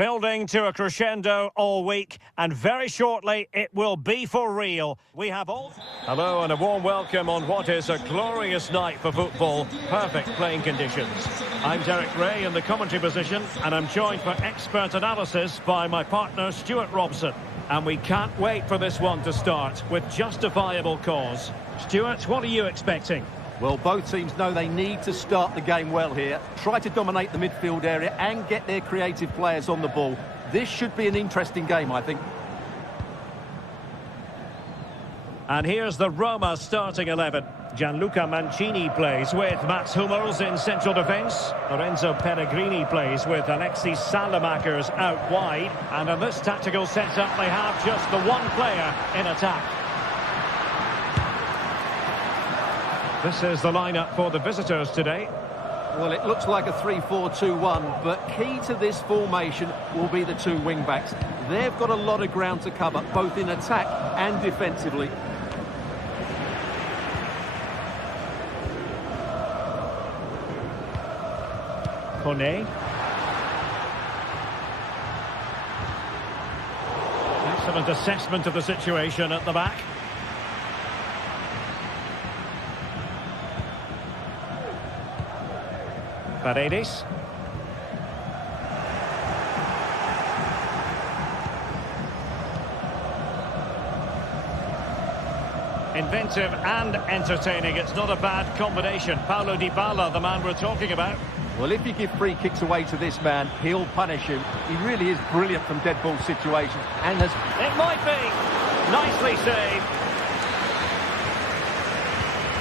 building to a crescendo all week, and very shortly it will be for real. We have all... Hello and a warm welcome on what is a glorious night for football. Perfect playing conditions. I'm Derek Ray in the commentary position, and I'm joined for expert analysis by my partner Stuart Robson. And we can't wait for this one to start with justifiable cause. Stuart, what are you expecting? Well, both teams know they need to start the game well here. Try to dominate the midfield area and get their creative players on the ball. This should be an interesting game, I think. And here's the Roma starting 11. Gianluca Mancini plays with Mats Hummels in central defence. Lorenzo Pellegrini plays with Alexis Salamakers out wide. And in this tactical setup, they have just the one player in attack. This is the lineup for the visitors today. Well, it looks like a 3-4-2-1, but key to this formation will be the two wing-backs. They've got a lot of ground to cover, both in attack and defensively. Kone. Excellent assessment of the situation at the back. Paredes. Inventive and entertaining. It's not a bad combination. Paulo Dybala, the man we're talking about. Well, if you give free kicks away to this man, he'll punish him. He really is brilliant from dead ball situations. And there's... It might be. Nicely saved.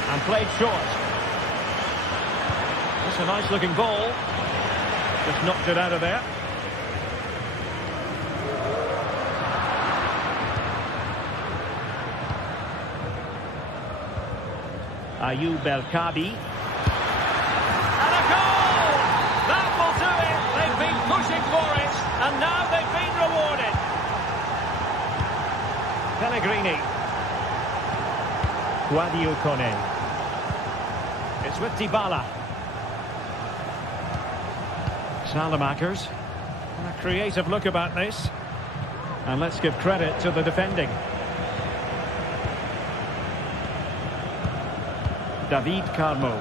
And played short. That's a nice looking ball. Just knocked it out of there. Ayoub El-Kabi. And a goal! That will do it! They've been pushing for it, and now they've been rewarded. Pellegrini. Guadio Kone. It's with Dybala. Salamakers. A creative look about this. And let's give credit to the defending. David Carmo.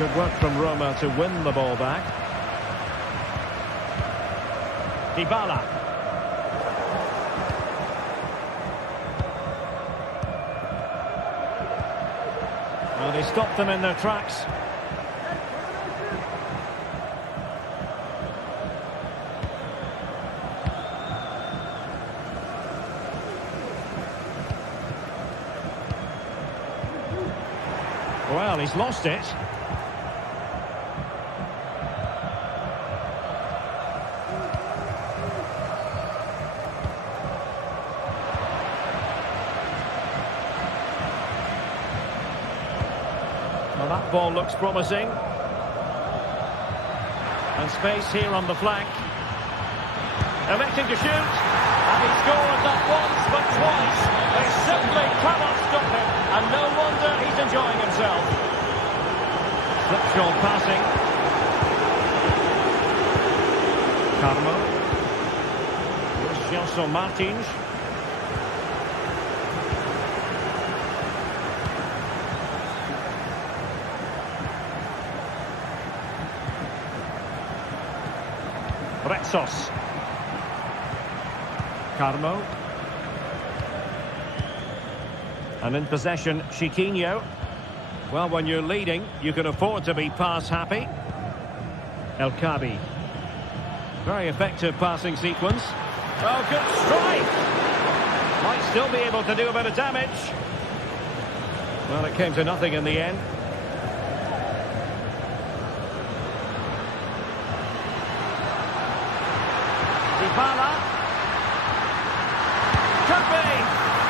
Good work from Roma to win the ball back. Dybala. Well, they stopped them in their tracks. Well, he's lost it. Well, that ball looks promising. And space here on the flank. Electing to shoot. And he scored not once but twice. They simply cannot stop him. And no wonder he's enjoying himself. Slipshod passing. Carmo. Here's Gelson Martins. Retsos. Carmo. And in possession, Chiquinho. Well, when you're leading, you can afford to be pass happy. El-Kabi. Very effective passing sequence. Oh, good strike! Might still be able to do a bit of damage. Well, it came to nothing in the end. Dybala. Could be.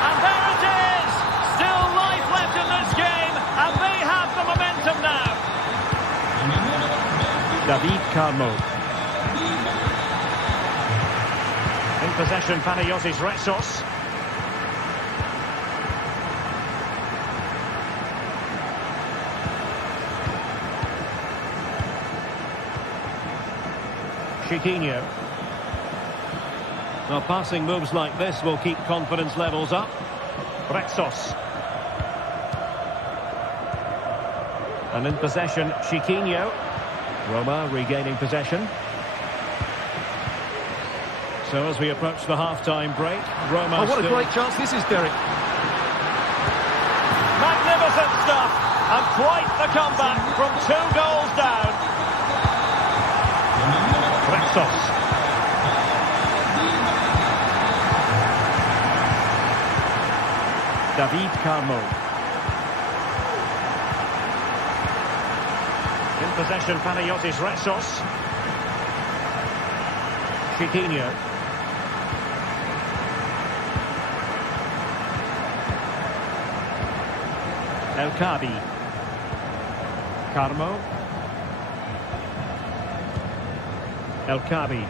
And there it is! Still life left in this game, and they have the momentum now. David Carmo. In possession, Panagiotis Retsos. Chiquinho. Now, passing moves like this will keep confidence levels up. Retsos. And in possession, Chiquinho. Roma regaining possession. So as we approach the half-time break, Roma what a great chance this is, Derek. Magnificent stuff, and quite the comeback from 2 goals down. Retsos. David Carmo. In possession, Panayotis Retsos. Chiquinho. El Kabi. Carmo. El Kabi.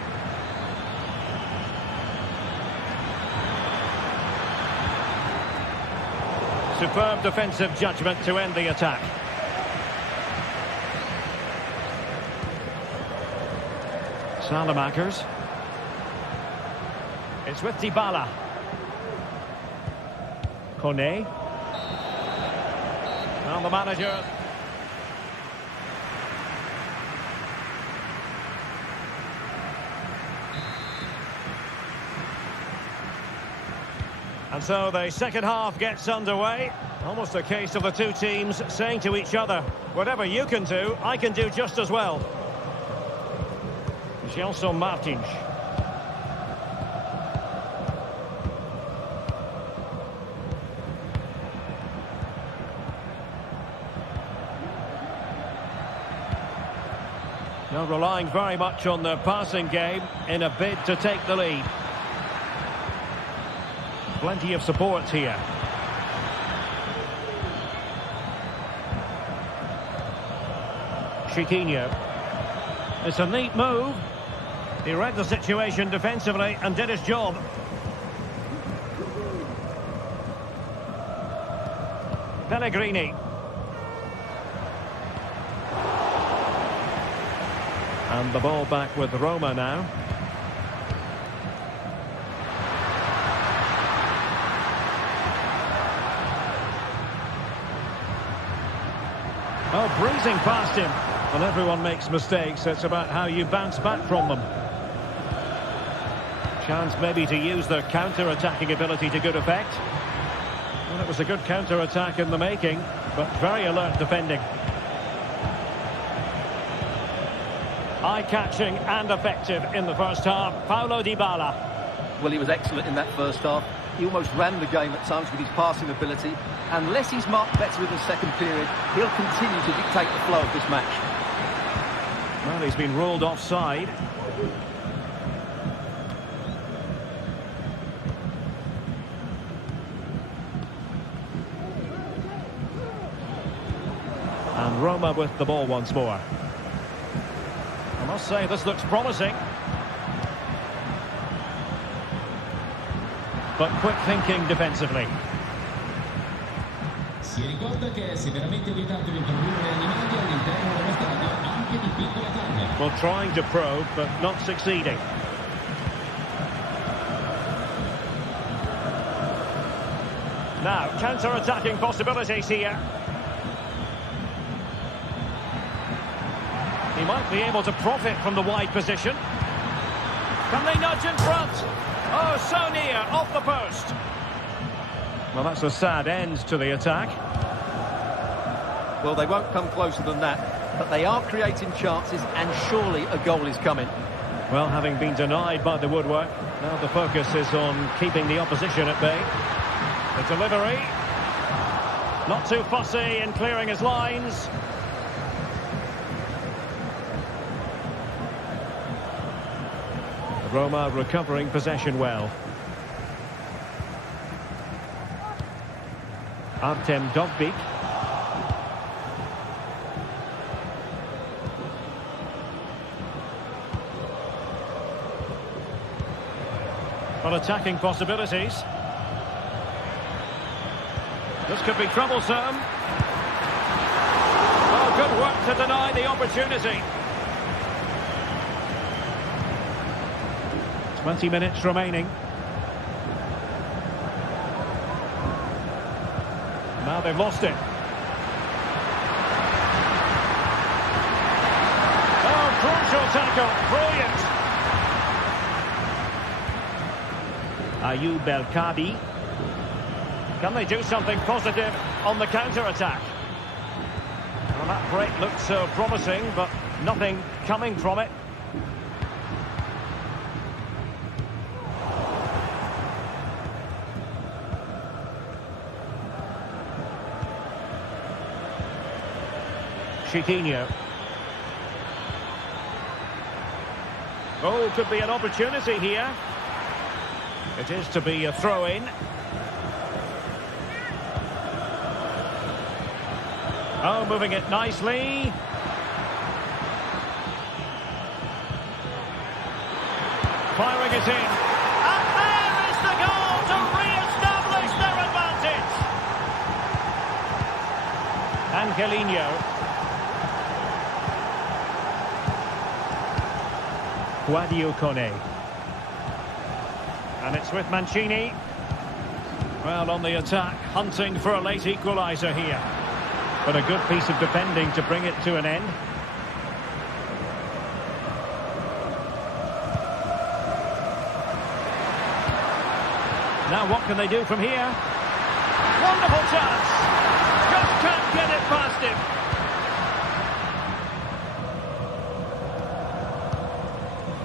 Superb defensive judgment to end the attack. Salamakers. It's with Dybala. Kone. Now the manager. And so the second half gets underway. Almost a case of the two teams saying to each other, whatever you can do, I can do just as well. Gelson Martins. Now relying very much on their passing game in a bid to take the lead. Plenty of support here. Chiquinho. It's a neat move. He read the situation defensively and did his job. Pellegrini. And the ball back with Roma now. Oh, breezing past him. Well, everyone makes mistakes. It's about how you bounce back from them. Chance maybe to use their counter-attacking ability to good effect. Well, it was a good counter-attack in the making, but very alert defending. Eye-catching and effective in the first half. Paulo Dybala. Well, he was excellent in that first half. He almost ran the game at times with his passing ability. Unless he's marked better in the second period, he'll continue to dictate the flow of this match. Well, he's been ruled offside. And Roma with the ball once more. I must say, this looks promising. But quick thinking defensively. Si ricorda che è severamente vietato introdurre animali all'interno dello stadio, anche di piccola carne. Well, trying to probe, but not succeeding. Now, counter-attacking possibilities here. He might be able to profit from the wide position. Can they nudge in front? Oh, so near, off the post. Well, that's a sad end to the attack. Well, they won't come closer than that, but they are creating chances, and surely a goal is coming. Well, having been denied by the woodwork, now the focus is on keeping the opposition at bay. The delivery. Not too fussy in clearing his lines. Roma recovering possession well. Artem Dovbyk. Well, attacking possibilities. This could be troublesome. Oh, good work to deny the opportunity. 20 minutes remaining. Now they've lost it. Oh, crucial tackle. Brilliant. Ayoub El Kadi. Can they do something positive on the counter-attack? Well, that break looked so promising, but nothing coming from it. Chiquinho. Oh, could be an opportunity here. It is to be a throw-in. Oh, moving it nicely. Firing it in. And there is the goal to re-establish their advantage. Angelino. Guadio Kone. And it's with Mancini. Well, on the attack, hunting for a late equaliser here. But a good piece of defending to bring it to an end. Now what can they do from here? Wonderful chance! Just can't get it past him.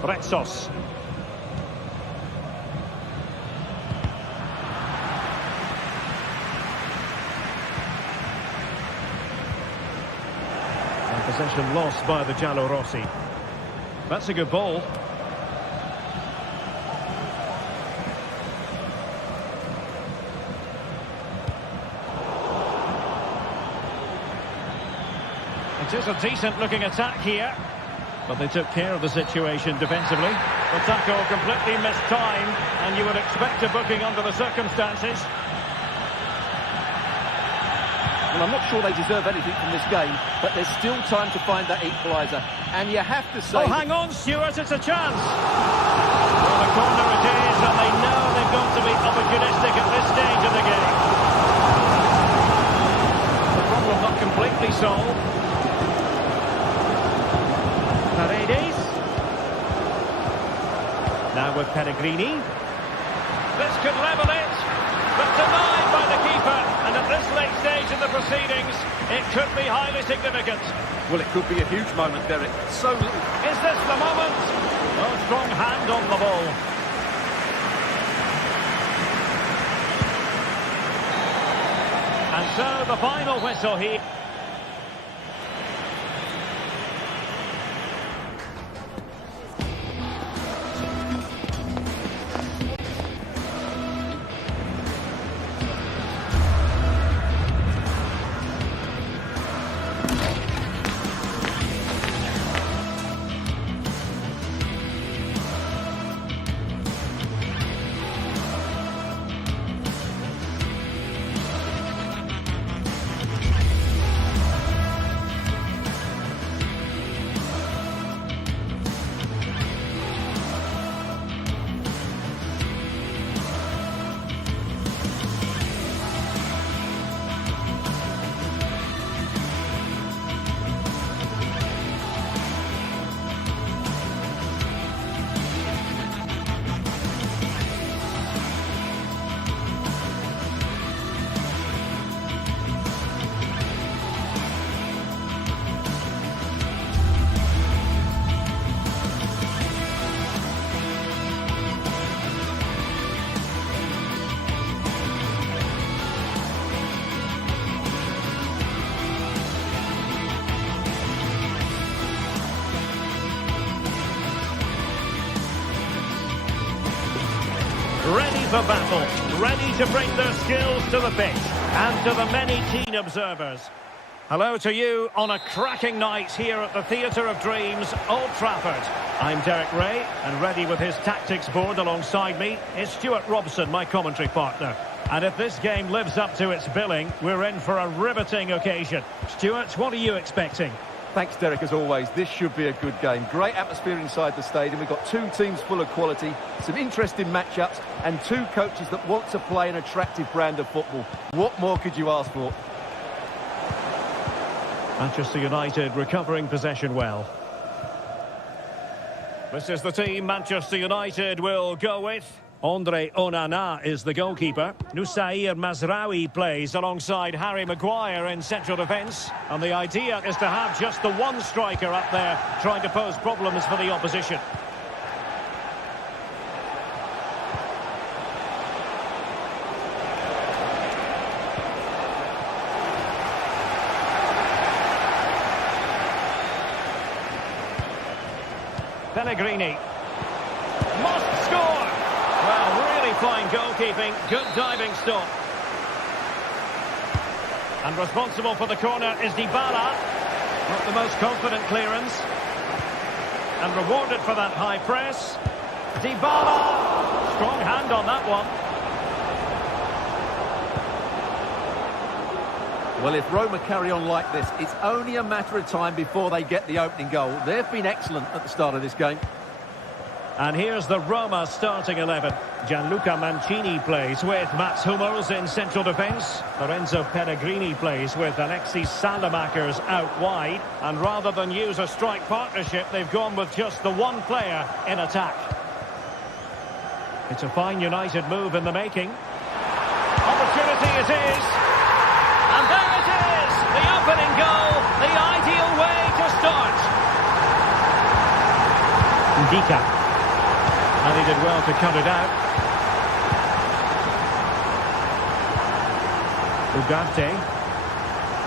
Retsos. And possession lost by the Giallorossi. That's a good ball. It is a decent looking attack here. But they took care of the situation defensively. The tackle completely missed time, and you would expect a booking under the circumstances. Well, I'm not sure they deserve anything from this game, but there's still time to find that equaliser. And you have to say... Oh, hang on, Stuart, it's a chance. Well, the corner it is, and they know they've got to be opportunistic at this stage of the game. The problem not completely solved. Paredes. Now with Pellegrini. This could level it, but denied by the keeper. And at this late stage in the proceedings, it could be highly significant. Well, it could be a huge moment, Derek. So little. Is this the moment? No strong hand on the ball. And so the final whistle here. Ready for battle, ready to bring their skills to the pitch, and to the many keen observers. Hello to you on a cracking night here at the Theatre of Dreams, Old Trafford. I'm Derek Ray, and ready with his tactics board alongside me is Stuart Robson, my commentary partner. And if this game lives up to its billing, we're in for a riveting occasion. Stuart, what are you expecting? Thanks, Derek, as always. This should be a good game. Great atmosphere inside the stadium. We've got two teams full of quality, some interesting matchups, and two coaches that want to play an attractive brand of football. What more could you ask for? Manchester United recovering possession well. This is the team Manchester United will go with. Andre Onana is the goalkeeper. Nusair Mazraoui plays alongside Harry Maguire in central defence. And the idea is to have just the one striker up there trying to pose problems for the opposition. Pellegrini. Must score! Well, really fine goalkeeping, good diving stop. And responsible for the corner is Dybala. Not the most confident clearance. And rewarded for that high press. Dybala! Strong hand on that one. Well, if Roma carry on like this, it's only a matter of time before they get the opening goal. They've been excellent at the start of this game. And here's the Roma starting 11. Gianluca Mancini plays with Mats Hummels in central defence. Lorenzo Pellegrini plays with Alexis Salamakers out wide. And rather than use a strike partnership, they've gone with just the one player in attack. It's a fine United move in the making. Opportunity it is. And there it is! The opening goal, the ideal way to start. Ndika. And he did well to cut it out. Ugarte.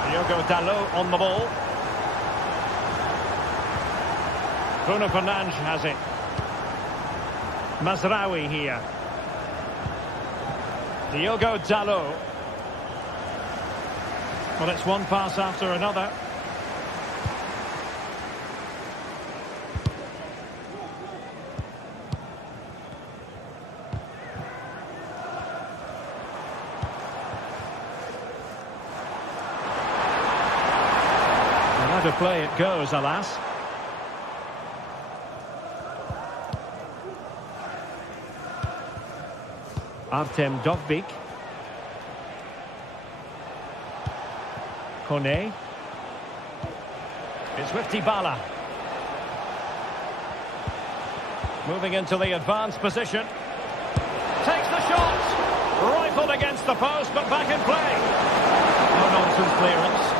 Diogo Dalot on the ball. Bruno Fernandes has it. Mazraoui here. Diogo Dalot. Well, it's one pass after another. Out of play it goes, alas. Artem Dovbyk. Kone. It's with Dybala. Moving into the advanced position. Takes the shot. Rifled against the post, but back in play. No nonsense clearance.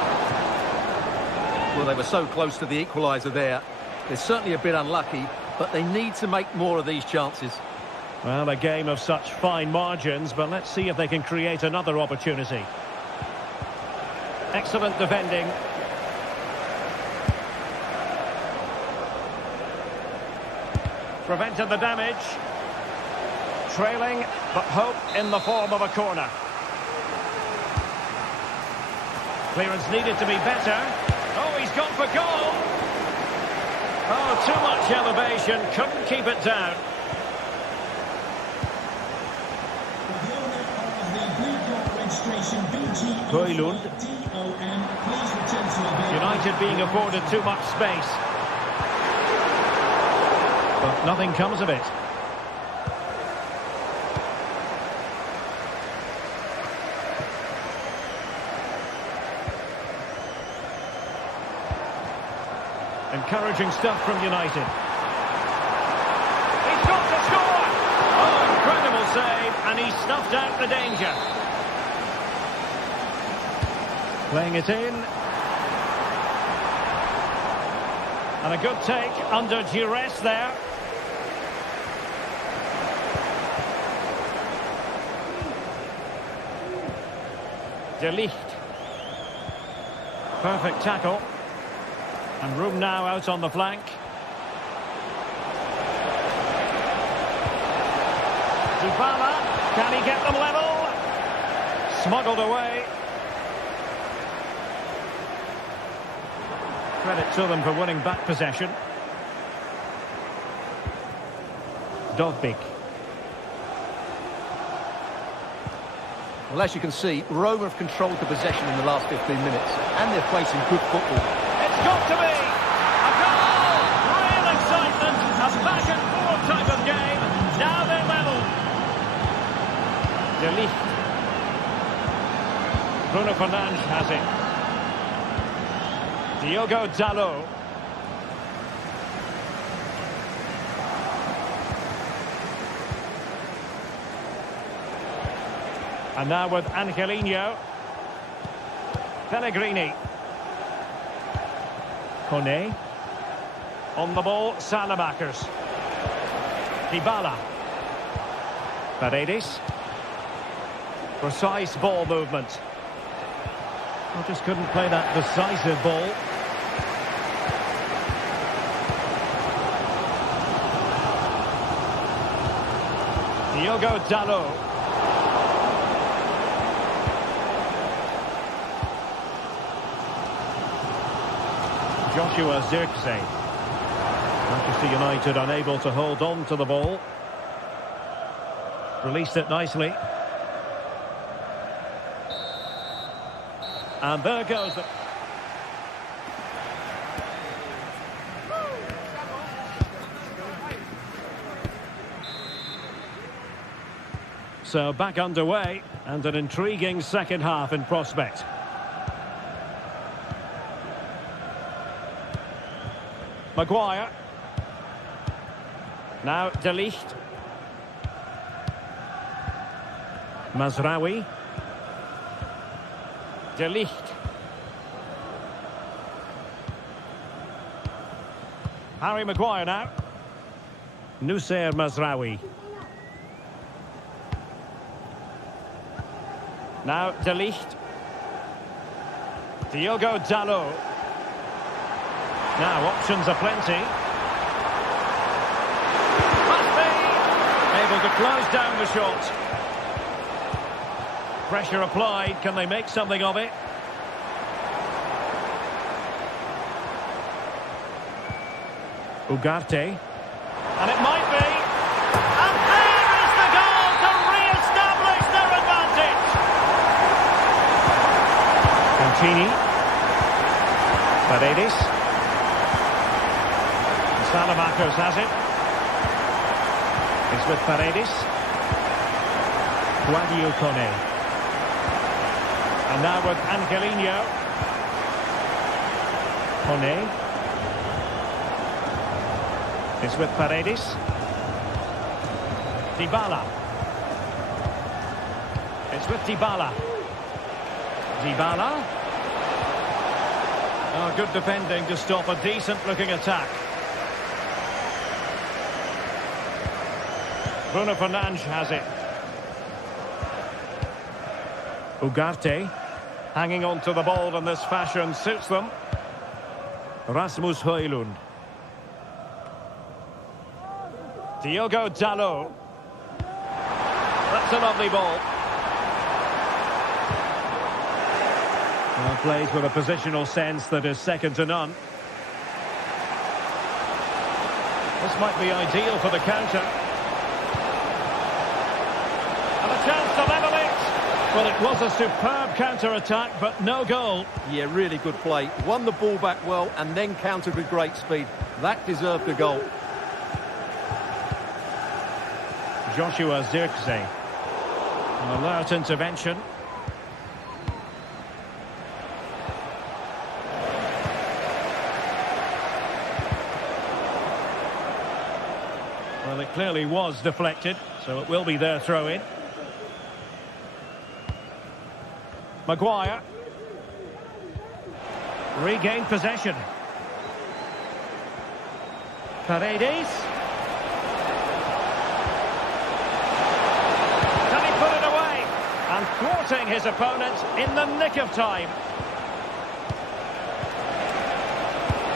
Well, they were so close to the equaliser there. They're certainly a bit unlucky, but they need to make more of these chances. Well, a game of such fine margins, but let's see if they can create another opportunity. Excellent defending. Prevented the damage. Trailing, but hope in the form of a corner. Clearance needed to be better. Oh, he's gone for goal. Oh, too much elevation. Couldn't keep it down. Højlund. United being afforded too much space. But nothing comes of it. Encouraging stuff from United. He's got to score! Oh, incredible save, and he snuffed out the danger. Playing it in. And a good take under duress there. De Ligt. Perfect tackle. And room now out on the flank. Dybala, can he get them level? Smuggled away. Credit to them for winning back possession. Dovbyk. Well, as you can see, Roma have controlled the possession in the last 15 minutes, and they're playing some good football. It's It's got to be a goal! Real excitement, a back-and-forth type of game. Now they're level. De Ligt. Bruno Fernandes has it. Diogo Dalot. And now with Angelino. Pellegrini. Kone. On the ball, Salamakers. Dybala. Paredes. Precise ball movement. Well, just couldn't play that decisive ball. Diogo Dalot. Joshua Zirkzee. Manchester United unable to hold on to the ball. Released it nicely. And there goes the... So back underway, and an intriguing second half in prospect. Maguire. Now De Ligt. Mazraoui. De Ligt. Harry Maguire now. Noussair Mazraoui. Now De Ligt. Diogo Dalot. Now options are plenty. Must be able to close down the shot. Pressure applied. Can they make something of it? Ugarte. And it might be. And there is the goal to re-establish their advantage. Contini. Paredes. Salamakers has it. It's with Paredes. Guadio Kone. And now with Angelino. Kone. It's with Paredes. Dybala. It's with Dybala. Dybala. Oh, good defending to stop a decent-looking attack. Bruno Fernandes has it. Ugarte. Hanging on to the ball in this fashion suits them. Rasmus Højlund. Diogo Dalot. That's a lovely ball. Well, plays with a positional sense that is second to none. This might be ideal for the counter. And a chance to level it. Well, it was a superb counter-attack, but no goal. Yeah, really good play. Won the ball back well and then countered with great speed. That deserved a goal. Joshua Zirkzee. An alert intervention. Well, it clearly was deflected, so it will be their throw-in. Maguire. Regained possession. Paredes. Can he put it away? And thwarting his opponent in the nick of time.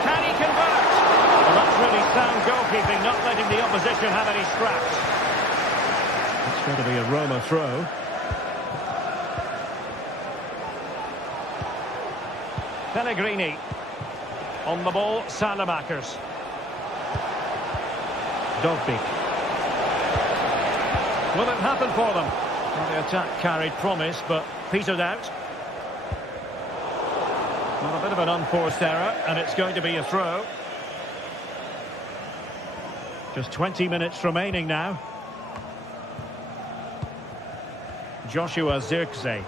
Can he convert? Well, that's really sound goalkeeping, not letting the opposition have any scraps. It's going to be a Roma throw. Pellegrini. On the ball, Salamakers. Dogbik. Will it happen for them? Well, the attack carried promise, but petered out. Well, a bit of an unforced error, and it's going to be a throw. Just 20 minutes remaining now. Joshua Zirkzee.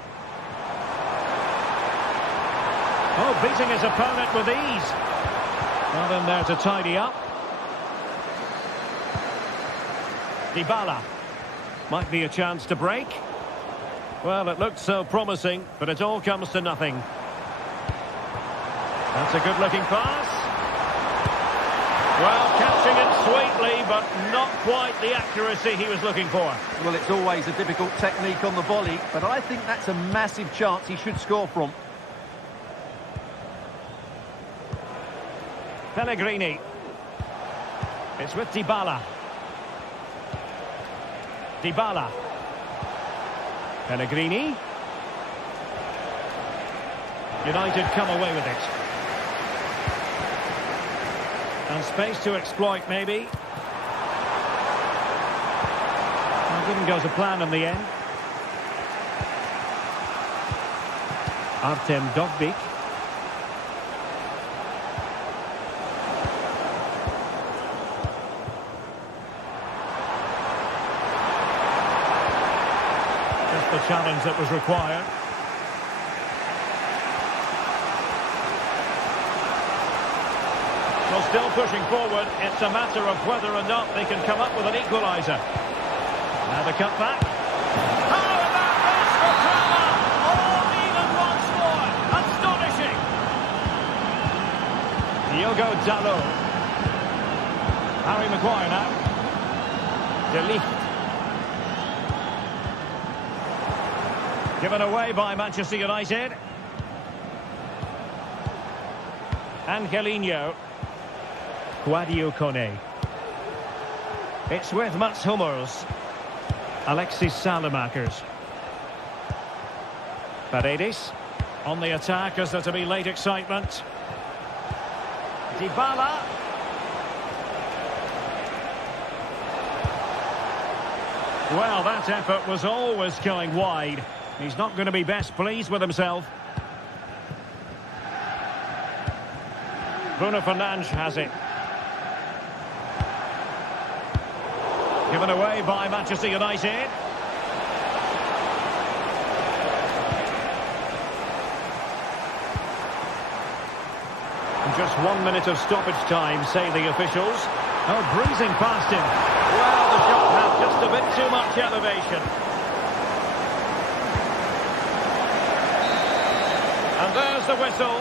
Oh, beating his opponent with ease. Not in there to tidy up. Dybala. Might be a chance to break. Well, it looked so promising, but it all comes to nothing. That's a good-looking pass. Well, catching it sweetly, but not quite the accuracy he was looking for. Well, it's always a difficult technique on the volley, but I think that's a massive chance he should score from. Pellegrini. It's with Dybala. Dybala. Pellegrini. United come away with it. And space to exploit, maybe. Well, didn't go to plan in the end. Artem Dovbyk. Just the challenge that was required. Well, still pushing forward. It's a matter of whether or not they can come up with an equaliser. Now the cutback. How about this for Kramer? All even once more. Astonishing. Diogo Dalot. Harry Maguire now. De Ligt. Given away by Manchester United. Angelino. Guadio Kone. It's with Mats Hummels. Alexis Salamakers. Paredes. On the attack as there to be late excitement. Dybala. Well, that effort was always going wide. He's not going to be best pleased with himself. Bruno Fernandes has it. Given away by Manchester United. And just 1 minute of stoppage time, say the officials. Oh, breezing past him. Well, the shot had just a bit too much elevation. And there's the whistle.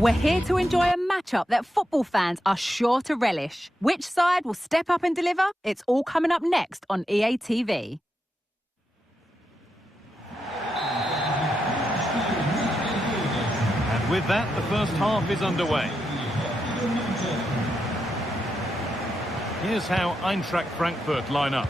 We're here to enjoy a matchup that football fans are sure to relish. Which side will step up and deliver? It's all coming up next on EA TV. And with that, the first half is underway. Here's how Eintracht Frankfurt line up.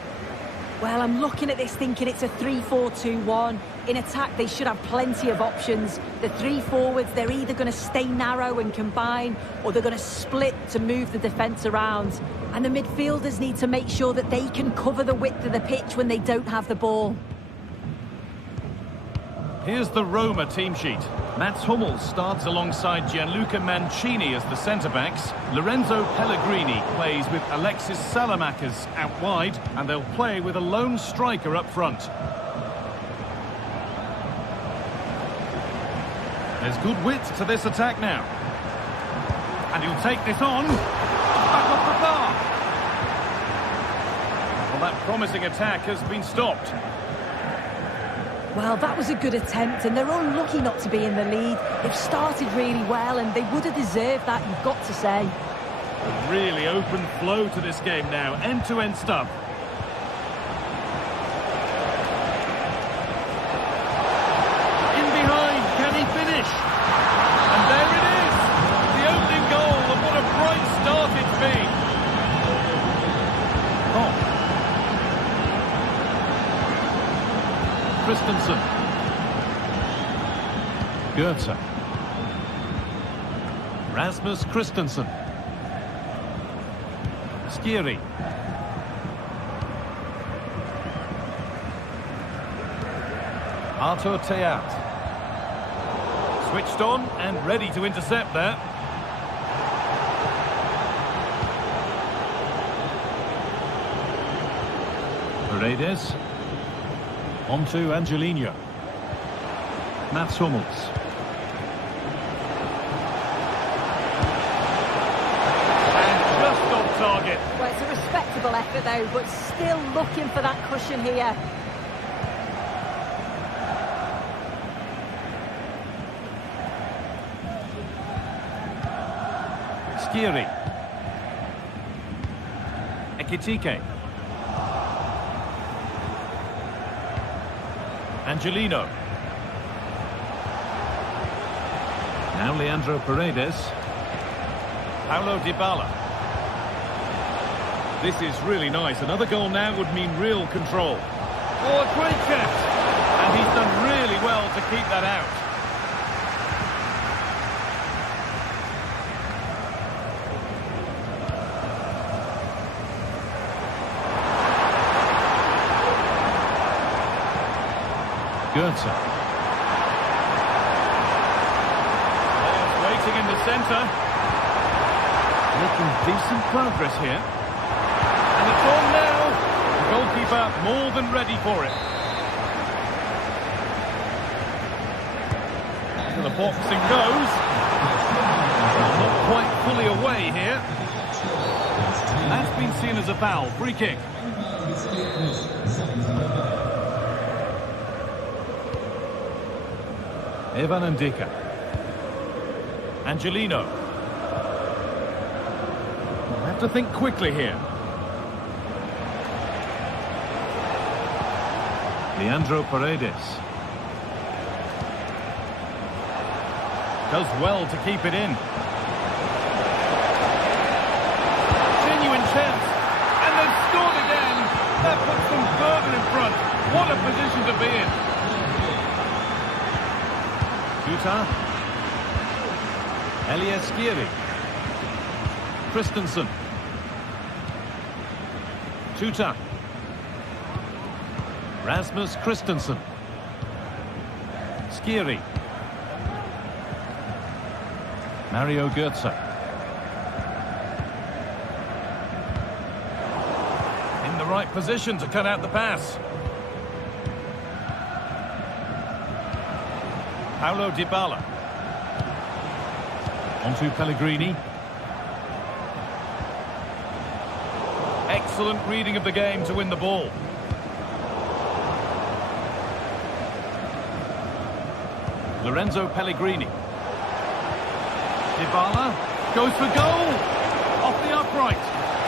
Well, I'm looking at this thinking it's a 3-4-2-1. In attack, they should have plenty of options. The three forwards, they're either going to stay narrow and combine, or they're going to split to move the defence around. And the midfielders need to make sure that they can cover the width of the pitch when they don't have the ball. Here's the Roma team sheet. Mats Hummels starts alongside Gianluca Mancini as the centre-backs. Lorenzo Pellegrini plays with Alexis Salamakers out wide, and they'll play with a lone striker up front. There's good width to this attack now. And he'll take this on. Back off the bar. Well, that promising attack has been stopped. Well, that was a good attempt, and they're unlucky not to be in the lead. They've started really well, and they would have deserved that, you've got to say. A really open flow to this game now, end-to-end stuff. In behind, can he finish? And there it is! The opening goal, and what a bright start it's been! Oh. Christensen. Goethe. Rasmus Christensen. Skiri. Artur Teat. Switched on and ready to intercept there. Paredes. On to Angelino. Mats Hummels. And just off target. Well, it's a respectable effort, though, but still looking for that cushion here. Skiri. Ekitike. Angelino. Now Leandro Paredes. Paulo Dybala. This is really nice. Another goal now would mean real control. Oh, a great catch! And he's done really well to keep that out. Goethe. Waiting in the centre. Making decent progress here. And it's on now. The goalkeeper more than ready for it. To the box it goes. Not quite fully away here. That's been seen as a foul. Free kick. Evan Ndika. Angelino. We'll have to think quickly here. Leandro Paredes. Does well to keep it in. Genuine chance. And they've scored again. That puts them further in front. What a position to be in. Utah. Elias Skiri. Christensen. Tuta. Rasmus Christensen. Skiri. Mario Götze. In the right position to cut out the pass. Paulo Dybala. On to Pellegrini. Excellent reading of the game to win the ball. Lorenzo Pellegrini. Dybala goes for goal. Off the upright.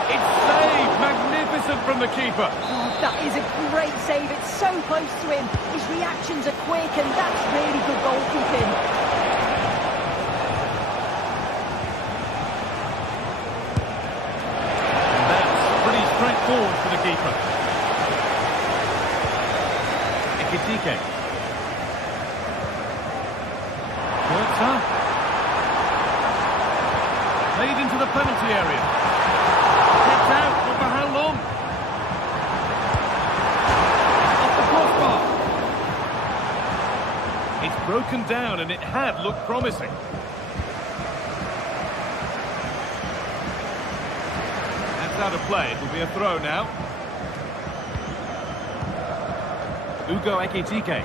It's saved. Magnificent from the keeper. Oh, that is a great save. It's so close to him. His reactions are quick, and that's really good goalkeeping. forward for the keeper. Ekitike. Kurta. Played into the penalty area. Kicked out, but for how long? Off the crossbar. It's broken down and it had looked promising. That's out of play. It will be a throw now. Ugo Ekitike.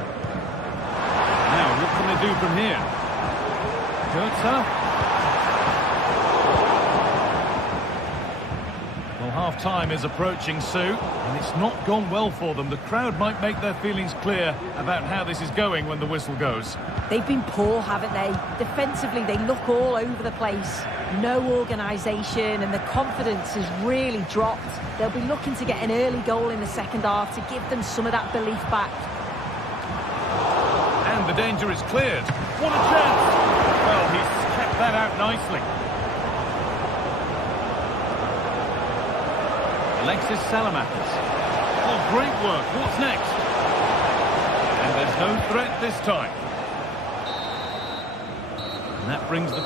Now, what can they do from here? Kurta. Well, half-time is approaching, Sue, and it's not gone well for them. The crowd might make their feelings clear about how this is going when the whistle goes. They've been poor, haven't they? Defensively, they look all over the place. No organisation, and the confidence has really dropped. They'll be looking to get an early goal in the second half to give them some of that belief back. And the danger is cleared. What a chance! Well, he's kept that out nicely. Alexis Salamakis. Oh, great work. What's next? And there's no threat this time. And that brings the...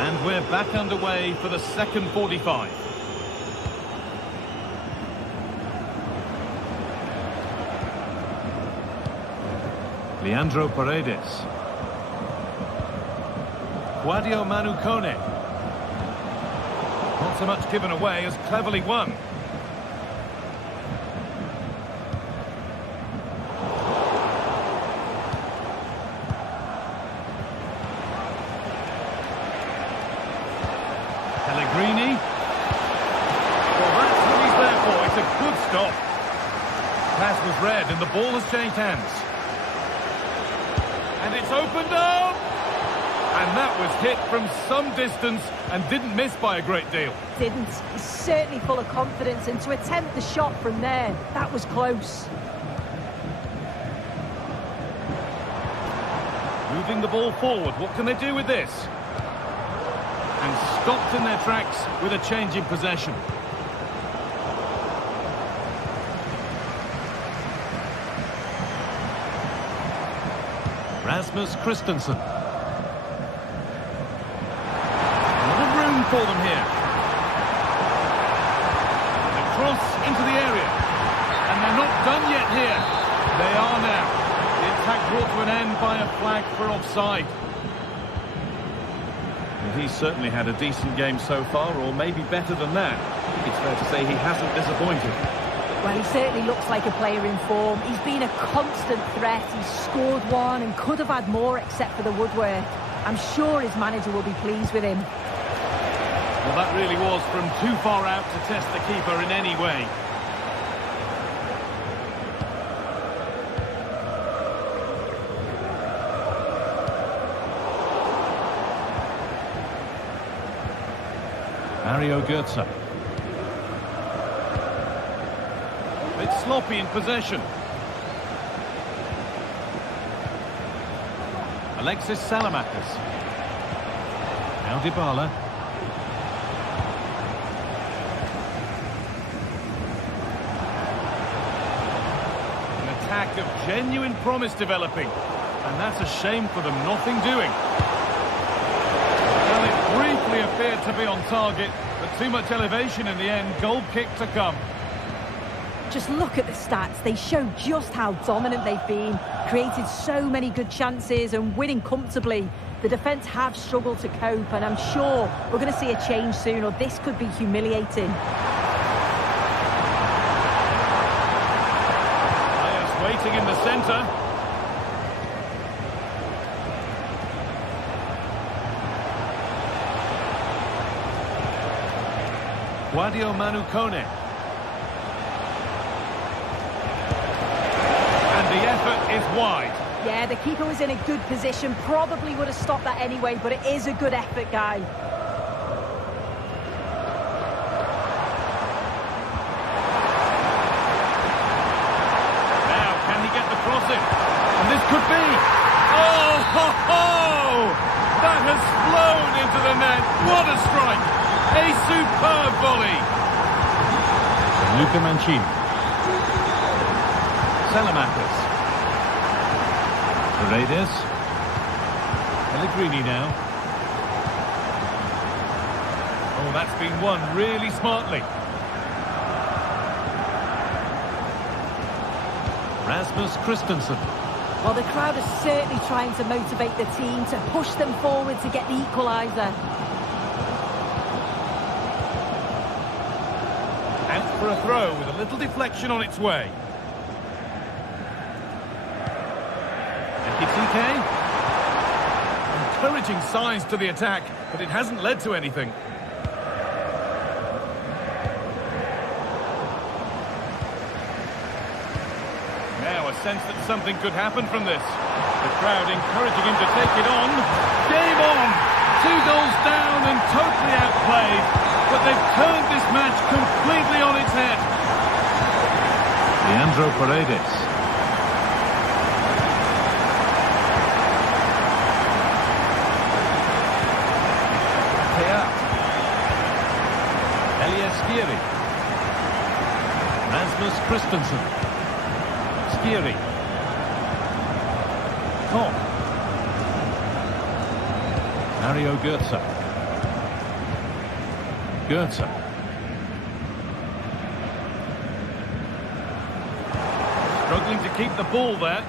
And we're back underway for the second 45. Leandro Paredes. Guadio Manucone. Not so much given away as cleverly won. Pellegrini. Well, that's what he's there for. It's a good stop. Pass was read and the ball has changed hands. And it's opened up! And that was hit from some distance and didn't miss by a great deal. Didn't. He's certainly full of confidence, and to attempt the shot from there, that was close. Moving the ball forward, what can they do with this? And stopped in their tracks with a change in possession. Rasmus Christensen. A lot of room for them here. A cross into the area. And they're not done yet here. They are now. The attack brought to an end by a flag for offside. And he's certainly had a decent game so far, or maybe better than that. It's fair to say he hasn't disappointed. Well, he certainly looks like a player in form. He's been a constant threat. He's scored one and could have had more except for the woodwork. I'm sure his manager will be pleased with him. Well, that really was from too far out to test the keeper in any way. Mario Götze. Bit sloppy in possession. Alexis Salamakis. Now Dybala. An attack of genuine promise developing. And that's a shame for them, nothing doing. Well, it briefly appeared to be on target, but too much elevation in the end. Goal kick to come. Just look at the stats. They show just how dominant they've been. Created so many good chances and winning comfortably. The defence have struggled to cope, and I'm sure we're going to see a change soon, or this could be humiliating. Players waiting in the centre. Guadio Manucone. The effort is wide. Yeah, the keeper was in a good position. Probably would have stopped that anyway, but it is a good effort, guy. Now, can he get the cross in? And this could be... Oh, that has flown into the net. What a strike. A superb volley. Luca Mancini. Salamakers. Paredes. Pellegrini now. Oh, that's been won really smartly. Rasmus Christensen. Well, the crowd are certainly trying to motivate the team to push them forward to get the equaliser. Out for a throw with a little deflection on its way. Ekitike. Encouraging signs to the attack, but it hasn't led to anything. Now a sense that something could happen from this. The crowd encouraging him to take it on. Game on! 2 goals down and totally outplayed. But they've turned this match completely on its head. Leandro Paredes. Skiri. Rasmus Christensen. Skiri. Koch. Mario Götze. Götze. Struggling to keep the ball there.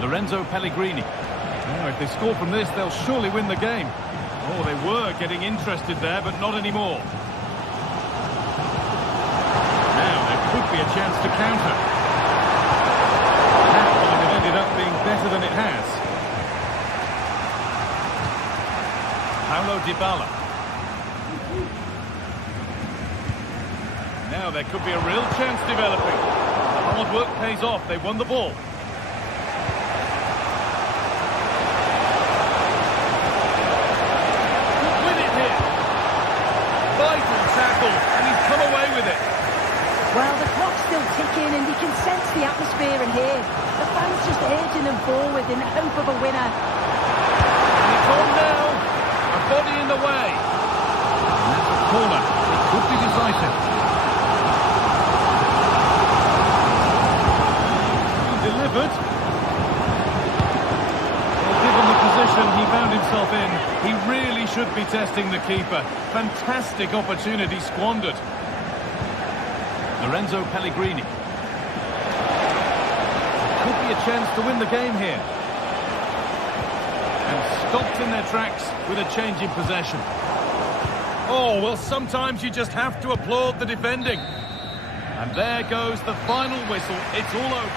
Lorenzo Pellegrini. Oh, if they score from this, they'll surely win the game. Oh, they were getting interested there, but not anymore. Now there could be a chance to counter. That might have ended up being better than it has. Paulo Dybala. Now there could be a real chance developing. The hard work pays off. They won the ball. And he's come away with it. Well, the clock's still ticking and you can sense the atmosphere in here. The fans just urging them forward in hope of a winner. And it's on now. A body in the way. And that's a corner. It could be decisive. Delivered. Well, given the position he found himself in, he really should be testing the keeper. Fantastic opportunity squandered. Lorenzo Pellegrini. Could be a chance to win the game here. And stopped in their tracks with a change in possession. Oh, well, sometimes you just have to applaud the defending. And there goes the final whistle. It's all over.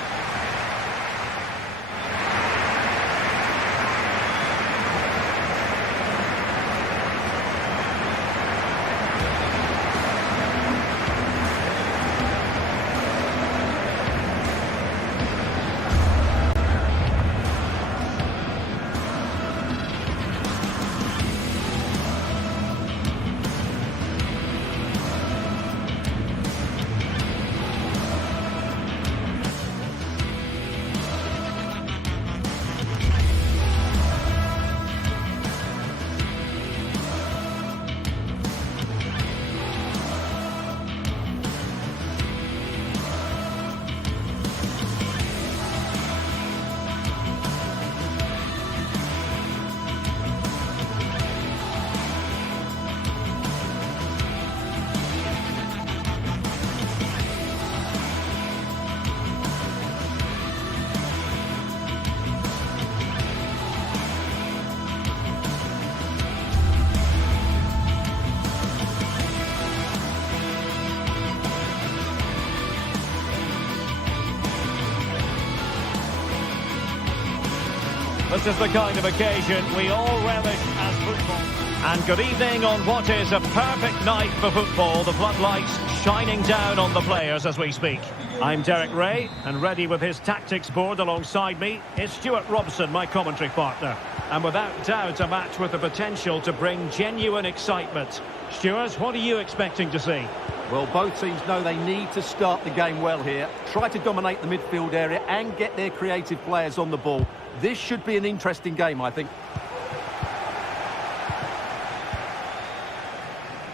This is the kind of occasion we all relish as football. And good evening on what is a perfect night for football. The floodlights shining down on the players as we speak. I'm Derek Ray, and ready with his tactics board alongside me is Stuart Robson, my commentary partner. And without doubt, a match with the potential to bring genuine excitement. Stuart, what are you expecting to see? Well, both teams know they need to start the game well here. Try to dominate the midfield area and get their creative players on the ball. This should be an interesting game, I think.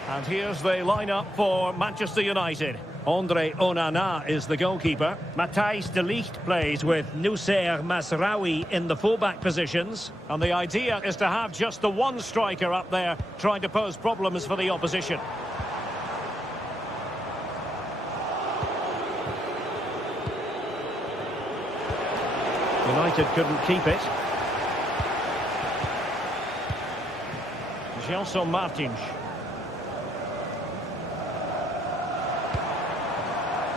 And here's the lineup for Manchester United. Andre Onana is the goalkeeper. Matthijs de Ligt plays with Noussair Mazraoui in the fullback positions. And the idea is to have just the one striker up there trying to pose problems for the opposition. United couldn't keep it. Gelson Martins.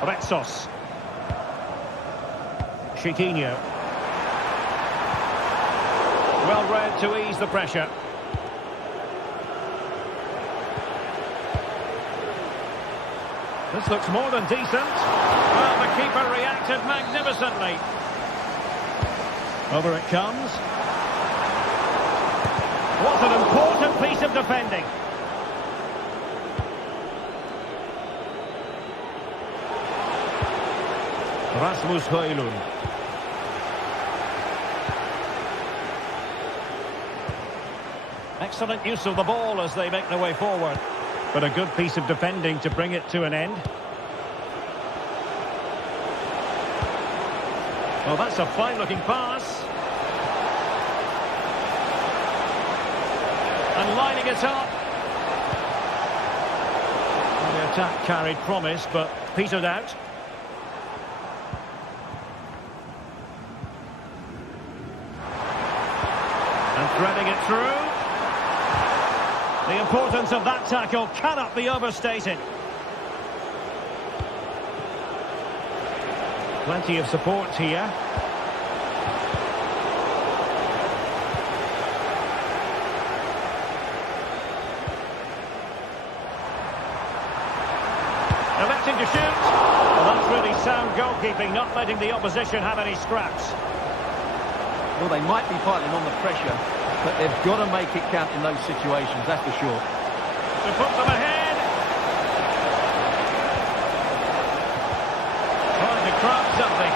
Retsos. Chiquinho. Well read to ease the pressure. This looks more than decent. Well, the keeper reacted magnificently. Over it comes. What an important piece of defending. Rasmus Højlund. Excellent use of the ball as they make their way forward. But a good piece of defending to bring it to an end. Well, that's a fine-looking pass. And lining it up. And the attack carried promise, but petered out. And threading it through. The importance of that tackle cannot be overstated. Plenty of support here. Electing to shoot. Well, that's really sound goalkeeping, not letting the opposition have any scraps. Well, they might be piling on the pressure, but they've got to make it count in those situations, that's for sure. To put them ahead. Trying to craft something.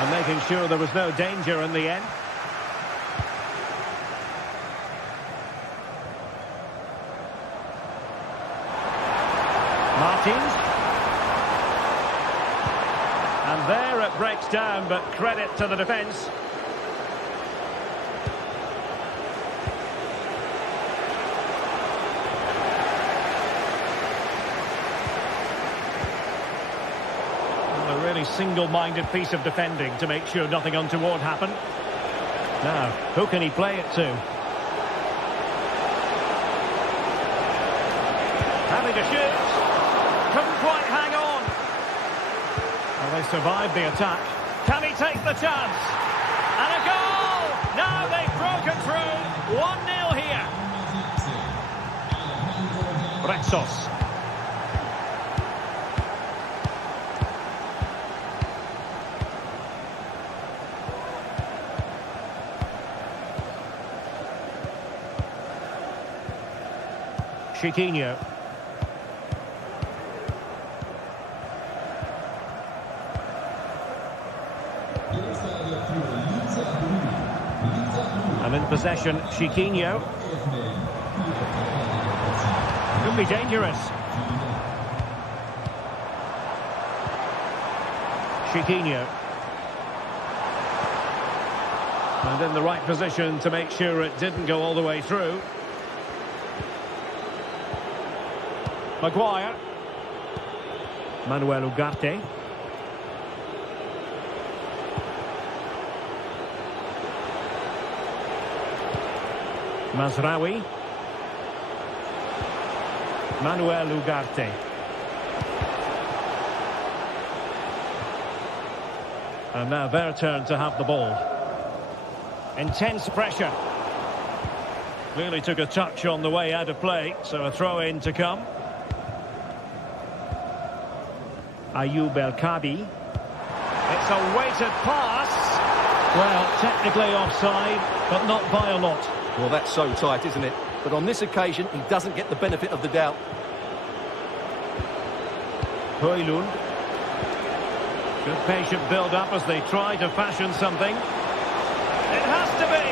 And making sure there was no danger in the end. Martins. And there it breaks down, but credit to the defence. A really single-minded piece of defending to make sure nothing untoward happened. Now, who can he play it to? Having to shoot. Couldn't quite hang on. Well, they survived the attack. Can he take the chance? And a goal! Now they've broken through. 1-0 here. Retsos. Chiquinho. And in possession, Chiquinho. Could be dangerous. Chiquinho. And in the right position to make sure it didn't go all the way through. Maguire. Manuel Ugarte. Mazraoui. Manuel Ugarte. And now their turn to have the ball. Intense pressure. Really took a touch on the way out of play, so a throw-in to come. Ayoub El Kabi. It's a weighted pass. Well, technically offside, but not by a lot. Well, that's so tight, isn't it? But on this occasion, he doesn't get the benefit of the doubt. Højlund. Good patient build-up as they try to fashion something. It has to be!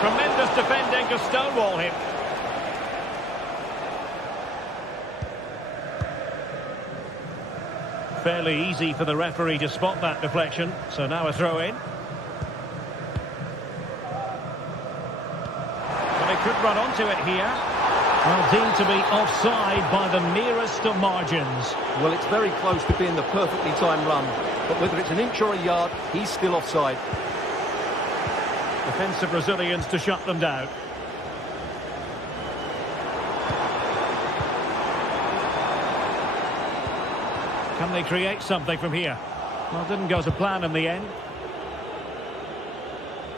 Tremendous defending to stonewall him. Fairly easy for the referee to spot that deflection, so now a throw-in. But they could run onto it here. Well, deemed to be offside by the merest of margins. Well, it's very close to being the perfectly timed run, but whether it's an inch or a yard, he's still offside. Defensive Brazilians to shut them down. Can they create something from here? Well, didn't go to plan in the end.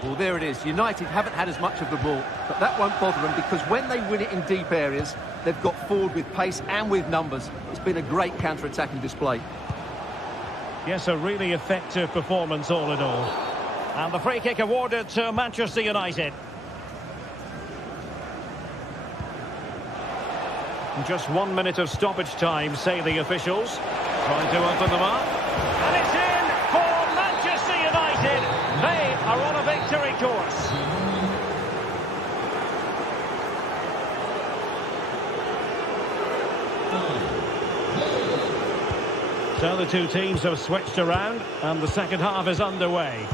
Well, there it is. United haven't had as much of the ball, but that won't bother them because when they win it in deep areas, they've got forward with pace and with numbers. It's been a great counter-attacking display. Yes, a really effective performance all in all. And the free kick awarded to Manchester United. Just 1 minute of stoppage time, say the officials. Trying to open them up. And it's in for Manchester United. They are on a victory course. So the two teams have switched around and the second half is underway.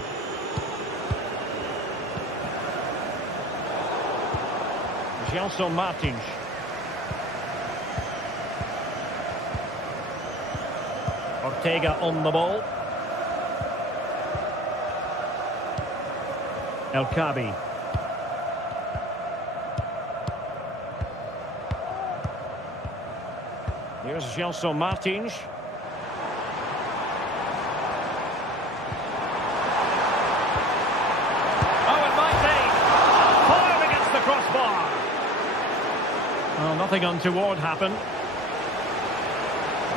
Gelson Martins. Ortega on the ball. El Khabi. Here's Gelson Martins. Oh, it might be. Fired against the crossbar. Well, nothing untoward happened.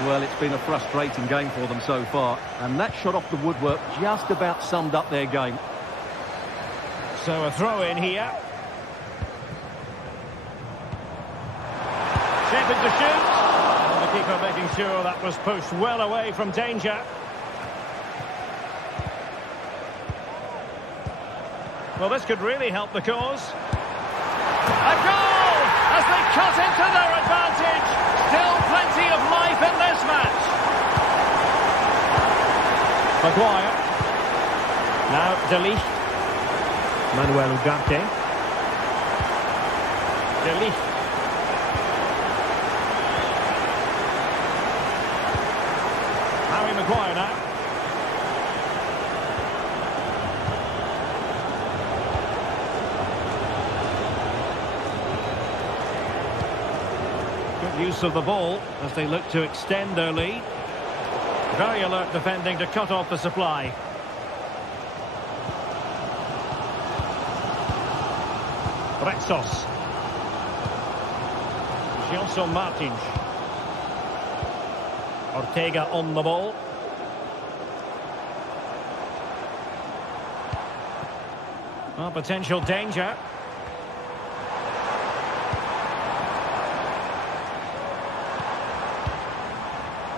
Well, it's been a frustrating game for them so far, and that shot off the woodwork just about summed up their game. So a throw-in here. Shaping to shoot. And the keeper making sure that was pushed well away from danger. Well, this could really help the cause. A goal! As they cut into their advantage. Still plenty of life in this match. Maguire. Now De Ligt. Manuel Ugarte. De Ligt. Harry Maguire now. Good use of the ball as they look to extend their lead. Very alert defending to cut off the supply. Rexos. Gelson Martins. Ortega on the ball. Well, potential danger.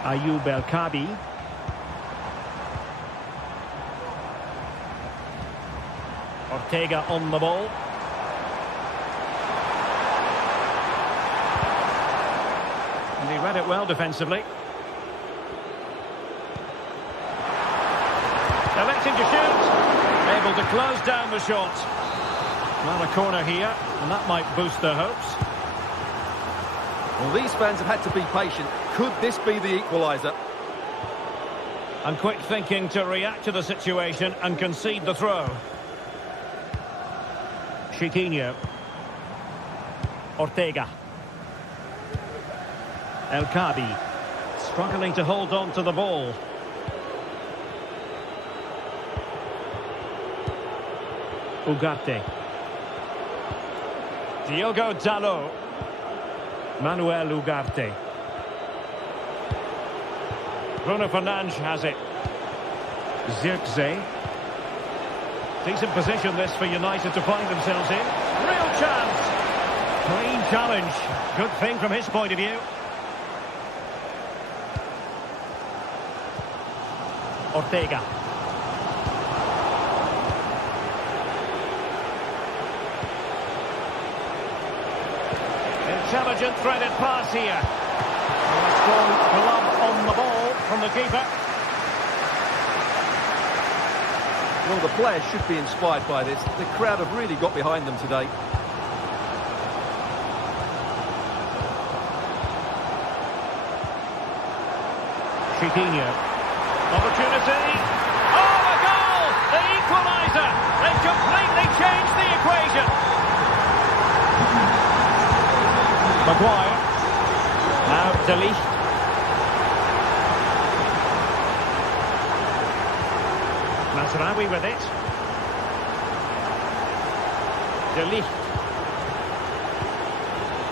Ayoub El Khabi. Ortega on the ball. And he read it well defensively. Electing to shoot. Able to close down the shot. Well, a corner here, and that might boost their hopes. Well, these fans have had to be patient. Could this be the equaliser? And quick thinking to react to the situation and concede the throw. Chiquinho. Ortega. El Khabi. Struggling to hold on to the ball. Ugarte. Diogo Dalot. Manuel Ugarte. Bruno Fernandes has it. Zirkzee. Decent position this for United to find themselves in. Real chance. Clean challenge. Good thing from his point of view. Ortega. Intelligent threaded pass here. And a strong glove on the ball from the keeper. Well, the players should be inspired by this. The crowd have really got behind them today. Chiquinho. Opportunity. Oh, a goal! The equaliser! They've completely changed the equation. Maguire. Now De Ligt. Mazraoui with it. De Ligt.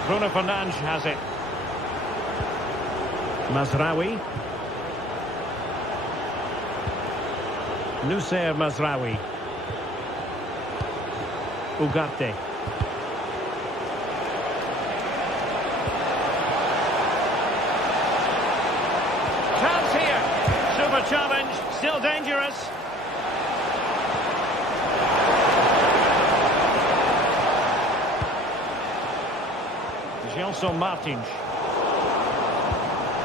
Bruno Fernandes has it. Mazraoui. Noussair Mazraoui. Ugarte. Chance here. Super challenge. Still dangerous. Gelson Martins.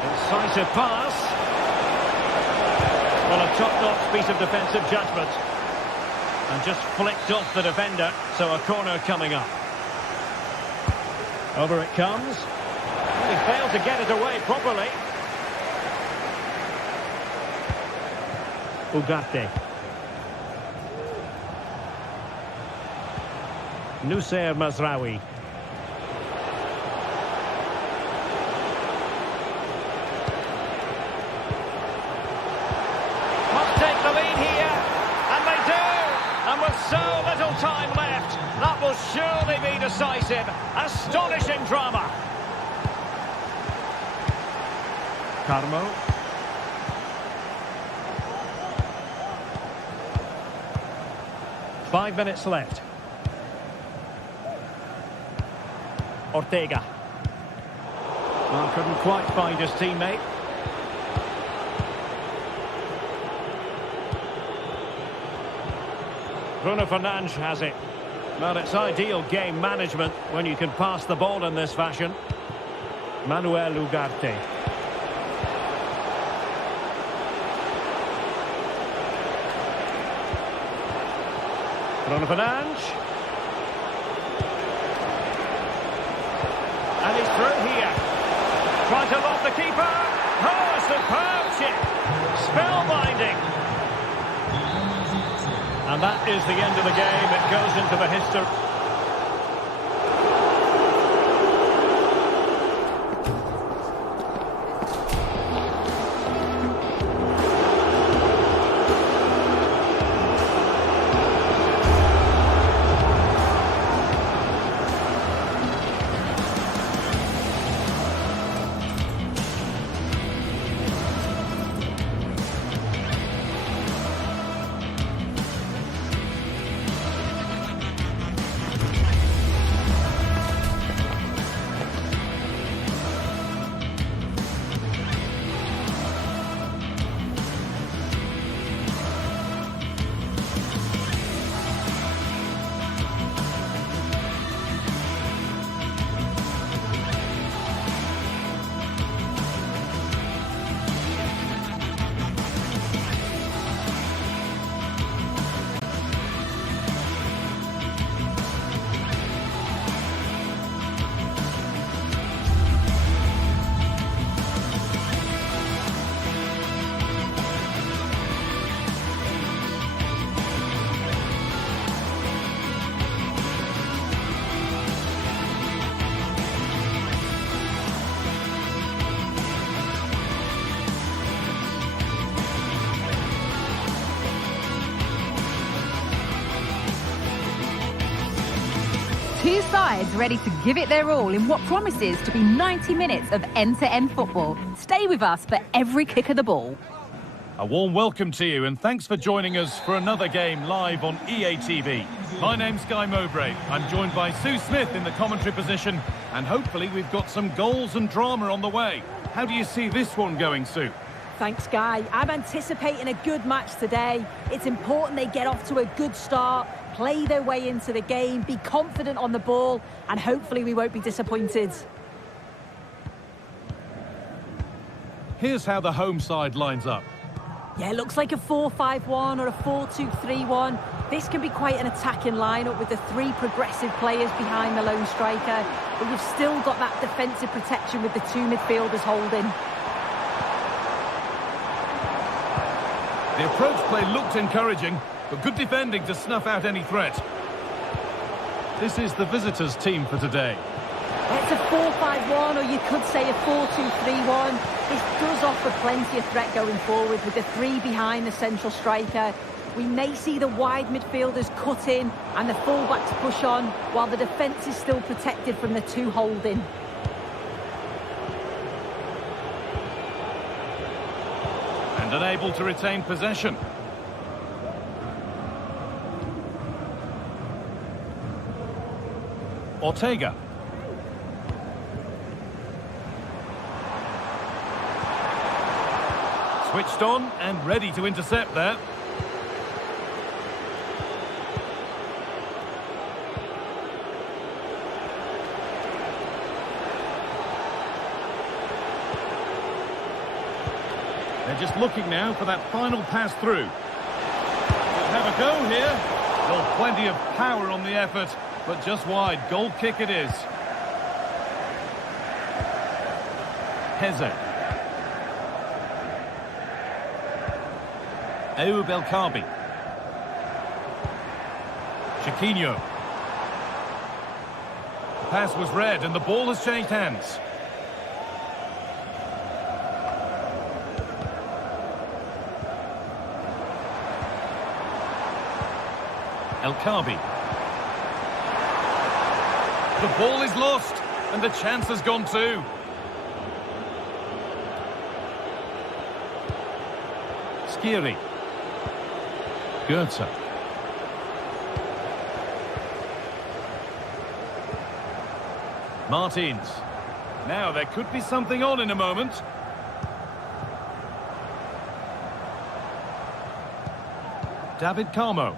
Incisive pass. Well, a top-notch piece of defensive judgment. And just flicked off the defender, so a corner coming up. Over it comes. He failed to get it away properly. Ugarte. Noussair Mazraoui. So little time left. That will surely be decisive. Astonishing drama. Carmo. Five minutes left. Ortega. Well, couldn't quite find his teammate. Bruno Fernandes has it. Well, it's ideal game management when you can pass the ball in this fashion. Manuel Ugarte. Bruno Fernandes. And he's through here. Trying to lob the keeper. Oh, a superb chip. Spellbinding. And that is the end of the game. It goes into the history. Two sides ready to give it their all in what promises to be 90 minutes of end-to-end football. Stay with us for every kick of the ball. A warm welcome to you and thanks for joining us for another game live on EA TV. My name's Guy Mowbray. I'm joined by Sue Smith in the commentary position and hopefully we've got some goals and drama on the way. How do you see this one going, Sue? Thanks, Guy. I'm anticipating a good match today. It's important they get off to a good start, play their way into the game, be confident on the ball, and hopefully we won't be disappointed. Here's how the home side lines up. Yeah, it looks like a 4-5-1 or a 4-2-3-1. This can be quite an attacking lineup with the three progressive players behind the lone striker, but you've still got that defensive protection with the two midfielders holding. The approach play looked encouraging, but good defending to snuff out any threat. This is the visitors' team for today. It's a 4-5-1, or you could say a 4-2-3-1. This does offer plenty of threat going forward with the three behind the central striker. We may see the wide midfielders cut in and the fullbacks push on, while the defence is still protected from the two holding. And unable to retain possession. Ortega. Switched on and ready to intercept there. They're just looking now for that final pass through. We'll have a go here. Well, plenty of power on the effort, but just wide. Goal kick it is. Heze. Ayoub El Kaabi. Chiquinho. The pass was read and the ball has changed hands. El Kaabi. The ball is lost and the chance has gone too. Skiri. Goetze. Martins. Now there could be something on in a moment. David Carmo.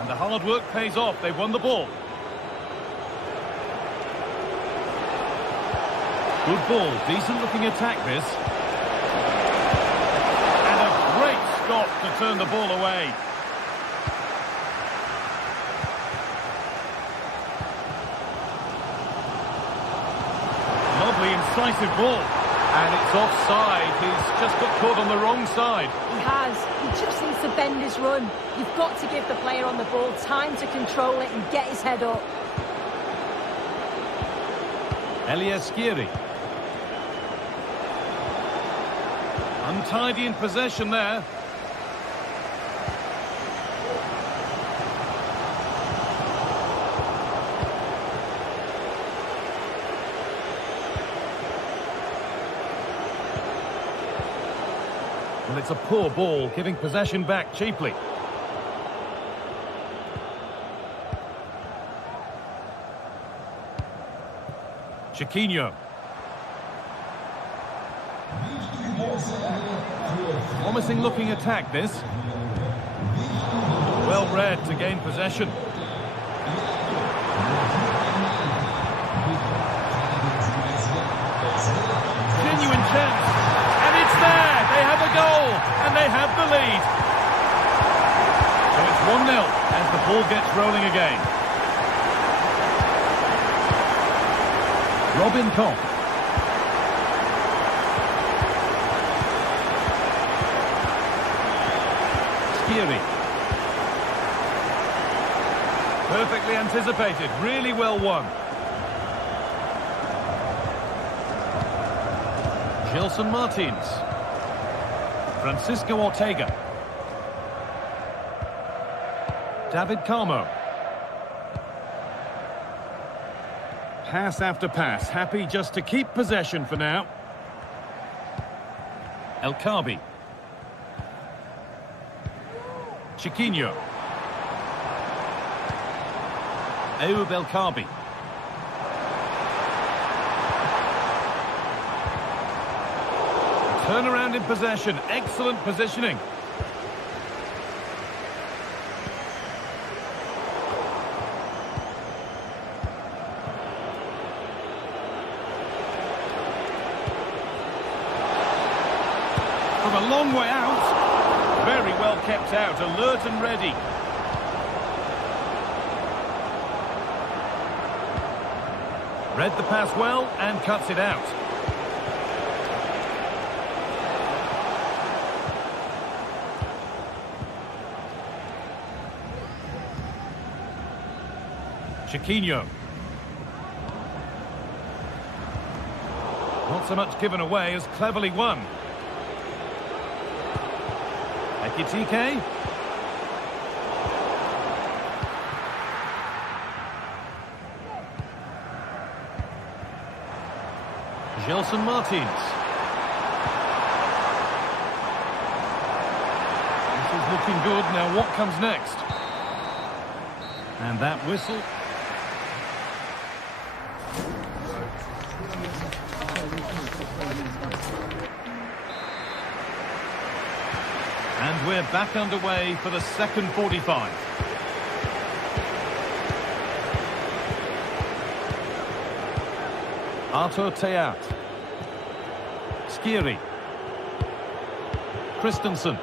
And the hard work pays off. They've won the ball. Good ball. Decent looking attack this. Stop to turn the ball away. Lovely incisive ball. And it's offside. He's just got caught on the wrong side. He has. He just needs to bend his run. You've got to give the player on the ball time to control it and get his head up. Elias Skiri. Untidy in possession there. Well, it's a poor ball, giving possession back cheaply. Chiquinho. Promising looking attack this. Well read to gain possession. Genuine chance. And it's there. They have a goal. And they have the lead. So it's 1-0 as the ball gets rolling again. Robin Koch. Skiri. Perfectly anticipated, really well won. Gelson Martins. Francisco Ortega. David Carmo. Pass after pass, happy just to keep possession for now. El Kaabi. Chiquinho. Ayoub El Kaabi. Turn around in possession. Excellent positioning. From a long way out. Very well kept out. Alert and ready. Read the pass well and cuts it out. Chiquinho. Not so much given away as cleverly won. Ekitike. Gelson Martins. This is looking good. Now what comes next? And that whistle. And we're back underway for the second 45. Artur Teat. Skiri. Christensen.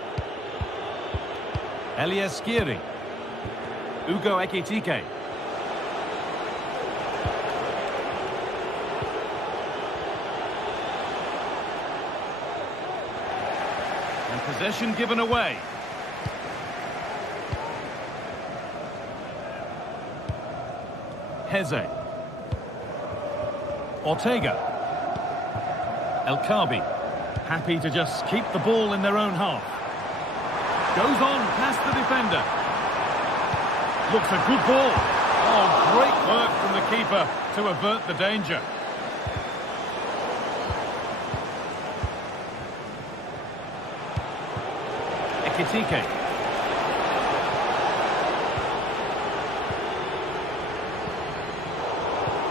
Elias Skiri. Ugo Ekitike. And possession given away. Heze. Ortega. El Kabi. Happy to just keep the ball in their own half. Goes on past the defender. Looks a good ball. Oh, great work from the keeper to avert the danger. Ekitike.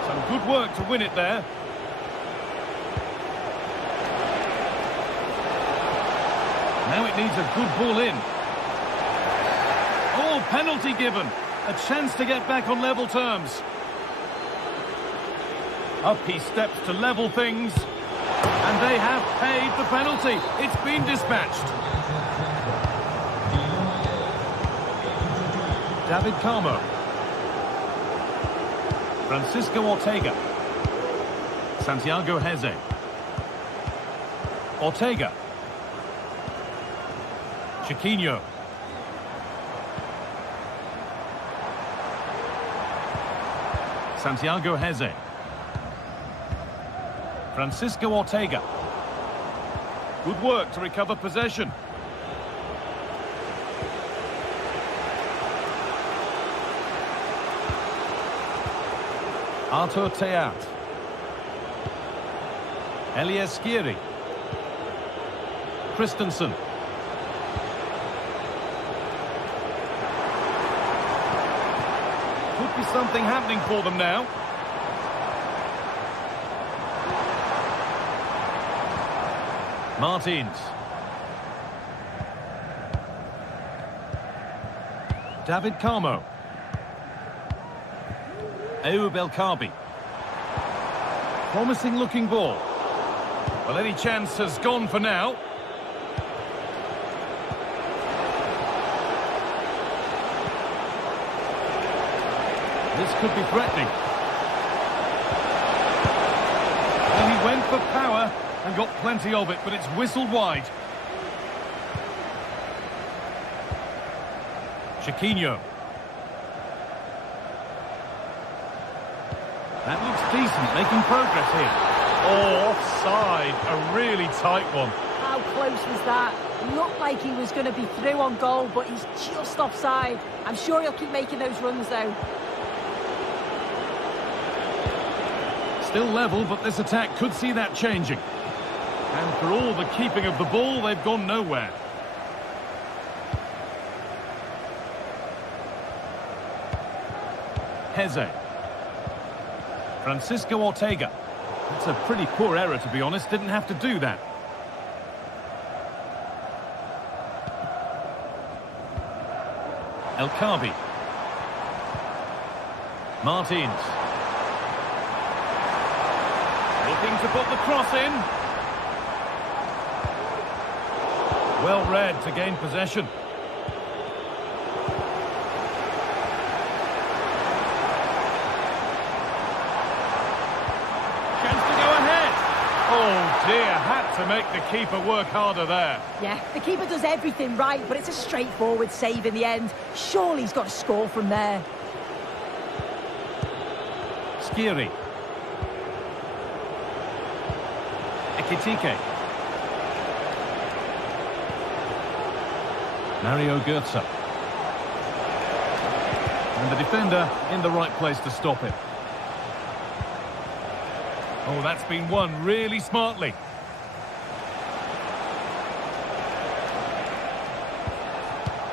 Some good work to win it there. Now it needs a good ball in. Oh, penalty given. A chance to get back on level terms. Up he steps to level things. And they have paid the penalty. It's been dispatched. David Carmo. Francisco Ortega. Santiago Heze. Ortega. Chiquinho. Santiago Heze. Francisco Ortega. Good work to recover possession. Artur Teat. Elias Skiri. Christensen. Could be something happening for them now. Martins. David Carmo. Ayoub El Kabi. Promising looking ball. Well, any chance has gone for now. This could be threatening. And he went for power and got plenty of it, but it's whistled wide. Chiquinho. That looks decent, making progress here. Oh, offside. A really tight one. How close was that? It looked like he was going to be through on goal, but he's just offside. I'm sure he'll keep making those runs, though. Still level, but this attack could see that changing. And for all the keeping of the ball, they've gone nowhere. Heze. Francisco Ortega. That's a pretty poor error, to be honest. Didn't have to do that. El Kabi. Martins. Looking to put the cross in. Well read to gain possession. Chance to go ahead. Oh dear, had to make the keeper work harder there. Yeah, the keeper does everything right, but it's a straightforward save in the end. Surely he's got to score from there. Skiri. Ekitike. Mario Götze. And the defender in the right place to stop it. Oh, that's been won really smartly.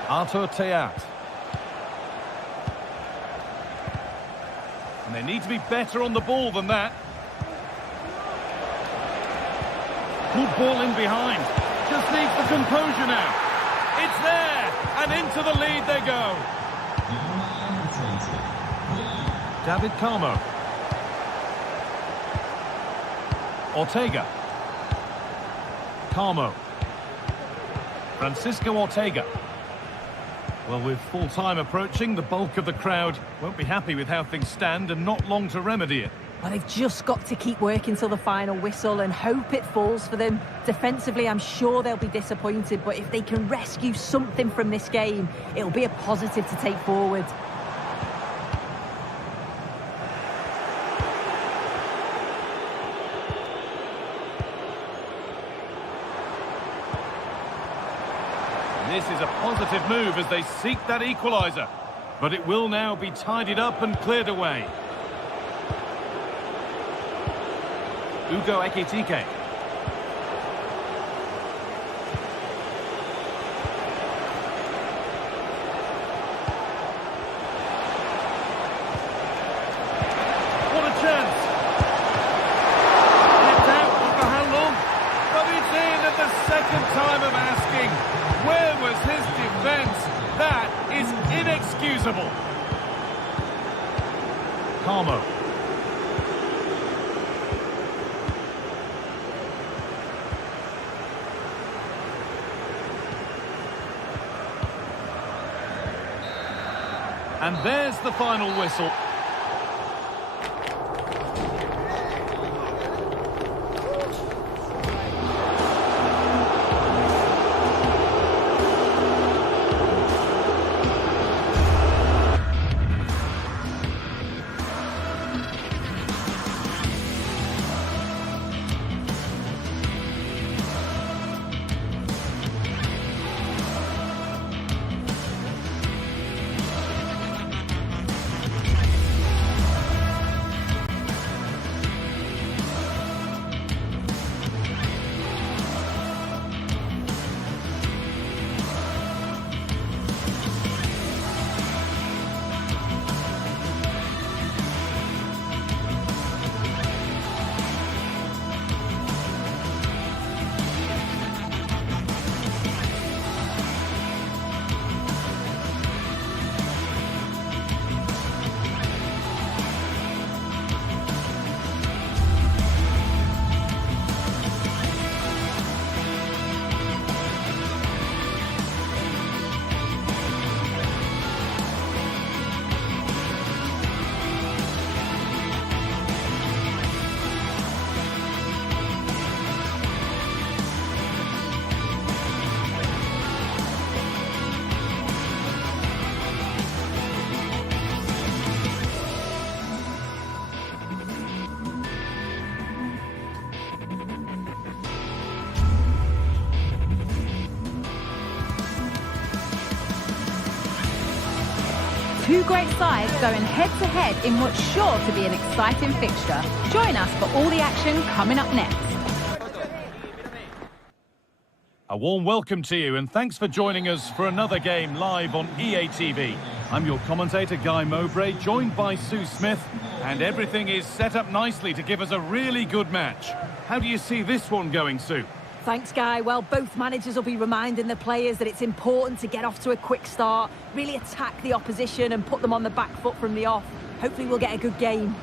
Artur Teat. And they need to be better on the ball than that. Good ball in behind. Just needs the composure now. It's there, and into the lead they go. David Carmo. Ortega. Carmo. Francisco Ortega. Well, with full time approaching, the bulk of the crowd won't be happy with how things stand and not long to remedy it. Well, they've just got to keep working till the final whistle and hope it falls for them. Defensively, I'm sure they'll be disappointed, but if they can rescue something from this game, it'll be a positive to take forward. This is a positive move as they seek that equaliser. But it will now be tidied up and cleared away. Ugo Ekitike. What a chance! Kept out, but for how long? But it's in at the second time of asking. Where was his defence? That is inexcusable. Carmo. And there's the final whistle. Two great sides going head-to-head in what's sure to be an exciting fixture. Join us for all the action coming up next. A warm welcome to you and thanks for joining us for another game live on EA TV. I'm your commentator Guy Mowbray, joined by Sue Smith, and everything is set up nicely to give us a really good match. How do you see this one going, Sue? Thanks, Guy. Well, both managers will be reminding the players that it's important to get off to a quick start, really attack the opposition and put them on the back foot from the off. Hopefully we'll get a good game.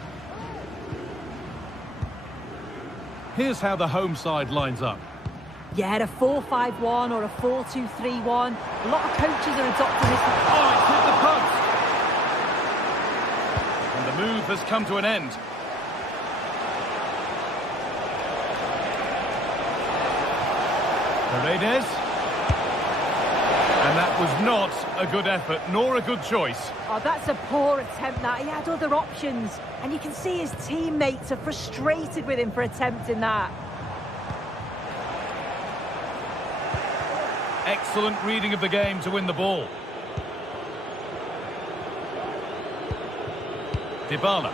Here's how the home side lines up. Yeah, a 4-5-1 or a 4-2-3-1. A lot of coaches are adopting this. Oh, it's hit the post! And the move has come to an end. Paredes. And that was not a good effort, nor a good choice. Oh, that's a poor attempt, that. He had other options. And you can see his teammates are frustrated with him for attempting that. Excellent reading of the game to win the ball. Dybala.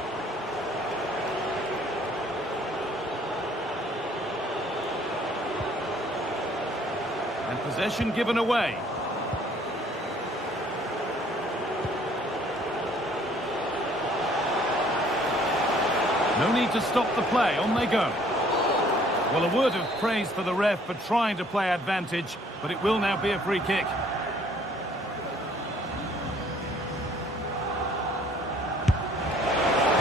And possession given away. No need to stop the play, on they go. Well, a word of praise for the ref for trying to play advantage, but it will now be a free kick.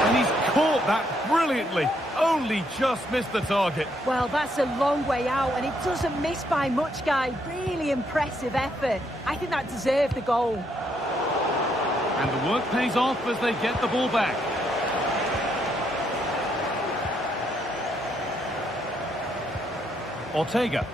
And he's caught that brilliantly, only just missed the target. Well, that's a long way out, and it doesn't miss by much, Guy. Really impressive effort. I think that deserved the goal. And the work pays off as they get the ball back. Ortega.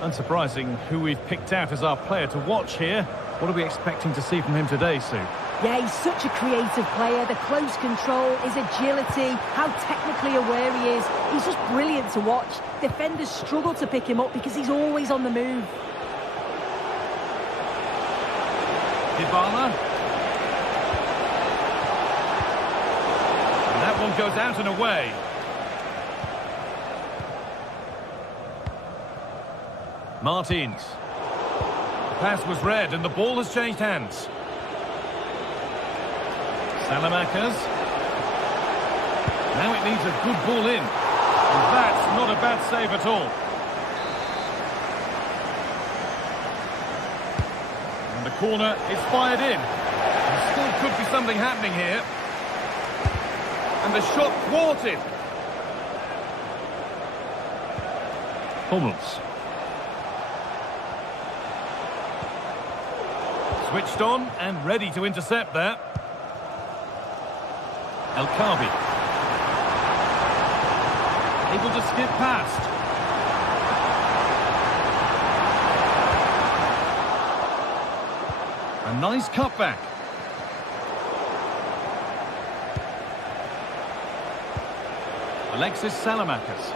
Unsurprising who we've picked out as our player to watch here. What are we expecting to see from him today, Sue? Yeah, he's such a creative player. The close control, his agility, how technically aware he is. He's just brilliant to watch. Defenders struggle to pick him up because he's always on the move. Dybala. That one goes out and away. Martins. The pass was read and the ball has changed hands. Salamakers. Now it needs a good ball in. And that's not a bad save at all. And the corner is fired in. There still could be something happening here. And the shot thwarted. Hummels. Switched on and ready to intercept there. El Khabi. Able to skip past. A nice cutback. Alexis Salamakers.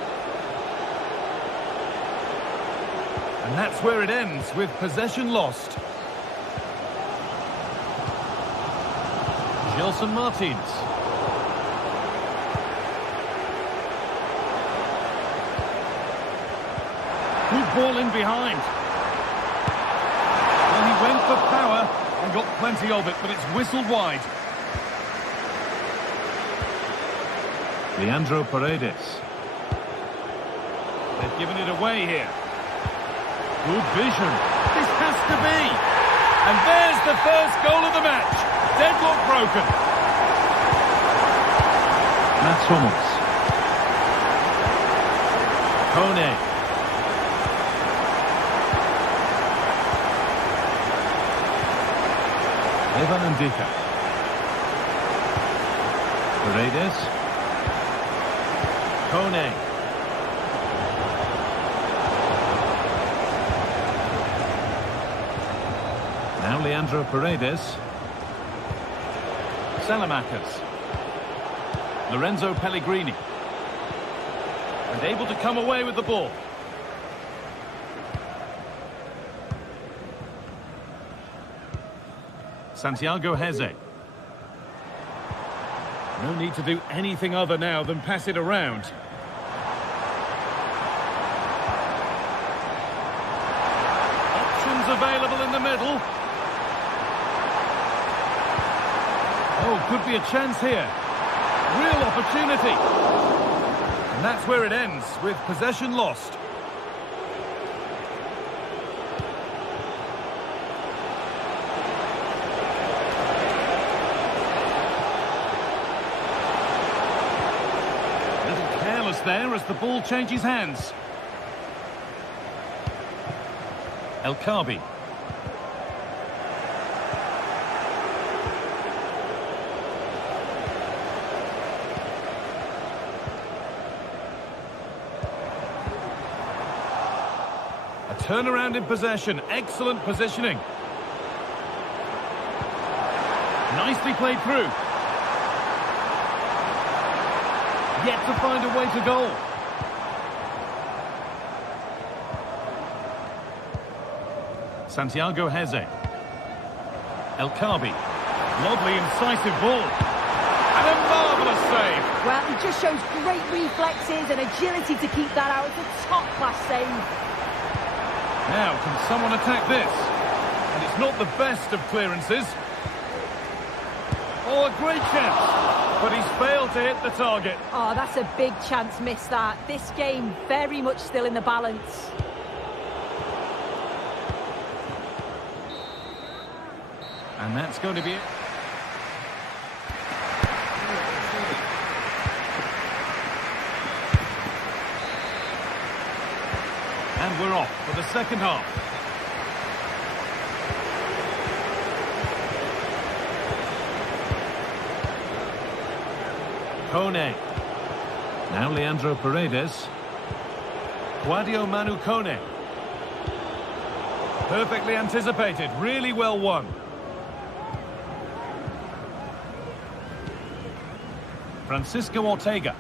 And that's where it ends, with possession lost. Gelson Martins. Good ball in behind. Well, he went for power and got plenty of it, but it's whistled wide. Leandro Paredes. They've given it away here. Good vision. This has to be. And there's the first goal of the match. Deadlock broken. Mats Hummels. Kone. Evan Ndika. Paredes. Kone. Now Leandro Paredes. Salamakers. Lorenzo Pellegrini. And able to come away with the ball. Santiago Heze. No need to do anything other now than pass it around. Options available in the middle. Oh, could be a chance here. Real opportunity. And that's where it ends, with possession lost. A little careless there as the ball changes hands. El Kaabi. A turnaround in possession. Excellent positioning. Nicely played through. Yet to find a way to goal. Santiago Heze. El Kaabi. Lovely, incisive ball. And a marvellous save. Well, he just shows great reflexes and agility to keep that out. It's a top-class save. Now, can someone attack this? And it's not the best of clearances. Oh, a great chance. But he's failed to hit the target. Oh, that's a big chance missed that. This game very much still in the balance. And that's going to be it. And we're off for the second half. Kone. Now Leandro Paredes. Guadio Manu Kone. Perfectly anticipated, really well won. Francisco Ortega.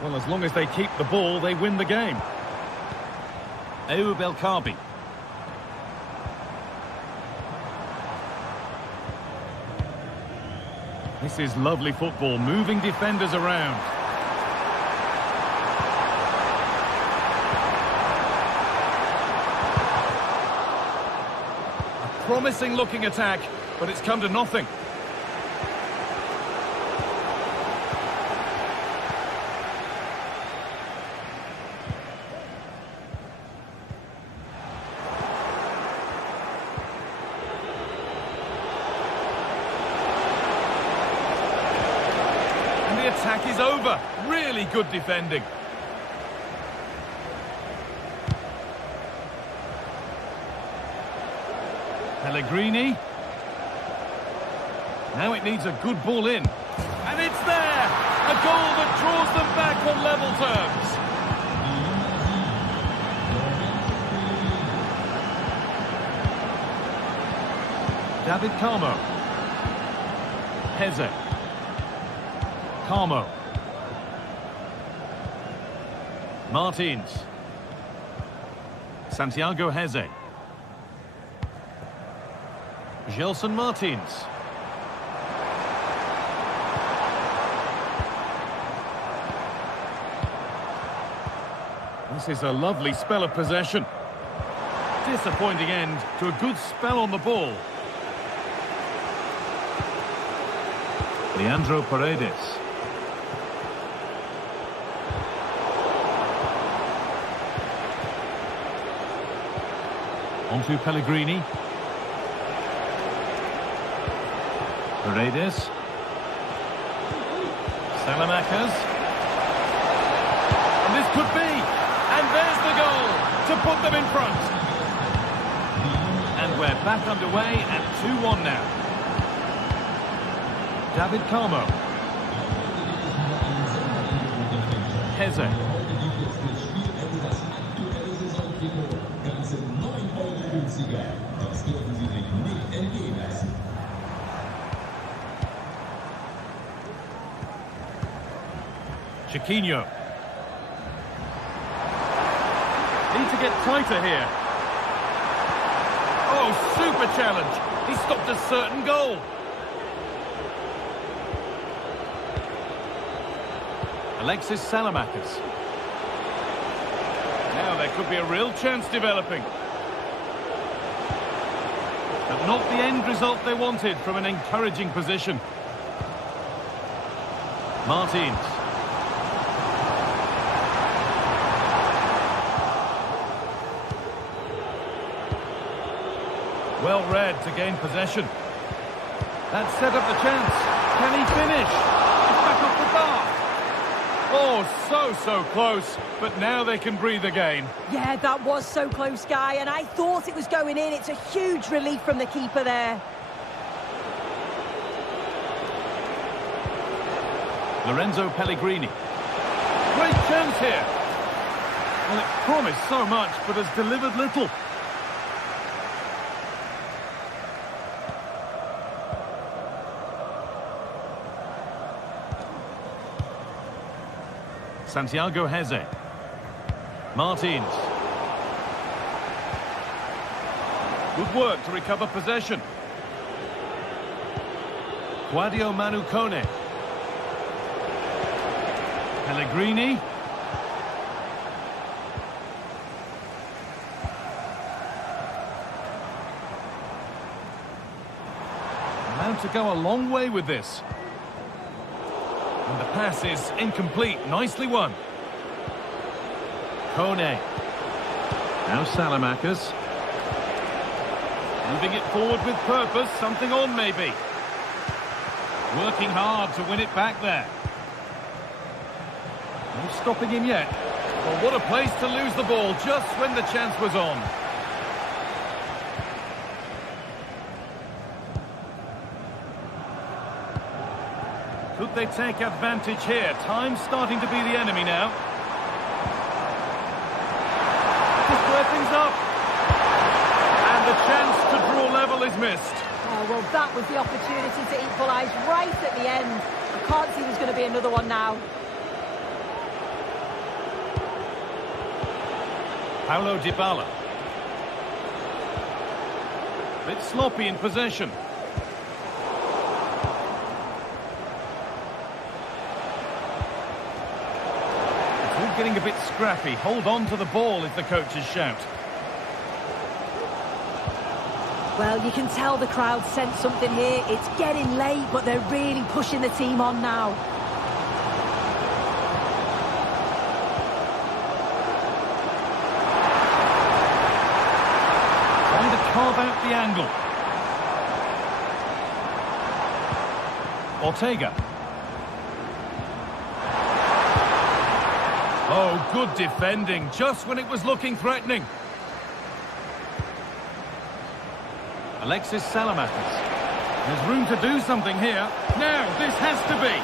Well, as long as they keep the ball, they win the game. Ayoub El Kaabi. This is lovely football, moving defenders around. A promising looking attack, but it's come to nothing. Attack is over. Really good defending. Pellegrini. Now it needs a good ball in. And it's there! A goal that draws them back on level terms. David Carmo. Heze. Carmo. Martins. Santiago Heze. Gelson Martins. This is a lovely spell of possession. Disappointing end to a good spell on the ball. Leandro Paredes. Onto Pellegrini. Paredes. Salamakers. And this could be. And there's the goal to put them in front. And we're back underway at 2-1 now. David Carmo. Heze. Chiquinho. Need to get tighter here. Oh, super challenge. He stopped a certain goal. Alexis Salamakers. Now there could be a real chance developing. But not the end result they wanted from an encouraging position. Martins. Well read to gain possession. That set up the chance. Can he finish? He's back off the bar. Oh, so close. But now they can breathe again. Yeah, that was so close, Guy, and I thought it was going in. It's a huge relief from the keeper there. Lorenzo Pellegrini. Great chance here. Well, it promised so much, but has delivered little. Santiago Heze. Martins. Good work to recover possession. Quadio Manu Kone. Pellegrini. Allowed to go a long way with this. And the pass is incomplete. Nicely won. Kone. Now Salamakers. Moving it forward with purpose. Something on, maybe. Working hard to win it back there. No stopping him yet. Well, what a place to lose the ball just when the chance was on. Could they take advantage here? Time's starting to be the enemy now. To square things up. And the chance to draw level is missed. Oh, well, that was the opportunity to equalise right at the end. I can't see there's going to be another one now. Paulo Dybala. Bit sloppy in possession. It's all getting a bit scrappy. Hold on to the ball is the coach's shout. Well, you can tell the crowd sense something here. It's getting late, but they're really pushing the team on now. Trying to carve out the angle. Ortega. Oh, good defending, just when it was looking threatening. Alexis Salamakers. There's room to do something here. Now, this has to be.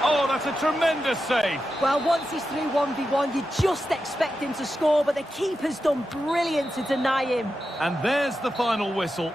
Oh, that's a tremendous save. Well, once he's through 1v1, you just expect him to score, but the keeper's done brilliant to deny him. And there's the final whistle.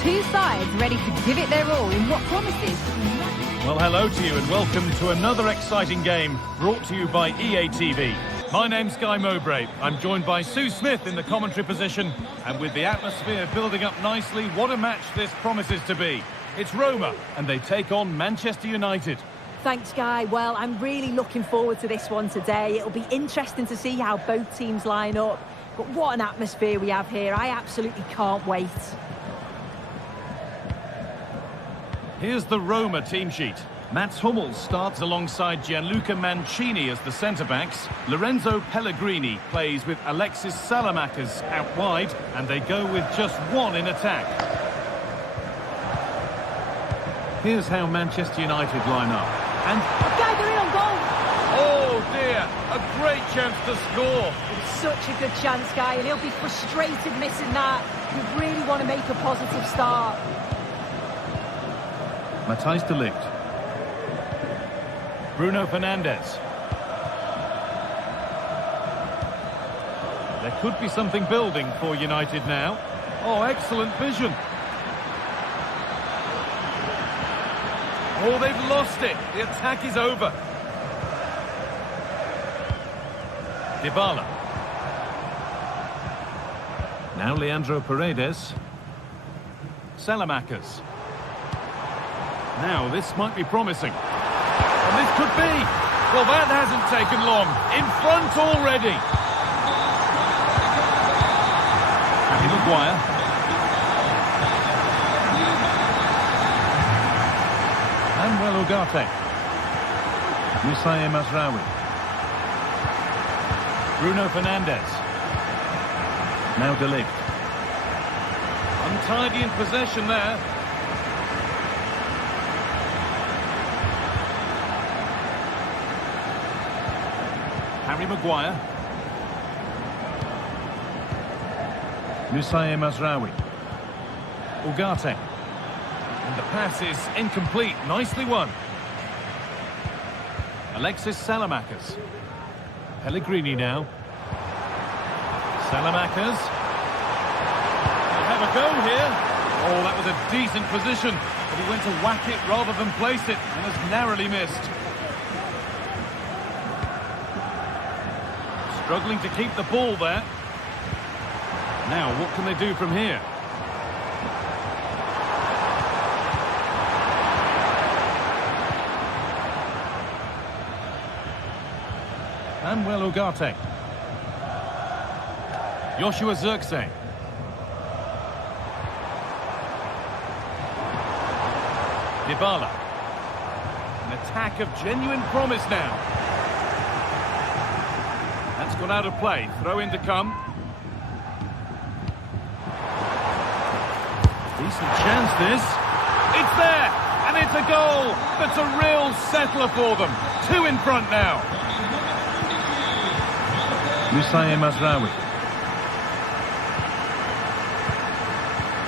Two sides ready to give it their all in what promises. Well, hello to you and welcome to another exciting game brought to you by EA TV. My name's Guy Mowbray. I'm joined by Sue Smith in the commentary position, and with the atmosphere building up nicely, what a match this promises to be. It's Roma and they take on Manchester United. Thanks, Guy. Well, I'm really looking forward to this one today. It'll be interesting to see how both teams line up. But what an atmosphere we have here. I absolutely can't wait. Here's the Roma team sheet. Mats Hummels starts alongside Gianluca Mancini as the centre-backs. Lorenzo Pellegrini plays with Alexis Salamakers out wide, and they go with just one in attack. Here's how Manchester United line up. And Guy, they're in on goal. oh dear, a great chance to score. It's such a good chance, Guy, and he'll be frustrated missing that. You really want to make a positive start. Matthijs de Ligt. Bruno Fernandes. There could be something building for United now. Oh, excellent vision. Oh, they've lost it. The attack is over. Dybala. Now Leandro Paredes. Salamakers. Now this might be promising. And this could be. Well, that hasn't taken long. In front already. Harry Maguire. Manuel Ugarte. Moussa Mazraoui. Bruno Fernandes. Now De Ligt. Untidy in possession there. Harry Maguire. Moussa Mazraoui. Ugarte. And the pass is incomplete. Nicely won. Alexis Salamakers. Pellegrini now. Salamakers. They have a go here. Oh, that was a decent position. But he went to whack it rather than place it and has narrowly missed. Struggling to keep the ball there. Now, what can they do from here? Manuel Ugarte. Joshua Zirkzee. Dybala. An attack of genuine promise now. That's gone out of play. Throw in to come. Decent chance this. It's there! And it's a goal! That's a real settler for them. 2 in front now. Moussa Mazraoui.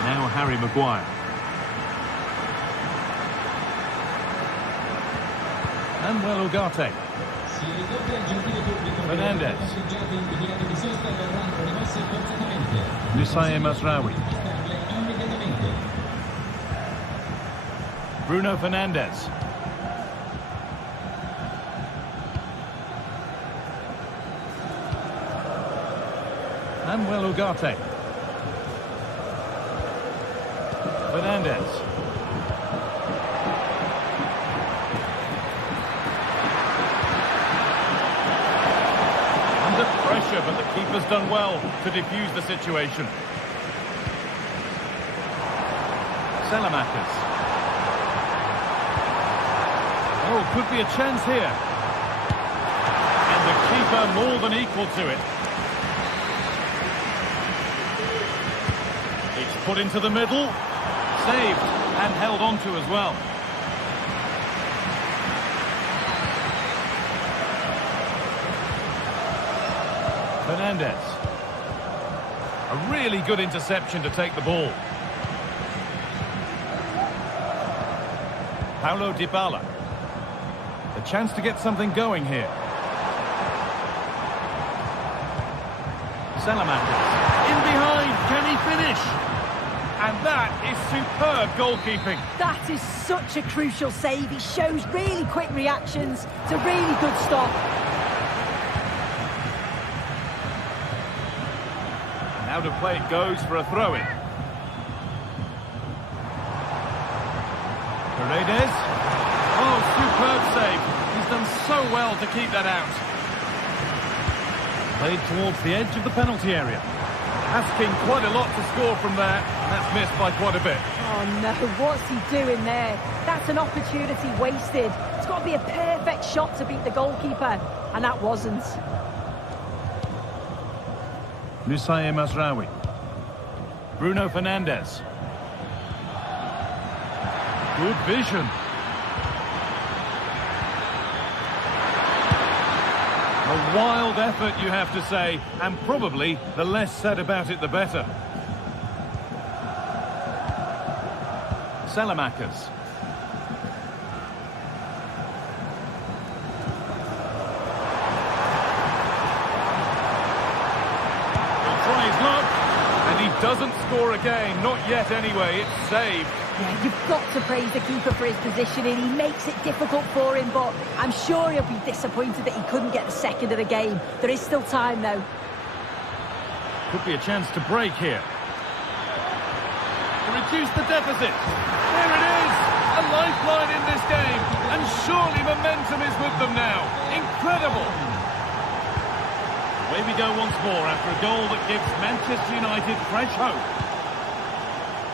Now Harry Maguire. Manuel Ugarte. Fernandes. Moussa Mazraoui. Bruno Fernandes. Manuel Ugarte. Fernandes. Under pressure, but the keeper's done well to defuse the situation. Salamakers. Oh, could be a chance here. And the keeper more than equal to it. It's put into the middle. Saved and held on to as well. Fernandes. A really good interception to take the ball. Paulo Dybala. The chance to get something going here. Salamakers. In behind. Can he finish? And that is superb goalkeeping. That is such a crucial save. He shows really quick reactions. It's a really good stop. And out of play it goes for a throw-in. Paredes. Oh, superb save. so well to keep that out. Played towards the edge of the penalty area. Asking quite a lot to score from there, and that's missed by quite a bit. Oh no, what's he doing there? That's an opportunity wasted. It's got to be a perfect shot to beat the goalkeeper, and that wasn't. Nusayr Mazraoui. Bruno Fernandes. Good vision. A wild effort, you have to say, and probably the less said about it, the better. Salamakers. He'll try his luck, and he doesn't score again. Not yet anyway, it's saved. Yeah, you've got to praise the keeper for his positioning. He makes it difficult for him, but I'm sure he'll be disappointed that he couldn't get the second of the game. There is still time, though. Could be a chance to break here. To reduce the deficit. There it is! A lifeline in this game. And surely momentum is with them now. Incredible! Away we go once more after a goal that gives Manchester United fresh hope.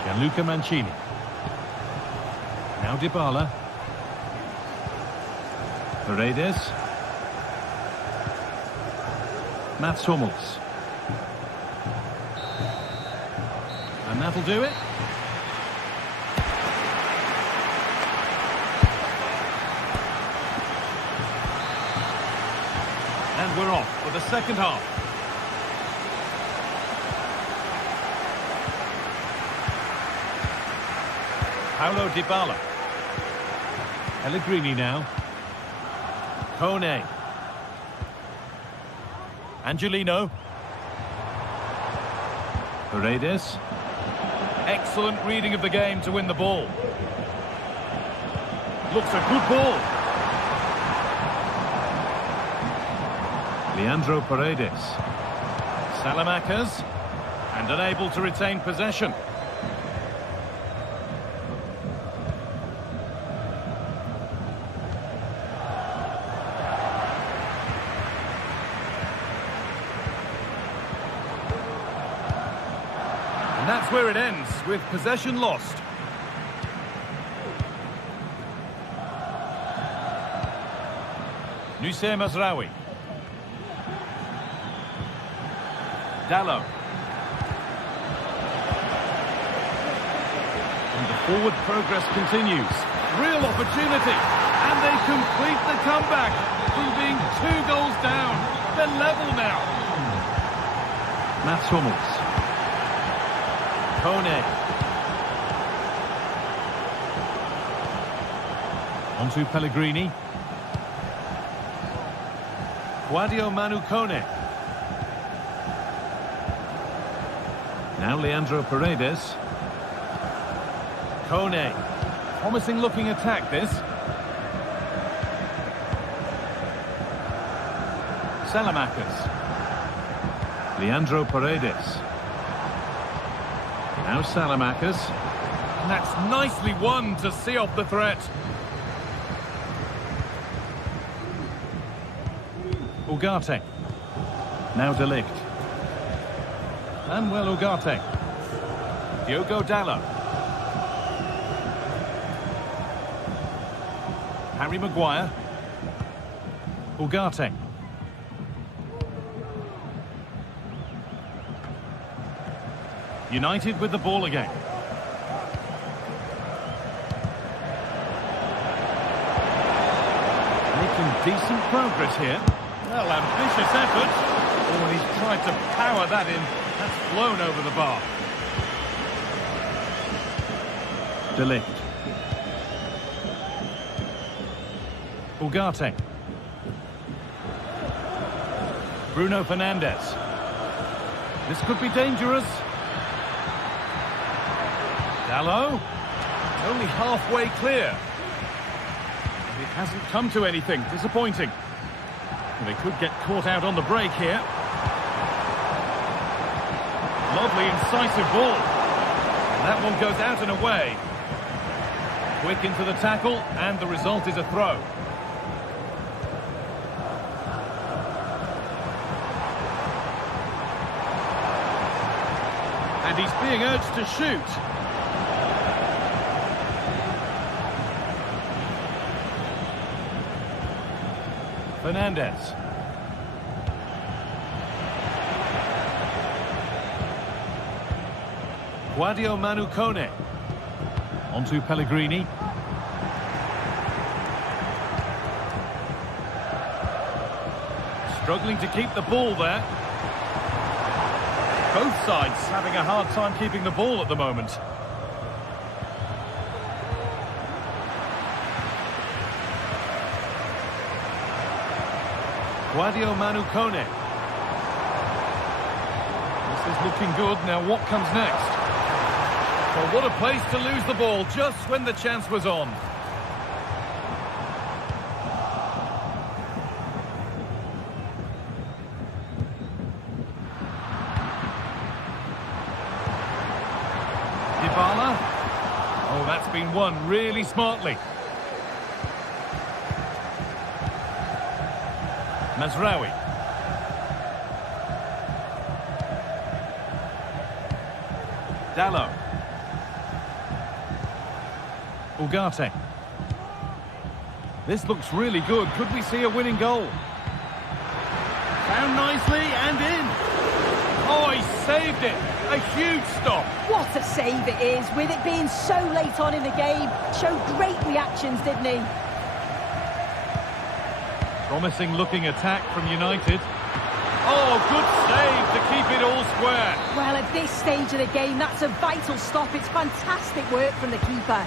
Gianluca Mancini. Now Dybala. Paredes. Mats Hummels. And that'll do it. And we're off for the second half. Paulo Dybala. Pellegrini now. Kone. Angelino. Paredes. Excellent reading of the game to win the ball. Looks a good ball. Leandro Paredes. Salamakers. And unable to retain possession. And that's where it ends, with possession lost. Nusayr Mazraoui. Dalot. And the forward progress continues. Real opportunity. And they complete the comeback from being 2 goals down. They're level now. Mats Hummels. Kone. Onto Pellegrini. Guadio Manu Kone. Now Leandro Paredes. Kone. Promising looking attack this. Salamakers. Leandro Paredes. Now Salamakers. And that's nicely won to see off the threat. Ugarte. Now De Ligt. Manuel Ugarte. Diogo Dalot. Harry Maguire. Ugarte. United with the ball again. Making decent progress here. Well, ambitious effort. Oh, and he's tried to power that in. That's flown over the bar. De Ligt. Ugarte. Bruno Fernandes. This could be dangerous. Dalot. Only halfway clear. And it hasn't come to anything. Disappointing. And they could get caught out on the break here. Lovely, incisive ball. And that one goes out and away. Quick into the tackle, and the result is a throw. And he's being urged to shoot. Fernandez. Guadio Manukone. Onto Pellegrini. Struggling to keep the ball there. Both sides having a hard time keeping the ball at the moment. Guadio Manukone. This is looking good. Now what comes next? Well, what a place to lose the ball just when the chance was on. Oh, that's been won really smartly. Mazraoui. Dallo. Ugarte. This looks really good. Could we see a winning goal? Found nicely and in. Oh, he saved it. A huge stop. What a save it is, with it being so late on in the game. Showed great reactions, didn't he? Promising looking attack from United. Oh, good save to keep it all square. Well, at this stage of the game, that's a vital stop. It's fantastic work from the keeper.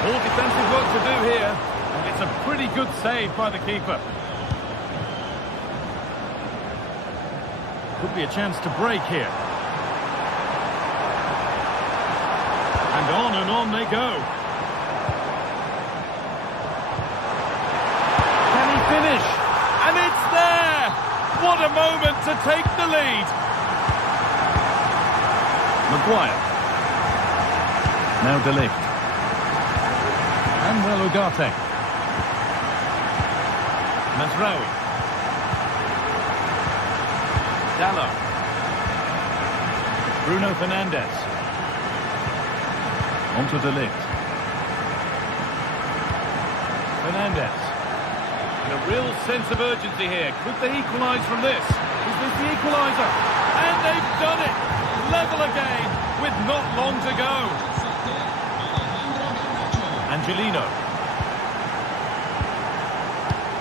All defensive work to do here, and it's a pretty good save by the keeper. Could be a chance to break here. And on they go. Can he finish? And it's there! What a moment to take the lead! Maguire. Now De Ligt. And well, Ugarte. Mazraoui. Dallo. Bruno Fernandes. Onto De Ligt. Fernandes. And a real sense of urgency here. Could they equalise from this? Is this the equaliser? And they've done it! Level again with not long to go. Angelino.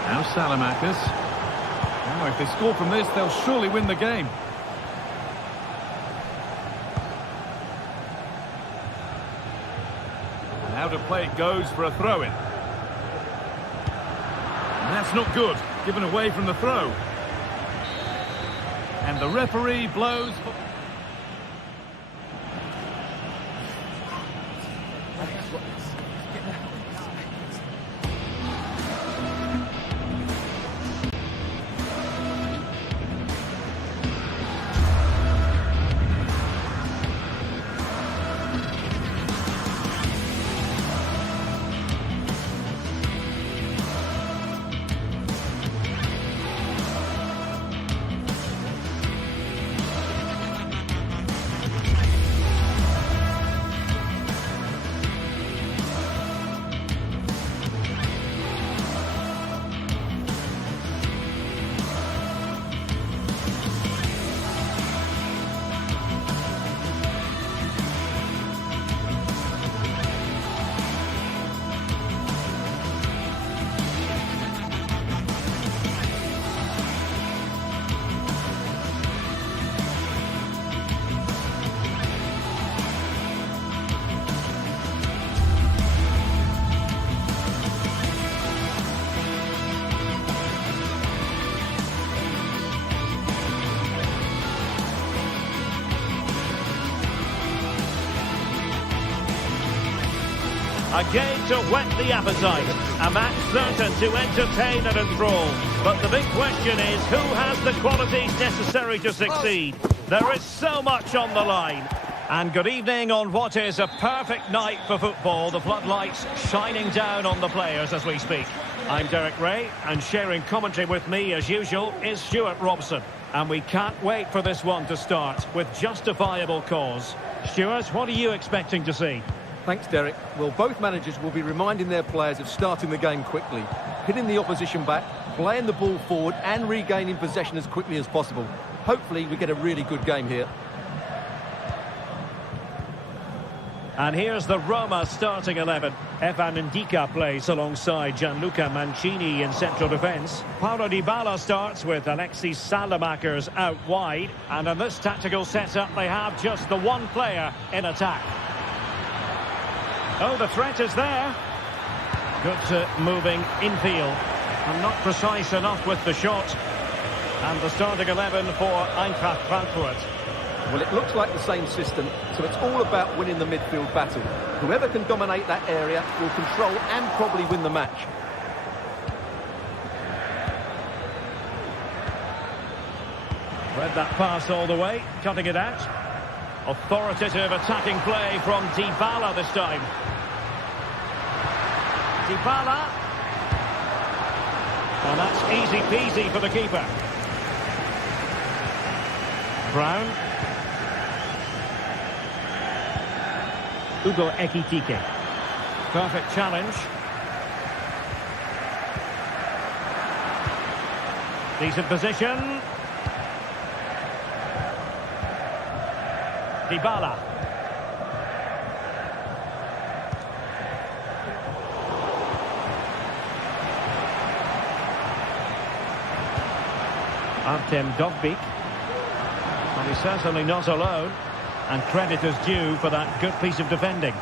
Now Salamakers. Oh, if they score from this, they'll surely win the game. And out of play it goes for a throw-in. And that's not good, given away from the throw. And the referee blows for... A game to whet the appetite, a match certain to entertain and enthrall. But the big question is, who has the qualities necessary to succeed? There is so much on the line. And good evening on what is a perfect night for football. The floodlights shining down on the players as we speak. I'm Derek Ray, and sharing commentary with me as usual is Stuart Robson. And we can't wait for this one to start with justifiable cause. Stuart, what are you expecting to see? Thanks, Derek. Well, both managers will be reminding their players of starting the game quickly, hitting the opposition back, playing the ball forward and regaining possession as quickly as possible. Hopefully we get a really good game here. And here's the Roma starting 11. Evan Ndika plays alongside Gianluca Mancini in central defence. Paulo Dybala starts with Alexis Salamakers out wide. And in this tactical setup, they have just the one player in attack. Oh, the threat is there. Good moving infield. And not precise enough with the shot. And the starting 11 for Eintracht Frankfurt. Well, it looks like the same system, so it's all about winning the midfield battle. Whoever can dominate that area will control and probably win the match. Read that pass all the way, cutting it out. Authoritative attacking play from Dybala this time. Dybala. And that's easy peasy for the keeper. Brown. Ugo Ekitike. Perfect challenge. Decent position. Dybala. Artem Dovbyk. And he's certainly not alone. And credit is due for that good piece of defending.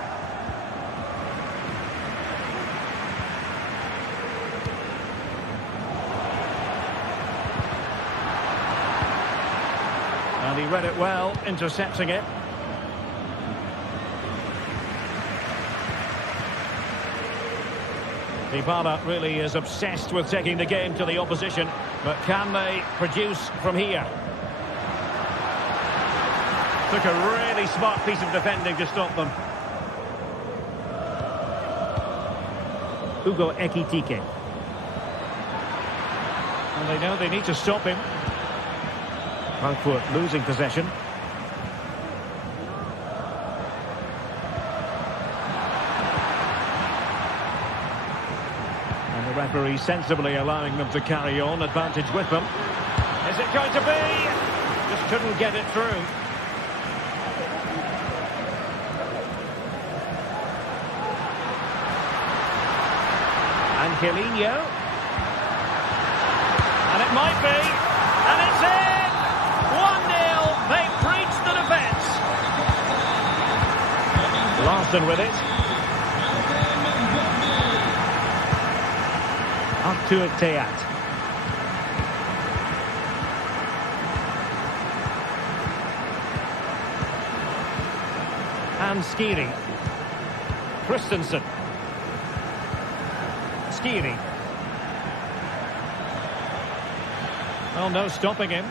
And he read it well, intercepting it. Dybala really is obsessed with taking the game to the opposition, but can they produce from here? Took a really smart piece of defending to stop them. Ugo Ekitike. And they know they need to stop him. Frankfurt losing possession. And the referee sensibly allowing them to carry on, advantage with them. Is it going to be? Just couldn't get it through. Angelino. And it might be. And it's in! 1-0. They've breached the defence. Larson with it. Up to it, Teat. And Skiri. Christensen. Skiri. Well, no stopping him.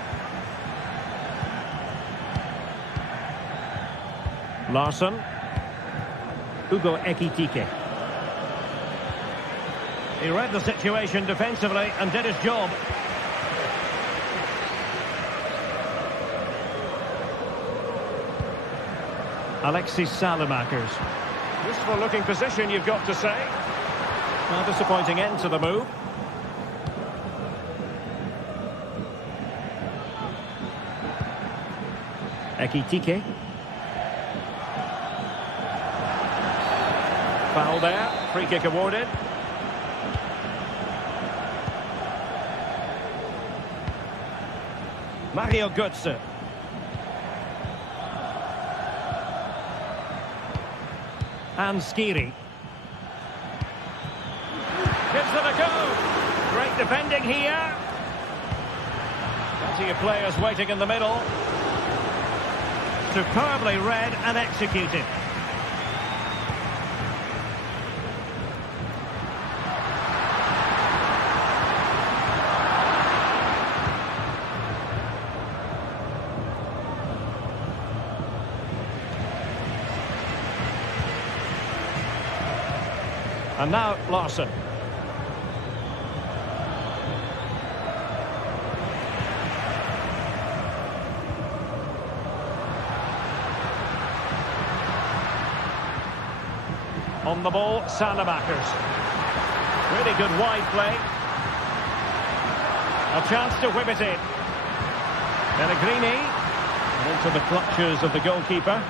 Larson. Ugo Ekitike. He read the situation defensively and did his job. Alexis Salamakers. Useful looking position, you've got to say. Well, disappointing end to the move. Ekitike. Foul there. Free kick awarded. Mario Götze. And Skiri. Gives it a go. Great defending here. Plenty of players waiting in the middle. Superbly read and executed. And now Larsson. On the ball, Salamakers. Really good wide play. A chance to whip it in. Pellegrini. And into the clutches of the goalkeeper.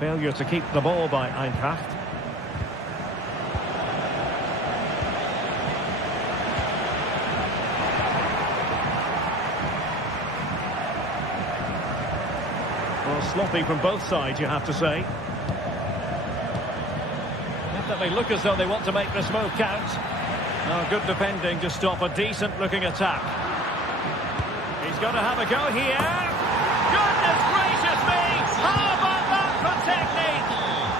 Failure to keep the ball by Eintracht. Well, sloppy from both sides, you have to say. Definitely look as though they want to make this move count. Oh, good defending to stop a decent-looking attack. He's going to have a go here. Goodness gracious me! How about that for technique?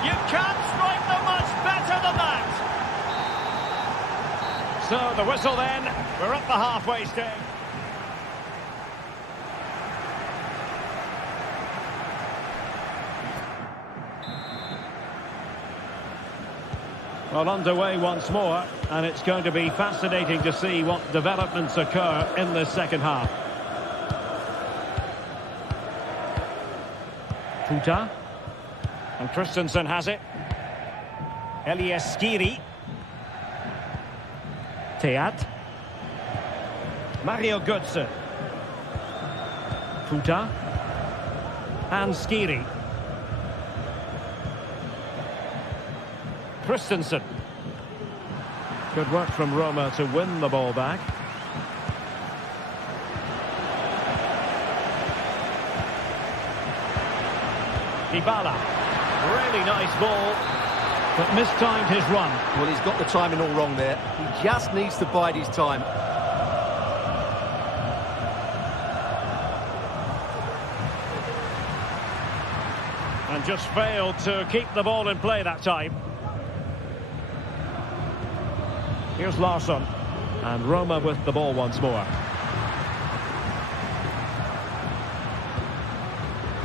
You can't strike them much better than that. So the whistle then. We're at the halfway stage. Well, underway once more, and it's going to be fascinating to see what developments occur in the second half. Puta. And Christensen has it. Elias Skiri. Teat. Mario Götze. Puta. And Skiri. Christensen. Good work from Roma to win the ball back. Dybala. Really nice ball, but mistimed his run. Well, he's got the timing all wrong there. He just needs to bide his time. And just failed to keep the ball in play that time. Here's Larsson. And Roma with the ball once more.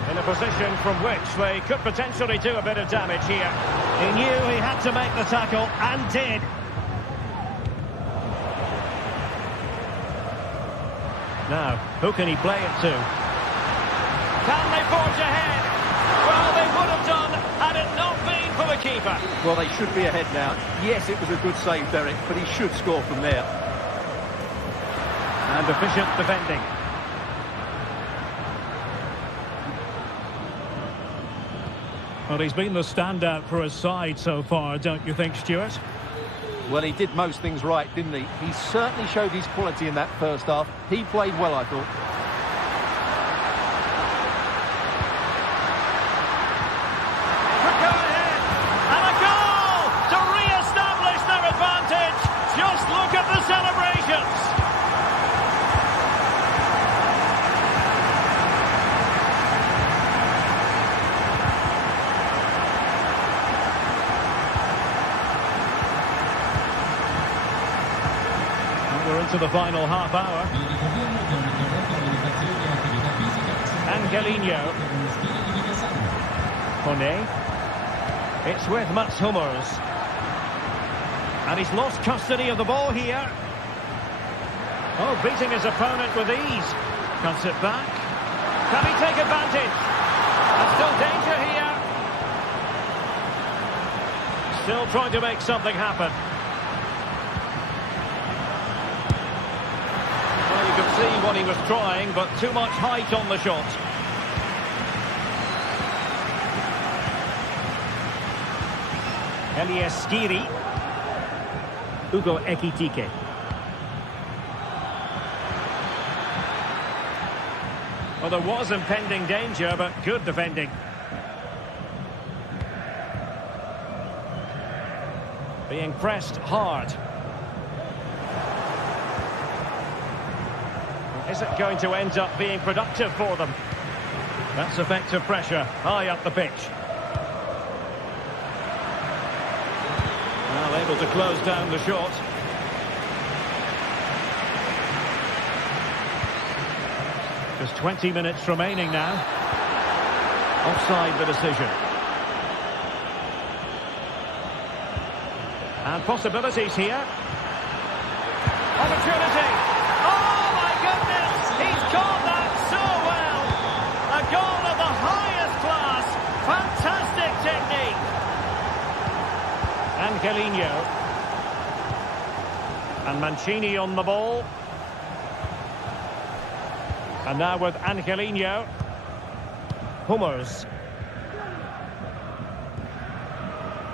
In a position from which they could potentially do a bit of damage here. He knew he had to make the tackle, and did. Now, who can he play it to? Can they forge ahead? Well, they would have done had it not been for the keeper. Well, they should be ahead now. Yes, it was a good save, Derek, but he should score from there. And efficient defending. Well, he's been the standout for his side so far, don't you think, Stuart? Well, he did most things right, didn't he? He certainly showed his quality in that first half. He played well, I thought. Could go ahead. And a goal to re-establish their advantage. Just look at the celebrations. We're into the final half hour. Angelino. Kone. It's with Mats Hummels. And he's lost custody of the ball here. Oh, beating his opponent with ease. Cuts it back. Can he take advantage? And still danger here. Still trying to make something happen. You can see what he was trying, but too much height on the shot. Elias Skiri. Ugo Ekitike. Well, there was impending danger, but good defending. Being pressed hard. Is it going to end up being productive for them? That's effective pressure, high up the pitch. Well, able to close down the shot. Just 20 minutes remaining now. Offside the decision. And possibilities here. Opportunity! Oh my goodness! He's caught that so well! A goal of the highest class! Fantastic technique! Angelino. And Mancini on the ball. And now with Angelino. Hummers.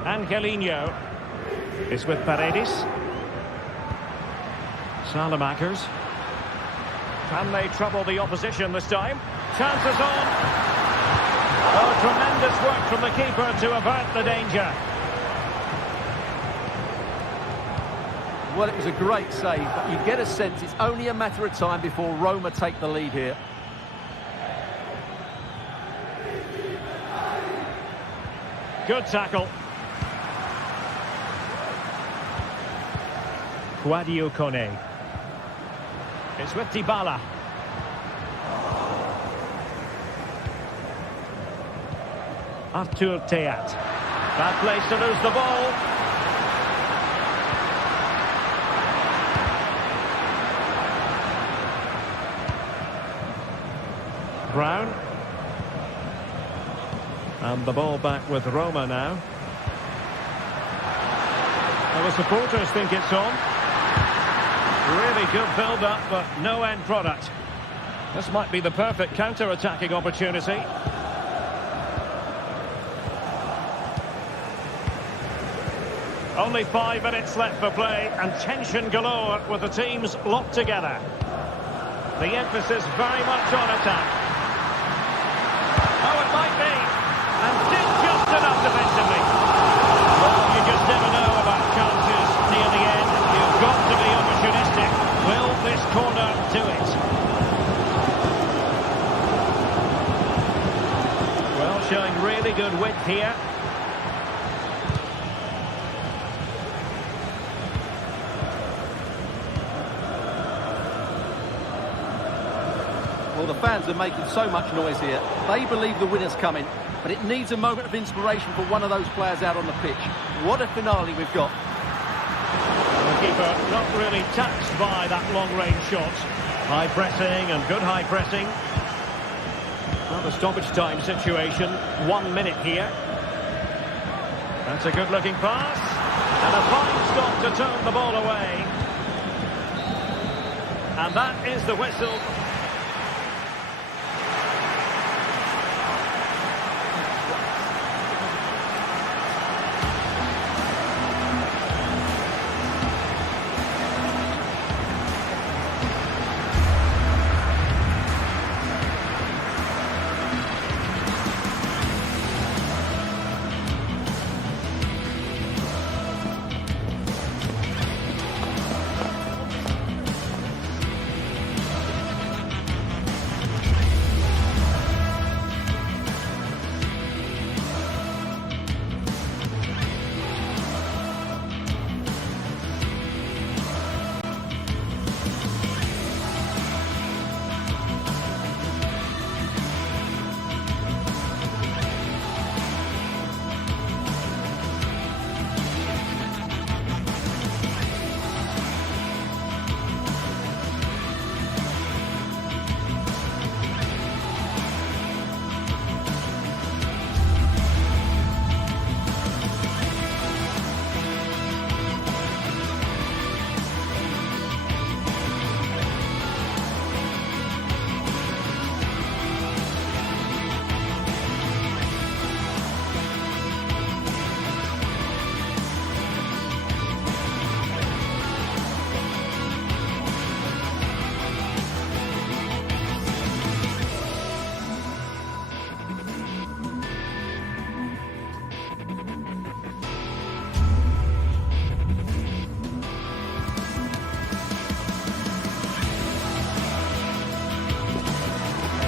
Angelino is with Paredes. Salamakers. Can they trouble the opposition this time? Chances on. Oh, tremendous work from the keeper to avert the danger. Well, it was a great save, but you get a sense it's only a matter of time before Roma take the lead here. Good tackle. Guadio Kone. It's with Dybala. Artur Teat. Bad place to lose the ball. Brown. And the ball back with Roma now. Well, the supporters think it's on. Really good build-up, but no end product. This might be the perfect counter-attacking opportunity. Only 5 minutes left for play, and tension galore with the teams locked together. The emphasis very much on attack. Oh, it might be. And did just enough defensively. Well, you just never know about chances near the end. You've got to be opportunistic. Will this corner do it? Well, showing really good width here. Well, the fans are making so much noise here. They believe the winner's coming, but it needs a moment of inspiration for one of those players out on the pitch. What a finale we've got. The keeper not really taxed by that long-range shot. High pressing and good high pressing. Well, the stoppage time situation. 1 minute here. That's a good-looking pass. And a fine stop to turn the ball away. And that is the whistle.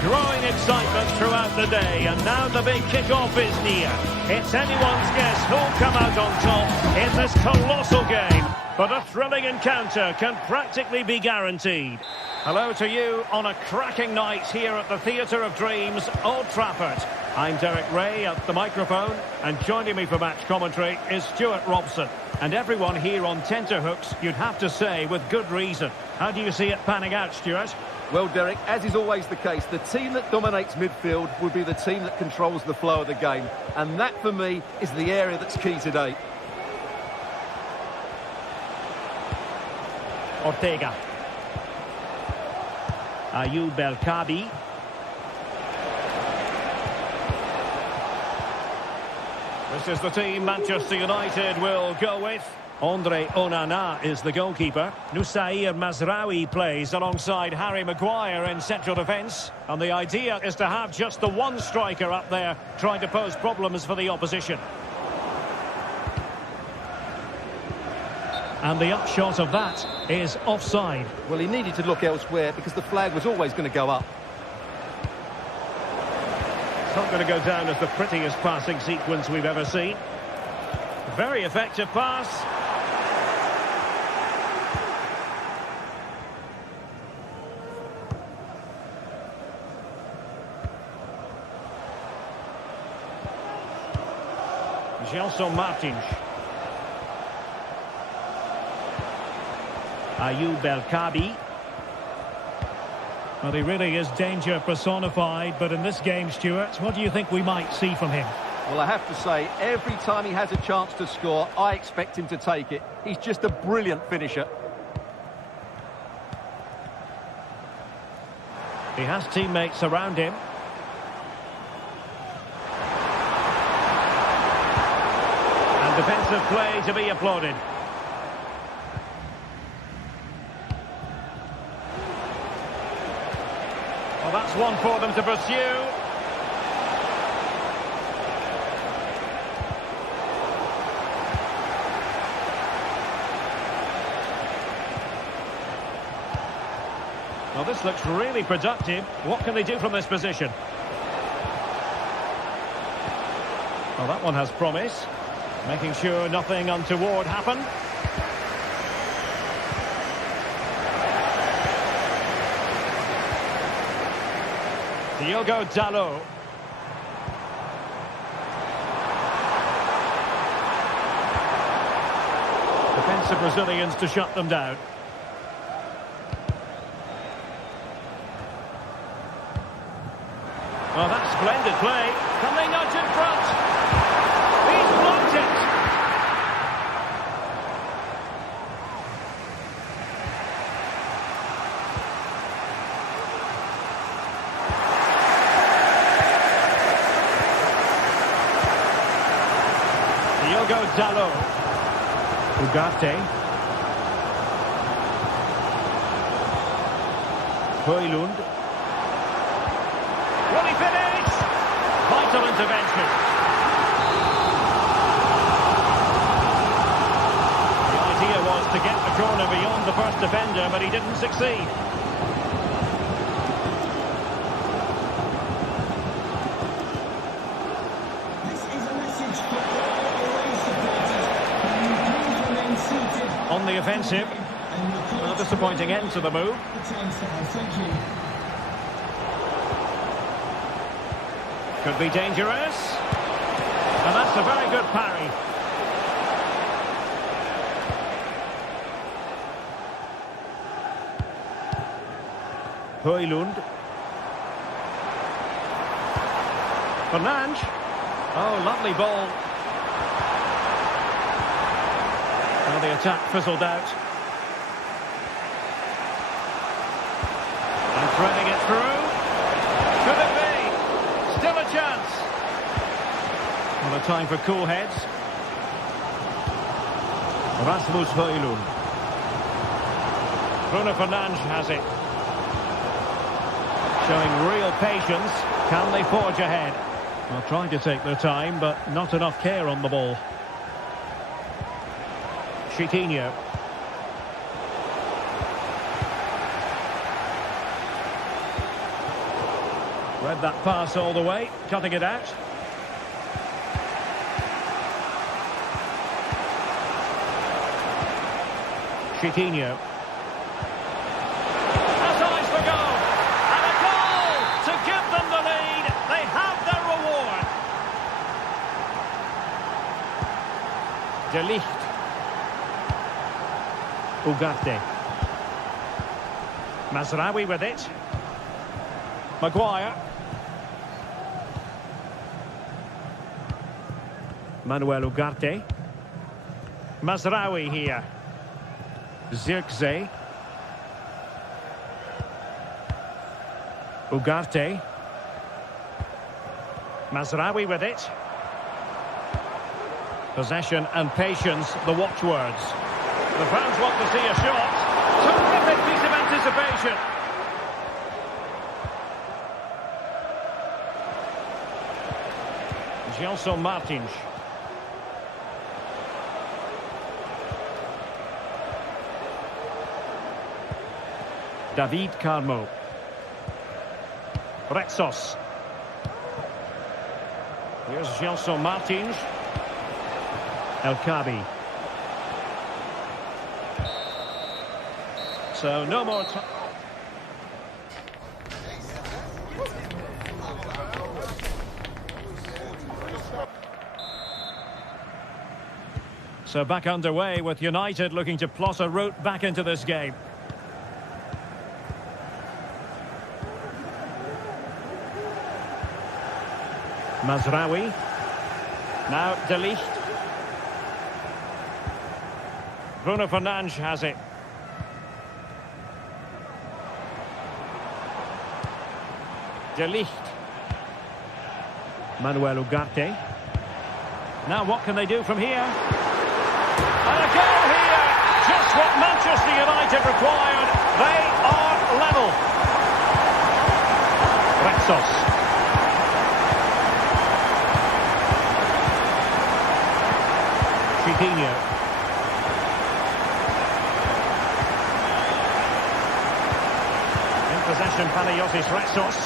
Growing excitement throughout the day, and now the big kick-off is near. It's anyone's guess who'll come out on top in this colossal game, but a thrilling encounter can practically be guaranteed. Hello to you on a cracking night here at the Theatre of Dreams, Old Trafford. I'm Derek Ray at the microphone, and joining me for match commentary is Stuart Robson. And everyone here on tenterhooks, you'd have to say, with good reason. How do you see it panning out, Stuart? Well, Derek, as is always the case, the team that dominates midfield will be the team that controls the flow of the game. And that, for me, is the area that's key today. Ortega. Ayoub El-Kabi. This is the team Manchester United will go with. Andre Onana is the goalkeeper. Nusair Mazraoui plays alongside Harry Maguire in central defence. And the idea is to have just the one striker up there trying to pose problems for the opposition. And the upshot of that is offside. Well, he needed to look elsewhere because the flag was always going to go up. It's not going to go down as the prettiest passing sequence we've ever seen. Very effective pass. Gelson Martins. Ayoub El-Kabi. Well, he really is danger personified, but in this game, Stuart, what do you think we might see from him? Well, I have to say, every time he has a chance to score, I expect him to take it. He's just a brilliant finisher. He has teammates around him. And defensive play to be applauded. Well, that's one for them to pursue. Well, this looks really productive. What can they do from this position? Well, that one has promise. Making sure nothing untoward happened. Diogo Dalot. Defensive Brazilians to shut them down. Well, that's splendid play. Can they nudge in front? He's blocked it. Diogo Dalot. Ugarte. Højlund. Will he finish? Vital intervention. The idea was to get the corner beyond the first defender, but he didn't succeed. This is a message for all away supporters. Can you please remain seated? On the offensive. A disappointing end to the move. Thank you. Could be dangerous. And that's a very good parry. Højlund. Fernandes. Oh, lovely ball. Well, the attack fizzled out. And threading it through. Could it be? Still a chance. Well, a time for cool heads. Rasmus Højlund. Bruno Fernandes has it. Showing real patience. Can they forge ahead? Well, trying to take their time, but not enough care on the ball. Coutinho. Read that pass all the way, cutting it out. Coutinho. As I De Ligt. Ugarte. Mazraoui with it. Maguire. Manuel Ugarte. Mazraoui here. Zirkzee. Ugarte. Mazraoui with it. Possession and patience, the watchwords. The fans want to see a shot. Terrific piece of anticipation. Gelson Martins. David Carmo. Retsos. Here's Gelson Martins. El Kabi. So no more time. So back underway with United looking to plot a route back into this game. Mazraoui. Now De Ligt. Bruno Fernandes has it. De Ligt. Manuel Ugarte. Now what can they do from here? And a goal here! Just what Manchester United required. They are level. Retsos. Coutinho. In possession, Panayotis Retsos.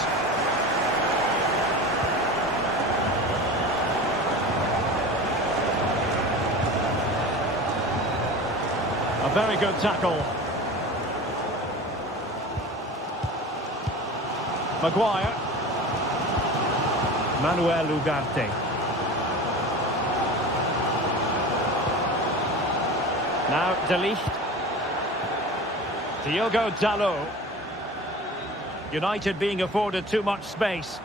A very good tackle. Maguire. Manuel Ugarte. Now De Ligt. Diogo Dalot. United being afforded too much space.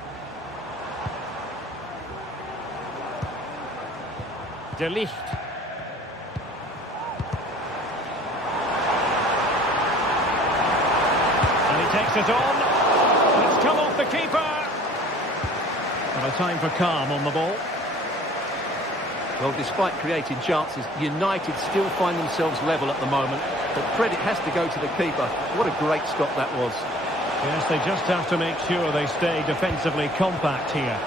De Ligt. And he takes it on. It's come off the keeper. And a time for calm on the ball. Well, despite creating chances, United still find themselves level at the moment. But credit has to go to the keeper. What a great stop that was. Yes, they just have to make sure they stay defensively compact here.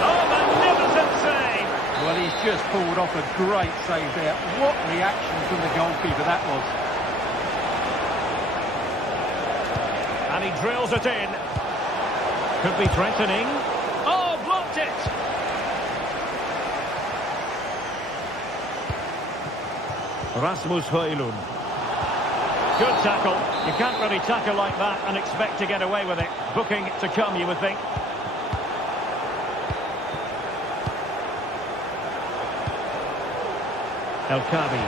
Oh, magnificent save! Well, he's just pulled off a great save there. What reaction from the goalkeeper that was. And he drills it in. Could be threatening. Oh, blocked it! Rasmus Højlund. Good tackle. You can't really tackle like that and expect to get away with it. Booking to come, you would think. El Kabi.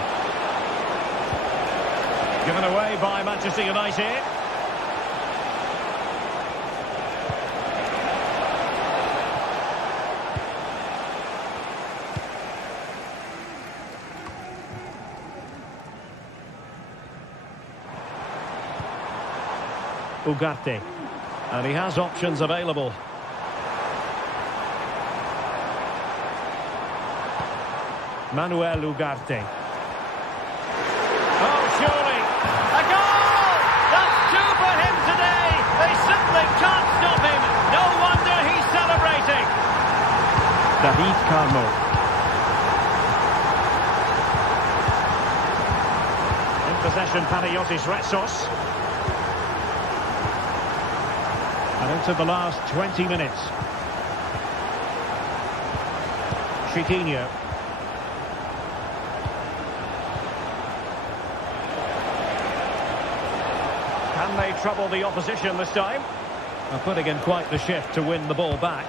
Given away by Manchester United. Ugarte. And he has options available. Manuel Ugarte. Oh, surely. A goal! That's two for him today. They simply can't stop him. No wonder he's celebrating. David Carmo. In possession, Panayotis Retsos. And into the last 20 minutes. Coutinho. Can Can they trouble the opposition this time? They're putting in quite the shift to win the ball back.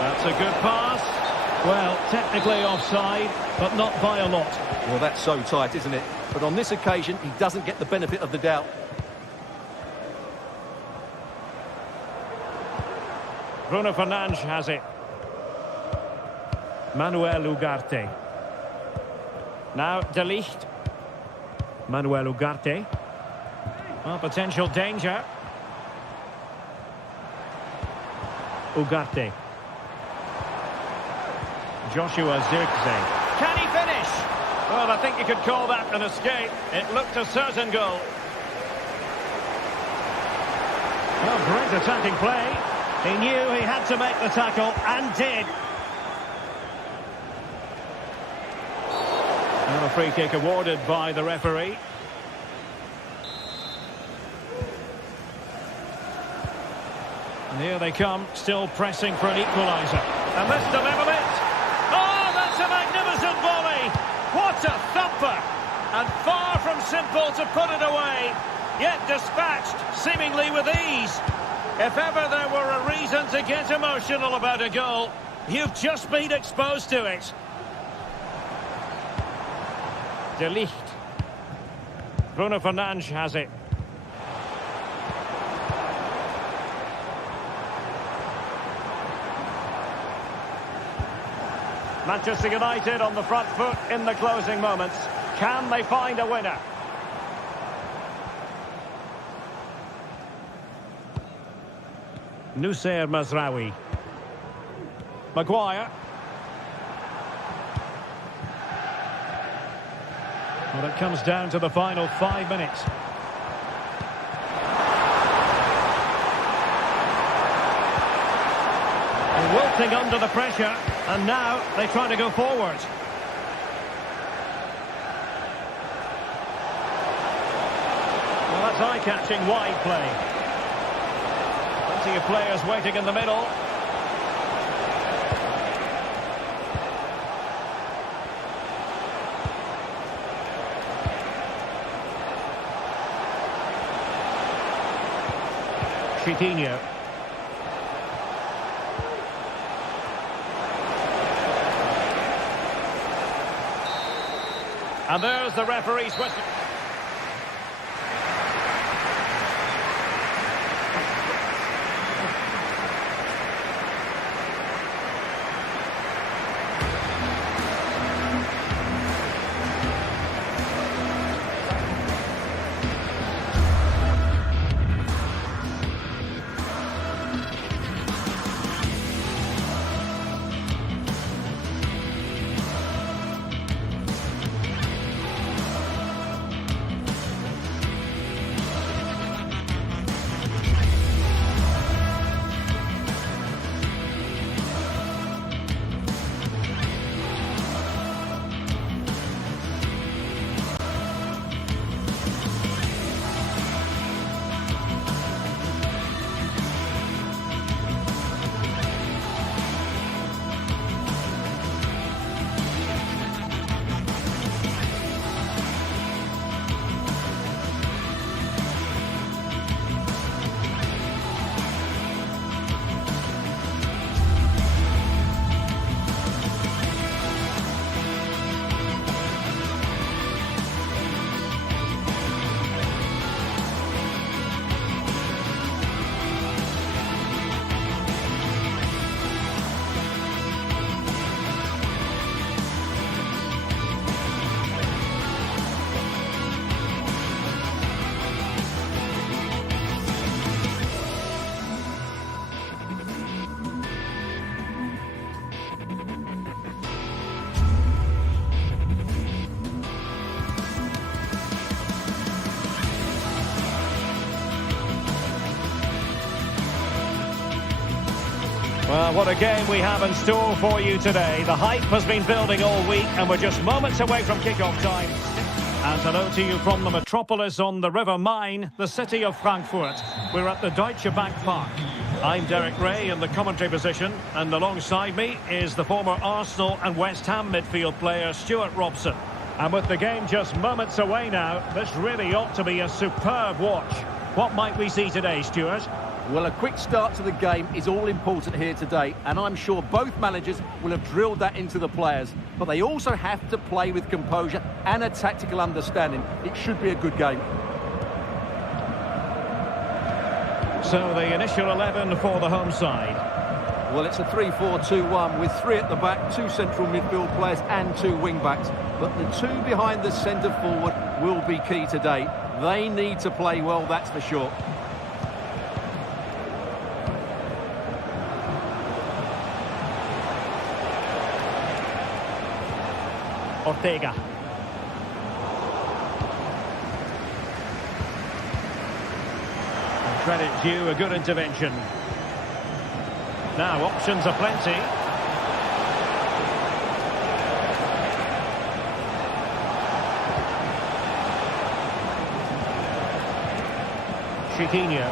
That's a good pass. Well, technically offside, but not by a lot. Well, that's so tight, isn't it? But on this occasion, he doesn't get the benefit of the doubt. Bruno Fernandes has it. Manuel Ugarte. Now De Ligt. Manuel Ugarte. Well, potential danger. Ugarte. Joshua Zirkzee. Can he finish? Well, I think you could call that an escape. It looked a certain goal. Well, great attacking play. He knew he had to make the tackle, and did. And a free kick awarded by the referee. And here they come, still pressing for an equaliser. And this to level it. Oh, that's a magnificent volley. What a thumper. And far from simple to put it away. Yet dispatched, seemingly with ease. If ever there were a reason to get emotional about a goal, you've just been exposed to it. De Ligt. Bruno Fernandes has it. Manchester United on the front foot in the closing moments. Can they find a winner? Nussair Mazraoui. Maguire. Well, it comes down to the final 5 minutes. And wilting under the pressure, and now they try to go forward. Well, that's eye-catching wide play. Plenty of players waiting in the middle. Coutinho. And there's the referee's whistle. Well, what a game we have in store for you today. The hype has been building all week, and we're just moments away from kickoff time. And hello to you from the metropolis on the River Main, the city of Frankfurt. We're at the Deutsche Bank Park. I'm Derek Ray in the commentary position, and alongside me is the former Arsenal and West Ham midfield player Stuart Robson. And with the game just moments away now, this really ought to be a superb watch. What might we see today, Stuart? Well, a quick start to the game is all important here today, and I'm sure both managers will have drilled that into the players. But they also have to play with composure and a tactical understanding. It should be a good game. So the initial 11 for the home side. Well, it's a 3-4-2-1 with 3 at the back, 2 central midfield players and 2 wing-backs. But the 2 behind the centre forward will be key today. They need to play well, that's for sure. Ortega. And credit due, a good intervention. Now, options are plenty. Chiquinho.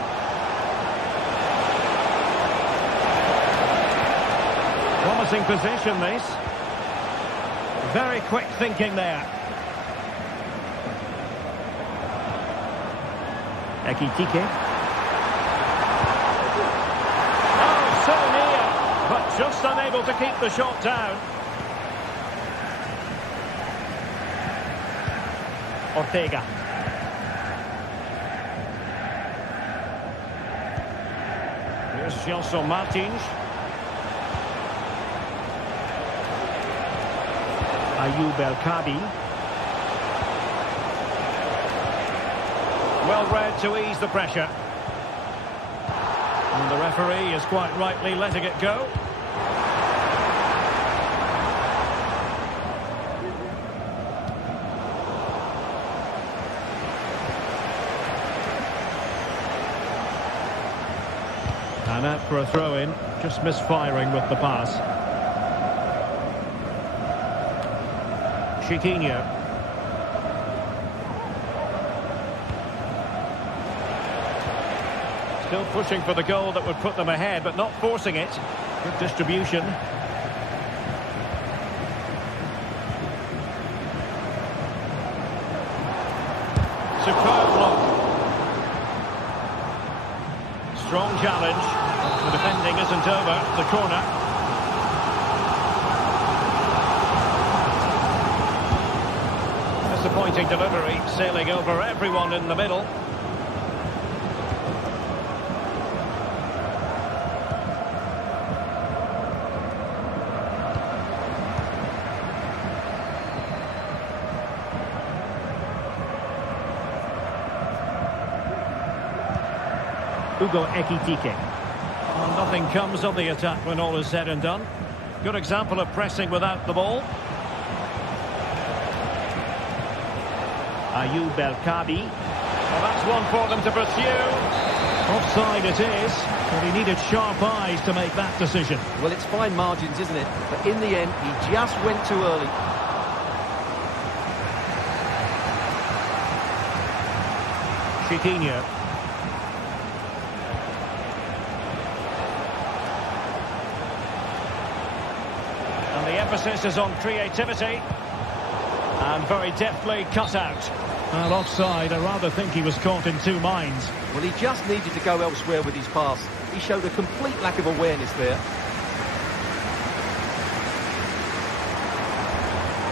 Promising position, this. Very quick thinking there. Ekitike. Oh, so near, but just unable to keep the shot down. Ortega. Here's Gelson Martins. Ayoub El Kabi. Well read to ease the pressure. And the referee is quite rightly letting it go. And out for a throw-in, just misfiring with the pass. Chiquinho. Still pushing for the goal that would put them ahead, but not forcing it. Good distribution. Superb block. Strong challenge. The defending isn't over. The corner. Disappointing delivery, sailing over everyone in the middle. Hugo Ekitike. Well, nothing comes of the attack when all is said and done. Good example of pressing without the ball. Ayoub El Kabi. Well, that's one for them to pursue. Offside it is, but he needed sharp eyes to make that decision. Well, it's fine margins, isn't it? But in the end, he just went too early. Chiquinho. And the emphasis is on creativity. And very deftly cut out. Well, offside, I rather think he was caught in two minds. Well, he just needed to go elsewhere with his pass. He showed a complete lack of awareness there.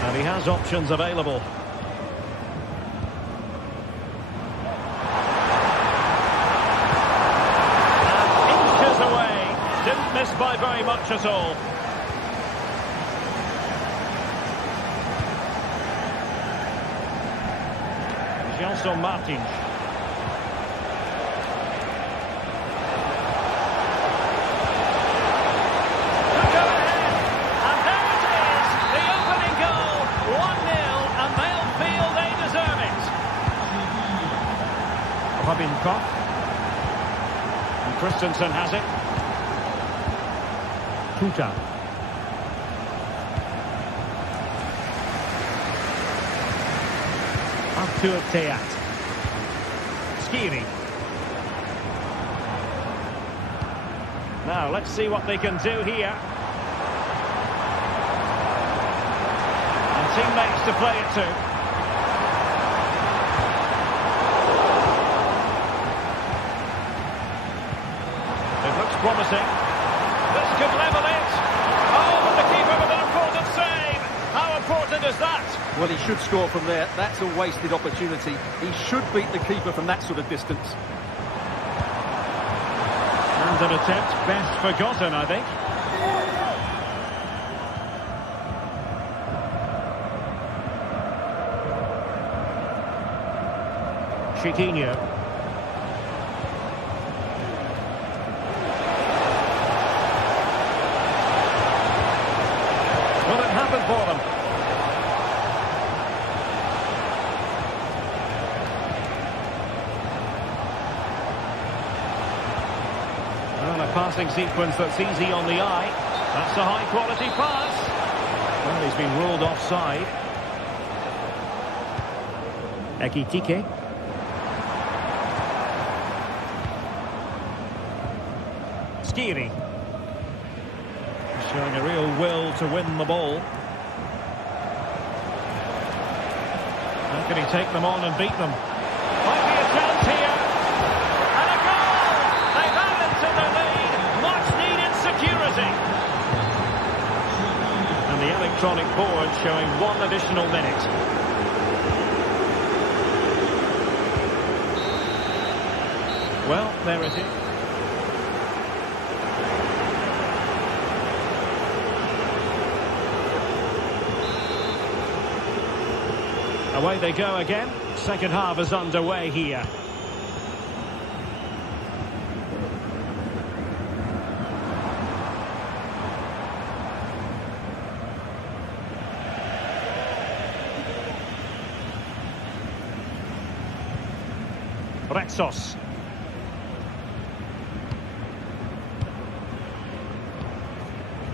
And he has options available. And inches away. Didn't miss by very much at all. Gelson Martins. Took it ahead, and there it is, the opening goal, 1-0, and they'll feel they deserve it. Robin Koch. And Christensen has it. Tuta. Thirteenth. Skiri. Now, let's see what they can do here. And teammates to play it to. Well, he should score from there. That's a wasted opportunity. He should beat the keeper from that sort of distance. And an attempt best forgotten, I think. Chiquinho. Will it happen for them? Well, a passing sequence that's easy on the eye. That's a high-quality pass. Well, he's been ruled offside. Ekitike. Skiri. Showing a real will to win the ball. How can he take them on and beat them? Might be a chance here. And a goal! They've added to the lead. Much needed security. And the electronic board showing 1 additional minute. Well, there it is. Away they go again. Second half is underway here. Retsos.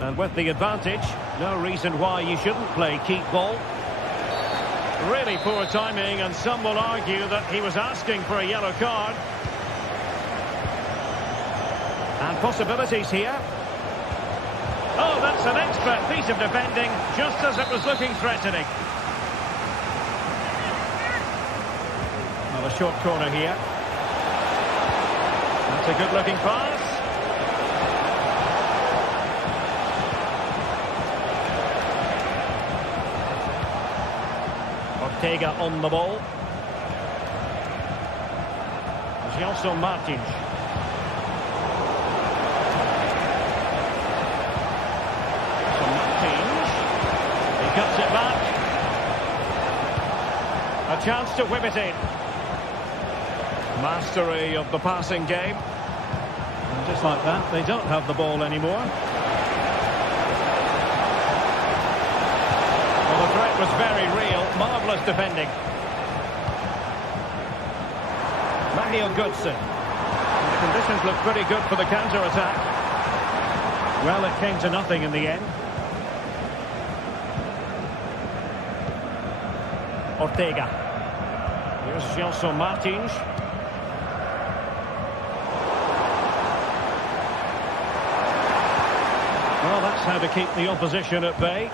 And with the advantage, no reason why you shouldn't play keep ball. Really poor timing, and some will argue that he was asking for a yellow card. And possibilities here. Oh, that's an expert piece of defending, just as it was looking threatening. Well, a short corner here. That's a good-looking pass. Ortega on the ball. Gelson Martins. So Martins. He cuts it back. A chance to whip it in. Mastery of the passing game. And just like that, they don't have the ball anymore. Well, the threat was very real. Marvellous defending. Mario Götze. The conditions look pretty good for the counter-attack. Well, it came to nothing in the end. Ortega. Here's Gelson Martins. Well, that's how to keep the opposition at bay.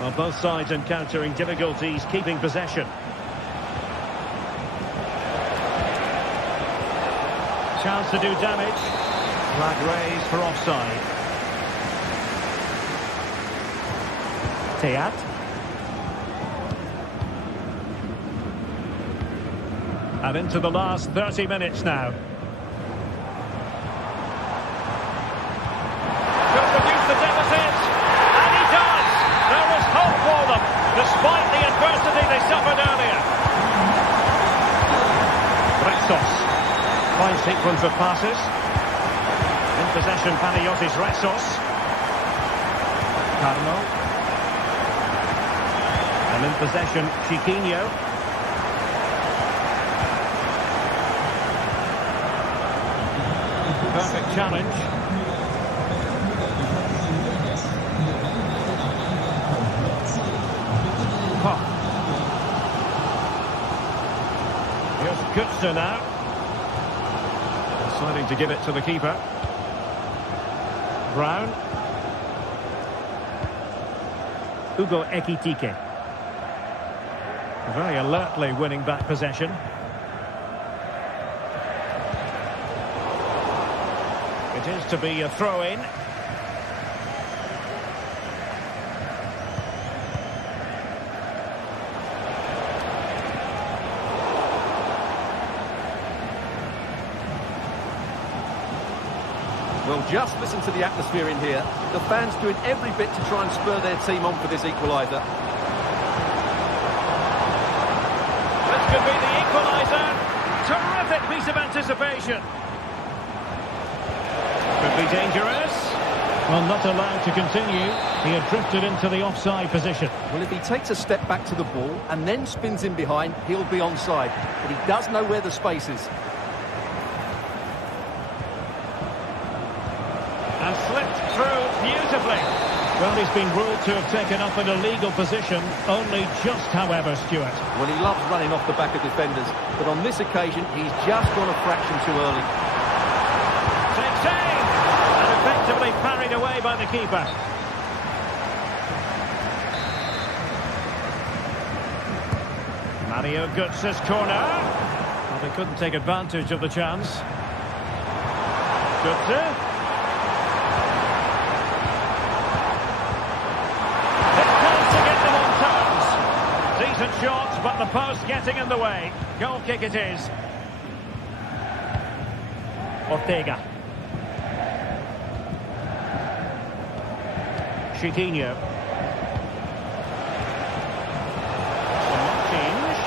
Well, both sides encountering difficulties keeping possession. Chance to do damage. Flag raised for offside. Teat. And into the last 30 minutes now. Could reduce the deficit. And he does. There is hope for them, despite the adversity they suffered earlier. Retsos. Fine sequence of passes. In possession, Panagiotis Retsos. Carlo. And in possession, Chiquinho. Perfect challenge. Koch. Here's Götze now. Deciding to give it to the keeper. Brown. Hugo Ekitike. Very alertly winning back possession. It is to be a throw-in. Well, just listen to the atmosphere in here. The fans doing every bit to try and spur their team on for this equaliser. This could be the equaliser. Terrific piece of anticipation. Could be dangerous. Well, not allowed to continue. He had drifted into the offside position. Well, if he takes a step back to the ball and then spins in behind, he'll be onside. But he does know where the space is. And slipped through beautifully. Well, he's been ruled to have taken up an illegal position. Only just, however, Stuart. Well, he loves running off the back of defenders. But on this occasion, he's just gone a fraction too early. Takes aim. And effectively parried away by the keeper. Mario Götze's corner. Well, they couldn't take advantage of the chance. Götze. Decent shot, but the post getting in the way. Goal kick it is. Ortega. Chiquinho. Change.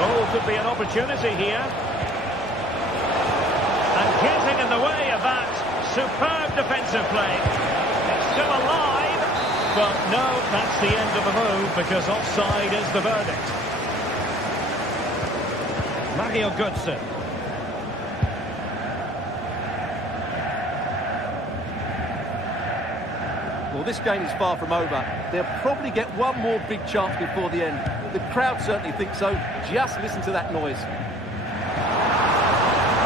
Oh, could be an opportunity here. And getting in the way of that. Superb defensive play. It's still alive. But no, that's the end of the move because offside is the verdict. Mario Götze. Well, this game is far from over. They'll probably get one more big chance before the end. The crowd certainly think so. Just listen to that noise.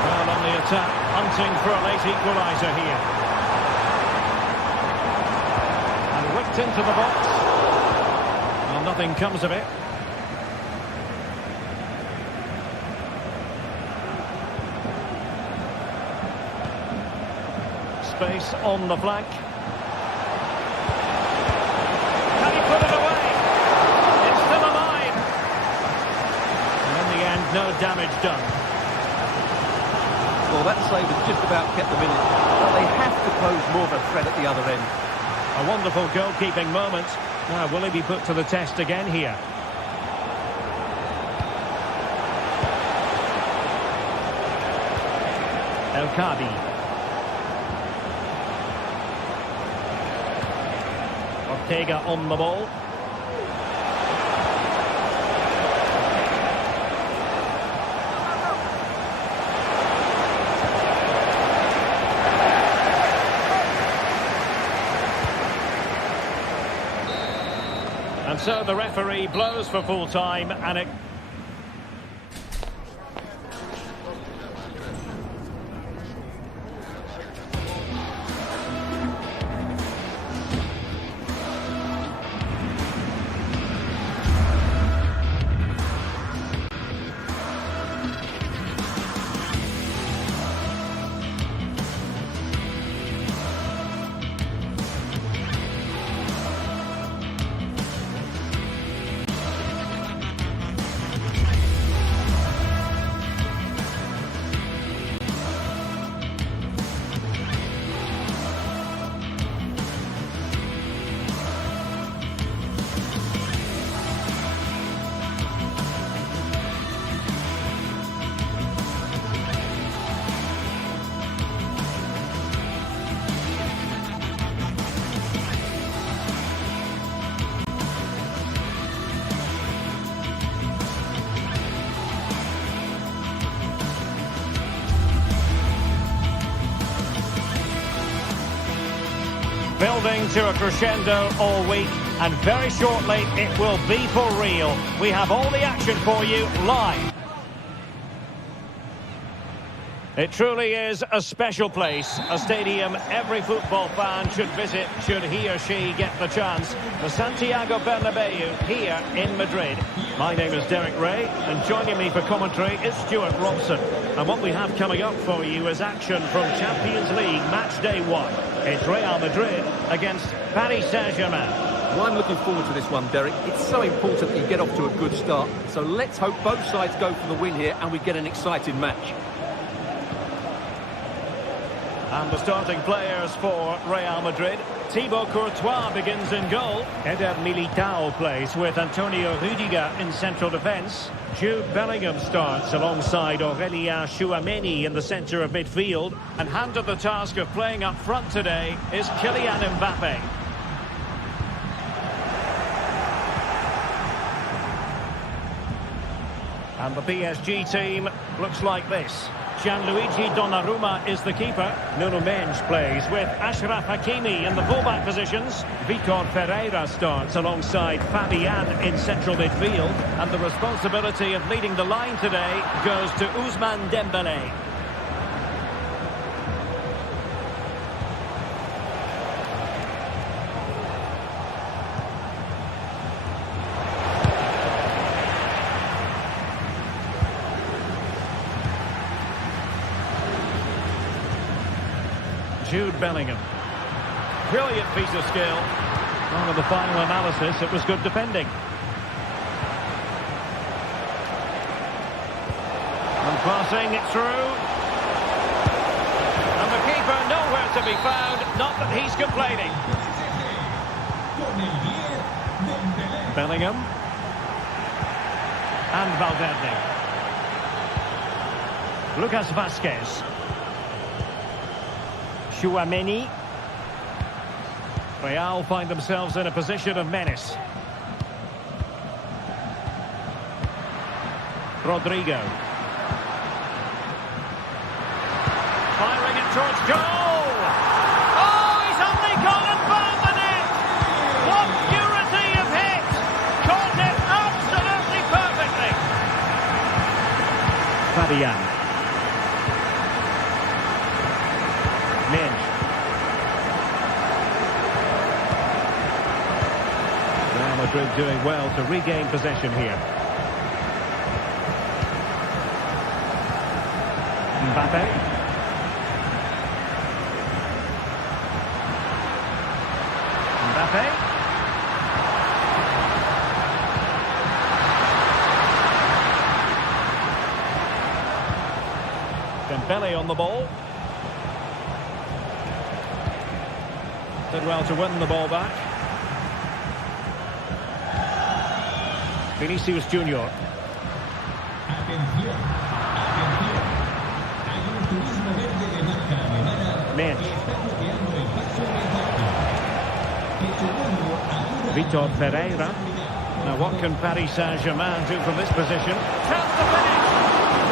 Well, on the attack, hunting for a late equaliser here. And whipped into the box. Well, nothing comes of it. Space on the flank. Can he put it away? It's still alive. And in the end, no damage done. Well, that save has just about kept them in it. But they have to pose more of a threat at the other end. A wonderful goalkeeping moment. Now, will he be put to the test again here? El Kadi. Ortega on the ball. And so the referee blows for full time, and it... building to a crescendo all week, and very shortly it will be for real. We have all the action for you live. It truly is a special place, a stadium every football fan should visit should he or she get the chance. The Santiago Bernabeu here in Madrid. My name is Derek Ray, and joining me for commentary is Stuart Robson. And what we have coming up for you is action from Champions League match day 1. It's Real Madrid against Paris Saint-Germain. Well, I'm looking forward to this one, Derek. It's so important that you get off to a good start. So let's hope both sides go for the win here and we get an exciting match. And the starting players for Real Madrid. Thibaut Courtois begins in goal. Eder Militao plays with Antonio Rüdiger in central defence. Jude Bellingham starts alongside Aurélien Tchouaméni in the centre of midfield. And handed the task of playing up front today is Kylian Mbappe. And the PSG team looks like this. Gianluigi Donnarumma is the keeper. Nuno Mendes plays with Achraf Hakimi in the fullback positions. Vitor Ferreira starts alongside Fabian in central midfield. And the responsibility of leading the line today goes to Ousmane Dembélé. Jude Bellingham. Brilliant piece of skill. On the final analysis, it was good defending. And passing it through. And the keeper nowhere to be found. Not that he's complaining. Bellingham. And Valverde. Lucas Vázquez. Tchouaméni. Real find themselves in a position of menace. Rodrigo. Firing it towards goal! Oh, he's only gone and found the net! What purity of hit! Caught it absolutely perfectly! Fabian. Mendes. Real Madrid doing well to regain possession here. Mbappe. Mbappe. Dembélé on the ball. Did well to win the ball back. Vinicius Junior. Mendes. Vitor Ferreira. Now what can Paris Saint-Germain do from this position? Chance to finish!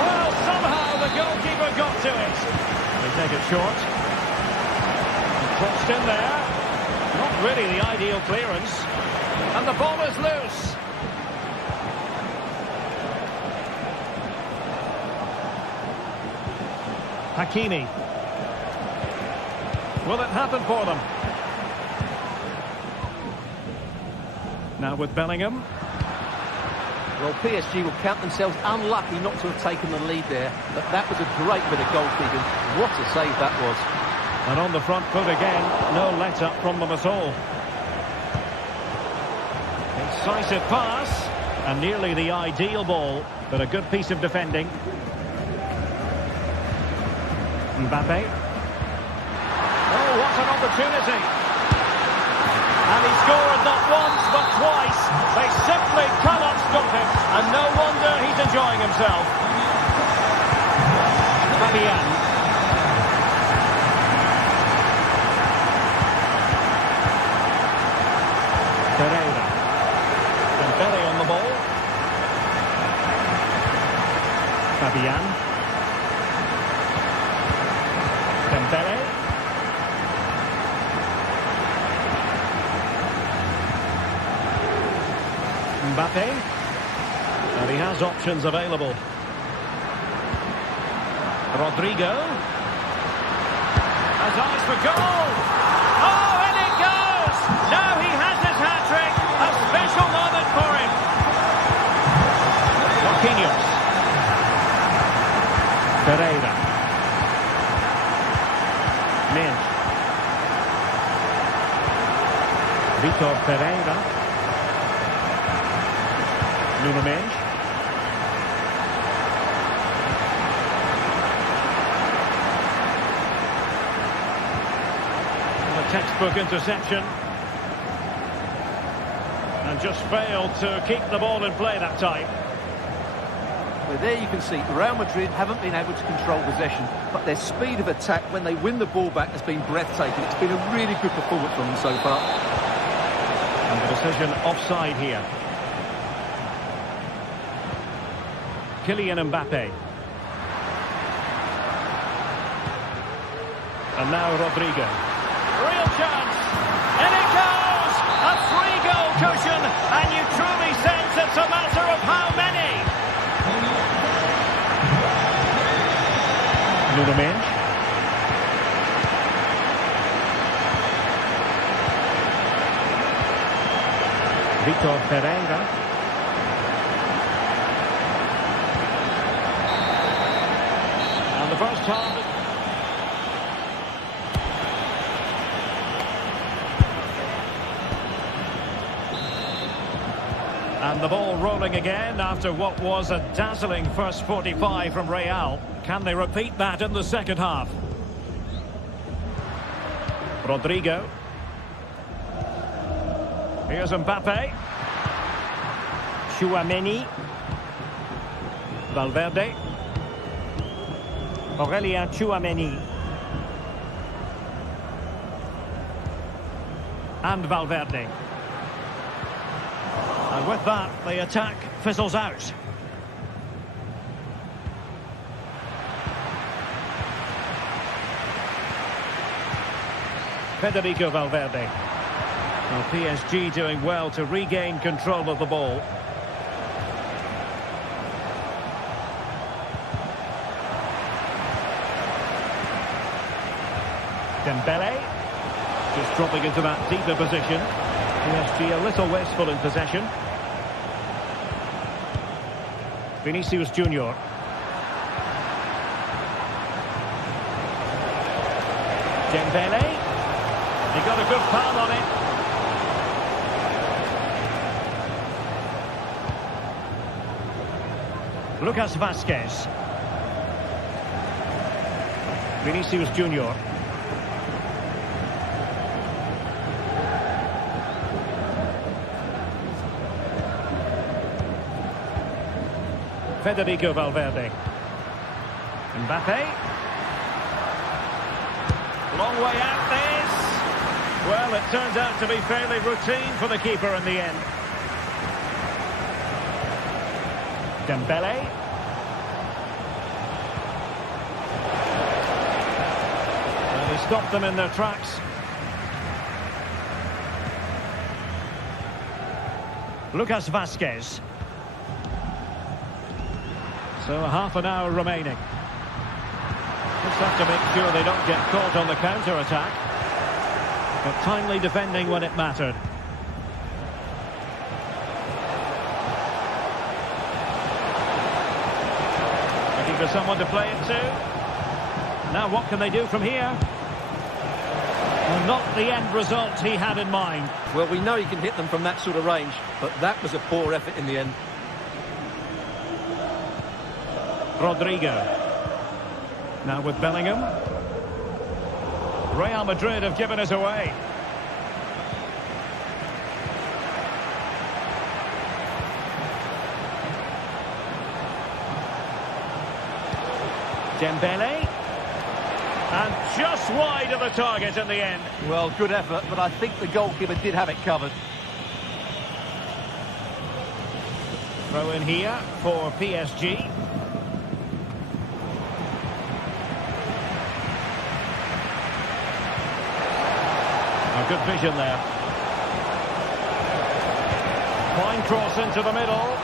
Well, somehow the goalkeeper got to it. They take it short. Crossed in there. Not really the ideal clearance. And the ball is loose. Hakimi. Will it happen for them? Now with Bellingham. Well, PSG will count themselves unlucky not to have taken the lead there, but that was a great bit of goalkeeping. What a save that was. And on the front foot again, no let-up from them at all. Incisive pass, and nearly the ideal ball, but a good piece of defending. Mbappe. Oh, what an opportunity! And he scored not once, but twice. They simply cannot stop him, and no wonder he's enjoying himself. Fabian. Ferreira. Dembélé on the ball. Fabian. Dembélé. Mbappe. And he has options available. Rodrigo. Has eyes for goal. Oh, and it goes! Now he has his hat-trick. A special moment for him. Marquinhos. Ferreira. Mendes. Vitor Vitor Pereira. Nuno Mendes. A textbook interception. And just failed to keep the ball in play that time. Well, there you can see Real Madrid haven't been able to control possession, but their speed of attack when they win the ball back has been breathtaking. It's been a really good performance from them so far. And the decision offside here. Kylian Mbappe. And now Rodrigo. Real chance! And it goes! A 3-goal cushion, and you truly sense it's a matter of how many. Nuno Mendes. Vitor Pereira. And the first half. And the ball rolling again after what was a dazzling first 45 from Real. Can they repeat that in the second half? Rodrigo. Here's Mbappe. Tchouaméni. Valverde. Aurélien Tchouaméni. And Valverde. And with that, the attack fizzles out. Federico Valverde. Well, PSG doing well to regain control of the ball. Dembele. Just dropping into that deeper position. PSG a little wasteful in possession. Vinicius Junior. Dembele. He got a good palm on it. Lucas Vazquez. Vinicius Junior. Federico Valverde. Mbappe. Long way out this. Well, it turns out to be fairly routine for the keeper in the end. Dembele. And he stopped them in their tracks. Lucas Vazquez. So half an hour remaining. Just have to make sure they don't get caught on the counter-attack. But timely defending when it mattered. Looking for someone to play it to. Now what can they do from here? Well, not the end result he had in mind. Well, we know he can hit them from that sort of range, but that was a poor effort in the end. Rodrigo. Now with Bellingham. Real Madrid have given it away. Dembele. And just wide of the target in the end. Well, good effort, but I think the goalkeeper did have it covered. Throw in here for PSG. Good vision there. Fine cross into the middle.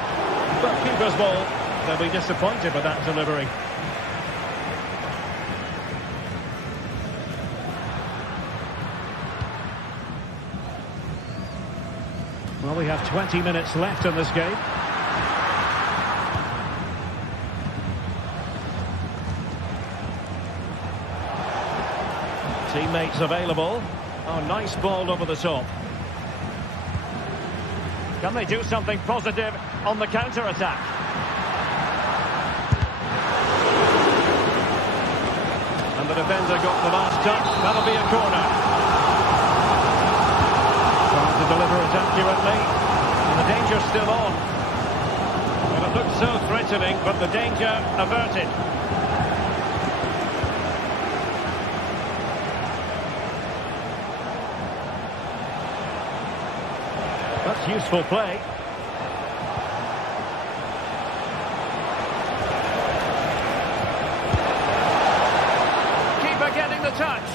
But keeper's ball. They'll be disappointed with that delivery. Well, we have 20 minutes left in this game. Teammates available. Oh, nice ball over the top. Can they do something positive on the counter-attack? And the defender got the last touch. That'll be a corner. Trying to deliver it accurately. And the danger's still on. Well, it looked so threatening, but the danger averted. That's useful play. Keeper getting the touch.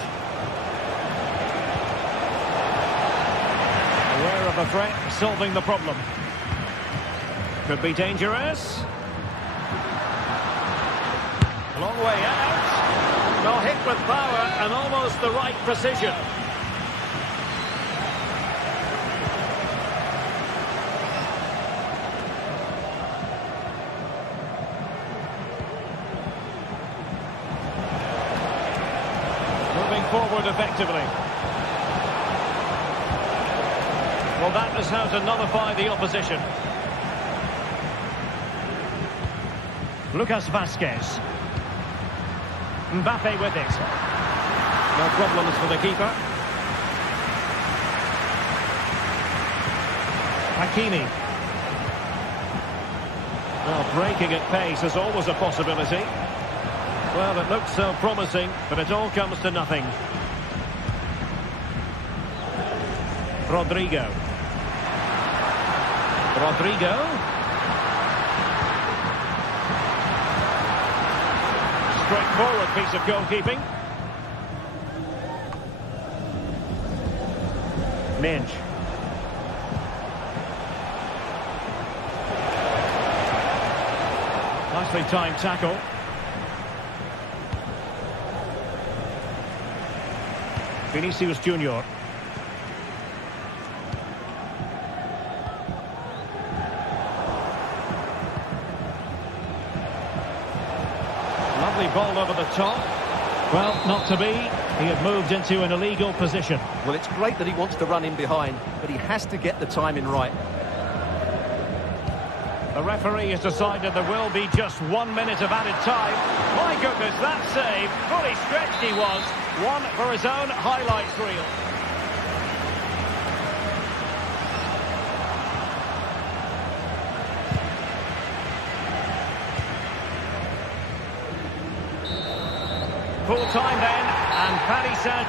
Aware of the threat, solving the problem. Could be dangerous. Long way out. Well, hit with power and almost the right precision. Moving forward effectively. Well, that is how to nullify the opposition. Lucas Vazquez. Mbappe with it. No problems for the keeper. Hakimi. Well, breaking at pace is always a possibility. Well, it looks so promising, but it all comes to nothing. Rodrigo. Straightforward piece of goalkeeping. Minge. Nicely timed tackle. Vinicius Junior. Lovely ball over the top. Well, not to be. He had moved into an illegal position. Well, it's great that he wants to run in behind, but he has to get the timing right. The referee has decided there will be just 1 minute of added time. My goodness, that save. Fully stretched he was. One for his own highlights reel. Full time then, and Paddy said...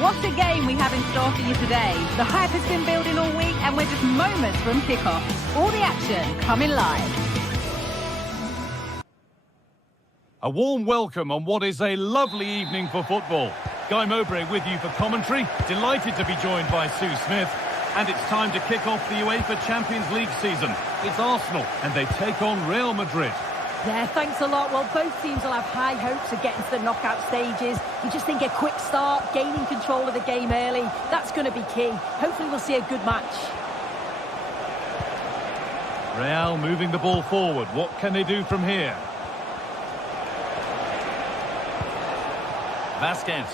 What a game we have in store for you today. The hype has been building all week and we're just moments from kickoff. All the action coming live. A warm welcome on what is a lovely evening for football. Guy Mowbray with you for commentary. Delighted to be joined by Sue Smith. And it's time to kick off the UEFA Champions League season. It's Arsenal and they take on Real Madrid. Yeah, thanks a lot. Well, both teams will have high hopes of getting to the knockout stages. You just think a quick start, gaining control of the game early, that's going to be key. Hopefully we'll see a good match. Real moving the ball forward. What can they do from here? Vazquez.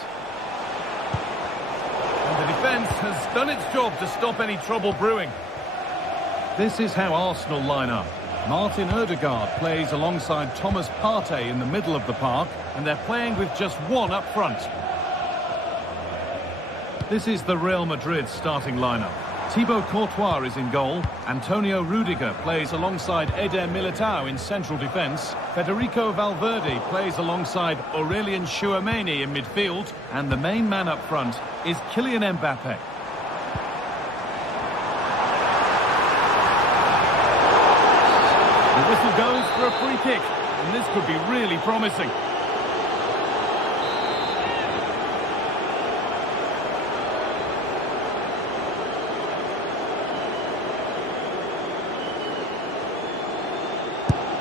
has done its job to stop any trouble brewing. This is how Arsenal line up. Martin Ødegaard plays alongside Thomas Partey in the middle of the park, and they're playing with just one up front. This is the Real Madrid starting lineup. Thibaut Courtois is in goal. Antonio Rudiger plays alongside Eder Militao in central defence. Federico Valverde plays alongside Aurelien Tchouameni in midfield. And the main man up front is Kylian Mbappe. The whistle goes for a free kick, and this could be really promising.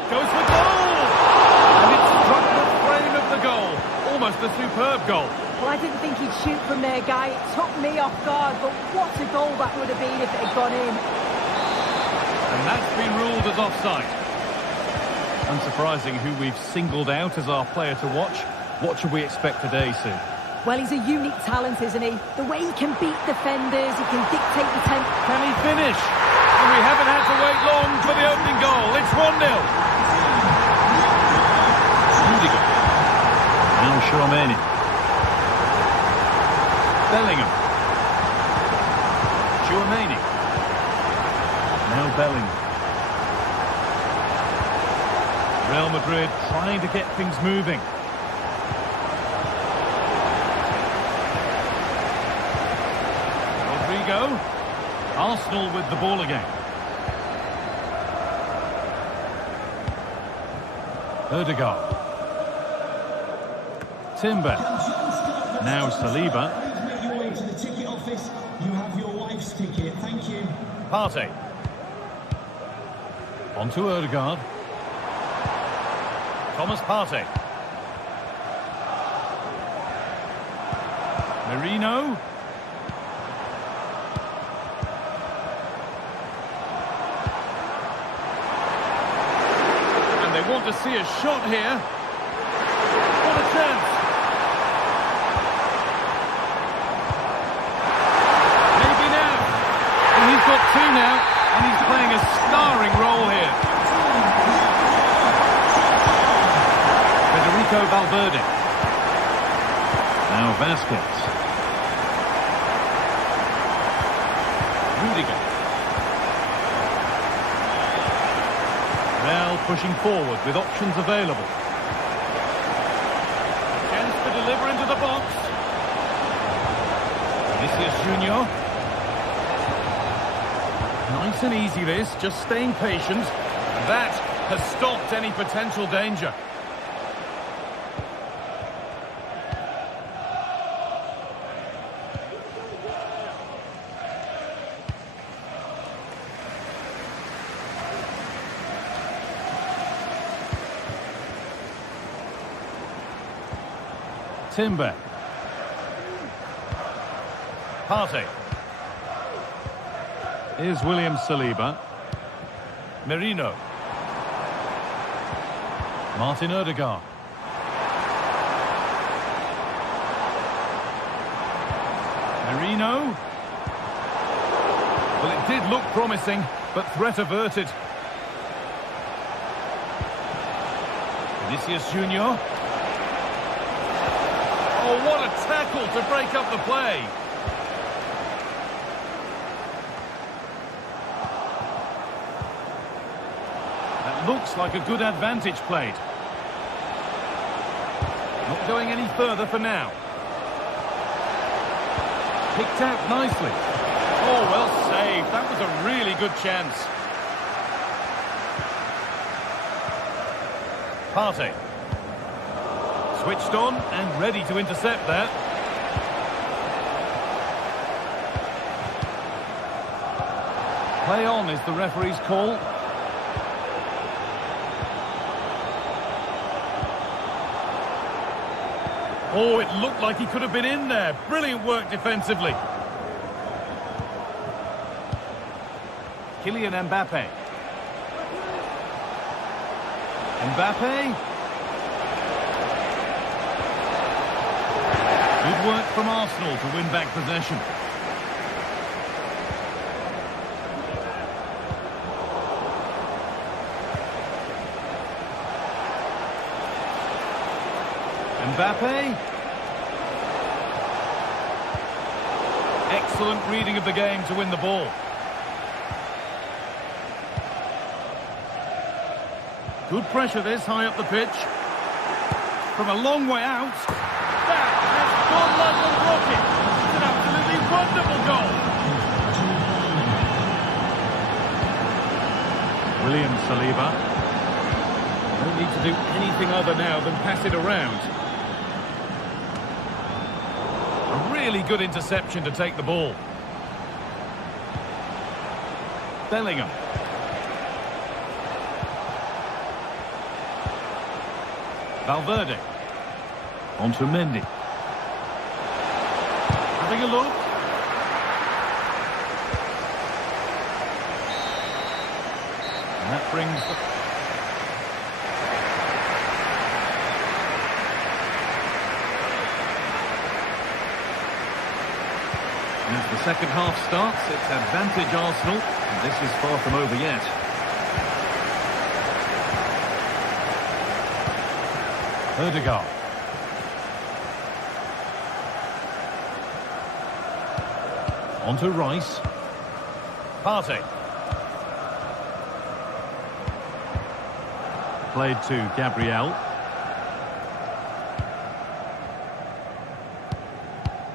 Goes for goal! And it struck the frame of the goal. Almost a superb goal. Well, I didn't think he'd shoot from there, Guy. It took me off guard, but what a goal that would have been if it had gone in. And that's been ruled as offside. Unsurprising who we've singled out as our player to watch. What should we expect today, Sue? Well, he's a unique talent, isn't he? The way he can beat defenders, he can dictate the tempo. Can he finish? And we haven't had to wait long for the opening goal. It's 1-0. Rudiger. Now Tchouameni. Bellingham. Tchouameni. Now Bellingham. Real Madrid trying to get things moving. Rodrigo. Arsenal with the ball again. Ødegaard. Timber. Now Saliba. Make your way to the ticket office. You have your wife's ticket. Thank you. Partey. On to Ødegaard. Thomas Partey. Merino. And they want to see a shot here. What a chance. Maybe now. And he's got two now, and he's playing a starring role here. Federico Valverde. Now Vasquez. Rudiger. Real pushing forward with options available. Chance to deliver into the box. Vinicius Junior. Nice and easy this, just staying patient. That has stopped any potential danger. Timber. Partey. Here's William Saliba. Merino. Martin Ødegaard. Merino. Well, it did look promising, but threat averted. Vinicius Junior. Oh, what a tackle to break up the play. That looks like a good advantage played. Not going any further for now. Picked out nicely. Oh, well saved. That was a really good chance. Partey. Switched on and ready to intercept that. Play on is the referee's call. Oh, it looked like he could have been in there. Brilliant work defensively. Kylian Mbappe. Mbappe. Good work from Arsenal to win back possession. Mbappe. Excellent reading of the game to win the ball. Good pressure this, high up the pitch. From a long way out. That has gone like a rocket. It's an absolutely wonderful goal. William Saliba. Don't need to do anything other now than pass it around. A really good interception to take the ball. Bellingham. Valverde. On to Mendy. Having a look. And that brings the... As the second half starts, it's advantage Arsenal, and this is far from over yet. Ødegaard. On to Rice. Partey. Played to Gabriel.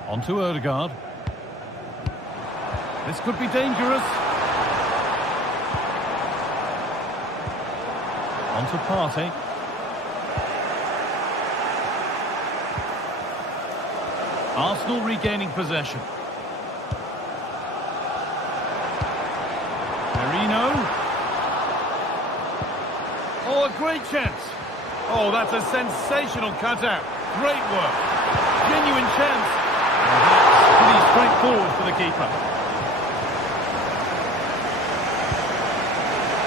On to Ødegaard. This could be dangerous. On to Partey. Arsenal regaining possession. Merino. Oh, a great chance. Oh, that's a sensational cutout. Great work. Genuine chance. Pretty straightforward for the keeper.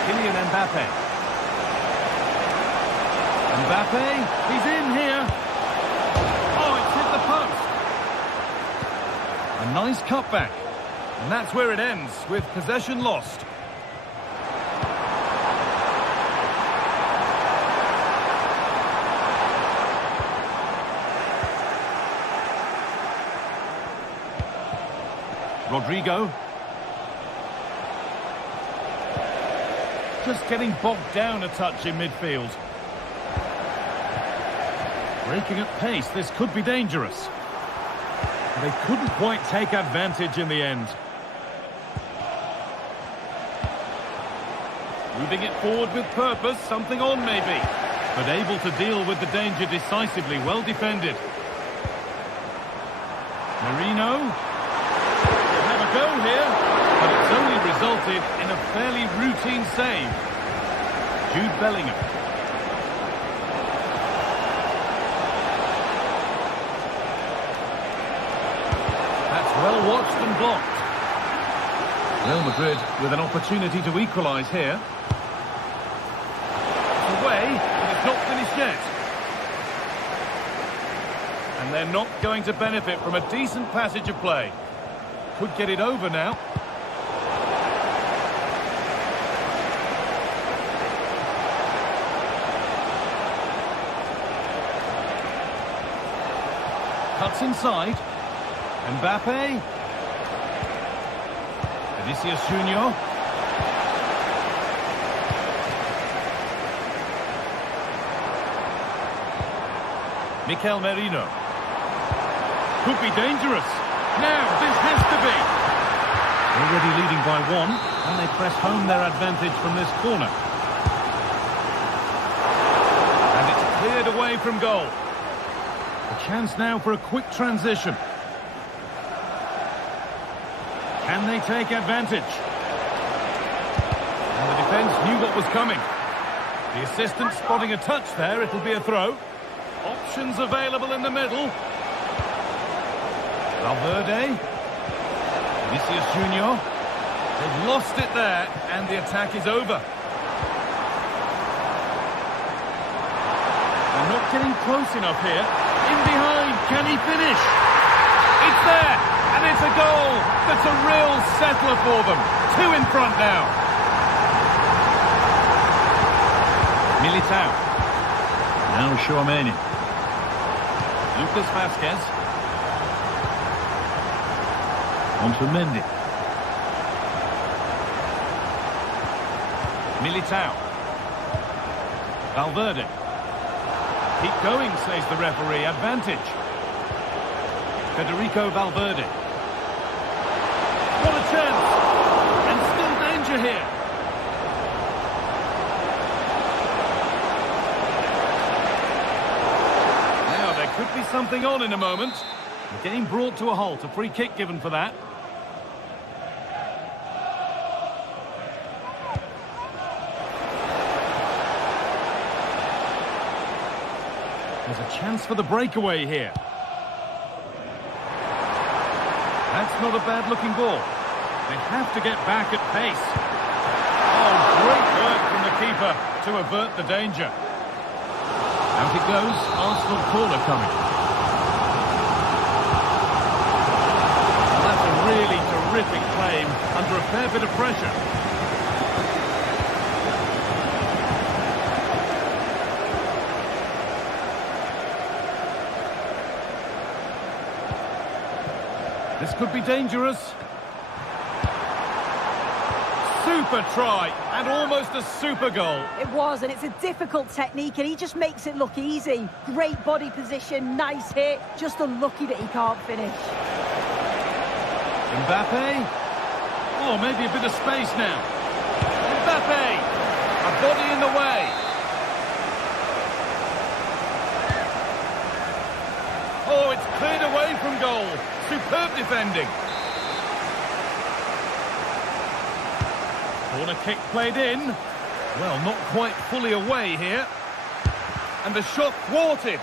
Kylian Mbappe. Mbappe, he's in here. Oh, it's hit the post. A nice cutback. And that's where it ends, with possession lost. Rodrigo. Just getting bogged down a touch in midfield. Breaking at pace, this could be dangerous. They couldn't quite take advantage in the end. Moving it forward with purpose, something on maybe. But able to deal with the danger decisively, well defended. Merino. They'll have a go here, but it's only resulted in a fairly routine save. Jude Bellingham. Well watched and blocked. Real Madrid with an opportunity to equalise here. It's away, but it's not finished yet. And they're not going to benefit from a decent passage of play. Could get it over now. Cuts inside. Mbappe. Vinicius Junior. Mikel Merino. Could be dangerous. Now, this has to be. Already leading by one, and they press home their advantage from this corner. And it's cleared away from goal. A chance now for a quick transition. Can they take advantage? And the defence knew what was coming. The assistant spotting a touch there, it'll be a throw. Options available in the middle. Valverde. Vinicius Junior. They've lost it there, and the attack is over. They're not getting close enough here. In behind, can he finish? It's there, and it's a goal. That's a real settler for them. 2 in front now. Militao. Now Tchouaméni. Lucas Vazquez. On to Mendy. Militao. Valverde. Keep going, says the referee. Advantage. Federico Valverde. What a chance! And still danger here. Now, there could be something on in a moment. The game brought to a halt. A free kick given for that. There's a chance for the breakaway here. That's not a bad-looking ball. They have to get back at pace. Oh, great work from the keeper to avert the danger. Out it goes. Arsenal corner coming. Well, that's a really terrific claim under a fair bit of pressure. This could be dangerous. Super try, and almost a super goal. It was, and it's a difficult technique, and he just makes it look easy. Great body position, nice hit, just unlucky that he can't finish. Mbappe. Oh, maybe a bit of space now. Mbappe. A body in the way. Oh, it's cleared away from goal. Superb defending. Corner kick played in. Well, not quite fully away here. And the shot thwarted.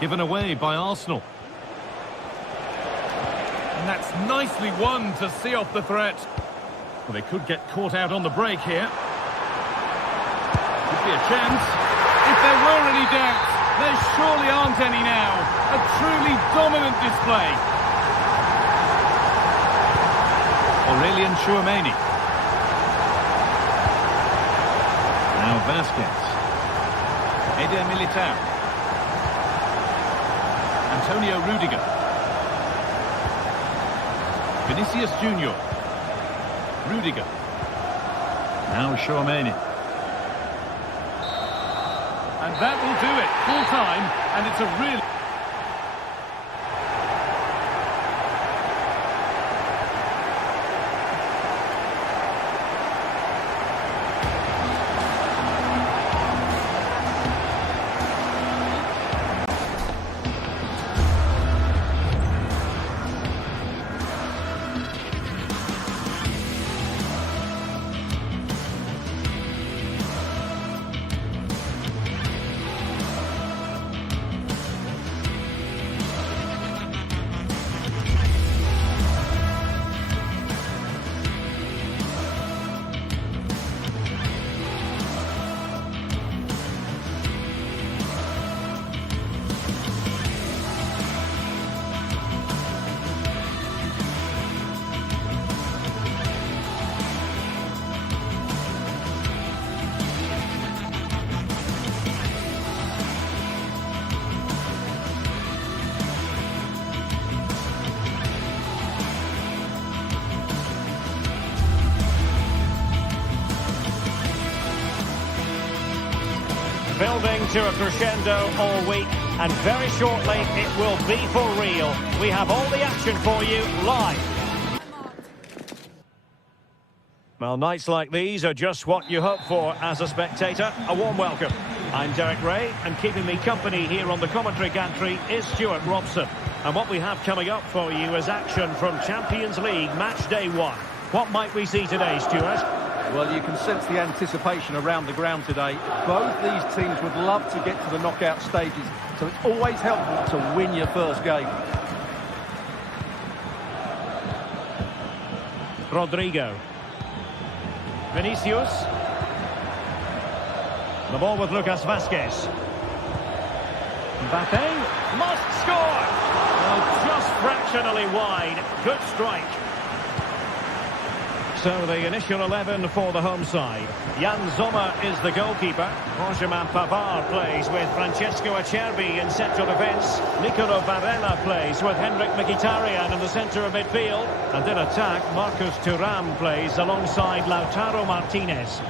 Given away by Arsenal. And that's nicely won to see off the threat. Well, they could get caught out on the break here. Could be a chance. If there were any doubts, there surely aren't any now. A truly dominant display. Aurelien Tchouameni. Now Vazquez. Eder Militao. Antonio Rudiger. Vinicius Junior. Rudiger. Now Tchouameni. And that will do it. Full time, and it's a really... Building to a crescendo all week, and very shortly it will be for real. We have all the action for you live. Well, nights like these are just what you hope for as a spectator. A warm welcome. I'm Derek Ray, and keeping me company here on the commentary gantry is Stuart Robson. And what we have coming up for you is action from Champions League match day 1. What might we see today, Stuart? Well, you can sense the anticipation around the ground today. Both these teams would love to get to the knockout stages, so it's always helpful to win your first game. Rodrigo. Vinicius. The ball with Lucas Vazquez. Mbappe must score! Well, just fractionally wide. Good strike. So the initial 11 for the home side. Jan Sommer is the goalkeeper. Benjamin Pavard plays with Francesco Acerbi in central defence. Nicolo Barella plays with Henrik Mkhitaryan in the centre of midfield. And in attack, Marcus Thuram plays alongside Lautaro Martinez.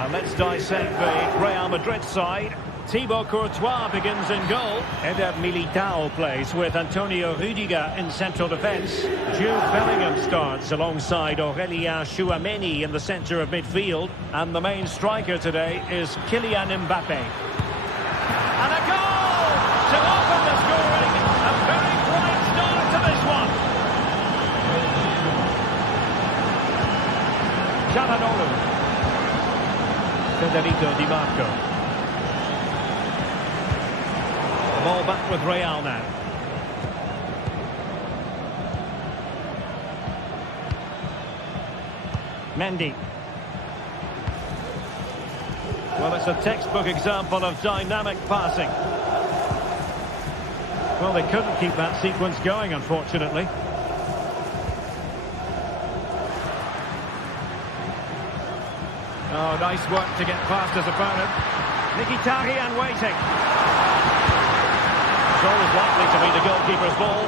And let's dissect the Real Madrid side. Thibaut Courtois begins in goal. Eder Militao plays with Antonio Rüdiger in central defence. Jude Bellingham starts alongside Aurélien Tchouameni in the centre of midfield. And the main striker today is Kylian Mbappe. And a goal to open the scoring. A very bright start to this one. Çalhanoğlu. Federico Di Marco. Ball back with Real now. Mendy. Well, it's a textbook example of dynamic passing. Well, they couldn't keep that sequence going, unfortunately. Oh, nice work to get past his opponent. Mkhitaryan waiting. Always likely to be the goalkeeper's ball.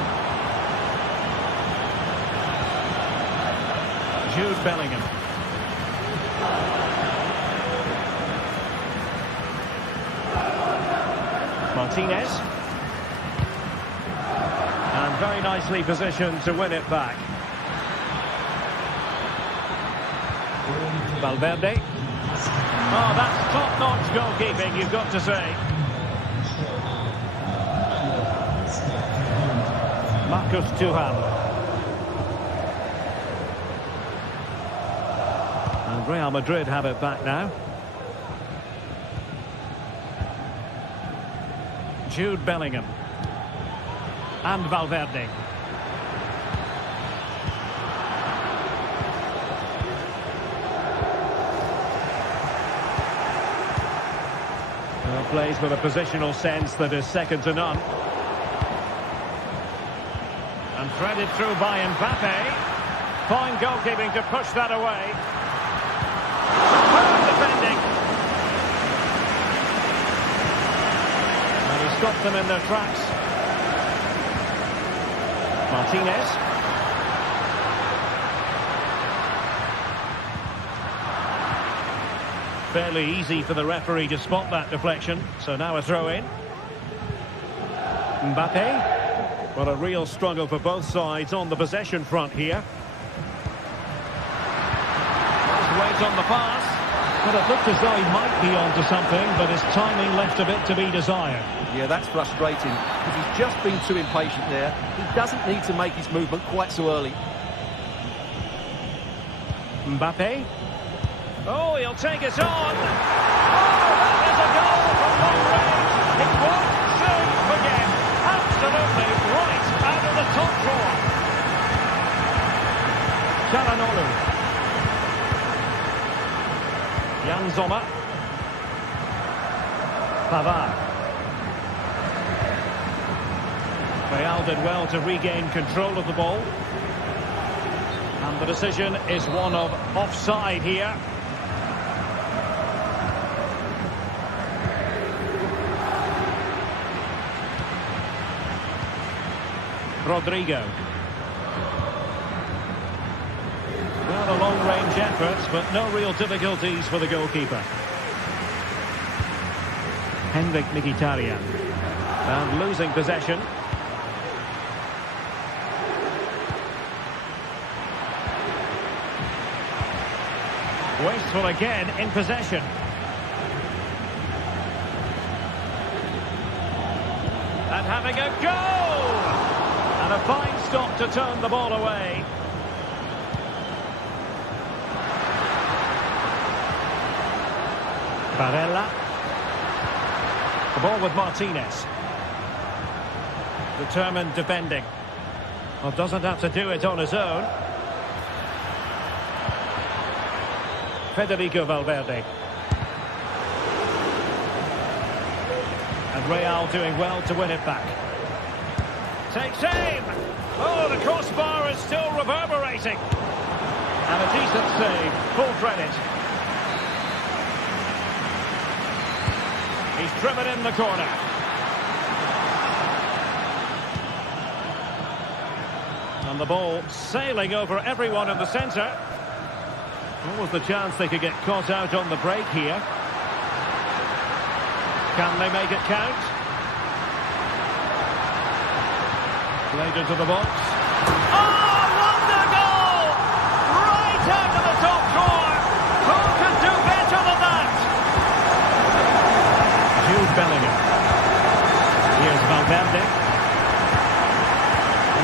Jude Bellingham. Martinez. And very nicely positioned to win it back. Valverde. Oh, that's top-notch goalkeeping, you've got to say. Marcus Thuram. And Real Madrid have it back now. Jude Bellingham. And Valverde. Well, plays with a positional sense that is second to none. And threaded through by Mbappe. Fine goalkeeping to push that away. Superb defending. And he stopped them in their tracks. Martinez. Fairly easy for the referee to spot that deflection. So now a throw in. Mbappe. Well, a real struggle for both sides on the possession front here. Just wait on the pass. Well, it looked as though he might be onto something, but his timing left a bit to be desired. Yeah, that's frustrating, because he's just been too impatient there. He doesn't need to make his movement quite so early. Mbappe. Oh, he'll take it on. Oh, that is a goal from long range. It won't soon forget. Absolutely right out of the top drawer. Çalhanoğlu. Jan Sommer. Pavard. Real did well to regain control of the ball. And the decision is one of offside here. Rodrigo. Well, a long-range effort, but no real difficulties for the goalkeeper. Henrik Mkhitaryan. And losing possession. Wasteful again in possession. And having a goal! And a fine stop to turn the ball away. Barella. The ball with Martinez. Determined defending. Well, doesn't have to do it on his own. Federico Valverde. And Real doing well to win it back. Takes aim. Oh, the crossbar is still reverberating. And a decent save. Full credit. He's driven in the corner. And the ball sailing over everyone in the centre. What was the chance they could get caught out on the break here? Can they make it count? Played into the box. Oh, wonder goal! Right out of the top drawer! Who can do better than that? Jude Bellingham. Here's Valverde.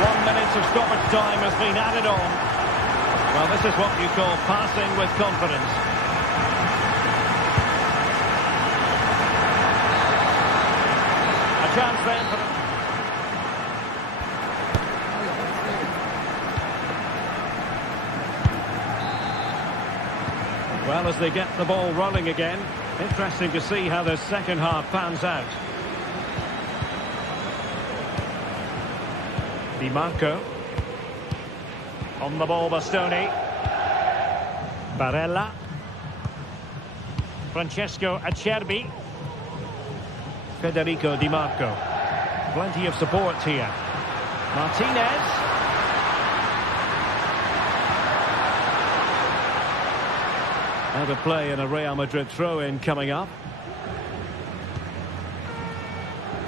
1 minute of stoppage time has been added on. Well, this is what you call passing with confidence. A chance then for the... Well, as they get the ball rolling again, interesting to see how the second half pans out. Di Marco. On the ball, Bastoni. Barella. Francesco Acerbi. Federico Di Marco. Plenty of support here. Martinez. Out of play in a Real Madrid throw-in coming up.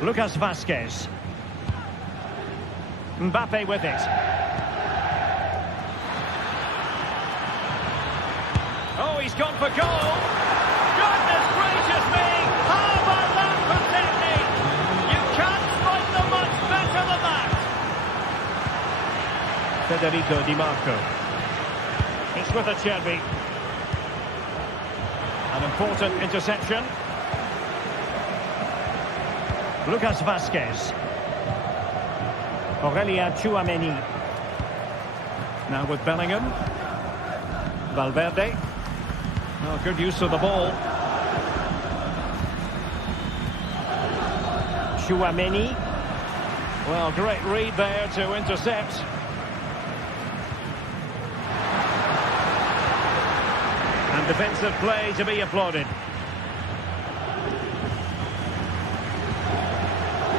Lucas Vazquez. Mbappe with it. Oh, he's gone for goal. Goodness gracious me! How about that for technique? You can't find them much better than that. Federico Di Marco. It's with Acerbi. An important interception. Lucas Vazquez. Aurelien Tchouameni. Now with Bellingham. Valverde. Oh, good use of the ball. Tchouameni. Well, great read there to intercept. And defensive play to be applauded.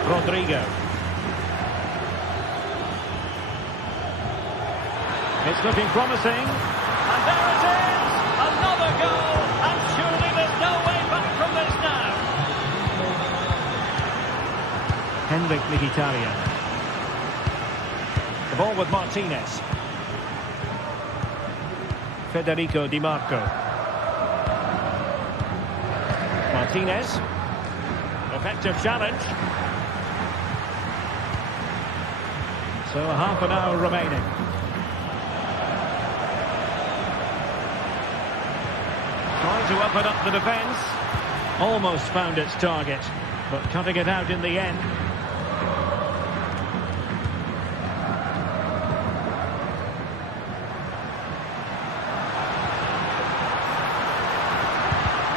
Rodrigo. It's looking promising. And there it is! Another goal! And surely there's no way back from this now. Henrik Mkhitaryan. The ball with Martinez. Federico Di Marco. Martinez. Effective challenge. So a half an hour remaining. Trying to open up the defence. Almost found its target, but cutting it out in the end.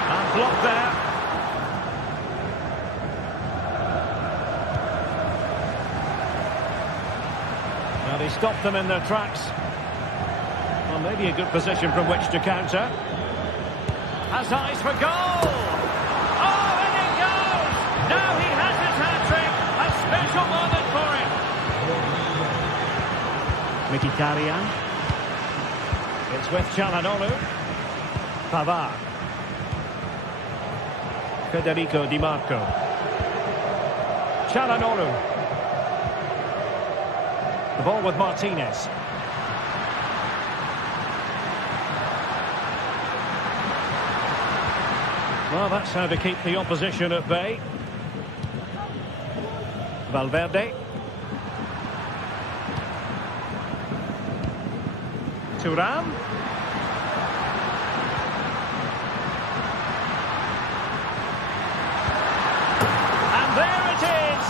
And blocked there. Now they stopped them in their tracks. Well, maybe a good position from which to counter. Has eyes for goal! Oh, and it goes! Now he has his hat-trick! A special moment for him! Mkhitaryan. It's with Çalhanoğlu. Pavard. Federico Di Marco. Çalhanoğlu. The ball with Martinez. Well, that's how to keep the opposition at bay. Valverde. Thuram. And there it is!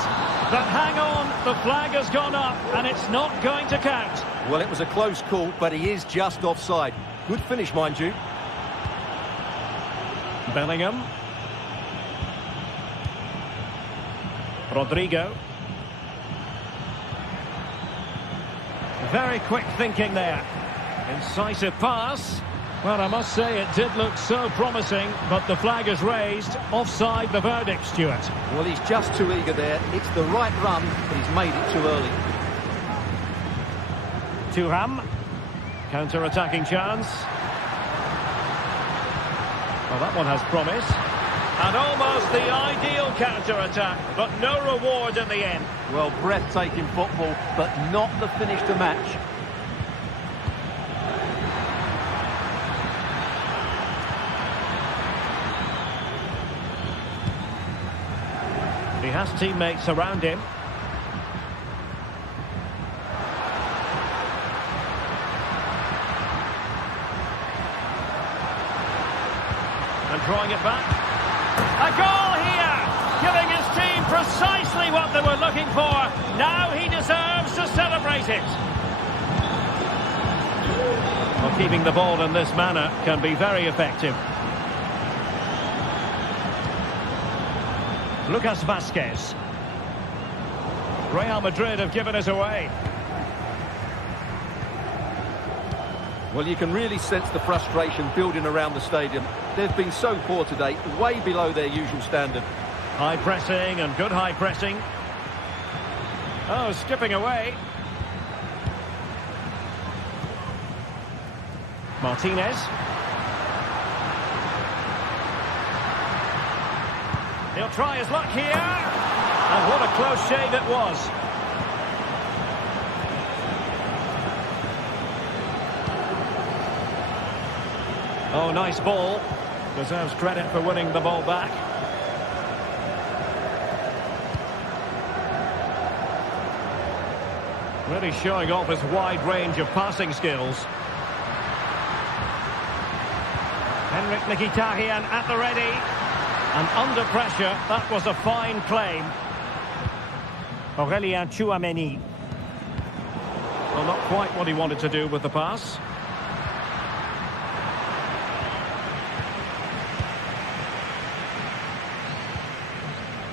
But hang on, the flag has gone up and it's not going to count. Well, it was a close call, but he is just offside. Good finish, mind you. Bellingham. Rodrigo. Very quick thinking there. Incisive pass. Well, I must say it did look so promising, but the flag is raised. Offside the verdict, Stuart. Well, he's just too eager there. It's the right run, but he's made it too early. Thuram. Counter-attacking chance. Well, that one has promise. And almost the ideal counter-attack, but no reward in the end. Well, breathtaking football, but not the finish to match. He has teammates around him. And drawing it back. A goal here! Giving his team precisely what they were looking for. Now he deserves to celebrate it. Well, keeping the ball in this manner can be very effective. Lucas Vazquez. Real Madrid have given us away. Well, you can really sense the frustration building around the stadium. They've been so poor today, way below their usual standard. High pressing and good high pressing. Oh, skipping away. Martinez. He'll try his luck here. And what a close shave it was. Oh, nice ball. Deserves credit for winning the ball back. Really showing off his wide range of passing skills. Henrik Mkhitaryan at the ready. And under pressure, that was a fine claim. Aurélien Tchouaméni. Well, not quite what he wanted to do with the pass.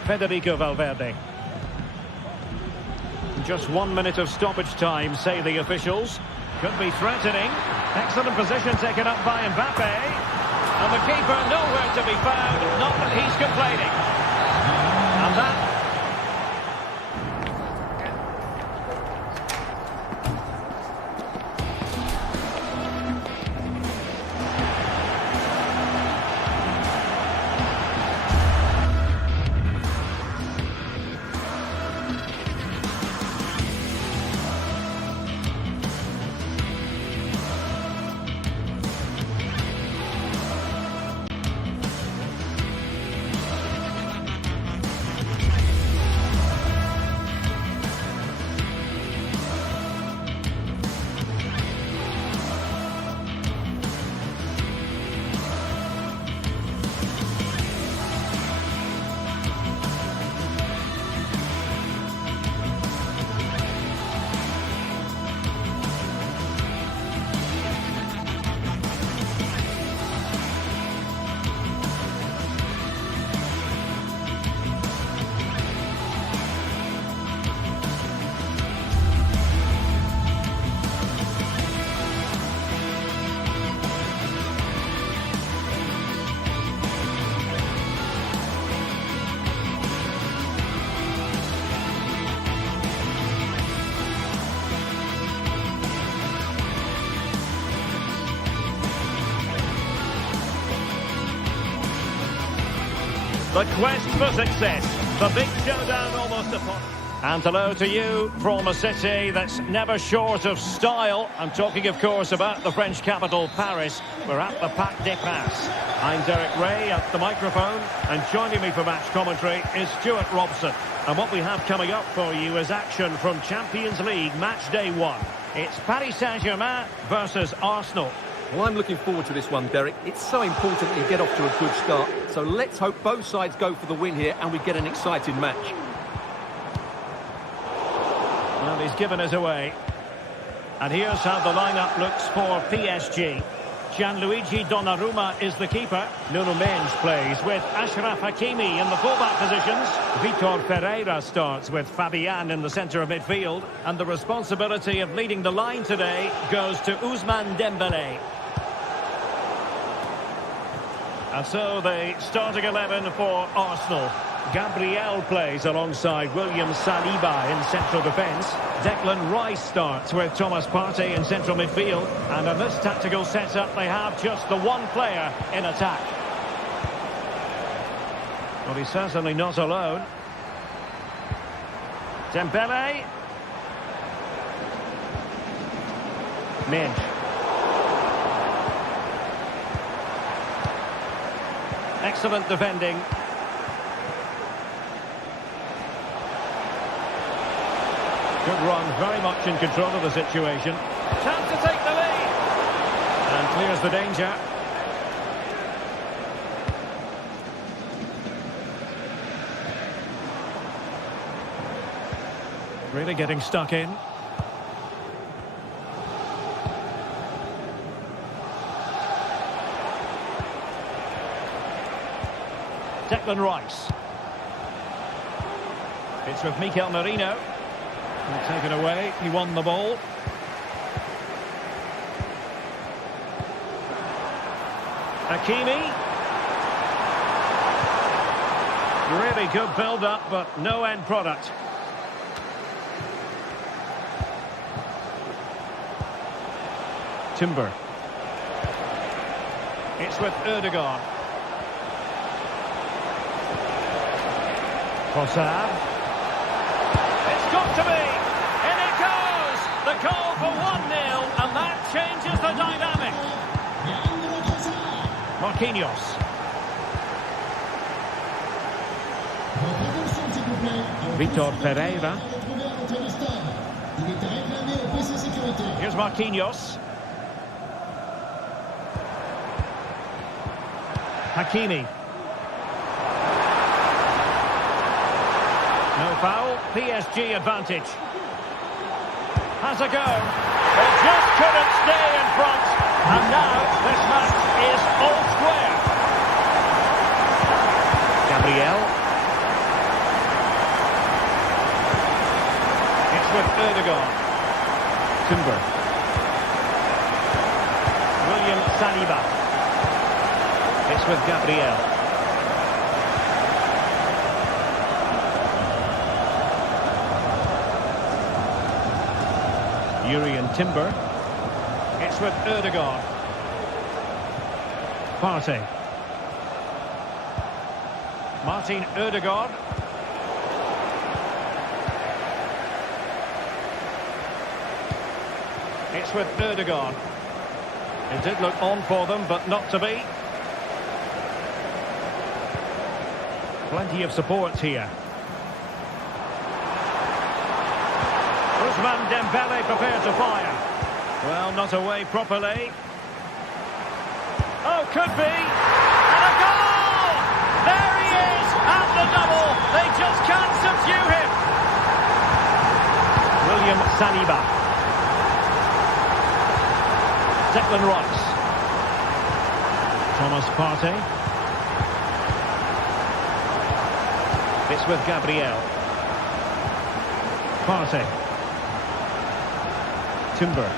Federico Valverde. Just 1 minute of stoppage time, say the officials. Could be threatening. Excellent position taken up by Mbappe. And the keeper nowhere to be found. Not that he's complaining. And that... The quest for success. The big showdown almost upon. And hello to you from a city that's never short of style. I'm talking, of course, about the French capital, Paris. We're at the Parc des Princes. I'm Derek Ray at the microphone. And joining me for match commentary is Stuart Robson. And what we have coming up for you is action from Champions League match day 1. It's Paris Saint-Germain versus Arsenal. Well, I'm looking forward to this one, Derek. It's so important that you get off to a good start. So let's hope both sides go for the win here and we get an exciting match. Well, he's given us away. And here's how the lineup looks for PSG. Gianluigi Donnarumma is the keeper. Nuno Mendes plays with Achraf Hakimi in the fullback positions. Vitor Pereira starts with Fabian in the centre of midfield. And the responsibility of leading the line today goes to Ousmane Dembélé. And so the starting 11 for Arsenal. Gabriel plays alongside William Saliba in central defence. Declan Rice starts with Thomas Partey in central midfield. And in this tactical setup, they have just the one player in attack. Well, he's certainly not alone. Dembele. Mendes. Excellent defending. Good run, very much in control of the situation. Chance to take the lead. And clears the danger. Really getting stuck in. Declan Rice. It's with Mikel Merino. And taken away, he won the ball. Hakimi. Really good build-up, but no end product. Timber. It's with Ødegaard. Trossard. It's got to be. In it goes. The goal for 1-0, and that changes the dynamic. Marquinhos. Vitor Pereira. Here's Marquinhos. Hakimi. No foul. PSG advantage. Has a go. They just couldn't stay in front. And now this match is all square. Gabriel. It's with Ødegaard. Timber. William Saliba. It's with Gabriel. Jurriën Timber. It's with Ødegaard. Partey. Martin Ødegaard. It's with Ødegaard. It did look on for them, but not to be. Plenty of support here. Ousmane Dembele prepared to fire. Well, not away properly. Oh, could be. And a goal! There he is at the double. They just can't subdue him. William Saliba. Declan Rice. Thomas Partey. It's with Gabriel. Partey. Timber.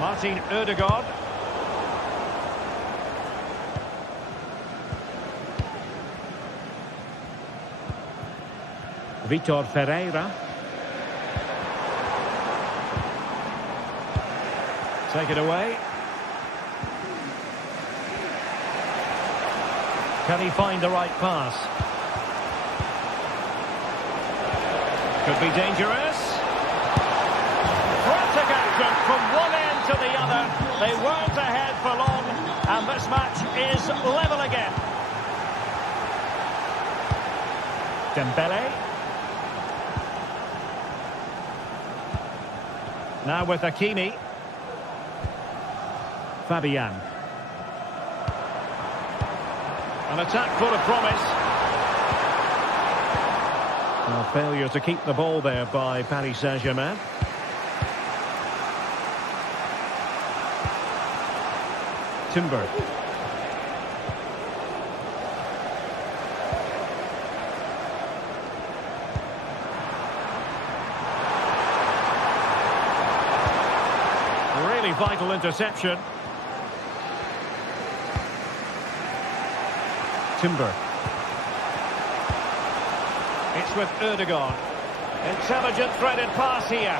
Martin Ødegaard. Vitor Pereira. Take it away. Can he find the right pass? Could be dangerous. Frantic action from one end to the other. They weren't ahead for long, and this match is level again. Dembele. Now with Hakimi. Fabian. An attack full of promise. Failure to keep the ball there by Paris Saint-Germain. Timber. Really vital interception. Timber. It's with Erdogan. Intelligent threaded pass here.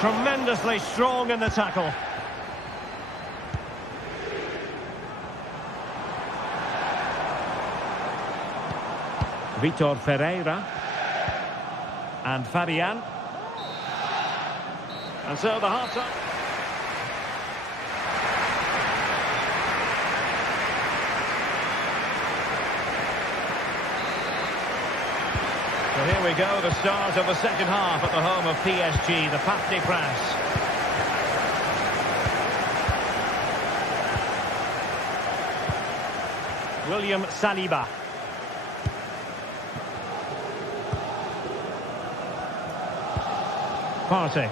Tremendously strong in the tackle. Vitor Ferreira. And Fabian. And so the half-time. So here we go, the start of the second half at the home of PSG, the Parc des Princes. William Saliba. Partey.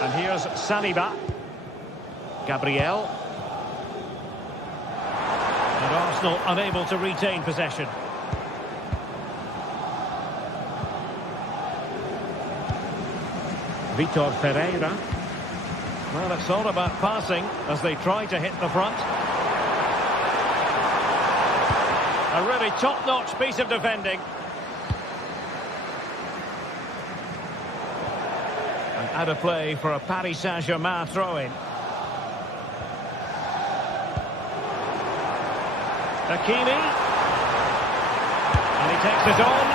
And here's Saliba. Gabriel. And Arsenal unable to retain possession. Vitor Ferreira. Well, it's all about passing as they try to hit the front. A really top-notch piece of defending. And out of play for a Paris Saint-Germain throw-in. Hakimi. And he takes it on.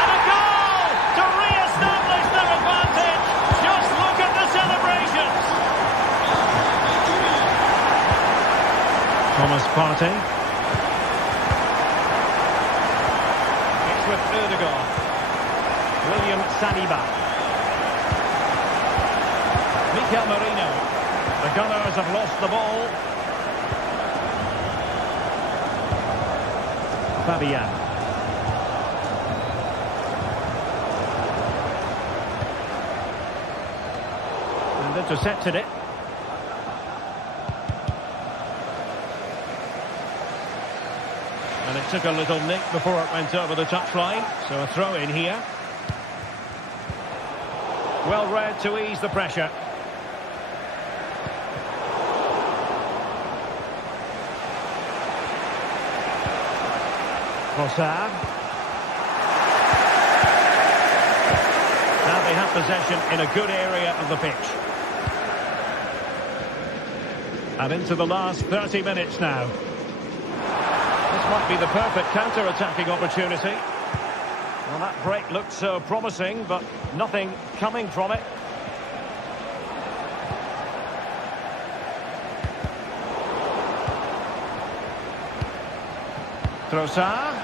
And a goal to re-establish their advantage. Just look at the celebrations. Thomas Partey. It's with Erdogan. William Saliba. Mikel Merino. The Gunners have lost the ball. Fabian. And intercepted it. And it took a little nick before it went over the touchline. So a throw in here. Well read to ease the pressure. Trossard. Now they have possession in a good area of the pitch. And into the last 30 minutes now. This might be the perfect counter-attacking opportunity. Well, that break looked so promising, but nothing coming from it. Trossard.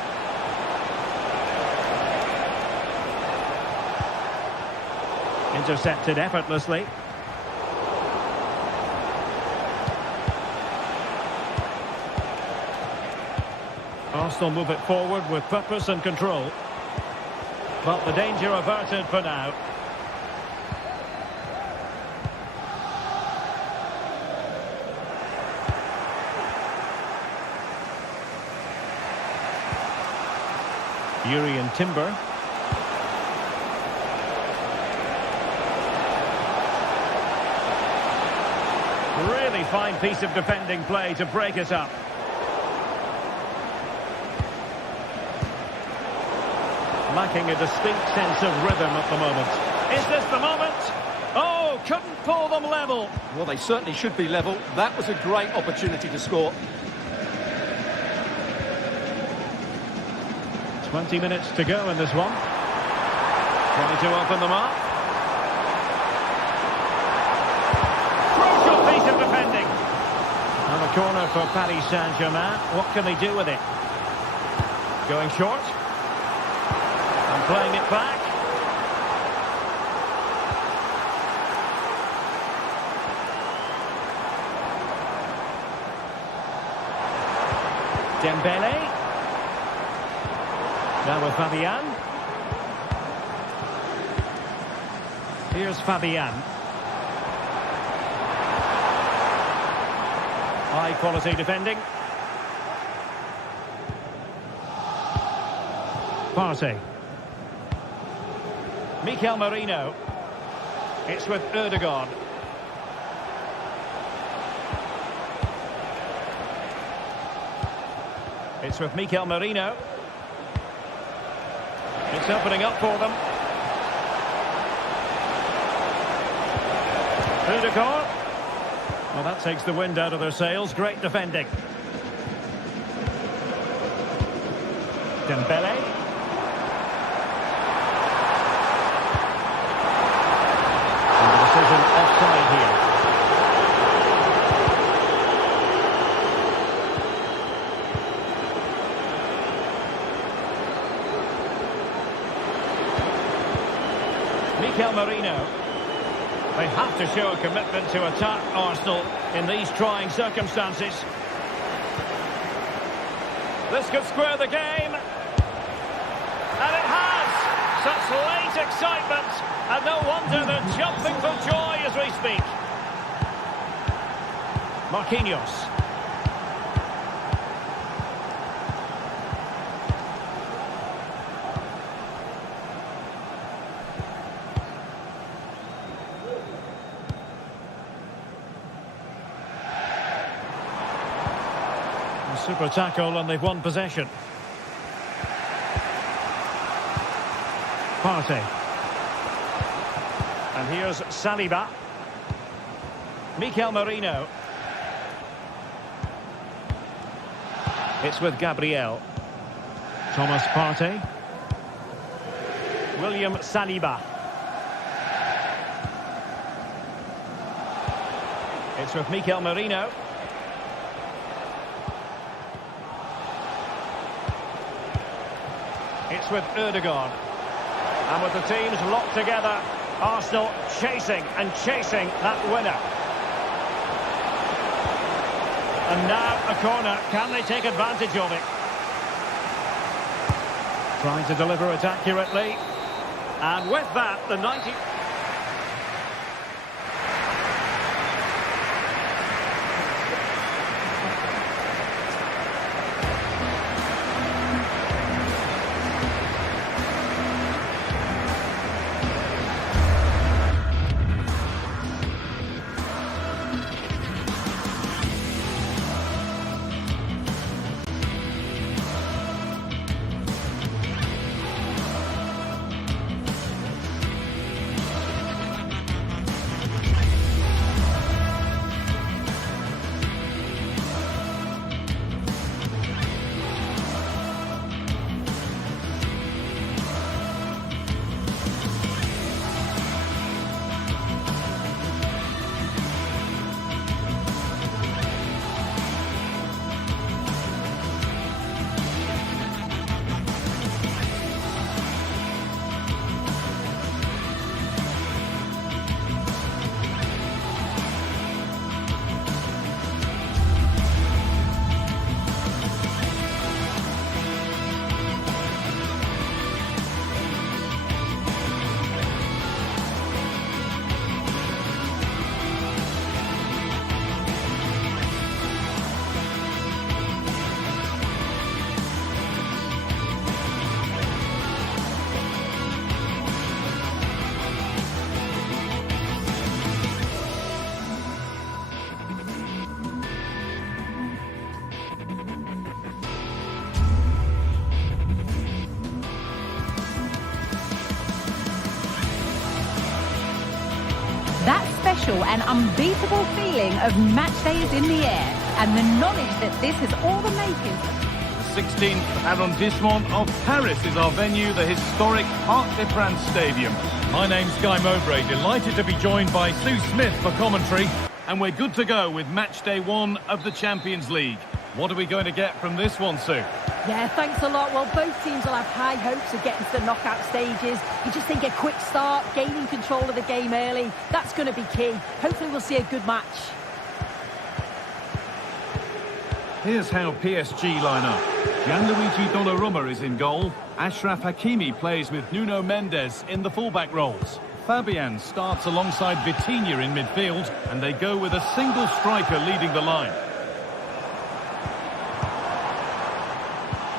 Intercepted effortlessly. Arsenal move it forward with purpose and control. But the danger averted for now. Yuri and Timber. Really fine piece of defending play to break it up. Lacking a distinct sense of rhythm at the moment. Is this the moment? Oh, couldn't pull them level. Well, they certainly should be level. That was a great opportunity to score. 20 minutes to go in this one. Trying to open them up. Crucial piece of defending. And a corner for Paris Saint-Germain. What can they do with it? Going short. And playing it back. Dembele. Now with Fabian. Here's Fabian. High quality defending. Partey. Mikel Merino. It's with Ødegaard. It's with Mikel Merino. It's opening up for them. Ødegaard. Well, that takes the wind out of their sails. Great defending. Dembele. And the decision offside here. Mikel Merino. They have to show a commitment to attack Arsenal in these trying circumstances. This could square the game. And it has! Such late excitement. And no wonder they're jumping for joy as we speak. Marquinhos. Super tackle and they've won possession. Partey. And here's Saliba. Mikel Merino. It's with Gabriel. Thomas Partey. William Saliba. It's with Mikel Merino. It's with Ødegaard. And with the teams locked together, Arsenal chasing and chasing that winner. And now a corner. Can they take advantage of it? Trying to deliver it accurately. And with that, the 90... And unbeatable feeling of match day is in the air, and the knowledge that this has all the makings. 16th arrondissement of Paris is our venue, the historic Parc des Princes Stadium. My name's Guy Mowbray, delighted to be joined by Sue Smith for commentary, and we're good to go with match day 1 of the Champions League. What are we going to get from this one, Sue? Yeah, thanks a lot. Well, both teams will have high hopes of getting to the knockout stages. You just think a quick start, gaining control of the game early, that's going to be key. Hopefully we'll see a good match. Here's how PSG line up. Gianluigi Donnarumma is in goal. Achraf Hakimi plays with Nuno Mendes in the fullback roles. Fabian starts alongside Vitinha in midfield, and they go with a single striker leading the line.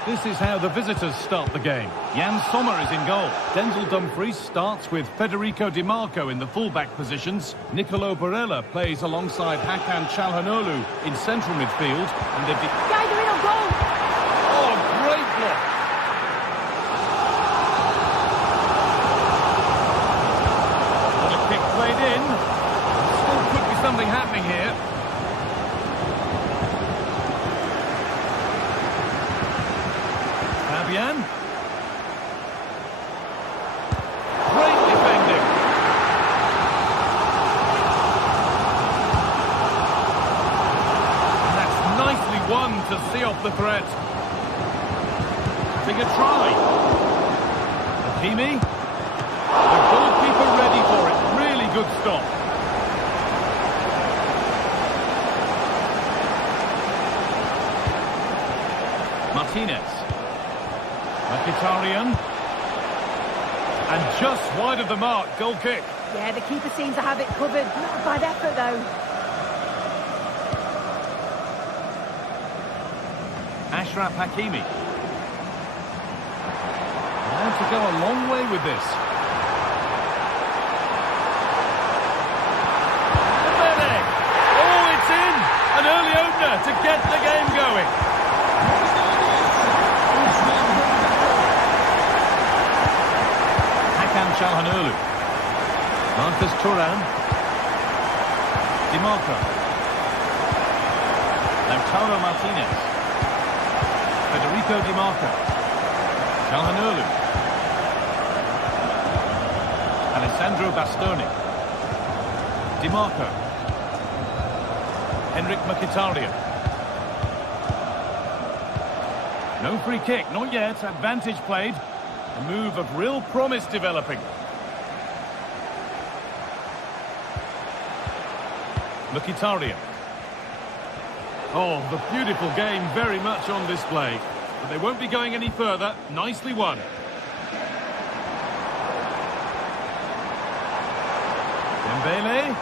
This is how the visitors start the game. Jan Sommer is in goal. Denzel Dumfries starts with Federico Di Marco in the fullback positions. Nicolo Barella plays alongside Hakan Çalhanoğlu in central midfield. And they've... Guys are in on goal! Oh, great block! And a kick played in. Still could be something happening here. Fabian. Great defending. And that's nicely won to see off the threat. Take a try. Hakimi. The goalkeeper ready for it. Really good stop. Martinez. Mkhitaryan. And just wide of the mark, goal kick. Yeah, the keeper seems to have it covered. Not a bad effort, though. Achraf Hakimi. Allowed to go a long way with this. Oh, it's in! An early opener to get the game going. Hakan Çalhanoğlu. Marcus Thuram. Di Marco. Lautaro Martinez. Federico Di Marco. Çalhanoğlu. Alessandro Bastoni. Di Marco. Henrik Mkhitaryan. No free kick, not yet. Advantage played. A move of real promise developing. Mkhitaryan. Oh, the beautiful game very much on display. But they won't be going any further. Nicely won. Dembele.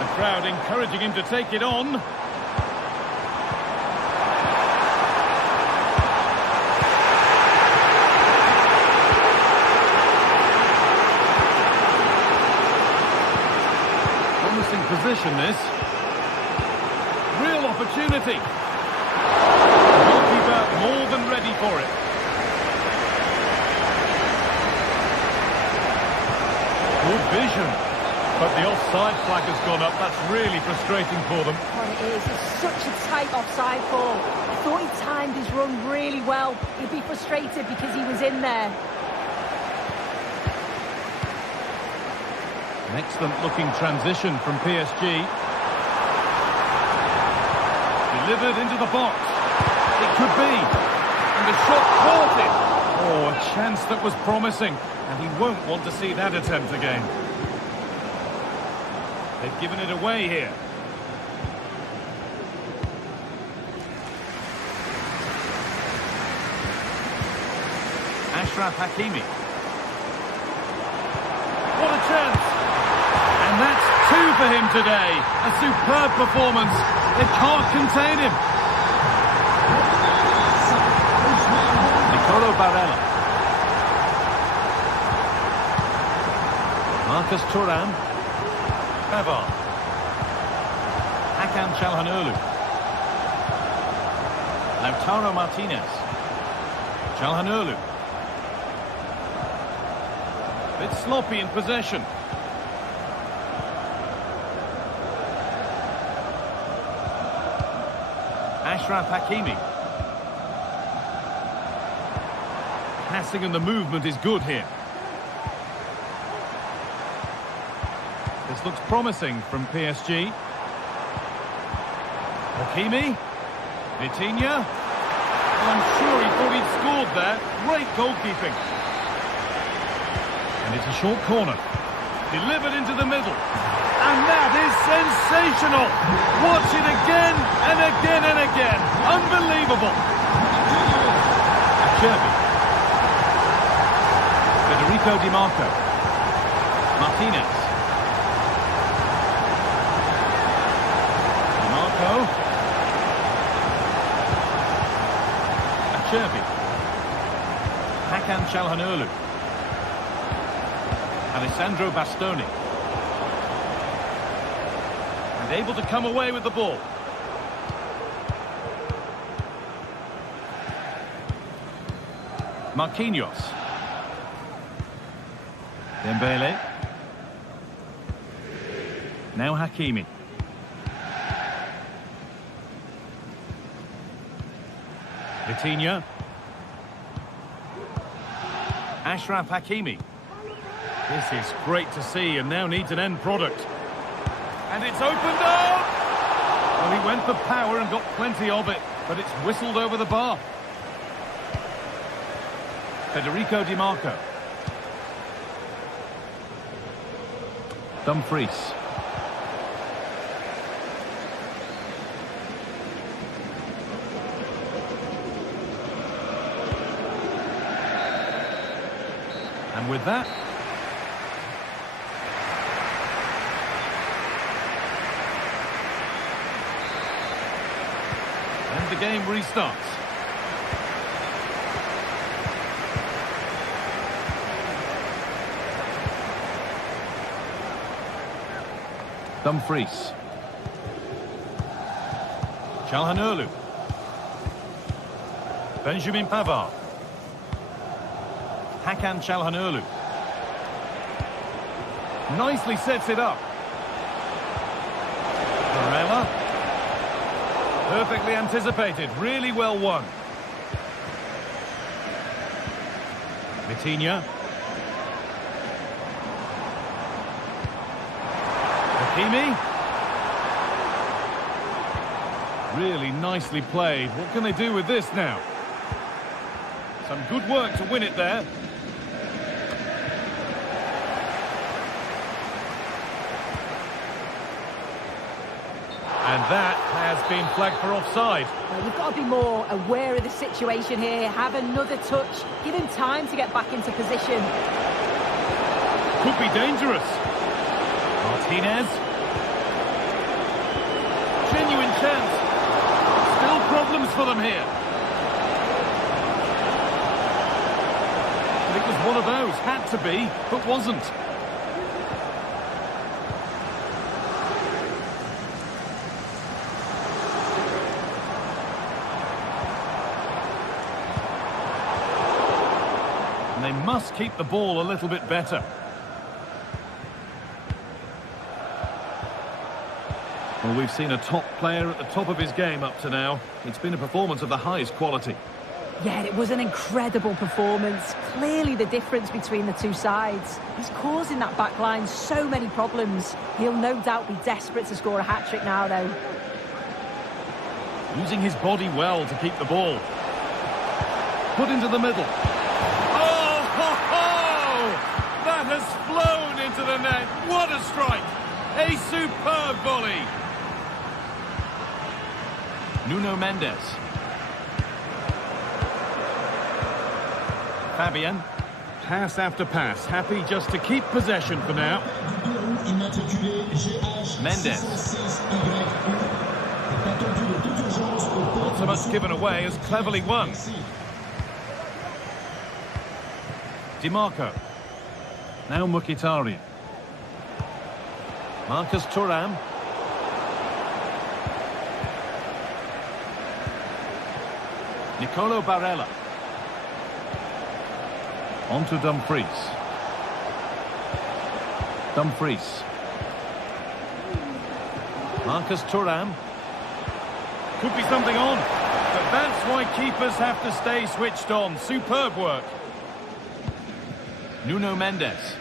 The crowd encouraging him to take it on. Position this. Real opportunity. The goalkeeper more than ready for it. Good vision. But the offside flag has gone up. That's really frustrating for them. Well, it is. It's such a tight offside call. I thought he timed his run really well. He'd be frustrated because he was in there. An excellent looking transition from PSG. Delivered into the box. It could be. And the shot caught it. Oh, a chance that was promising. And he won't want to see that attempt again. They've given it away here. Achraf Hakimi. What a chance! And that's two for him today. A superb performance. They can't contain him. Nicolo Barella. Marcus Thuram. Pavard. Hakan Çalhanoğlu. Lautaro Martinez. Çalhanoğlu. Bit sloppy in possession. Achraf Hakimi. Passing and the movement is good here. This looks promising from PSG. Hakimi. Vitinha. Well, I'm sure he thought he'd scored there. Great goalkeeping. And it's a short corner. Delivered into the middle. And that is sensational. Watch it again and again and again. Unbelievable. Acerbi. Federico Di Marco. Martinez. Di Marco. Acerbi. Hakan Çalhanoğlu. Alessandro Bastoni. And able to come away with the ball. Marquinhos. Dembele. Now Hakimi. Vitinha. Achraf Hakimi. This is great to see and now needs an end product. And it's opened up! Well, he went for power and got plenty of it, but it's whistled over the bar. Federico Di Marco. Dumfries. And with that, and the game restarts. Dumfries. Çalhanoğlu. Benjamin Pavard. Hakan Çalhanoğlu. Nicely sets it up. Barella. Perfectly anticipated, really well won. Vitinha. Hakimi. Really nicely played. What can they do with this now? Some good work to win it there. And that has been flagged for offside. Well, you've got to be more aware of the situation here. Have another touch. Give him time to get back into position. Could be dangerous. Martinez. Genuine chance. Still problems for them here. It was one of those. Had to be, but wasn't. They must keep the ball a little bit better. Well, we've seen a top player at the top of his game up to now. It's been a performance of the highest quality. Yeah, it was an incredible performance. Clearly the difference between the two sides. He's causing that back line so many problems. He'll no doubt be desperate to score a hat-trick now, though. Using his body well to keep the ball. Put into the middle. That has flown into the net. What a strike. A superb volley. Nuno Mendes. Fabian. Pass after pass. Happy just to keep possession for now. Mendes. Not so much given away as cleverly won. Di Marco. Now Mkhitaryan. Marcus Thuram. Nicolo Barella. On to Dumfries. Dumfries. Marcus Thuram. Could be something on. But that's why keepers have to stay switched on. Superb work. Nuno Mendes.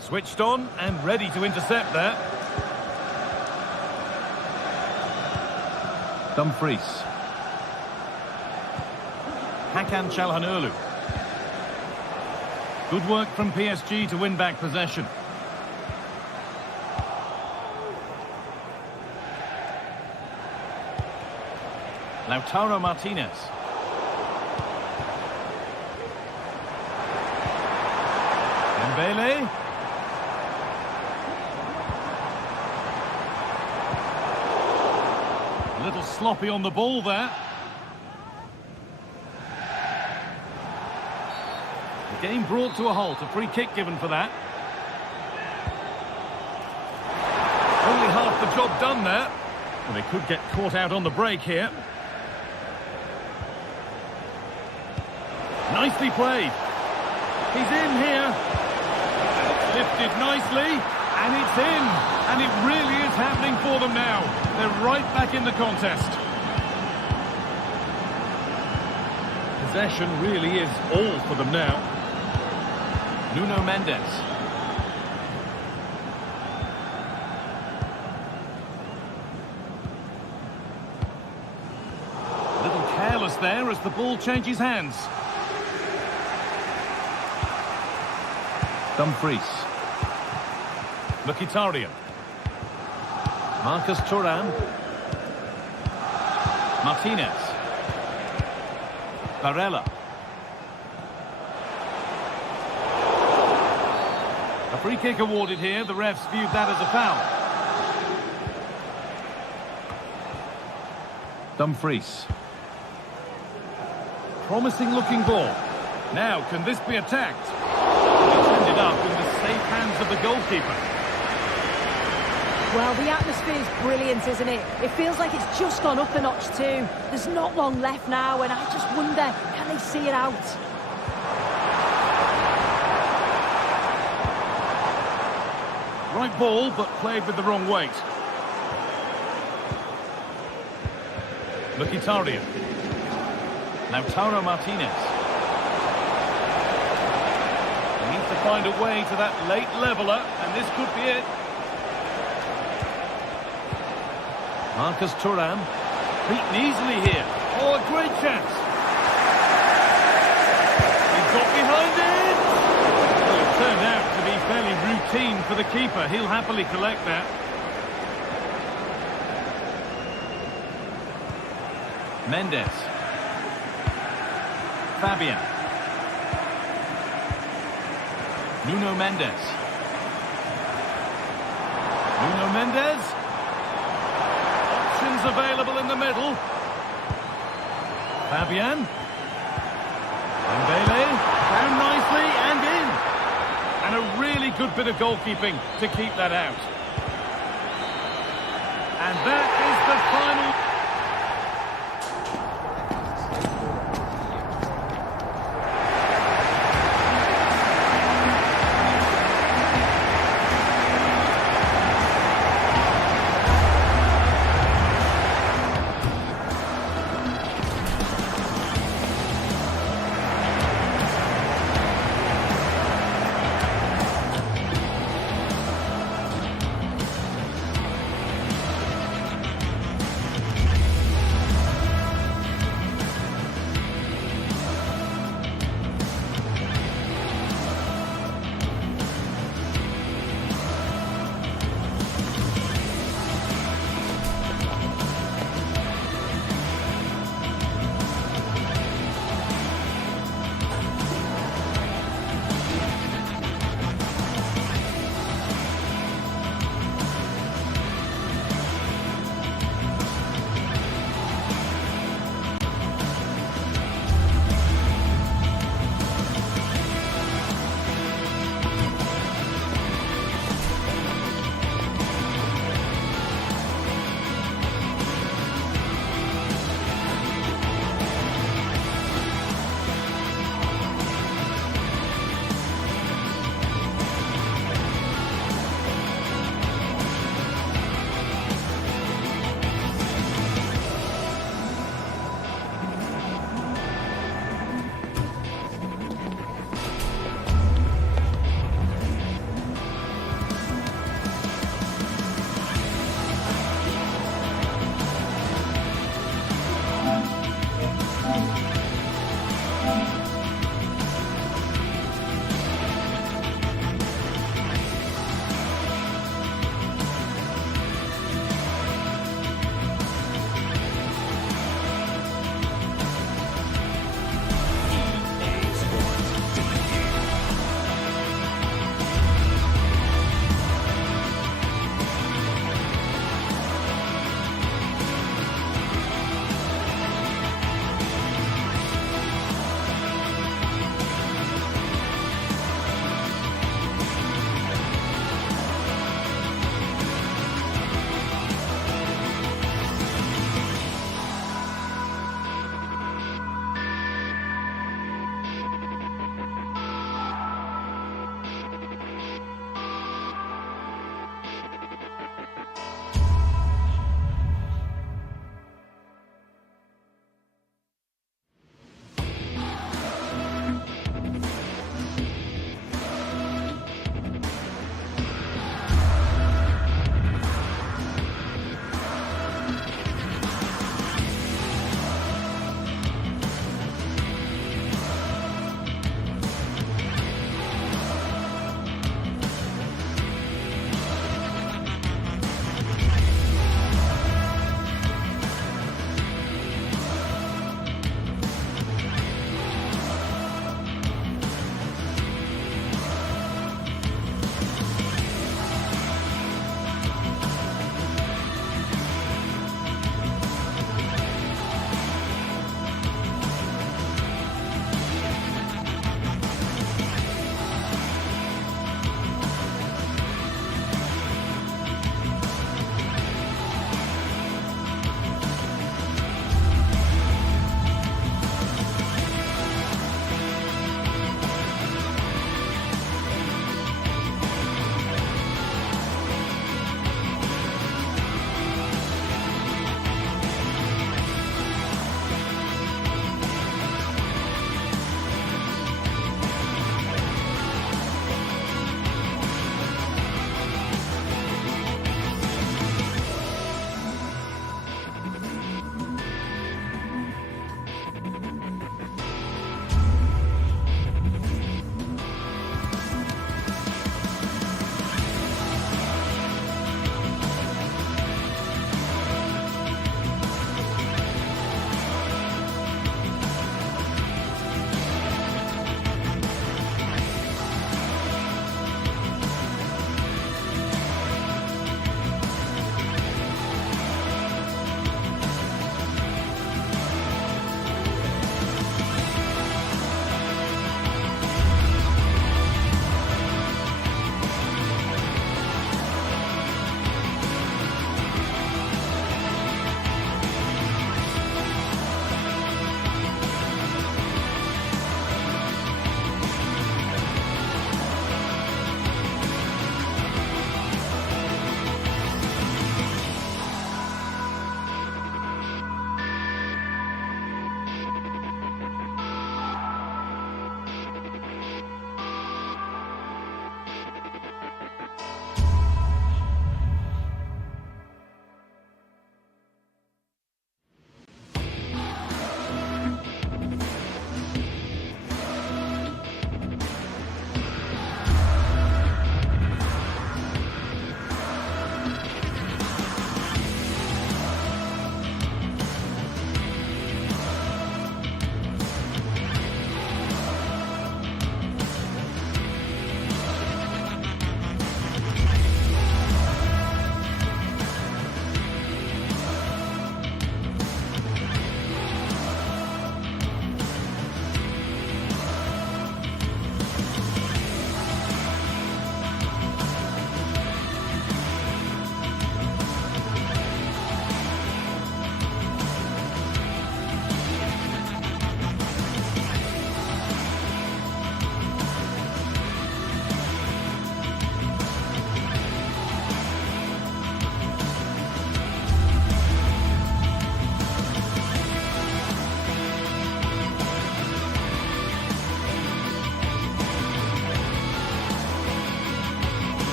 Switched on and ready to intercept there. Dumfries. Hakan Çalhanoğlu. Good work from PSG to win back possession. Lautaro Martinez. Dembele. A little sloppy on the ball there. The game brought to a halt. A free kick given for that. Only half the job done there. Well, they could get caught out on the break here. Nicely played. He's in here. And it's lifted nicely. And it's in. And it really is happening for them now. They're right back in the contest. Possession really is all for them now. Nuno Mendes. A little careless there as the ball changes hands. Dumfries. Mkhitaryan. Marcus Thuram. Martinez. Barella. A free kick awarded here. The refs viewed that as a foul. Dumfries. Promising looking ball. Now, can this be attacked? It's ended up in the safe hands of the goalkeeper. Well, the atmosphere is brilliant, isn't it? It feels like it's just gone up a notch too. There's not long left now, and I just wonder, can they see it out? Right ball, but played with the wrong weight. Mkhitaryan. Lautaro Martinez. He needs to find a way to that late leveller, and this could be it. Marcus Thuram. Beaten easily here. Oh, a great chance. He got behind it. Well, it turned out to be fairly routine for the keeper. He'll happily collect that. Mendes. Fabian. Nuno Mendes. Nuno Mendes. Options available in the middle. Fabian. Dembele. Down nicely and in. And a really good bit of goalkeeping to keep that out. And that is the final.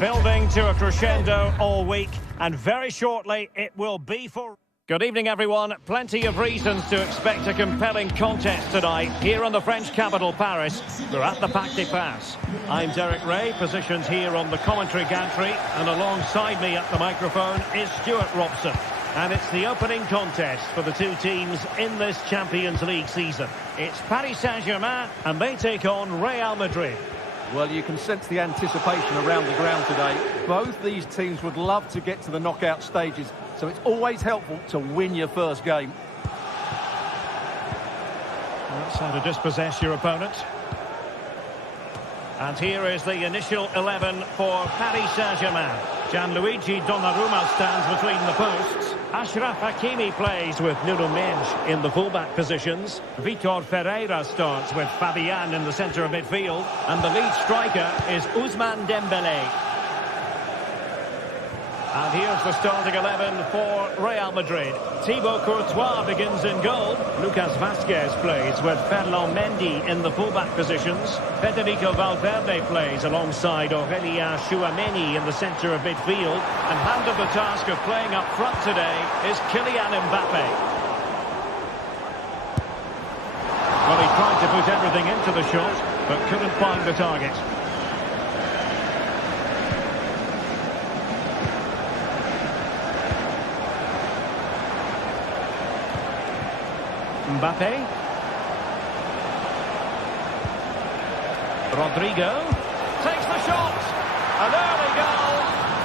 Building to a crescendo all week, and very shortly it will be for... Good evening, everyone. Plenty of reasons to expect a compelling contest tonight here in the French capital, Paris. We're at the Parc des Princes. I'm Derek Ray, positioned here on the commentary gantry, and alongside me at the microphone is Stuart Robson. And it's the opening contest for the two teams in this Champions League season. It's Paris Saint-Germain, and they take on Real Madrid. Well, you can sense the anticipation around the ground today. Both these teams would love to get to the knockout stages, so it's always helpful to win your first game. That's how to dispossess your opponent. And here is the initial 11 for Paris Saint-Germain. Gianluigi Donnarumma stands between the posts. Achraf Hakimi plays with Nuno Mendes in the fullback positions. Vitor Ferreira starts with Fabian in the centre of midfield. And the lead striker is Ousmane Dembélé. And here's the starting 11 for Real Madrid. Thibaut Courtois begins in goal. Lucas Vazquez plays with Ferland Mendy in the fullback positions. Federico Valverde plays alongside Aurélien Tchouameni in the centre of midfield. And handed the task of playing up front today is Kylian Mbappe. Well, he tried to put everything into the shot, but couldn't find the target. Mbappe. Rodrigo takes the shot. An early goal.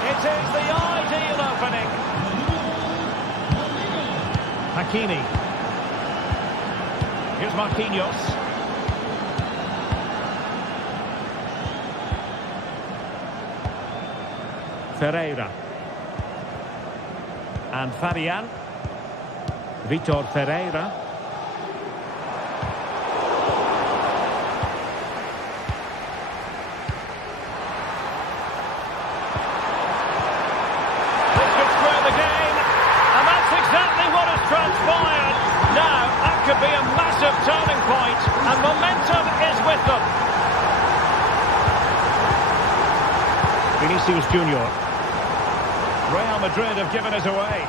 It is the ideal opening. Hakimi. Here's Marquinhos. Ferreira. And Fabian. Vitor Ferreira. Transpired. Now, that could be a massive turning point, and momentum is with them. Vinicius Junior. Real Madrid have given it away.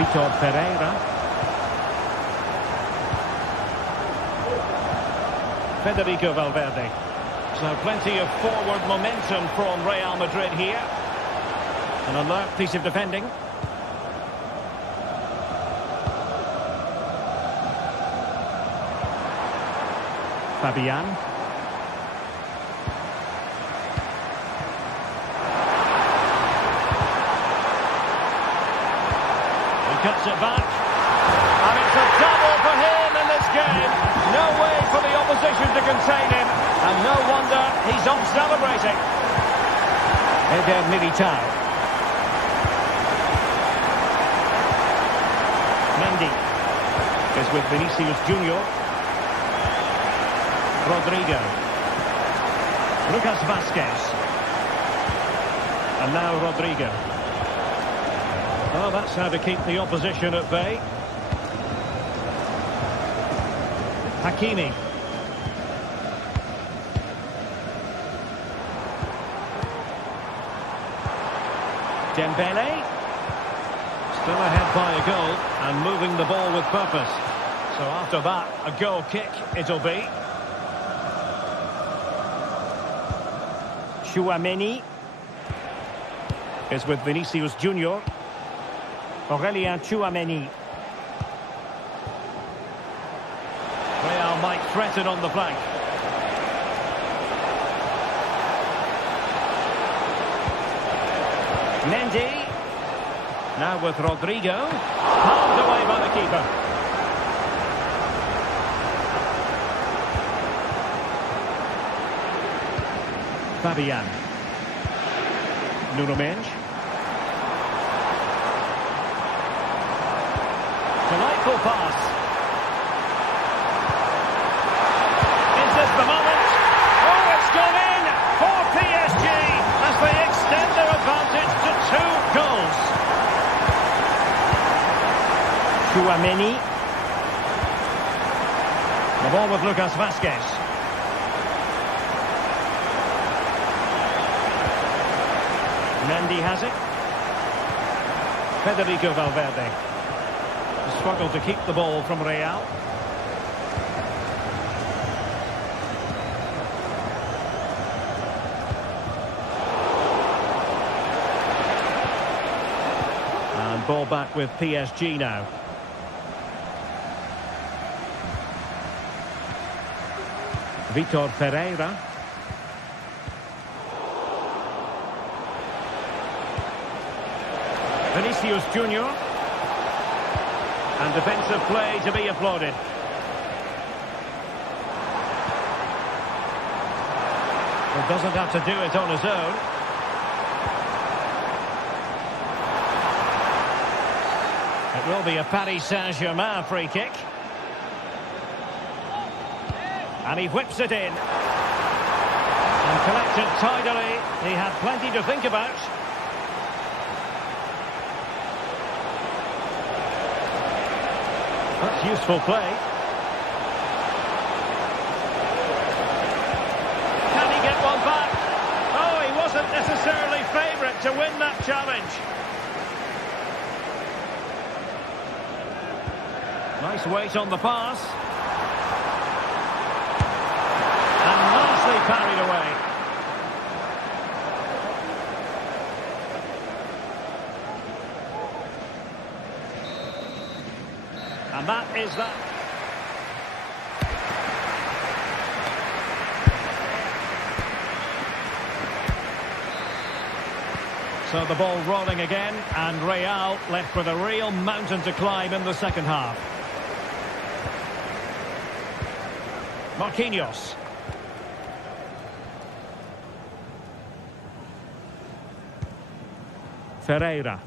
Vitor Ferreira. Federico Valverde. So plenty of forward momentum from Real Madrid here. An alert piece of defending. Fabian. He cuts it back. And it's a double for him in this game. No way for the opposition to contain him. And no wonder he's off celebrating. Eder Militao. Is with Vinicius Junior. Rodrigo. Lucas Vazquez. And now Rodrigo. Oh, that's how to keep the opposition at bay. Hakimi. Dembélé. Still ahead by a goal and moving the ball with purpose. So after that, a goal kick it'll be. Tchouameni is with Vinicius Junior. Aurélien Tchouameni. Real might threaten on the flank. Mendy. Now with Rodrigo. Palmed away by the keeper. Fabian. Nuno Mendes. Delightful pass. Is this the moment? Oh, it's gone in for PSG as they extend their advantage to 2 goals. Tchouameni. The ball with Lucas Vazquez. Mendy has it. Federico Valverde. Struggled to keep the ball from Real. And ball back with PSG now. Vitor Pereira. Vinicius Junior. And defensive play to be applauded. He doesn't have to do it on his own. It will be a Paris Saint-Germain free kick. And he whips it in. And collects it tidily. He had plenty to think about. That's useful play. Can he get one back? Oh, he wasn't necessarily favourite to win that challenge. Nice weight on the pass. And nicely parried away. And that is that. So the ball rolling again, and Real left with a real mountain to climb in the second half. Marquinhos. Ferreira.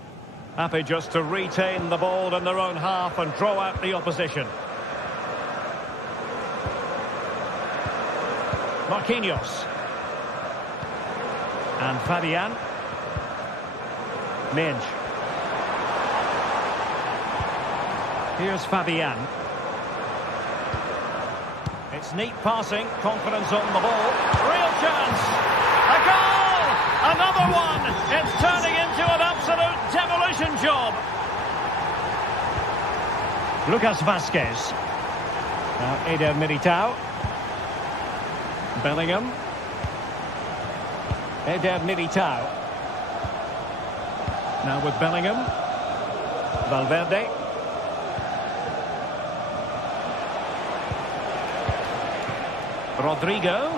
Happy just to retain the ball in their own half and draw out the opposition. Marquinhos. And Fabian. Minge. Here's Fabian. It's neat passing, confidence on the ball. Real chance! A goal! Another one! It's turning into an absolute demolition job. Lucas Vazquez. Now Eder Militao. Bellingham. Eder Militao. Now with Bellingham. Valverde. Rodrigo.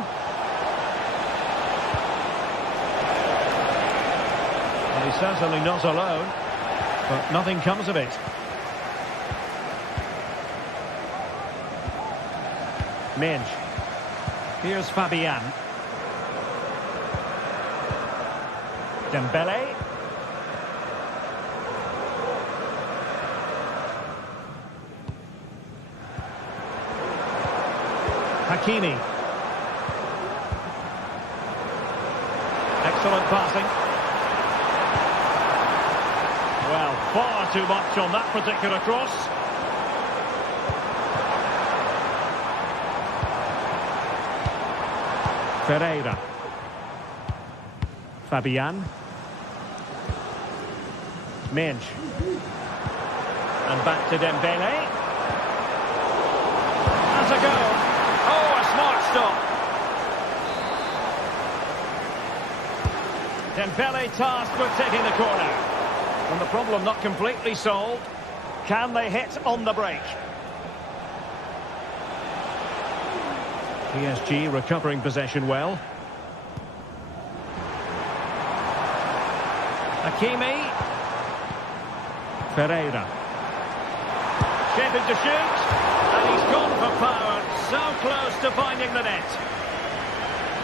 Well, he's certainly not alone, but nothing comes of it. Minge. Here's Fabian. Dembele. Hakimi. Excellent passing. Well, far too much on that particular cross. Ferreira. Fabian. Minge. And back to Dembele. That's a goal. Oh, a smart stop. Dembele tasked with taking the corner. And the problem not completely solved. Can they hit on the break? PSG recovering possession well. Hakimi. Ferreira. Shaping to shoot. And he's gone for power. So close to finding the net.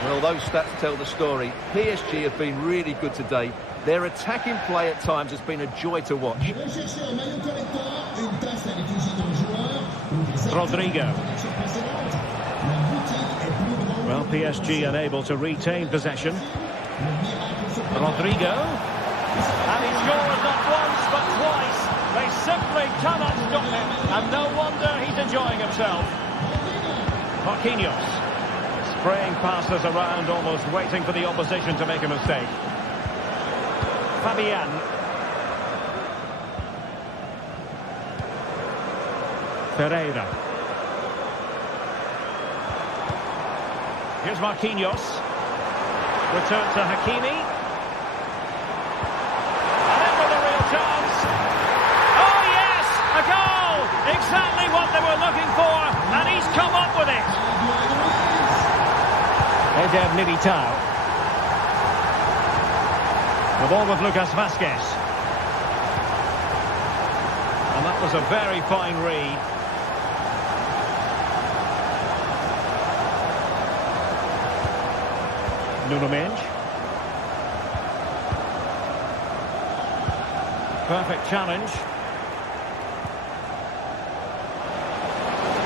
Well, those stats tell the story. PSG have been really good today. Their attacking play at times has been a joy to watch. Rodrigo. Well, PSG unable to retain possession. Rodrigo. And he scores not once but twice. They simply cannot stop him. And no wonder he's enjoying himself. Marquinhos. Spraying passes around, almost waiting for the opposition to make a mistake. Fabian. Pereira. Here's Marquinhos. Return to Hakimi. And in with a real chance. Oh yes! A goal! Exactly what they were looking for, and he's come up with it. Eder Militao. The ball with Lucas Vazquez. And that was a very fine read. Nuno Mendes. Perfect challenge.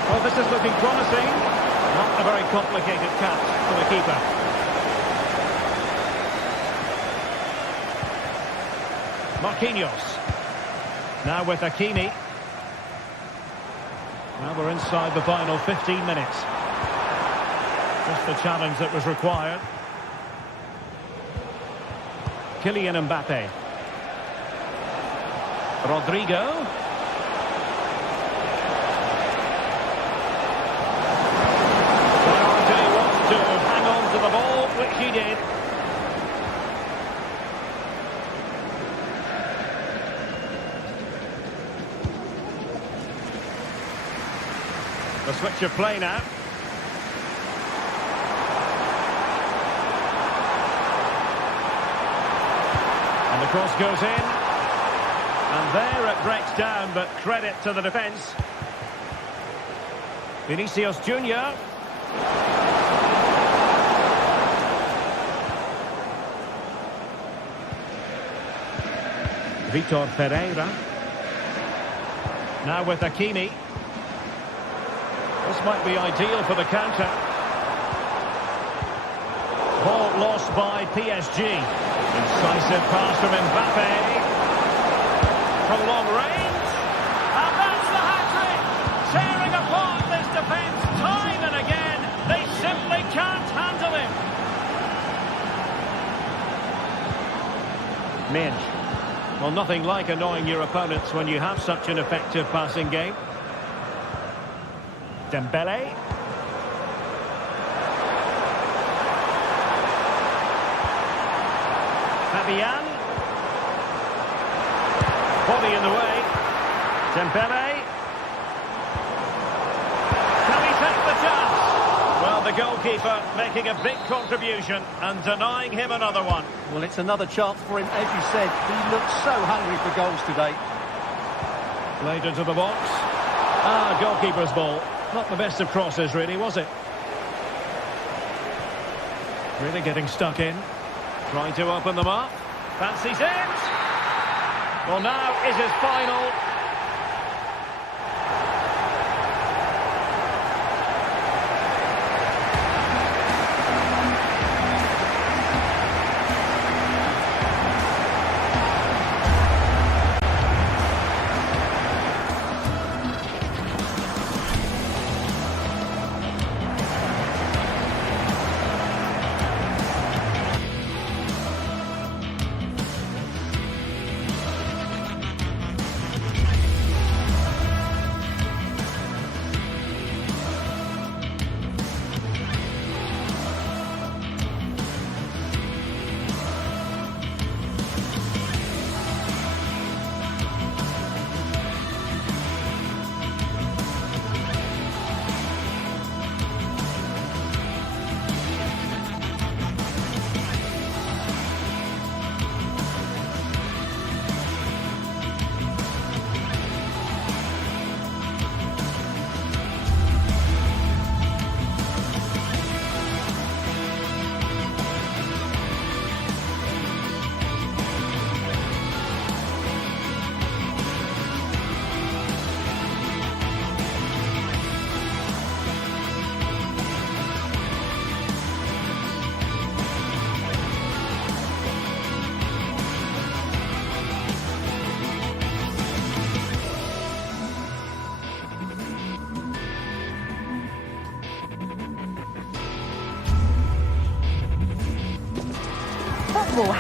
Well, this is looking promising. Not a very complicated catch for the keeper. Marquinhos. Now with Hakimi. Now we're inside the final 15 minutes. Just the challenge that was required. Kylian Mbappe. Rodrigo. Priority wants to hang on to the ball, which he did. The switch of play now. And the cross goes in. And there it breaks down, but credit to the defence. Vinicius Junior. Vitor Pereira. Now with Hakimi. This might be ideal for the counter. Ball lost by PSG. Incisive pass from Mbappe. From long range. And that's the hat-trick! Tearing apart this defence time and again. They simply can't handle him. Mendes. Well, nothing like annoying your opponents when you have such an effective passing game. Dembele. Fabian. Body in the way. Dembele. Can he take the chance? Well, the goalkeeper making a big contribution and denying him another one. Well, it's another chance for him, as you said. He looks so hungry for goals today. Played into the box. Goalkeeper's ball. Not the best of crosses, really, was it? Really getting stuck in. Trying to open them up. Fancies it. Well, now is his final.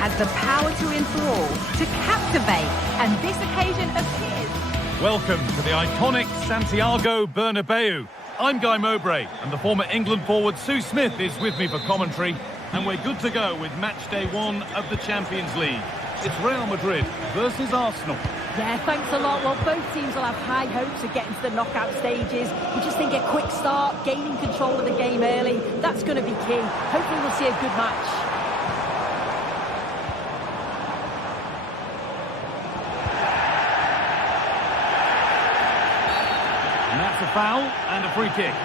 has the power to enthrall, to captivate, and this occasion appears. Welcome to the iconic Santiago Bernabeu. I'm Guy Mowbray, and the former England forward Sue Smith is with me for commentary, and we're good to go with match day 1 of the Champions League. It's Real Madrid versus Arsenal. Yeah, thanks a lot. Well, both teams will have high hopes of getting to the knockout stages. We just think a quick start, gaining control of the game early, that's going to be key. Hopefully we'll see a good match. And that's a foul and a free kick.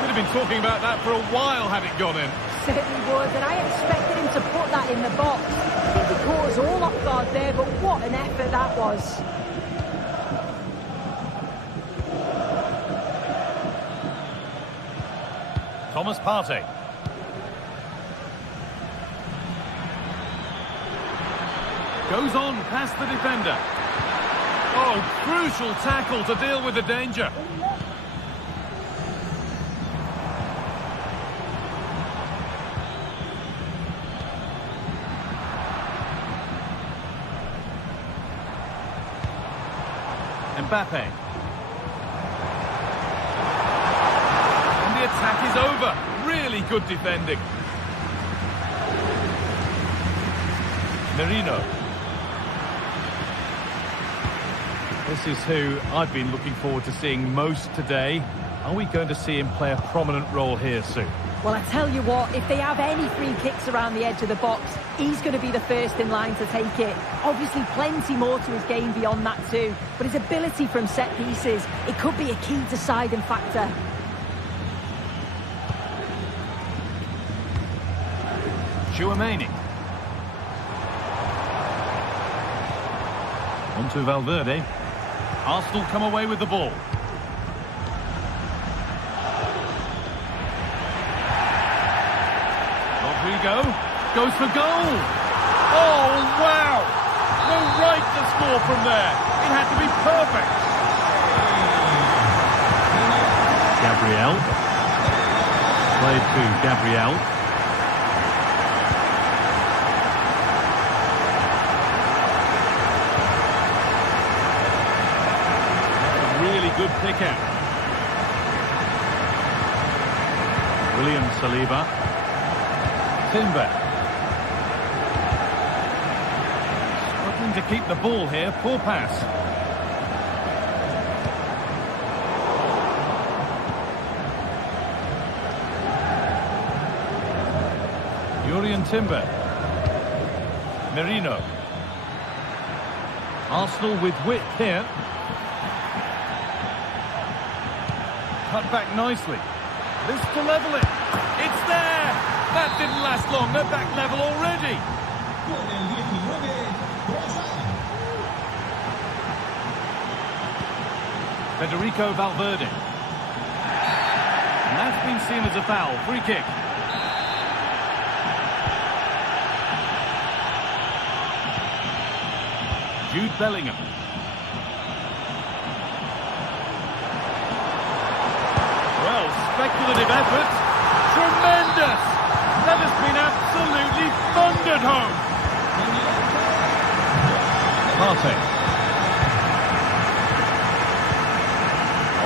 We'd have been talking about that for a while had it gone in. Certainly would, and I expected him to put that in the box. I think he caught us all off guard there, but what an effort that was. Thomas Partey. Goes on past the defender. Oh, crucial tackle to deal with the danger. Mbappe. And the attack is over. Really good defending. Merino. This is who I've been looking forward to seeing most today. Are we going to see him play a prominent role here, Sue? Well, I tell you what, if they have any free kicks around the edge of the box, he's going to be the first in line to take it. Obviously, plenty more to his game beyond that too, but his ability from set pieces, it could be a key deciding factor. Tchouaméni. On to Valverde. Arsenal come away with the ball. Rodrigo goes for goal. Oh, wow! No right to score from there. It had to be perfect. Gabriel. Played to Gabriel. A really good pick out. William Saliba. Timber. Struggling to keep the ball here. Poor pass. Jurrien Timber. Merino. Arsenal with width here. Cut back nicely. This to level it. It's there! That didn't last long. They're back level already. Federico Valverde. And that's been seen as a foul. Free kick. Jude Bellingham. Well, speculative effort. Tremendous! That has been absolutely thundered home. Partey.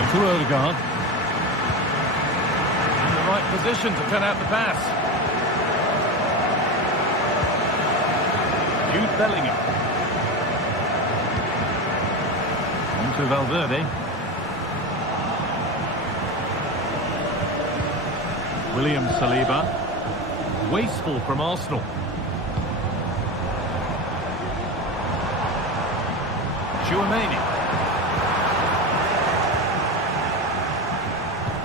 On to Odegaard. In the right position to turn out the pass. Jude Bellingham. On to Valverde. William Saliba. Wasteful from Arsenal. Tchouaméni.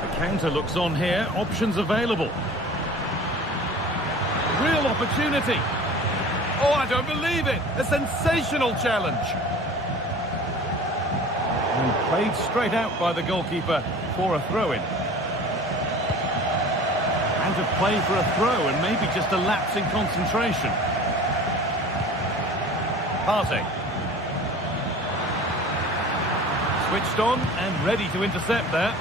The counter looks on here. Options available. Real opportunity. Oh, I don't believe it. A sensational challenge. And played straight out by the goalkeeper for a throw-in. And of play for a throw and maybe just a lapse in concentration. Partey. Switched on and ready to intercept there.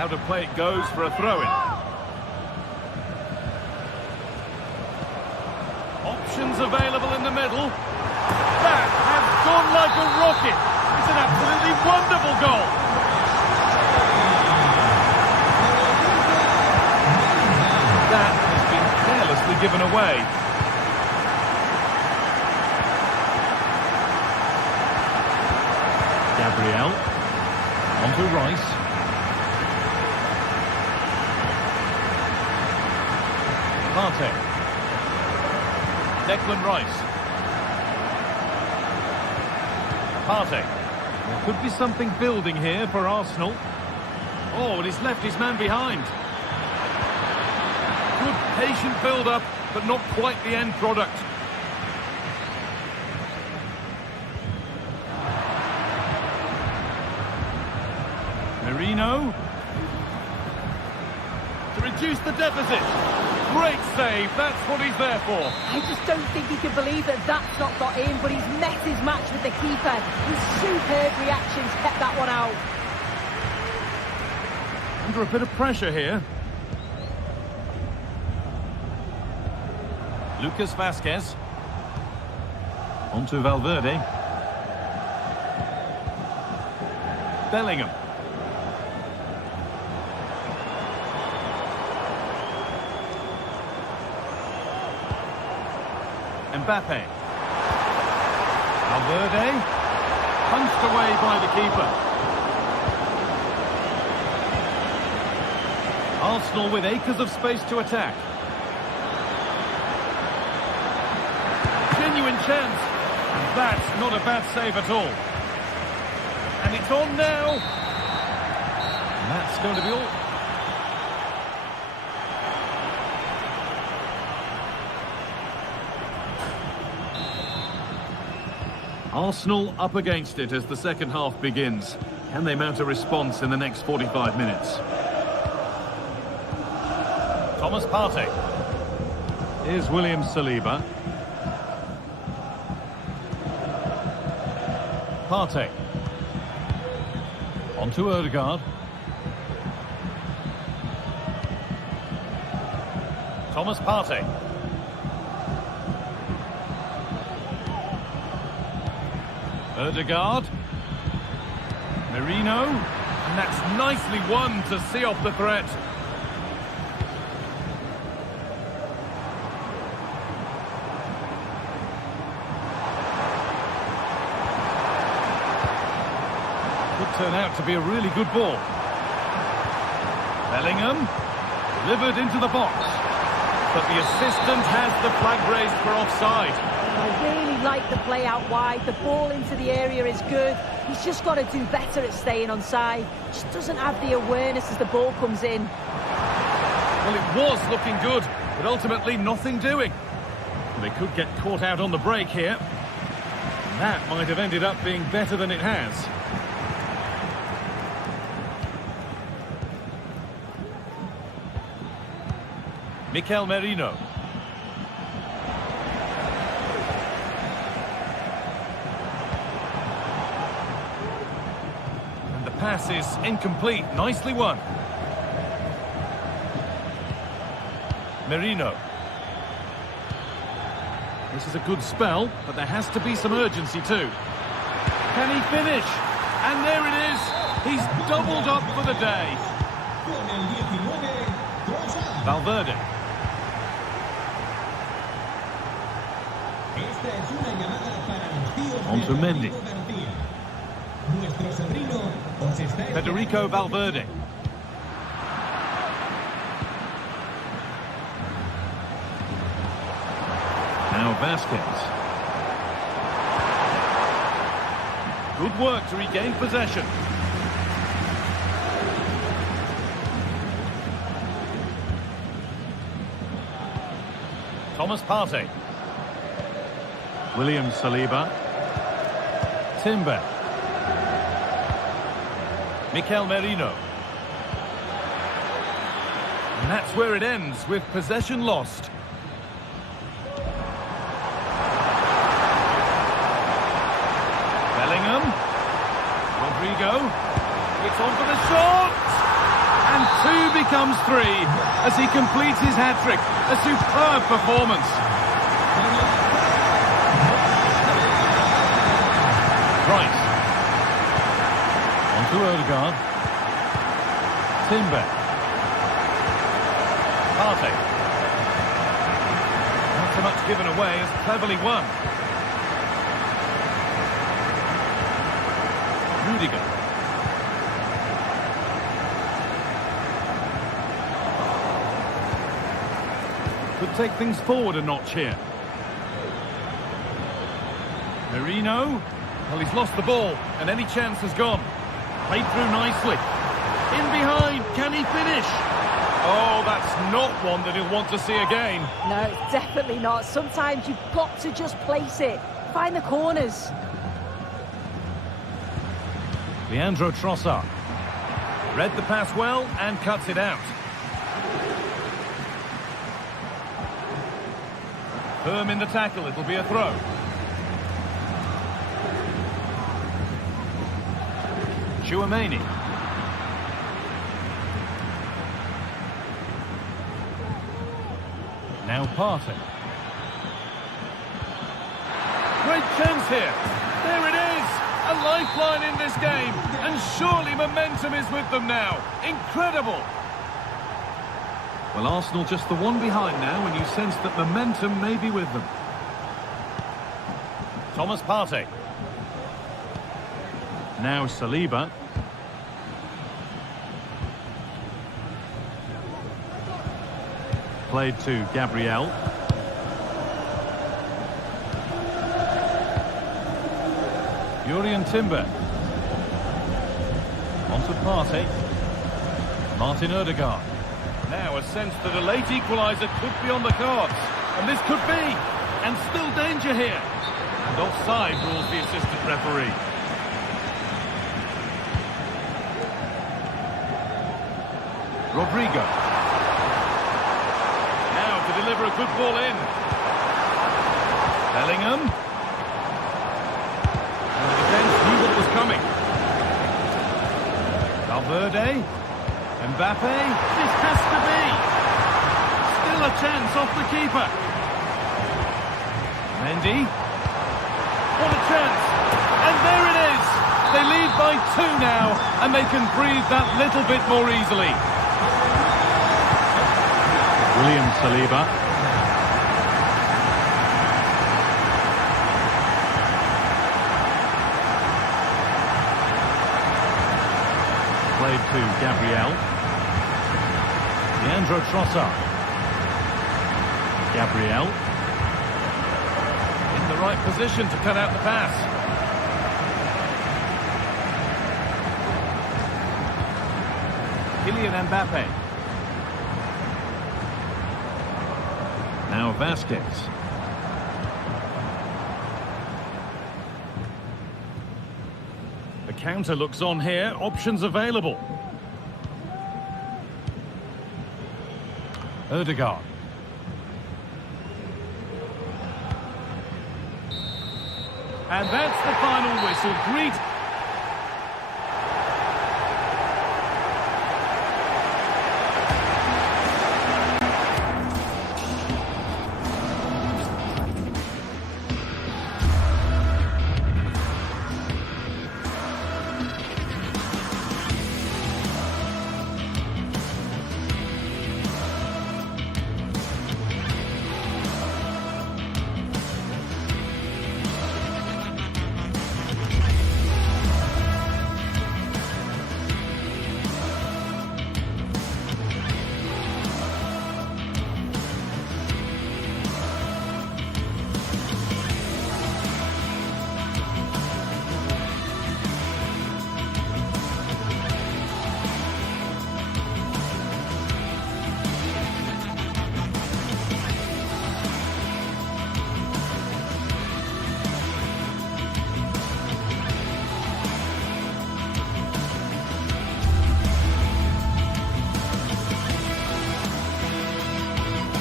Out of play it goes for a throw-in. Options available in the middle. That has gone like a rocket. It's an absolutely wonderful goal. That has been carelessly given away. Gabriel. Onto Rice. Partey. Declan Rice. Partey. There could be something building here for Arsenal. Oh, and he's left his man behind. Good patient build-up, but not quite the end product. Merino. To reduce the deficit. Great save, that's what he's there for. I just don't think he can believe that that's not got in, but he's met his match with the keeper. His superb reactions kept that one out. Under a bit of pressure here. Lucas Vazquez. Onto Valverde. Bellingham. Mbappe. Valverde. Punched away by the keeper. Arsenal with acres of space to attack. Genuine chance. And that's not a bad save at all. And it's on now. And that's going to be all. Arsenal up against it as the second half begins. Can they mount a response in the next 45 minutes? Thomas Partey. Here's William Saliba. Partey. On to Odegaard. Thomas Partey. Odegaard. Merino. And that's nicely won to see off the threat. Could turn out to be a really good ball. Bellingham. Delivered into the box. But the assistant has the flag raised for offside. I really like the play out wide. The ball into the area is good. He's just got to do better at staying onside. Just doesn't have the awareness as the ball comes in. Well, it was looking good, but ultimately nothing doing. They could get caught out on the break here. That might have ended up being better than it has. Mikel Merino. And the pass is incomplete. Nicely won. Merino. This is a good spell, but there has to be some urgency too. Can he finish? And there it is. He's doubled up for the day. Valverde. On to Mendy. Federico Valverde. Now Vazquez. Good work to regain possession. Thomas Partey. William Saliba. Timber. Mikel Merino. And that's where it ends, with possession lost. Bellingham. Rodrigo. It's on for the shot! And 2 becomes 3 as he completes his hat-trick. A superb performance. Right. On to Odegaard. Timber. Partey. Not so much given away as cleverly won. Rudiger. Could take things forward a notch here. Merino. Well, he's lost the ball, and any chance has gone. Played through nicely. In behind, can he finish? Oh, that's not one that he'll want to see again. No, it's definitely not. Sometimes you've got to just place it. Find the corners. Leandro Trossard. Read the pass well and cuts it out. Firm in the tackle, it'll be a throw. Chouameni. Now Partey. Great chance here. There it is. A lifeline in this game. And surely momentum is with them now. Incredible. Well, Arsenal just the one behind now, and you sense that momentum may be with them. Thomas Partey. Now Saliba. Played to Gabriel. Jurriën Timber. On to Partey. Martin Odegaard. Now a sense that a late equaliser could be on the cards. And this could be. And still danger here. And offside rules the assistant referee. Rodrigo. Now to deliver a good ball in. Bellingham. And the defence knew what was coming. Valverde. Mbappe. This has to be. Still a chance off the keeper. Mendy. What a chance. And there it is. They lead by 2 now, and they can breathe that little bit more easily. William Saliba. Played to Gabriel. Leandro Trossard. Gabriel. In the right position to cut out the pass. Kylian Mbappe. Now Vasquez. The counter looks on here. Options available. Odegaard. And that's the final whistle. Greet.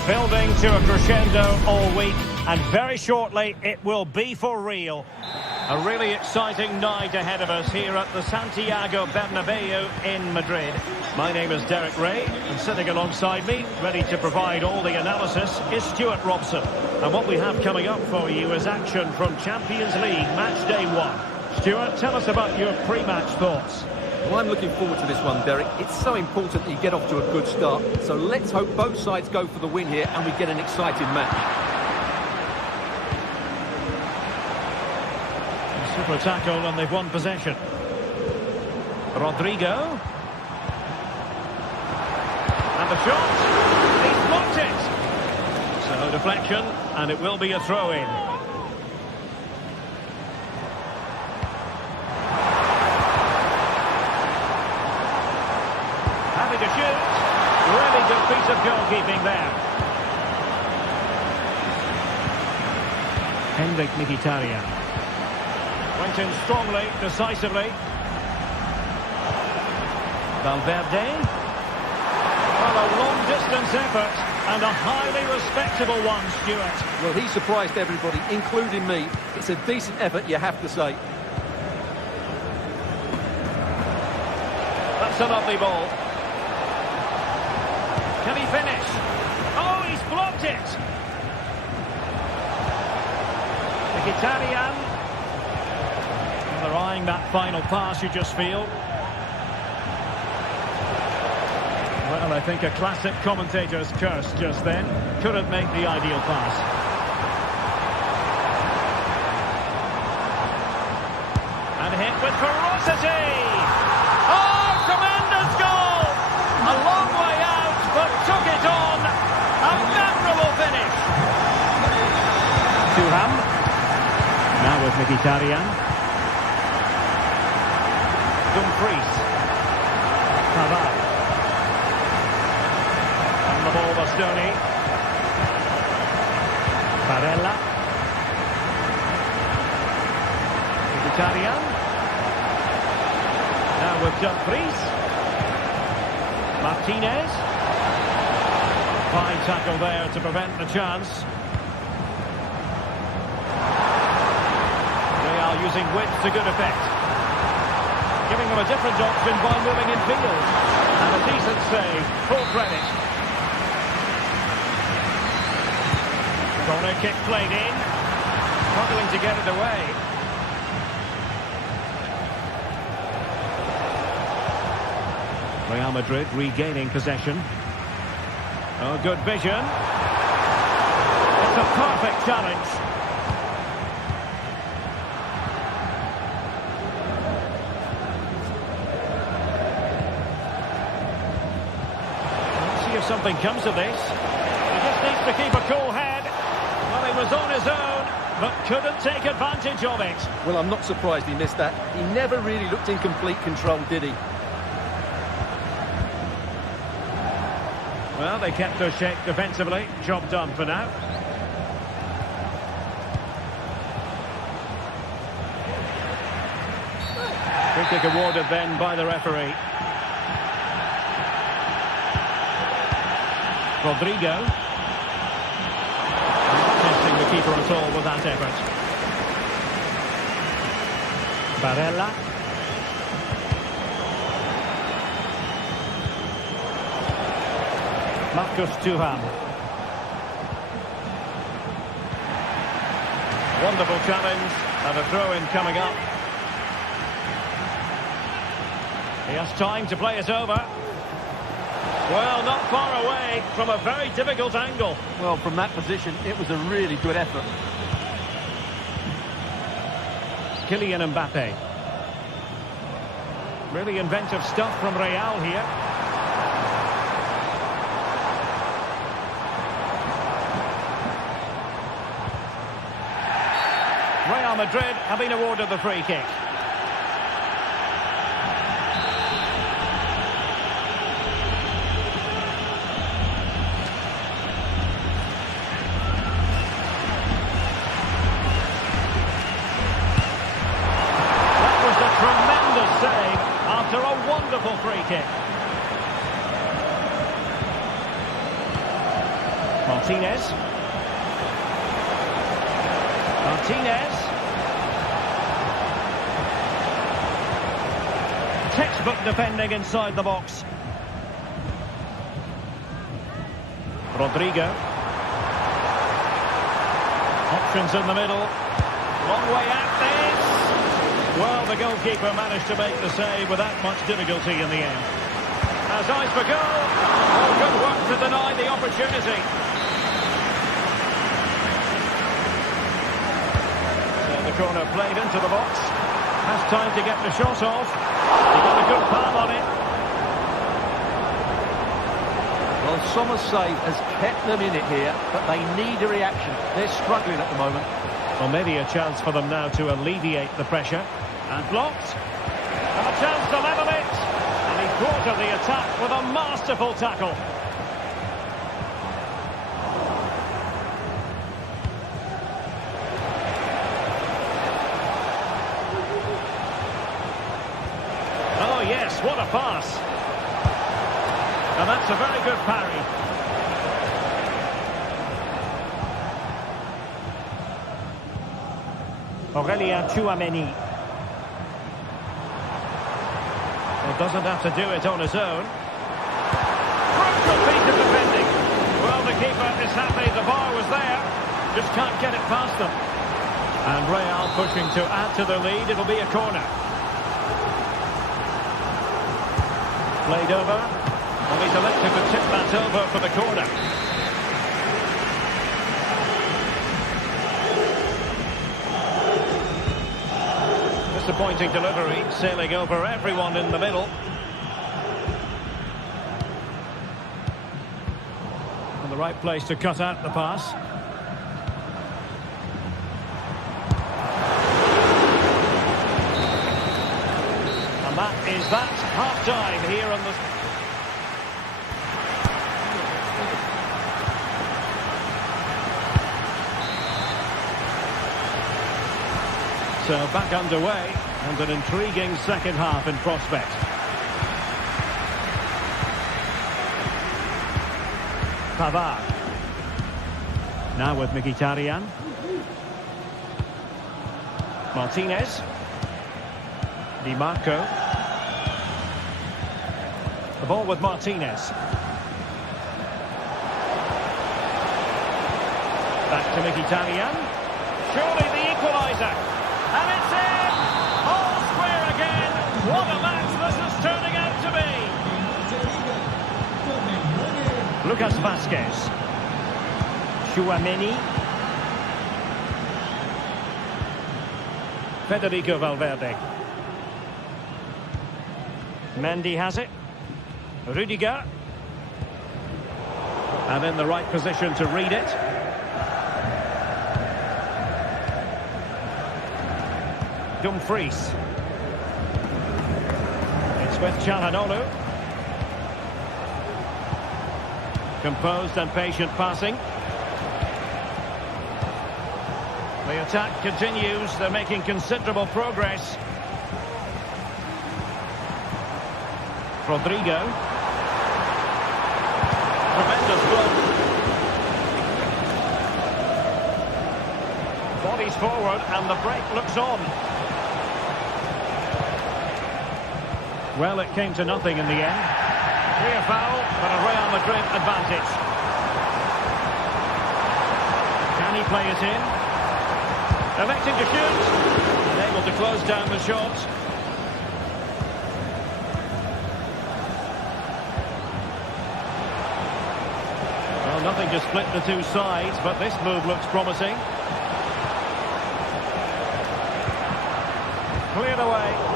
Building to a crescendo all week, and very shortly it will be for real. A really exciting night ahead of us here at the Santiago Bernabeu in Madrid. My name is Derek Ray, and sitting alongside me, ready to provide all the analysis, is Stuart Robson. And what we have coming up for you is action from Champions League Match Day 1. Stuart, tell us about your pre-match thoughts. Well, I'm looking forward to this one, Derek. It's so important that you get off to a good start. So let's hope both sides go for the win here and we get an exciting match. Super tackle, and they've won possession. Rodrigo. And the shot. He's blocked it. So deflection, and it will be a throw-in. Having to shoot. Really good piece of goalkeeping there. Henrik Mkhitaryan. Went in strongly, decisively. Valverde. Well, a long-distance effort and a highly respectable one, Stuart. Well, he surprised everybody, including me. It's a decent effort, you have to say. That's a lovely ball. Can he finish? Oh, he's blocked it. Mkhitaryan. They're eyeing that final pass, you just feel. Well, I think a classic commentator's curse just then. Couldn't make the ideal pass. And hit with ferocity! Oh, tremendous goal! A long way out, but took it on. A memorable finish. Thuram. Now with Mkhitaryan. Dumfries. Pavard. And the ball, Bastoni. Barella. Mkhitaryan. Now with Dumfries. Martinez. Fine tackle there to prevent the chance. Real using width to good effect. Giving them a different option by moving in field. And a decent save, full credit. Corner kick played in. Struggling to get it away. Real Madrid regaining possession. Oh, good vision. It's a perfect challenge. If something comes of this, he just needs to keep a cool head. Well, he was on his own, but couldn't take advantage of it. Well, I'm not surprised he missed that. He never really looked in complete control, did he? Well, they kept their shape defensively. Job done for now. Free kick awarded then by the referee. Rodrigo. Not testing the keeper at all with that effort. Barella. Marcus Thuram. Wonderful challenge and a throw-in coming up. He has time to play it over. Well, not far away from a very difficult angle. Well, from that position, it was a really good effort. Kylian Mbappe. Really inventive stuff from Real here. Real Madrid have been awarded the free kick. After a wonderful free kick. Martinez. Martinez. Textbook defending inside the box. Rodrigo. Options in the middle. Long way out this. Well, the goalkeeper managed to make the save without much difficulty in the end. Has eyes for goal. Oh, good work to deny the opportunity. So the corner played into the box. Has time to get the shot off. He got a good palm on it. Well, Sommer's save has kept them in it here, but they need a reaction. They're struggling at the moment. Well, maybe a chance for them now to alleviate the pressure. And blocked. And a chance to level it. And he thwarted the attack with a masterful tackle. Oh, yes, what a pass. And that's a very good parry. Aurelien Tchouameni. Well, doesn't have to do it on his own. Crucial piece of defending. Well, the keeper is happy the bar was there. Just can't get it past them. And Real pushing to add to the lead. It'll be a corner. Played over. Well, he's elected to tip that over for the corner. Disappointing delivery, sailing over everyone in the middle. And the right place to cut out the pass. And that is that. Half-time here on the... So back underway, and an intriguing second half in prospect. Pavard. Now with Mkhitaryan. Martinez. Di Marco. The ball with Martinez. Back to Mkhitaryan. Surely the equaliser. And it's in! All square again! What a match this is turning out to be! Lucas Vazquez. Tchouameni. Federico Valverde. Mendy has it. Rudiger. And in the right position to read it. Dumfries. It's with Çalhanoğlu. Composed and patient passing. The attack continues. They're making considerable progress. Rodrigo. Tremendous block. Bodies forward and the break looks on. Well, it came to nothing in the end. Clear foul, but a Real Madrid advantage. Can he play it in? Electing to shoot. Able to close down the shot. Well, nothing to split the two sides, but this move looks promising. Cleared away.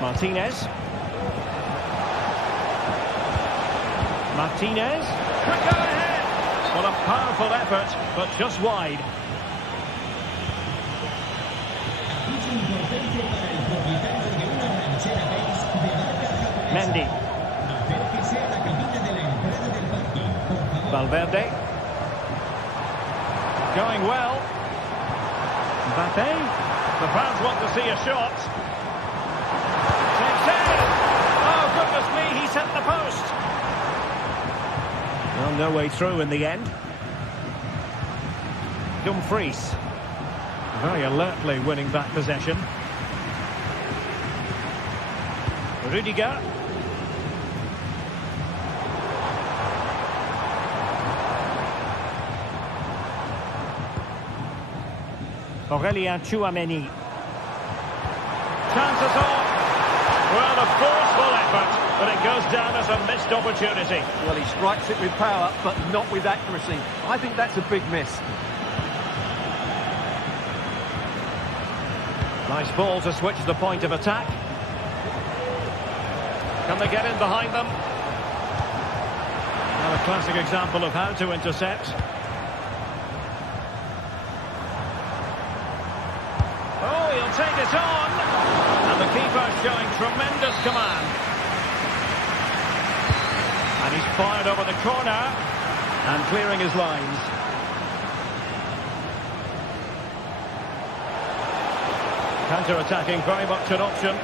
Martinez. Martinez. Quick go ahead. Well, a powerful effort, but just wide. Mendy. Valverde. Going well. Mbappe. The fans want to see a shot. must be, he's hit the post. Well, no way through in the end. Dumfries very alertly winning back possession. Rudiger. Aurelien Tchouameni. Chances on. Well, a forceful effort, but it goes down as a missed opportunity. Well, he strikes it with power, but not with accuracy. I think that's a big miss. Nice ball to switch the point of attack. Can they get in behind them? Well, a classic example of how to intercept. Oh, he'll take it on. And the keeper showing tremendous command. And he's fired over the corner and clearing his lines. Counter-attacking, very much an option.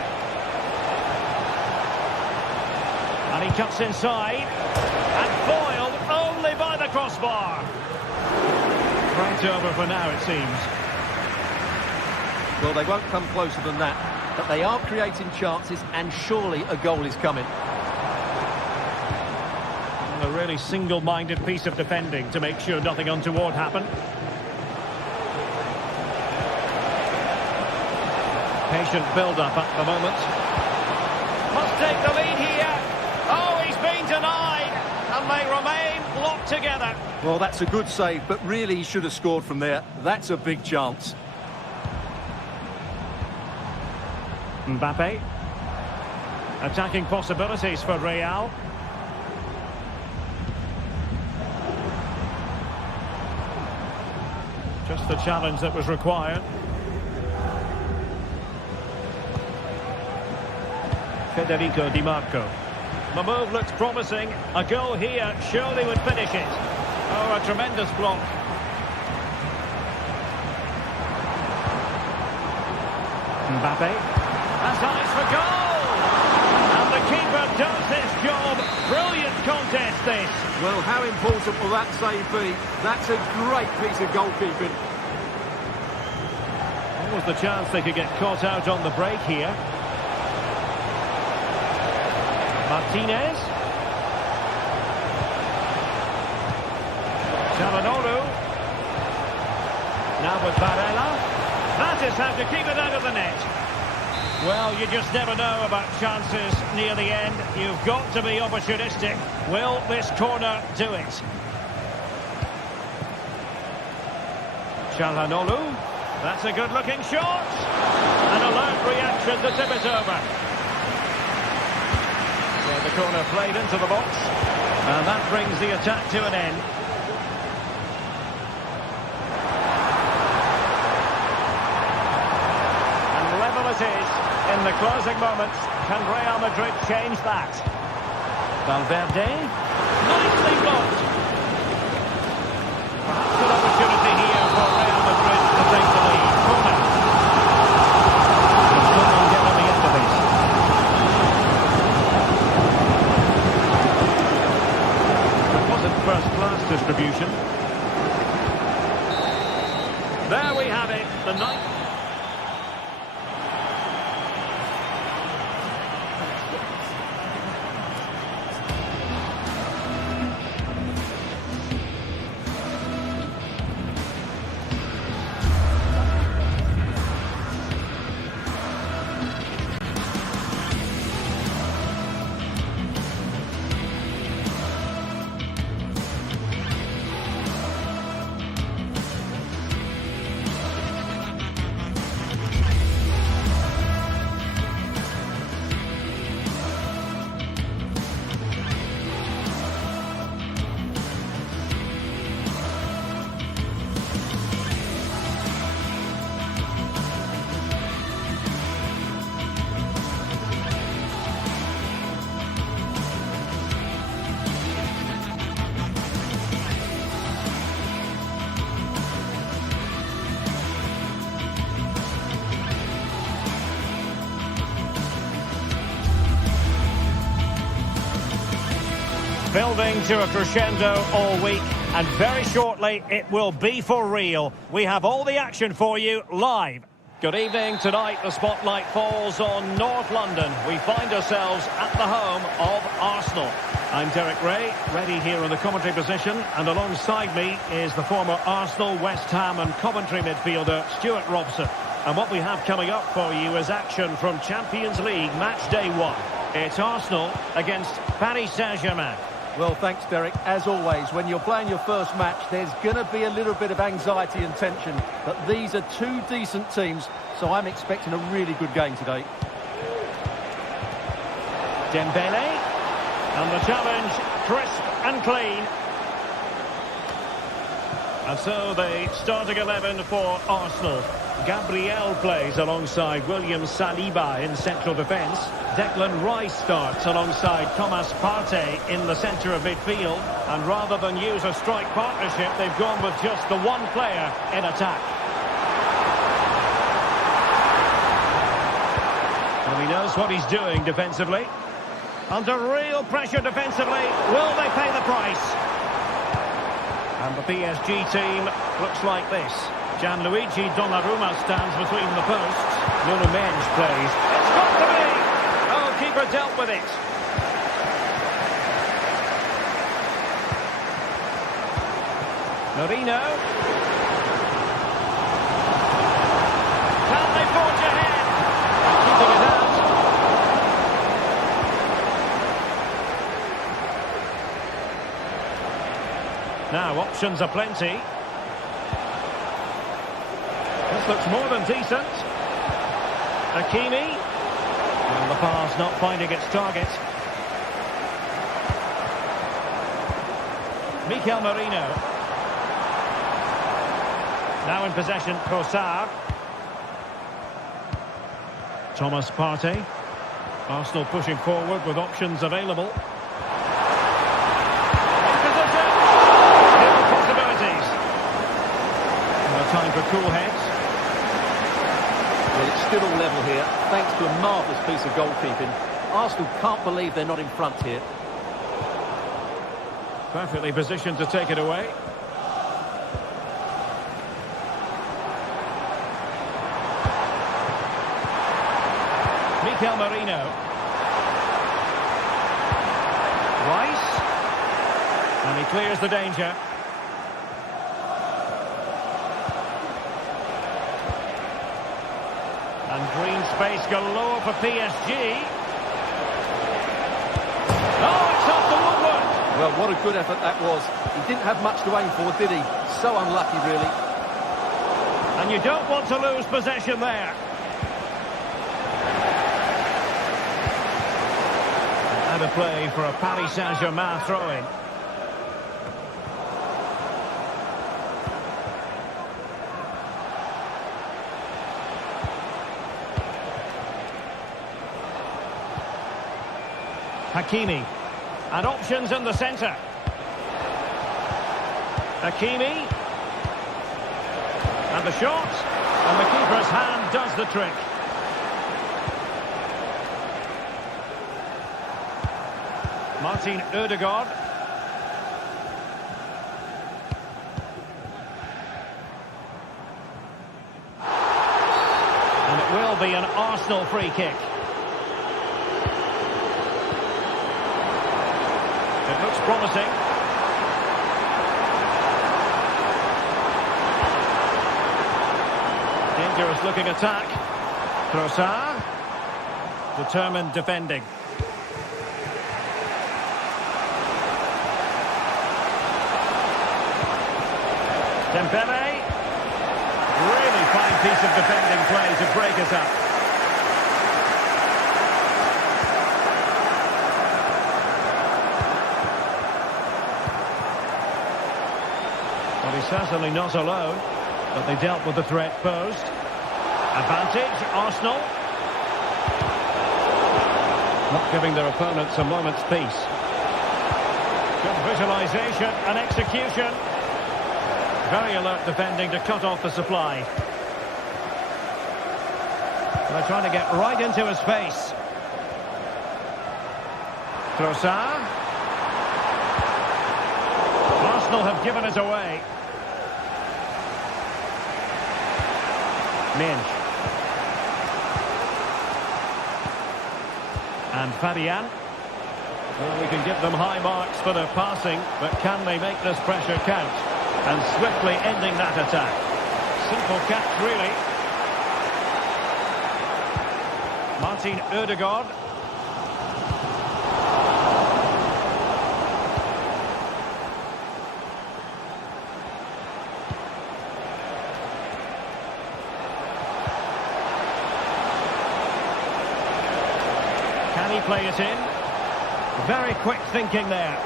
And he cuts inside. And foiled only by the crossbar. Right over for now, it seems. Well, they won't come closer than that. But they are creating chances, and surely a goal is coming. A really single-minded piece of defending to make sure nothing untoward happened. Patient build-up at the moment. Must take the lead here. Oh, he's been denied. And they remain locked together. Well, that's a good save, but really he should have scored from there. That's a big chance. Mbappe. Attacking possibilities for Real. Just the challenge that was required. Federico Di Marco. The move looks promising. A goal here surely would finish it. Oh, a tremendous block. Mbappe. Has eyes for goal! And the keeper does his job. Brilliant contest, this. Well, how important will that save be? That's a great piece of goalkeeping. What was the chance they could get caught out on the break here? Martinez. Çalhanoğlu. Now with Barella. That is how to keep it out of the net. Well, you just never know about chances near the end. You've got to be opportunistic. Will this corner do it? Çalhanoğlu. That's a good-looking shot. An alert reaction to tip it over. So the corner played into the box. And that brings the attack to an end. And level it is. In the closing moments, can Real Madrid change that? Valverde, nicely blocked. Perhaps good opportunity here for Real Madrid to take the lead. Corner. Can someone get on the end of it? That wasn't first-class distribution. There we have it, the ninth. building to a crescendo all week, and very shortly it will be for real. We have all the action for you live. Good evening. Tonight the spotlight falls on North London. We find ourselves at the home of Arsenal. I'm Derek Ray, ready here in the commentary position, and alongside me is the former Arsenal, West Ham and Coventry midfielder Stuart Robson. And what we have coming up for you is action from Champions League match day 1. It's Arsenal against Paris Saint-Germain. Well, thanks, Derek. As always, when you're playing your first match, there's going to be a little bit of anxiety and tension. But these are two decent teams, so I'm expecting a really good game today. Dembele. And the challenge, crisp and clean. And so the starting 11 for Arsenal. Gabriel plays alongside William Saliba in central defence. Declan Rice starts alongside Thomas Partey in the centre of midfield. And rather than use a strike partnership, they've gone with just the one player in attack. And he knows what he's doing defensively. Under real pressure defensively, will they pay the price? And the PSG team looks like this. Gianluigi Donnarumma stands between the posts. Nuno Mendes plays. It's got to be! Oh, keeper dealt with it. Marino. Can they forge ahead? Keeping it out. Now, options are plenty. This looks more than decent. Hakimi. And the pass not finding its target. Mikel Merino. Now in possession, Trossard. Thomas Partey. Arsenal pushing forward with options available. Time for cool heads. Well, it's still all level here, thanks to a marvellous piece of goalkeeping. Arsenal can't believe they're not in front here. Perfectly positioned to take it away. Mikel Merino. Rice. And he clears the danger. And green space galore for PSG. Oh, it's off the woodwork. Well, what a good effort that was. He didn't have much to aim for, did he? So unlucky, really. And you don't want to lose possession there. And a play for a Paris Saint-Germain throw-in. Hakimi. And options in the centre. Hakimi. And the shot. And the keeper's hand does the trick. Martin Ødegaard. And it will be an Arsenal free kick. It looks promising. Dangerous looking attack. Trossard. Determined defending. Dembele. Really fine piece of defending play to break us up. Well, he's certainly not alone, but they dealt with the threat posed. Advantage, Arsenal. Not giving their opponents a moment's peace. Good visualisation and execution. Very alert defending to cut off the supply. They're trying to get right into his face. Trossard. Arsenal have given it away. Minge. And Fabian. Well, we can give them high marks for their passing, but can they make this pressure count? And swiftly ending that attack. Simple catch, really. Martin Ødegaard. Can he play it in? Very quick thinking there.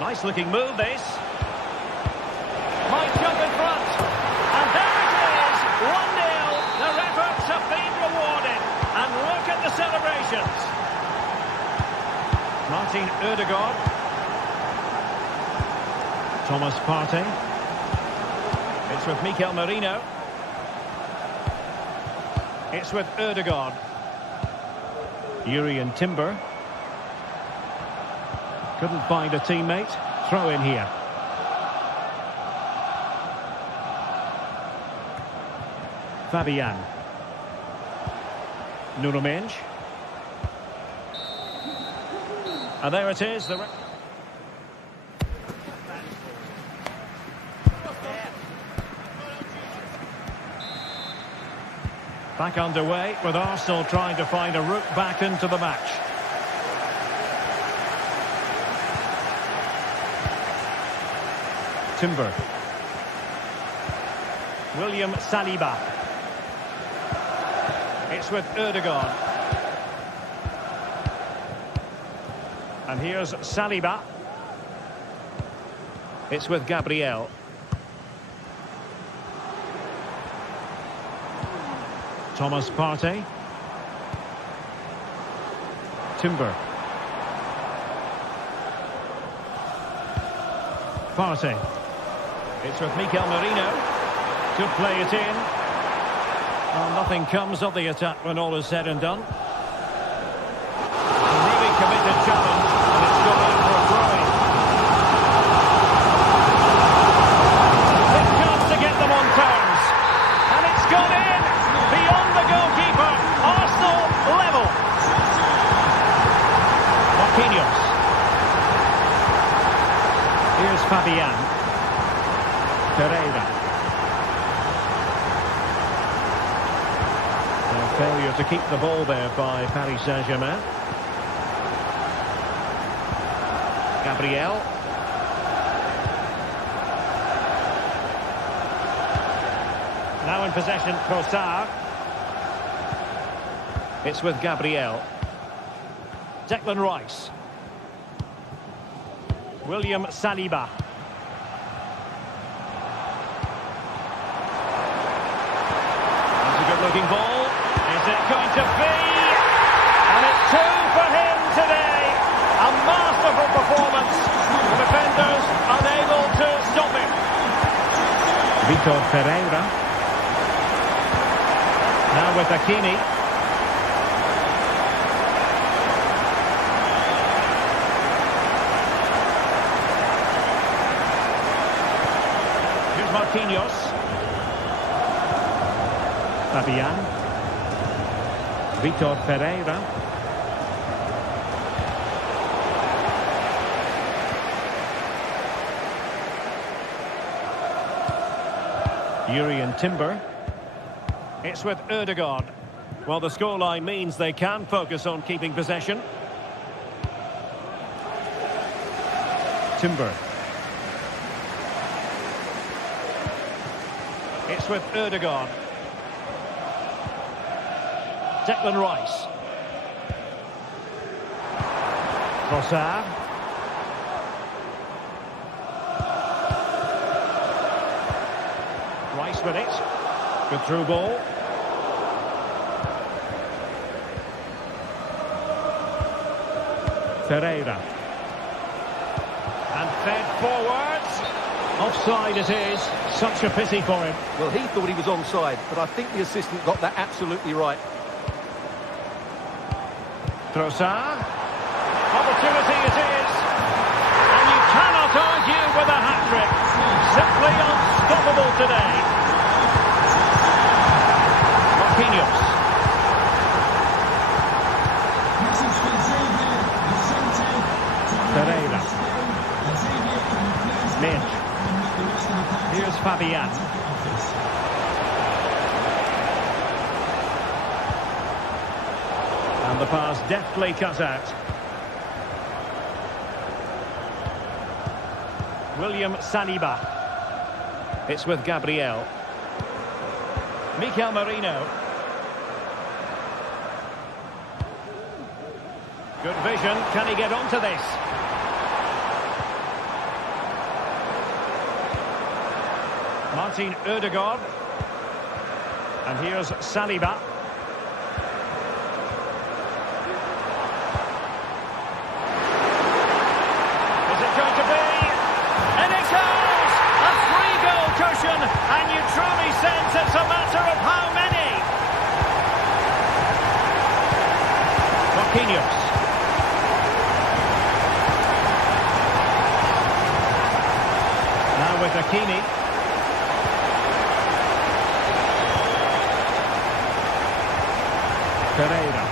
Nice looking move, this. Might jump in front. And there it is! 1-0. Their efforts have been rewarded. And look at the celebrations. Martin Ødegaard. Thomas Partey. It's with Mikel Merino. It's with Ødegaard. Jurriën Timber. Couldn't find a teammate. Throw in here. Fabian. Nuno Mendes. And there it is. Back underway with Arsenal trying to find a route back into the match. Timber. William Saliba. It's with Ødegaard. And here's Saliba. It's with Gabriel. Thomas Partey. Timber. Partey. It's with Mikel Merino. Could play it in. Well, nothing comes of the attack when all is said and done. A really committed challenge, and it's gone out for a throw-in. Big chance to get them on terms. And it's gone in. Beyond the goalkeeper. Arsenal level. Marquinhos. Here's Fabian. Pereira. A failure to keep the ball there by Paris Saint-Germain. Gabriel. Now in possession, Trossard. It's with Gabriel. Declan Rice. William Saliba. That's a good-looking ball. Is it going to be? And it's 2 for him today. A masterful performance. The defenders unable to stop him. Vitor Pereira. Now with Hakimi. Here's Marquinhos. Fabian. Vitor Pereira. Jurriën Timber. It's with Ødegaard. Well, the scoreline means they can focus on keeping possession. Timber. It's with Ødegaard. Declan Rice. Trossard. Rice with it. Good through ball. Pereira. And fed forwards. Offside it is. Such a pity for him. Well, he thought he was onside, but I think the assistant got that absolutely right. Trossard. Opportunity it is. Simply unstoppable today. Marquinhos. Pereira. Minch. Here's Fabian. And the pass deftly cut out. William Saliba. It's with Gabriel. Mikel Merino. Good vision. Can he get onto this? Martin Ødegaard. And here's Saliba. Is it going to be? And it goes! A 3-goal cushion, and you truly sense it's a matter of how many. Marquinhos. Now with Hakimi. Pereira.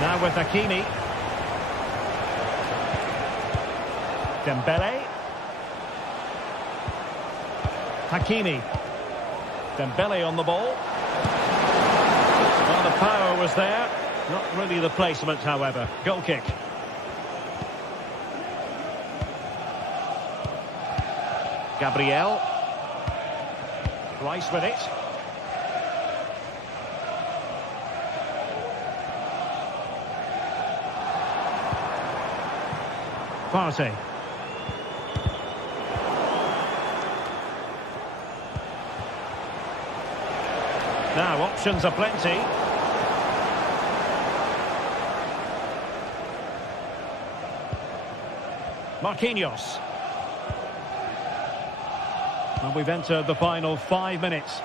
Now with Hakimi. Dembele. Hakimi. Dembele on the ball. Well, the power was there. Not really the placement, however. Goal kick. Gabriel. Rice with it. Partey. Now options are plenty. Marquinhos. And we've entered the final 5 minutes.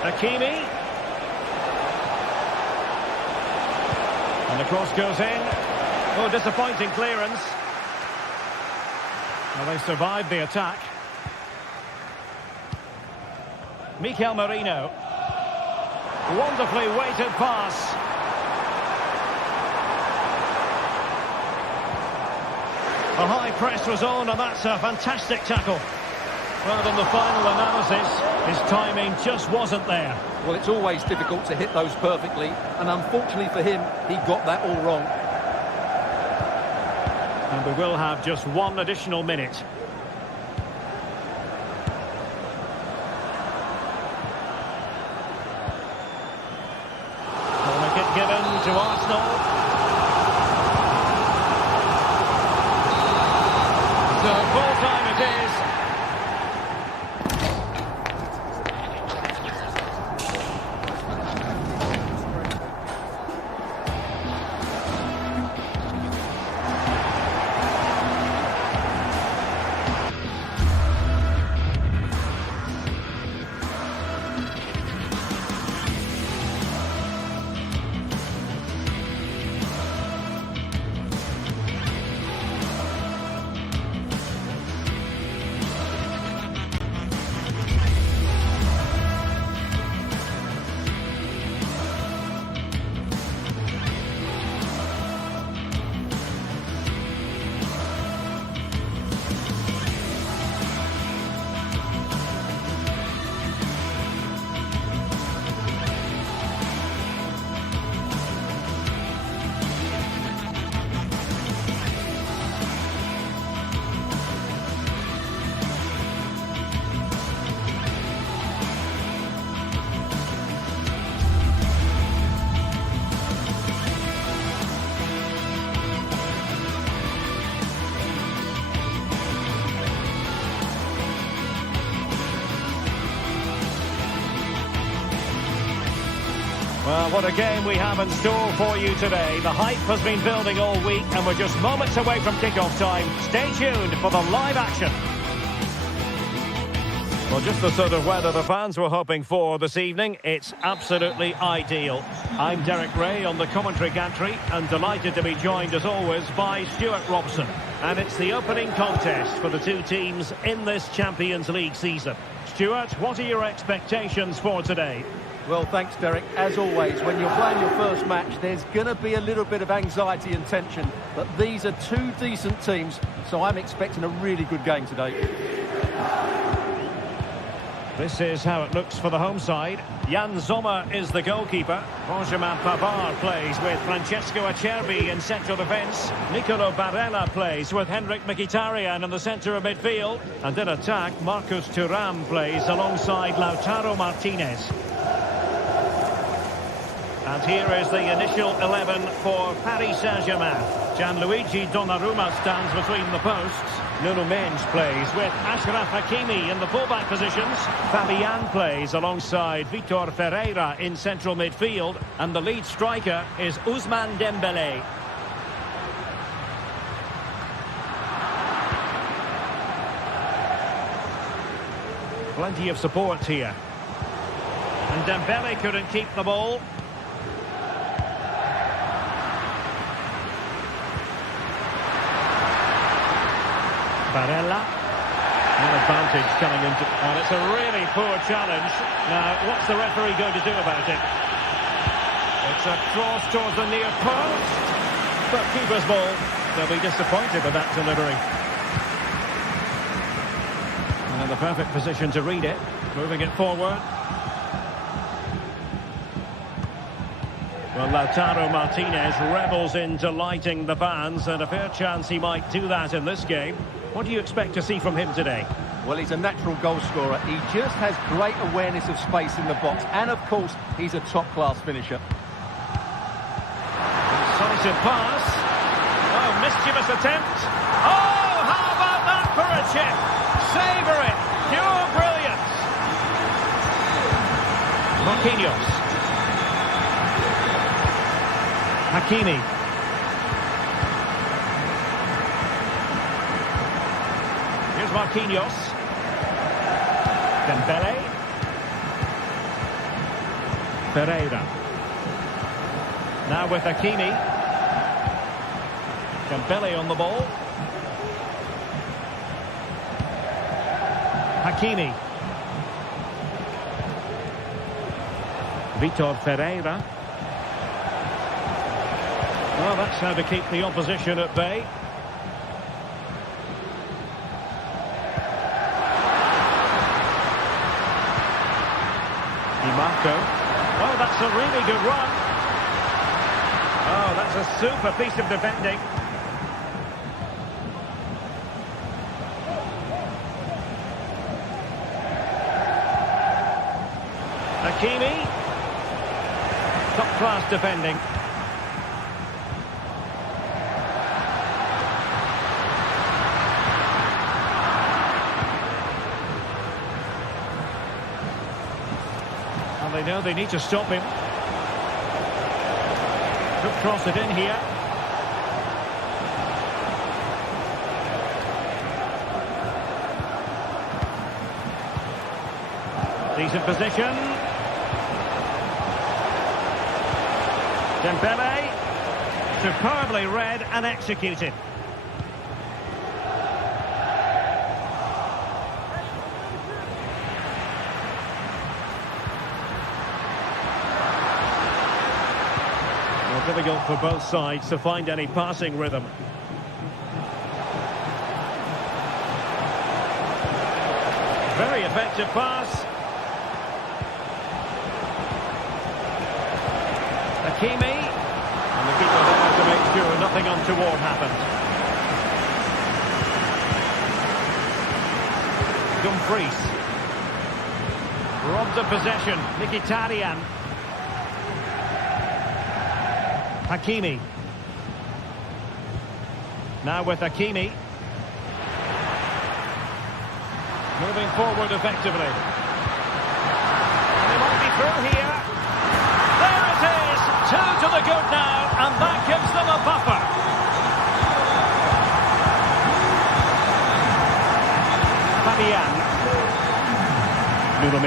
Hakimi. And the cross goes in. Oh, disappointing clearance. Well, they survived the attack. Mikel Merino. Wonderfully weighted pass. A high press was on, and that's a fantastic tackle. Well, in the final analysis, his timing just wasn't there. Well, it's always difficult to hit those perfectly, and unfortunately for him, he got that all wrong. And we will have just 1 additional minute. Corner kick given to Arsenal. So full time it is. Well, what a game we have in store for you today. The hype has been building all week, and we're just moments away from kickoff time. Stay tuned for the live action. Well, just the sort of weather the fans were hoping for this evening. It's absolutely ideal. I'm Derek Ray on the commentary gantry and delighted to be joined as always by Stuart Robson. And it's the opening contest for the two teams in this Champions League season. Stuart, what are your expectations for today? Well, thanks, Derek. As always, when you're playing your first match, there's going to be a little bit of anxiety and tension. But these are two decent teams, so I'm expecting a really good game today. This is how it looks for the home side. Jan Sommer is the goalkeeper. Benjamin Pavard plays with Francesco Acerbi in central defence. Nicolo Barella plays with Henrik Mkhitaryan in the centre of midfield. And in attack, Marcus Thuram plays alongside Lautaro Martinez. And here is the initial 11 for Paris Saint-Germain. Gianluigi Donnarumma stands between the posts. Nuno Mendes plays with Achraf Hakimi in the fullback positions. Fabian plays alongside Vitor Ferreira in central midfield. And the lead striker is Ousmane Dembélé. Plenty of support here. And Dembélé couldn't keep the ball. Barella, an advantage coming into, and it's a really poor challenge. Now, what's the referee going to do about it? It's a cross towards the near post, but keeper's ball. They'll be disappointed with that delivery. And in the perfect position to read it, moving it forward. Well, Lautaro Martinez revels in delighting the fans, and a fair chance he might do that in this game. What do you expect to see from him today? Well, he's a natural goal scorer. He just has great awareness of space in the box. And, of course, he's a top-class finisher. Decisive pass. Oh, mischievous attempt. Oh, how about that for a chip? Savour it. Pure brilliance. Marquinhos. Hakimi. Here's Marquinhos. Dembélé. Ferreira. Now with Hakimi. Dembélé on the ball. Hakimi. Vitor Ferreira. Well, that's how to keep the opposition at bay. Marco. Oh, that's a really good run. Oh, that's a super piece of defending. Hakimi. Top-class defending. They know they need to stop him. Could cross it in here. Decent position. Dembélé. Superbly read and executed. Difficult for both sides to find any passing rhythm. Very effective pass. Hakimi. And the keeper there to make sure nothing untoward happened. Dumfries. Robbed of possession. Mkhitaryan. Hakimi. Now with Hakimi. Moving forward effectively. And they might be through here. There it is! 2 to the good now, and that gives them a buffer. Fabian. Nuno.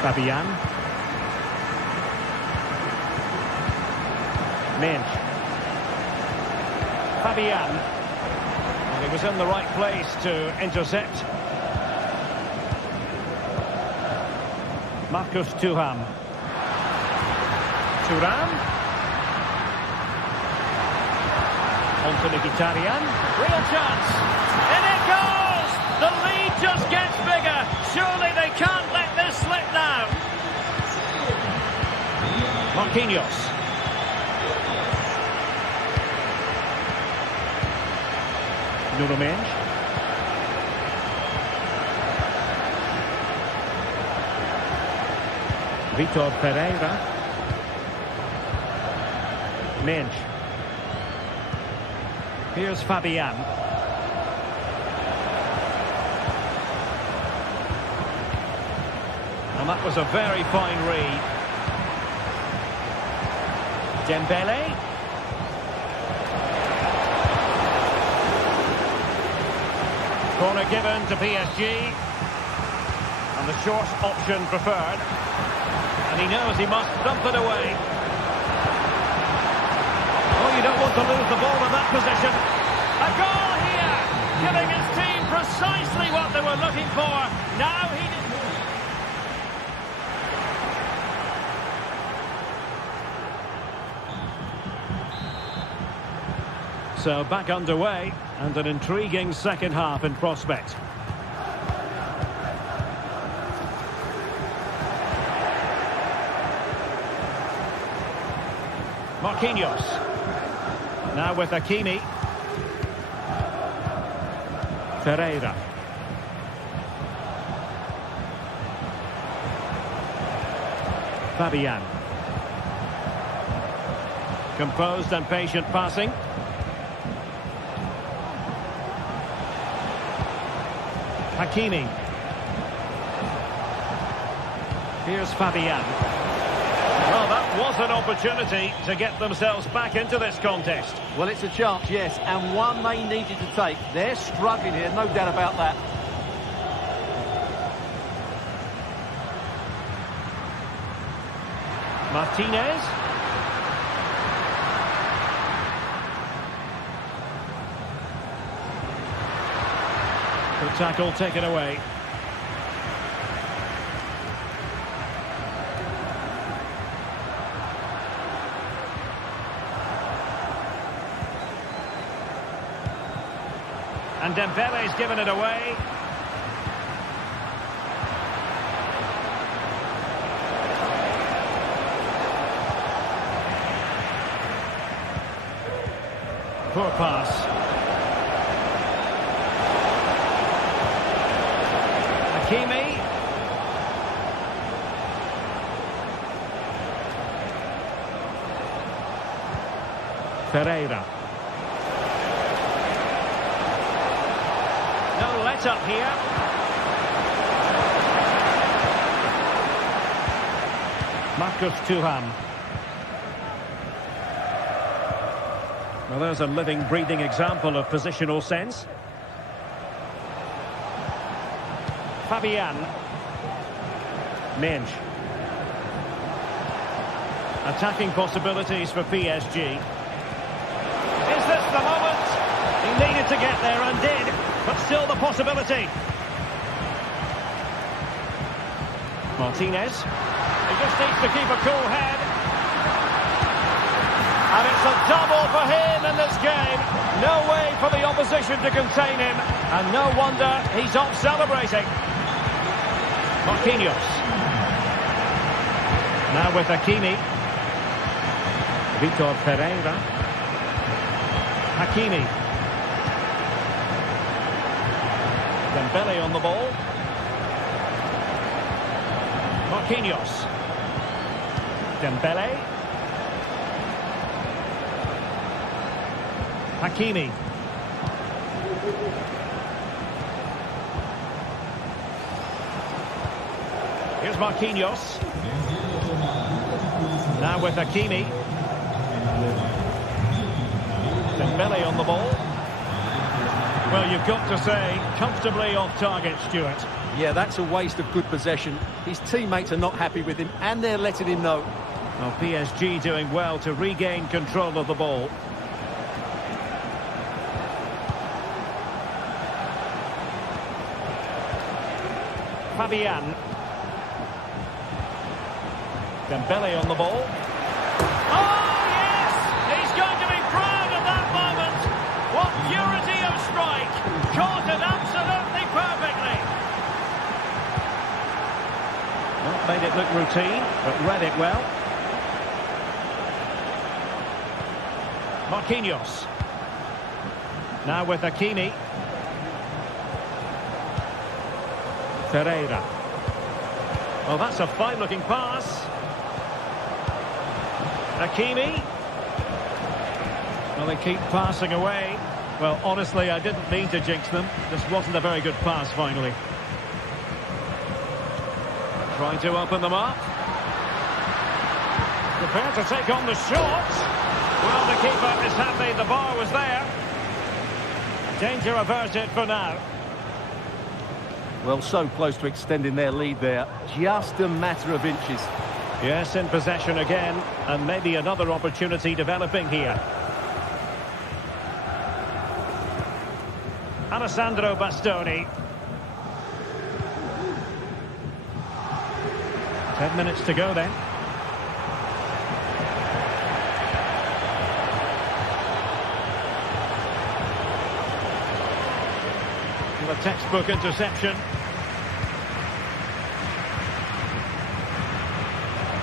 Fabian. Mensch. Fabian. Well, he was in the right place to intercept. Marcus Thuram. Thuram. On to Mkhitaryan. Real chance. In it goes! The lead just gets bigger. Surely they can't let this slip now. Marquinhos. Nuno Mendes. Vitor Pereira. Mendes. Here's Fabian. And that was a very fine read. Dembele. Corner given to PSG. And the short option preferred. And he knows he must dump it away. Oh, you don't want to lose the ball in that position. A goal here, giving his team precisely what they were looking for. Now he... So back underway, and an intriguing second half in prospect. Marquinhos. Now with Hakimi. Ferreira. Fabian. Composed and patient passing. Hakimi. Here's Fabian. Well, that was an opportunity to get themselves back into this contest. Well, it's a chance, yes, and one they needed to take. They're struggling here, no doubt about that. Martinez. The tackle taken away. And Dembele's given it away. Poor pass. Hakimi. Pereira. No let up here. Marcus Thuram. Well, there's a living, breathing example of positional sense. Fabian. Mensch. Attacking possibilities for PSG. Is this the moment? He needed to get there and did, but still the possibility. Martinez. He just needs to keep a cool head. And it's a double for him in this game. No way for the opposition to contain him. And no wonder he's off celebrating. Marquinhos. Now with Hakimi. Vitor Pereira. Hakimi. Dembele on the ball. Marquinhos. Dembele. Hakimi. Here's Marquinhos. Now with Hakimi. Dembele on the ball. Well, you've got to say, comfortably off target, Stuart. Yeah, that's a waste of good possession. His teammates are not happy with him, and they're letting him know. Well, PSG doing well to regain control of the ball. Fabian. Dembele on the ball. Oh, yes! He's going to be proud of that moment. What purity of strike. Caught it absolutely perfectly. Not made it look routine, but read it well. Marquinhos. Now with Hakimi. Pereira. Oh, that's a fine-looking pass. Hakimi. Well, they keep passing away. Well, honestly, I didn't mean to jinx them. This wasn't a very good pass, finally. Trying to open them up. Prepared to take on the shot. Well, the keeper is happy the bar was there. Danger averted for now. Well, so close to extending their lead there. Just a matter of inches. Yes, in possession again, and maybe another opportunity developing here. Alessandro Bastoni. 10 minutes to go then. A textbook interception.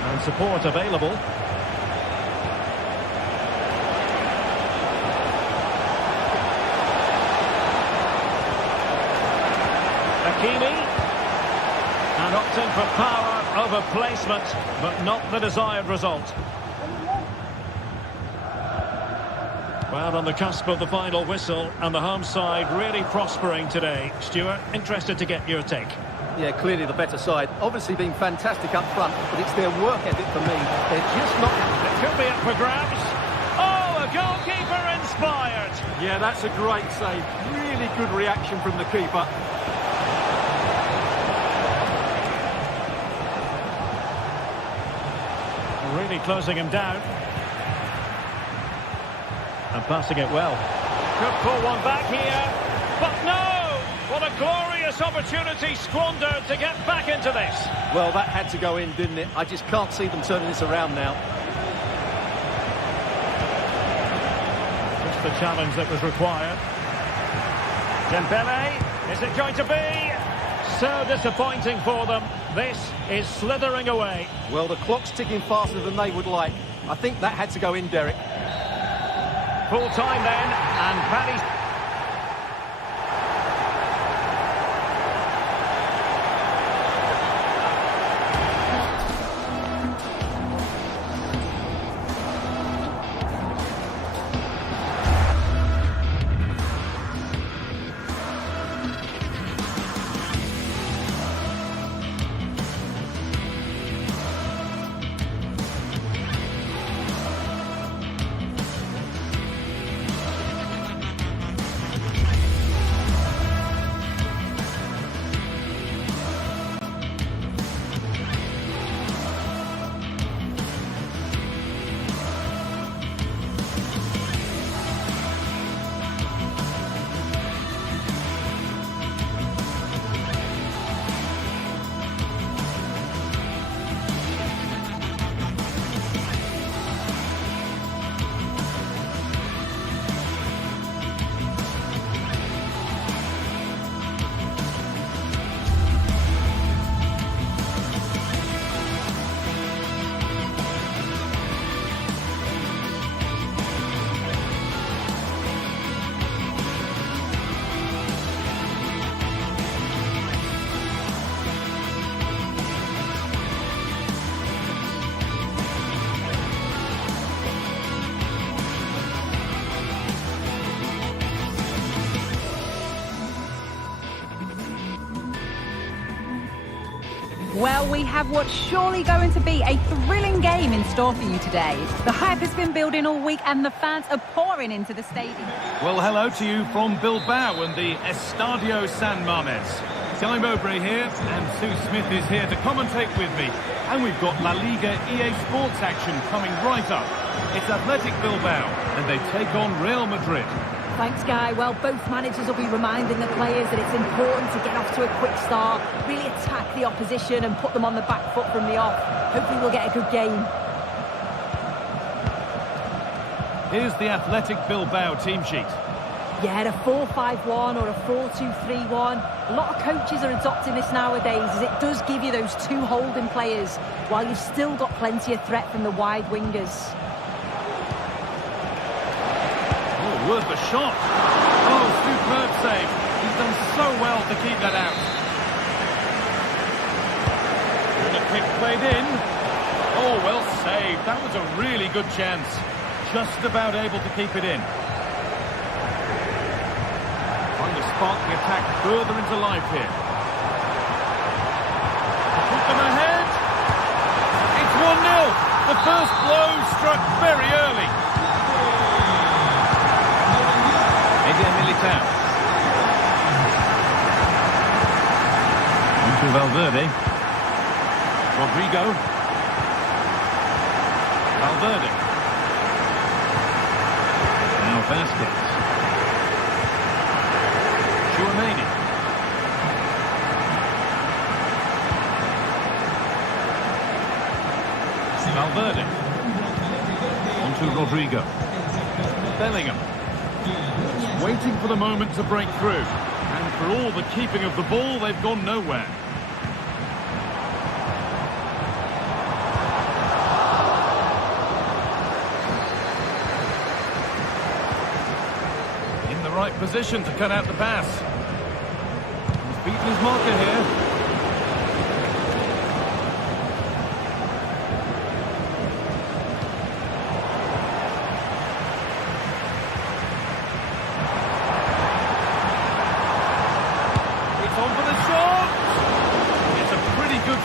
And support available. Hakimi. And opting for power over placement, but not the desired result. Well, on the cusp of the final whistle, and the home side really prospering today. Stuart, interested to get your take. Yeah, clearly the better side. Obviously been fantastic up front, but it's their work ethic for me. They're just not... It could be up for grabs. Oh, a goalkeeper inspired. Yeah, that's a great save. Really good reaction from the keeper. Really closing him down. And passing it well. Could pull one back here. But no! What a glorious opportunity squandered to get back into this. Well, that had to go in, didn't it? I just can't see them turning this around now. Just the challenge that was required. Dembele, is it going to be? So disappointing for them. This is slithering away. Well, the clock's ticking faster than they would like. I think that had to go in, Derek. Full time then, and Paddy's... Well, we have what's surely going to be a thrilling game in store for you today. The hype has been building all week and the fans are pouring into the stadium. Well, hello to you from Bilbao and the Estadio San Mamés. Guy Mowbray here, and Sue Smith is here to commentate with me. And we've got La Liga EA Sports action coming right up. It's Athletic Bilbao, and they take on Real Madrid. Thanks, Guy. Well, both managers will be reminding the players that it's important to get off to a quick start, really attack the opposition and put them on the back foot from the off. Hopefully we'll get a good game. Here's the Athletic Bilbao team sheet. Yeah, a 4-5-1 or a 4-2-3-1. A lot of coaches are adopting this nowadays, as it does give you those two holding players, while you've still got plenty of threat from the wide wingers. Worth a shot. Oh, superb save. He's done so well to keep that out. And a kick played in. Oh, well saved. That was a really good chance. Just about able to keep it in. Trying to spark the attack further into life here. Put them ahead. It's 1-0. The first blow struck very early. Militao. Into Valverde. Rodrigo. Valverde. Now Vasquez. Chouameni. Valverde. Onto Rodrigo. Bellingham. Waiting for the moment to break through. And for all the keeping of the ball, they've gone nowhere. In the right position to cut out the pass. He's beaten his marker here.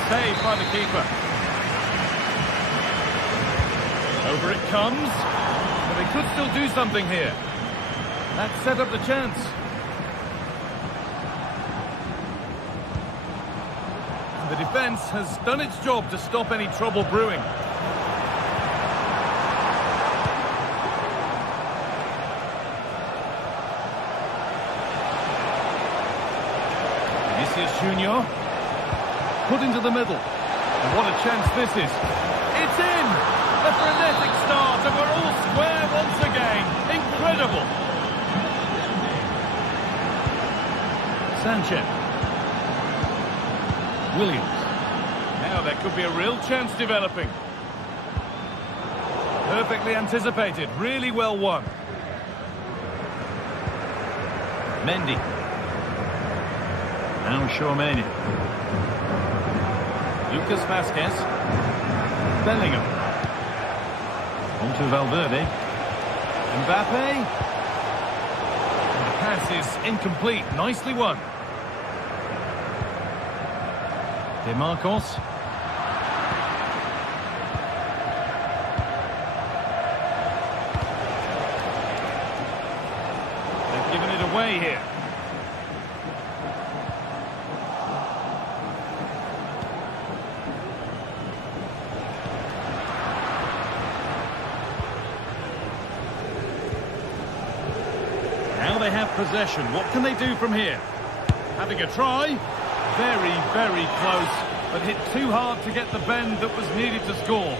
Saved by the keeper. Over it comes. But they could still do something here. That set up the chance. And the defence has done its job to stop any trouble brewing. Vinicius Junior. Put into the middle. And what a chance this is. It's in! A frenetic start, and we're all square once again. Incredible! Sanchez. Williams. Now there could be a real chance developing. Perfectly anticipated. Really well won. Mendy. Now Chouameni. Lucas Vasquez. Bellingham. On to Valverde. Mbappe. And the pass is incomplete. Nicely won. De Marcos. They've given it away here. Now they have possession. What can they do from here? Having a try. Very, very close. But hit too hard to get the bend that was needed to score.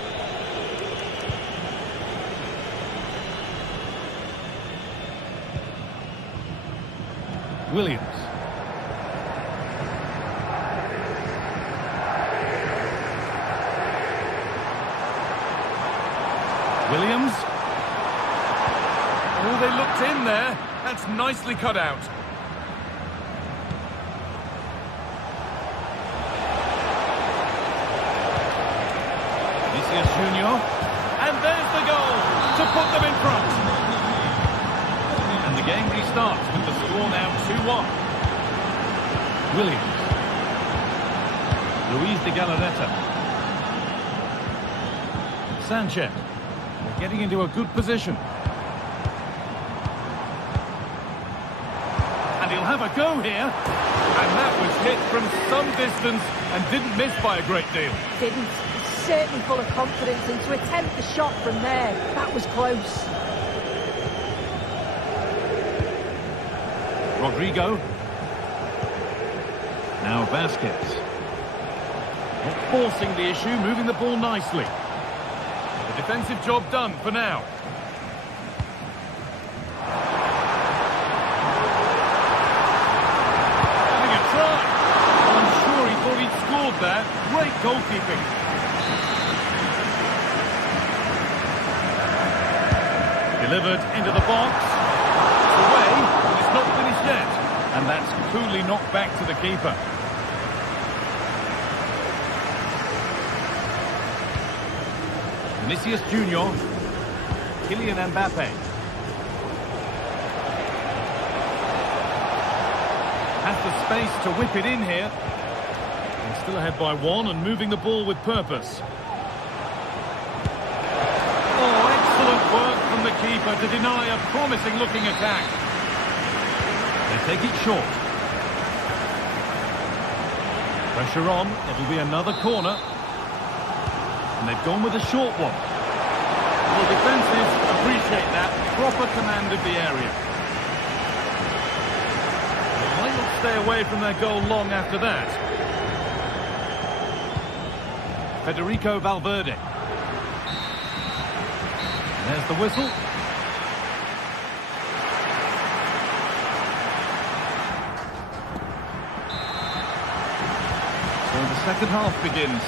Williams. Williams. Oh, they looked in there. That's nicely cut out. Vinicius Junior. And there's the goal to put them in front. And the game restarts with the score now 2-1. Williams. Luis de Galarreta. Sanchez. They're getting into a good position. And he'll have a go here. And that was hit from some distance and didn't miss by a great deal. Didn't. He's certainly full of confidence, and to attempt the shot from there, that was close. Rodrigo. Now Vasquez. Not forcing the issue, moving the ball nicely. The defensive job done for now. Having a try. I'm sure he thought he'd scored there. Great goalkeeping. Delivered into the box. It's away, but it's not finished yet. And that's coolly knocked back to the keeper. Vinicius Junior. Kylian Mbappe. Has the space to whip it in here. And still ahead by one and moving the ball with purpose. Oh, excellent work from the keeper to deny a promising looking attack. They take it short. Pressure on. It'll be another corner. And they've gone with a short one. Well, defences appreciate that. Proper command of the area. They might not stay away from their goal long after that. Federico Valverde. There's the whistle. So the second half begins,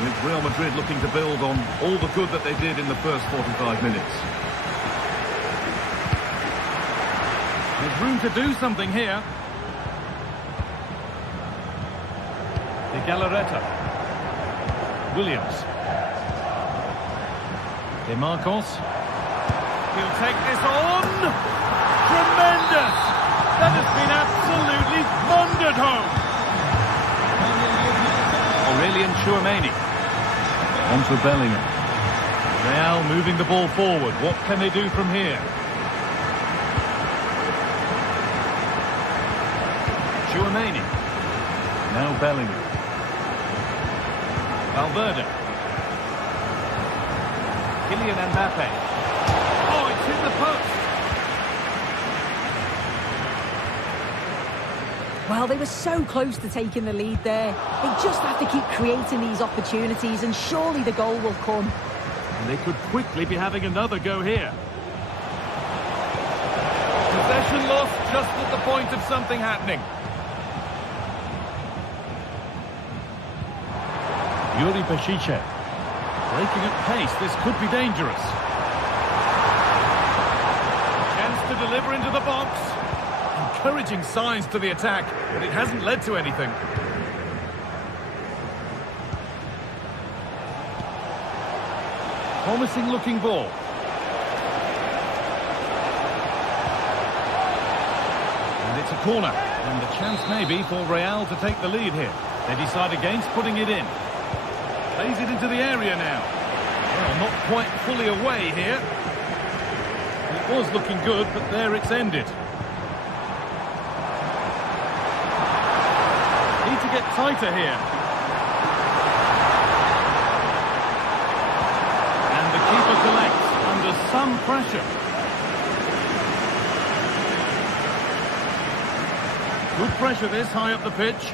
with Real Madrid looking to build on all the good that they did in the first 45 minutes. There's room to do something here. De Galarreta. Williams. De Marcos. He'll take this on. Tremendous! That has been absolutely thundered home. Aurelien Tchouameni. On to Bellingham. Real moving the ball forward. What can they do from here? Tchouameni. Now Bellingham. Valverde. Kylian Mbappe. Oh, it's hit the post. Well, they were so close to taking the lead there. They just have to keep creating these opportunities, and surely the goal will come. And they could quickly be having another go here. Possession lost just at the point of something happening. Yuri Peshice. Breaking at pace, this could be dangerous. Chance to deliver into the box. Encouraging signs to the attack, but it hasn't led to anything. Promising looking ball. And it's a corner, and the chance maybe for Real to take the lead here. They decide against putting it in. Plays it into the area now. Well, not quite fully away here. It was looking good, but there it's ended. Need to get tighter here. And the keeper collects under some pressure. Good pressure this, high up the pitch.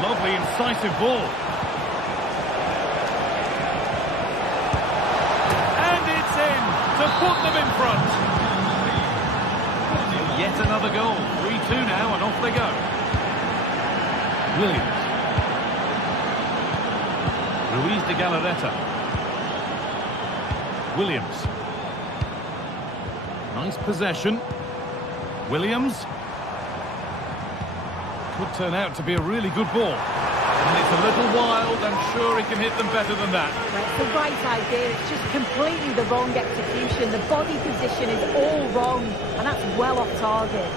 Lovely, incisive ball. And it's in to put them in front. Yet another goal. 3-2 now, and off they go. Williams. Luis de Galarreta. Williams. Nice possession. Williams. Could turn out to be a really good ball. And it's a little wild. I'm sure he can hit them better than that. It's the right idea. It's just completely the wrong execution. The body position is all wrong, and that's well off target.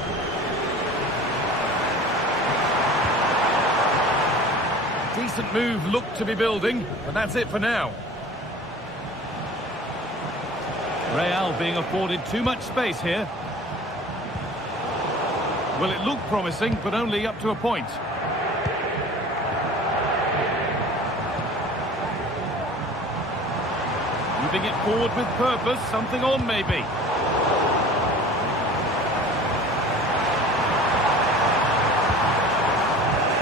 decent move looked to be building, but that's it for now. Real being afforded too much space here. Well, it looked promising, but only up to a point. Moving it forward with purpose, something on maybe.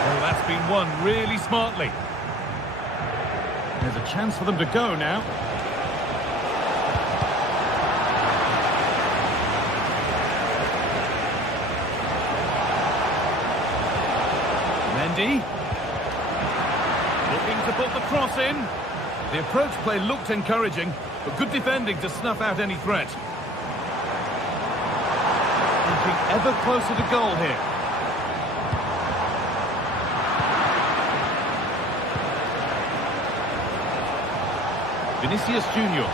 Oh, that's been won really smartly. There's a chance for them to go now. Mendy. Looking to put the cross in. The approach play looked encouraging, but good defending to snuff out any threat. Inching ever closer to goal here. Vinicius Junior.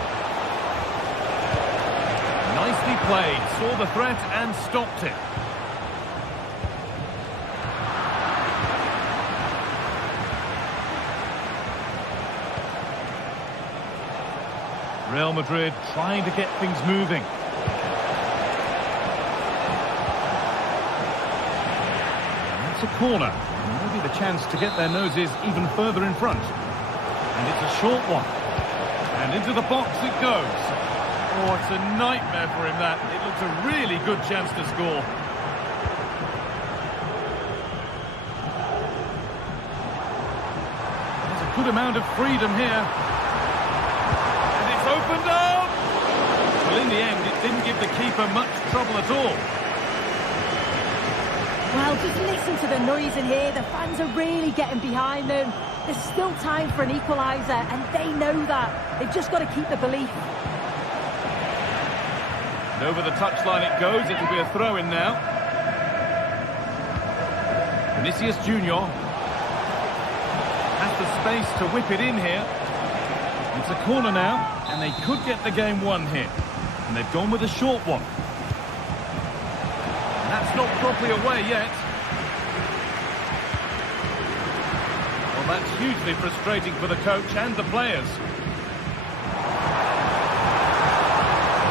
Nicely played, saw the threat and stopped it. Real Madrid trying to get things moving. And that's a corner. Maybe the chance to get their noses even further in front. And it's a short one. And into the box it goes. Oh, it's a nightmare for him, that. It looks a really good chance to score. There's a good amount of freedom here. Opened up! Well, in the end, it didn't give the keeper much trouble at all. Well, just listen to the noise in here. The fans are really getting behind them. There's still time for an equaliser, and they know that. They've just got to keep the belief. And over the touchline it goes. It'll be a throw-in now. Vinicius Junior has the space to whip it in here. It's a corner now, and they could get the game won here. And they've gone with a short one. And that's not properly away yet. Well, that's hugely frustrating for the coach and the players. They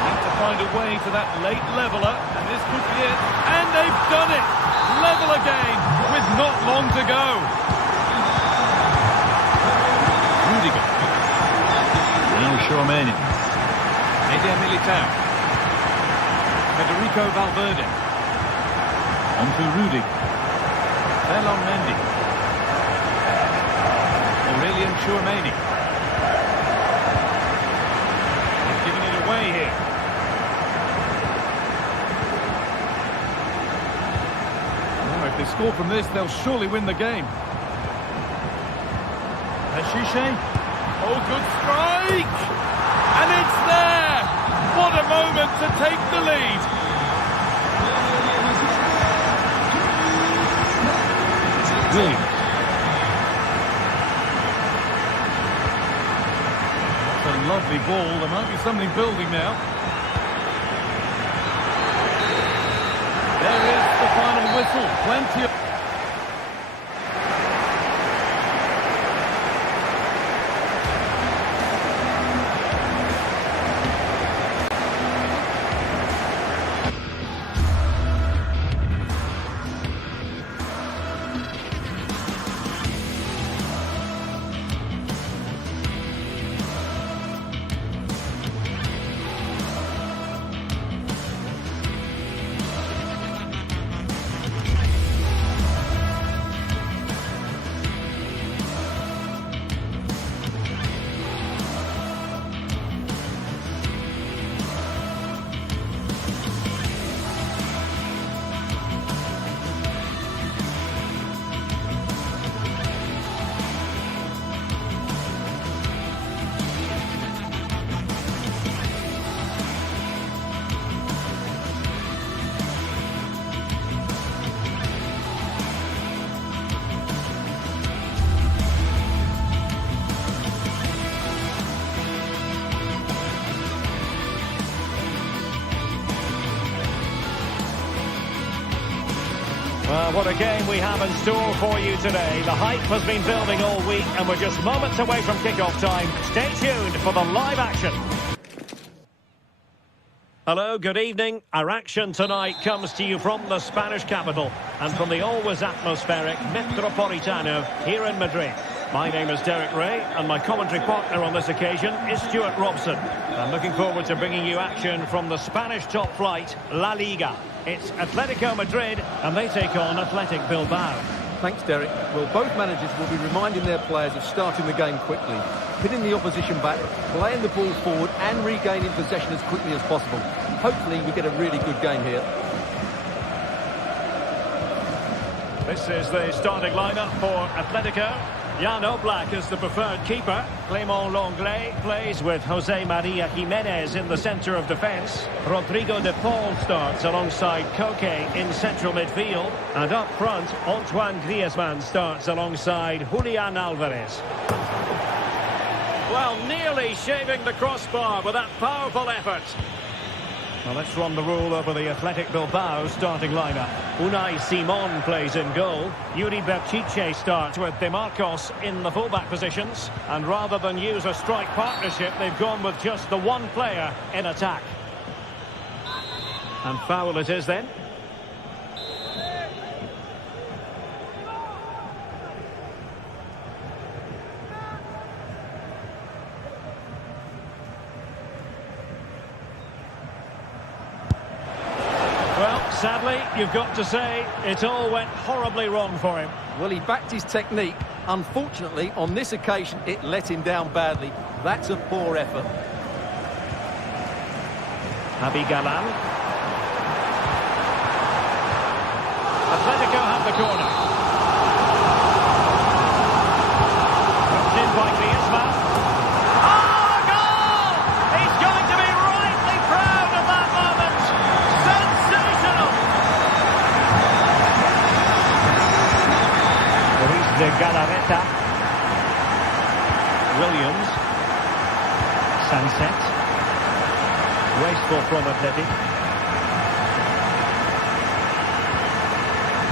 need to find a way to that late leveller, and this could be it. And they've done it! Level again, with not long to go. Rudiger. Now Tchouaméni. Eder Militao. Federico Valverde. On to Rudiger. Ferland Mendy. Aurelien Tchouaméni. He's giving it away here. Oh, if they score from this, they'll surely win the game. Ashiche. Oh, good strike! And it's there! What a moment to take the lead! Williams. That's a lovely ball. There might be something building now. There is the final whistle. Plenty of... What a game we have in store for you today. The hype has been building all week and we're just moments away from kickoff time. Stay tuned for the live action. Hello, good evening. Our action tonight comes to you from the Spanish capital and from the always atmospheric Metropolitano here in Madrid. My name is Derek Ray and my commentary partner on this occasion is Stuart Robson. I'm looking forward to bringing you action from the Spanish top flight, La Liga. It's Atletico Madrid and they take on Athletic Bilbao. Thanks, Derek. Well, both managers will be reminding their players of starting the game quickly, pinning the opposition back, playing the ball forward and regaining possession as quickly as possible. Hopefully we get a really good game here. This is the starting lineup for Atletico. Jan Oblak is the preferred keeper. Clément Lenglet plays with Jose Maria Jimenez in the centre of defence. Rodrigo de Paul starts alongside Koke in central midfield. And up front, Antoine Griezmann starts alongside Julian Alvarez. Well, nearly shaving the crossbar with that powerful effort. Now let's run the rule over the Athletic Bilbao starting lineup. Unai Simon plays in goal. Yuri Berchiche starts with De Marcos in the fullback positions. And rather than use a strike partnership, they've gone with just the one player in attack. And foul it is then. Sadly, you've got to say, it all went horribly wrong for him. Well, he backed his technique. Unfortunately, on this occasion, it let him down badly. That's a poor effort. Javi Galán. Atletico have the corner. Dropped in by Griezmann. Oh, goal! He's going to be rightly proud of that moment. Sensational! De Galarreta. Williams. Sunset. Wasteful from Athletic.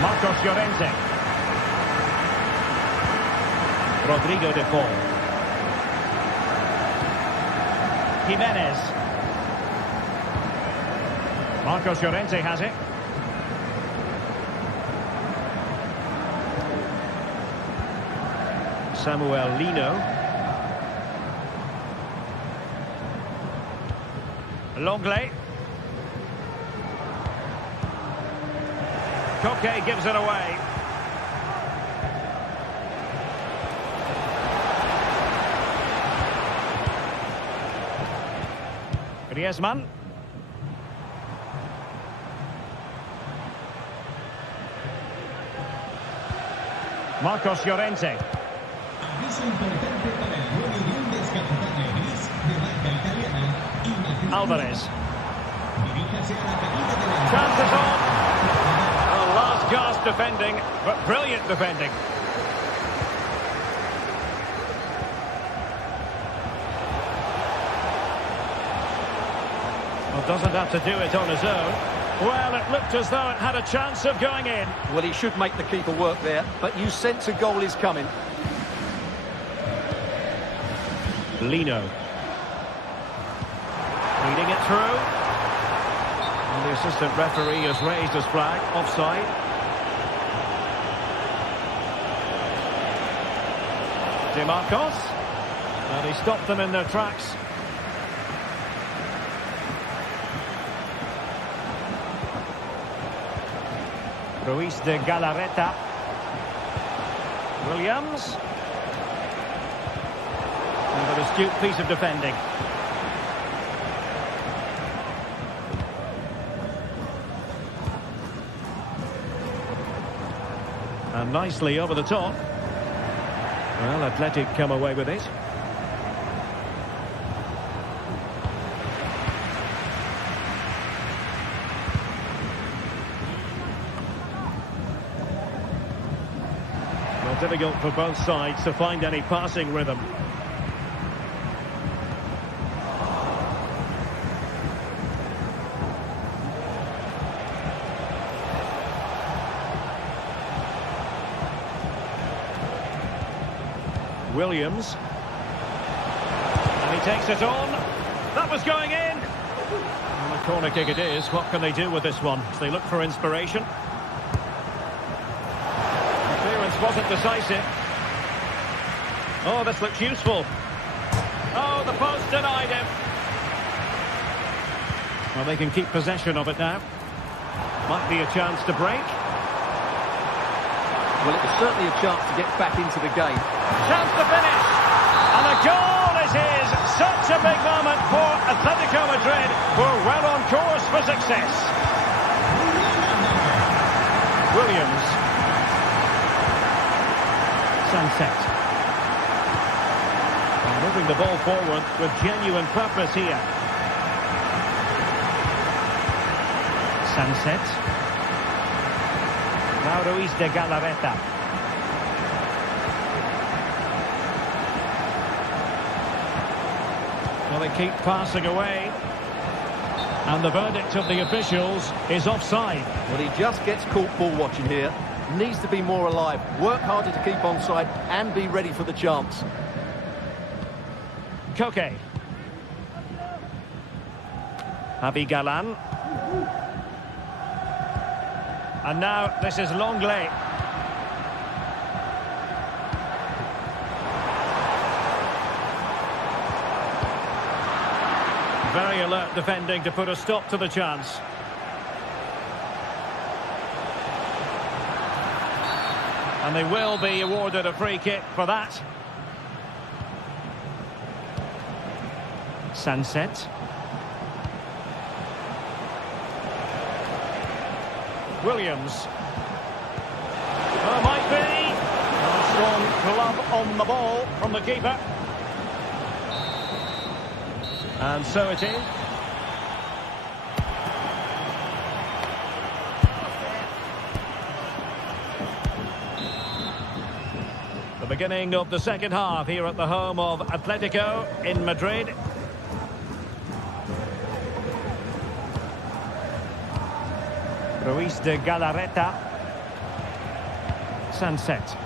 Marcos Llorente. Rodrigo de Paul. Jimenez. Marcos Llorente has it. Samuel Lino. Lenglet. Koke gives it away. Griezmann. Marcos Llorente. Alvarez. Chances on. Well, last gasp defending, but brilliant defending. Well, doesn't have to do it on his own. Well, it looked as though it had a chance of going in. Well, he should make the keeper work there, but you sense a goal is coming. Lino. Leading it through. And the assistant referee has raised his flag. Offside. De Marcos. And he stopped them in their tracks. Ruiz de Galarreta. Williams. And an astute piece of defending. And nicely over the top. Well, Athletic come away with it. Well, difficult for both sides to find any passing rhythm. Williams. And he takes it on. That was going in. And a corner kick it is. What can they do with this one? As they look for inspiration. Clearance wasn't decisive. Oh, this looks useful. Oh, the post denied him. Well, they can keep possession of it now. Might be a chance to break. Well, it was certainly a chance to get back into the game. Chance to finish. And a goal is his. Such a big moment for Atletico Madrid, who are well on course for success. Williams. Sunset. And moving the ball forward with genuine purpose here. Sunset. Now Ruiz de Galarreta. Well, they keep passing away. And the verdict of the officials is offside. Well, he just gets caught ball watching here. Needs to be more alive. Work harder to keep onside and be ready for the chance. Koke. Javi Galan. And now this is Longley. Very alert defending to put a stop to the chance. And they will be awarded a free kick for that. Sunset. Williams. Oh, might be. A strong glove on the ball from the keeper. And so it is. The beginning of the second half here at the home of Atletico in Madrid. Ruiz de Galarreta. Sunset.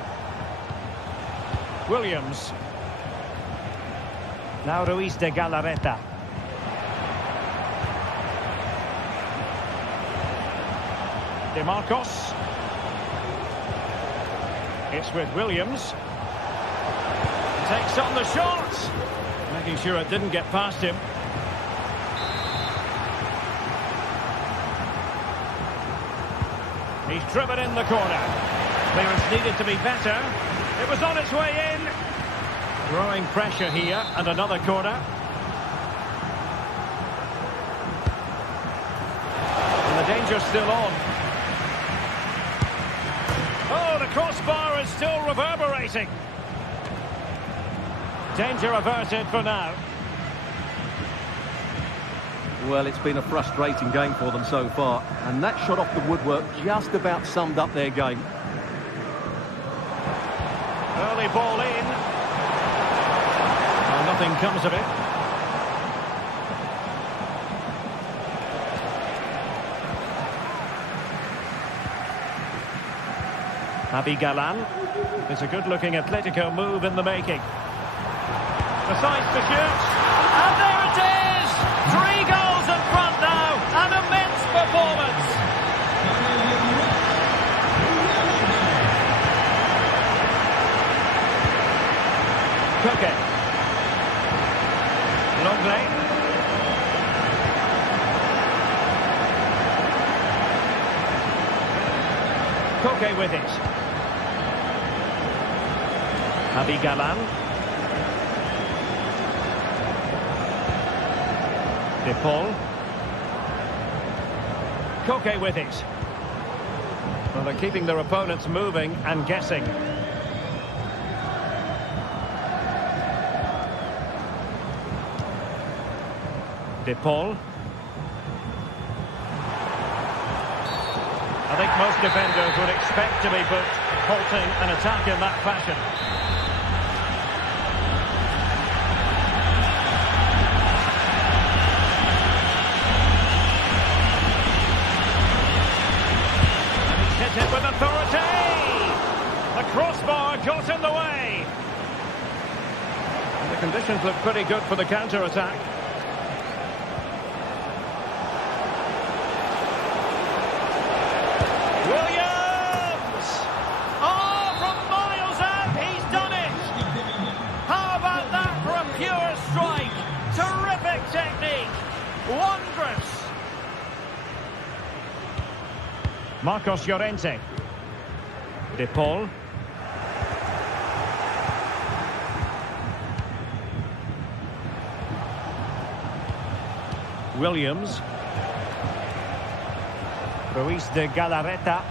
Williams. Now Ruiz de Galarreta. De Marcos. It's with Williams. Takes on the shot. Making sure it didn't get past him. He's driven in the corner. Clearance needed to be better. It was on its way in. Growing pressure here, and another corner. And the danger's still on. Oh, the crossbar is still reverberating. Danger averted for now. Well, it's been a frustrating game for them so far, and that shot off the woodwork just about summed up their game. Early ball in. Well, nothing comes of it. Javi Galan. It's a good-looking Atletico move in the making. Decides to shoot. And there it is! 3 goals in front now. An immense performance. Koke. Longley. Koke with it. Javi Galan. De Paul. Koke with it. Well, they're keeping their opponents moving and guessing. De Paul. I think most defenders would expect to be put halting an attack in that fashion. Hit with authority. The crossbar got in the way. And the conditions look pretty good for the counter-attack. Williams! Oh, from miles out, he's done it! How about that for a pure strike? Terrific technique! Wondrous! Marcos Llorente. De Paul. Williams. Ruiz de Galarreta.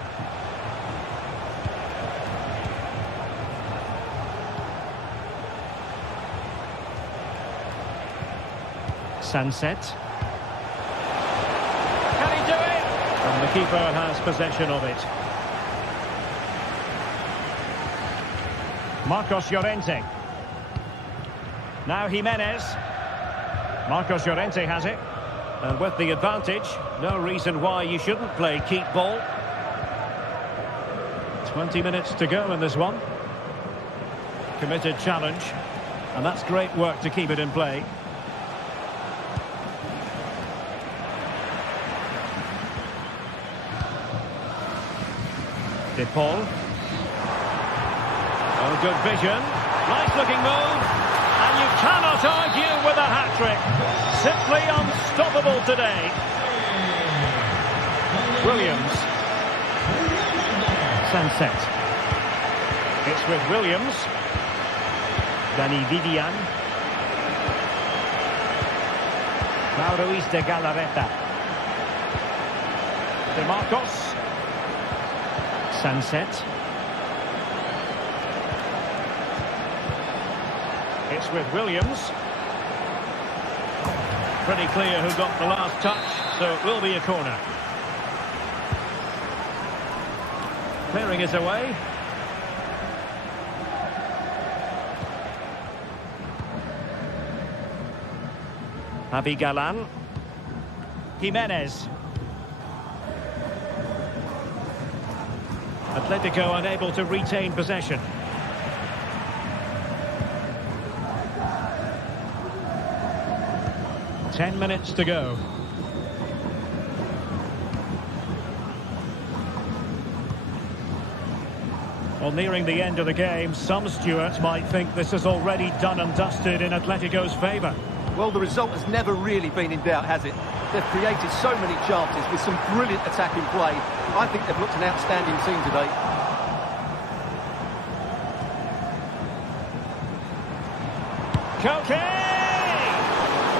Sunset. Can he do it? And the keeper has possession of it. Marcos Llorente. Now Jimenez. Marcos Llorente has it. And with the advantage, no reason why you shouldn't play keep ball. 20 minutes to go in this one. Committed challenge. And that's great work to keep it in play. De Paul. Oh, good vision. Nice looking move. And you cannot argue with a hat-trick. Simply unstoppable today. Williams. Sunset. It's with Williams. Dani Vivian. Now Ruiz de Galarreta. De Marcos. Sunset. It's with Williams. Pretty clear who got the last touch, so it will be a corner. Clearing is away. Abigalan. Jimenez. Atletico unable to retain possession. Ten minutes to go. Well, nearing the end of the game, some Stuart might think this is already done and dusted in Atletico's favour. Well, the result has never really been in doubt, has it? They've created so many chances with some brilliant attacking play. I think they've looked an outstanding team today. Koke!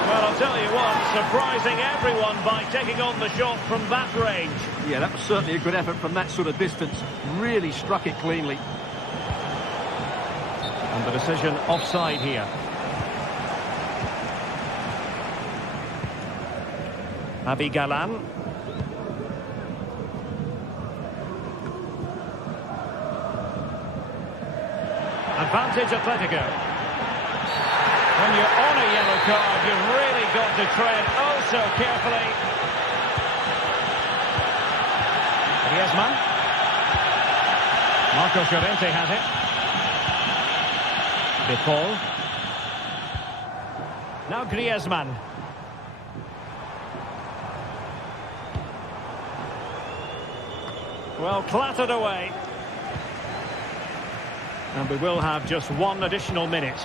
Well, I'll tell you what, surprising everyone by taking on the shot from that range. Yeah, that was certainly a good effort from that sort of distance. Really struck it cleanly. And the decision offside here. Abigalan. Advantage Atletico. When you're on a yellow card, you've really got to tread oh so carefully. Griezmann. Marcos Llorente has it. De Paul. Now Griezmann. Well, clattered away. And we will have just one additional minute.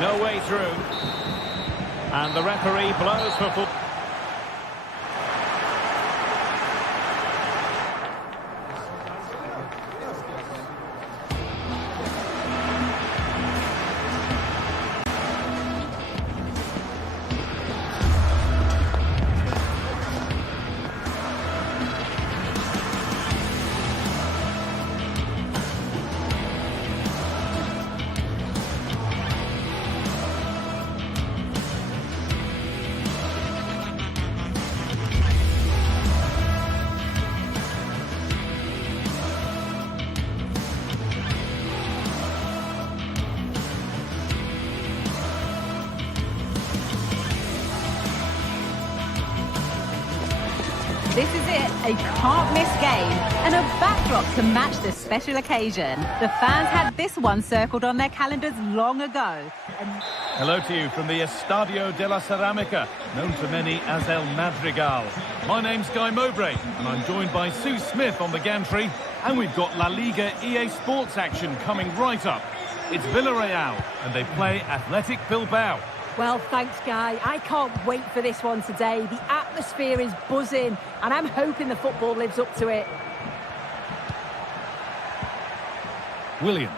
No way through. And the referee blows for football. This is it, a can't-miss game and a backdrop to match the special occasion. The fans had this one circled on their calendars long ago. Hello to you from the Estadio de la Ceramica, known to many as El Madrigal. My name's Guy Mowbray, and I'm joined by Sue Smith on the gantry, and we've got La Liga EA Sports action coming right up. It's Villarreal, and they play Athletic Bilbao. Well, thanks, Guy. I can't wait for this one today. The atmosphere is buzzing, and I'm hoping the football lives up to it. Williams.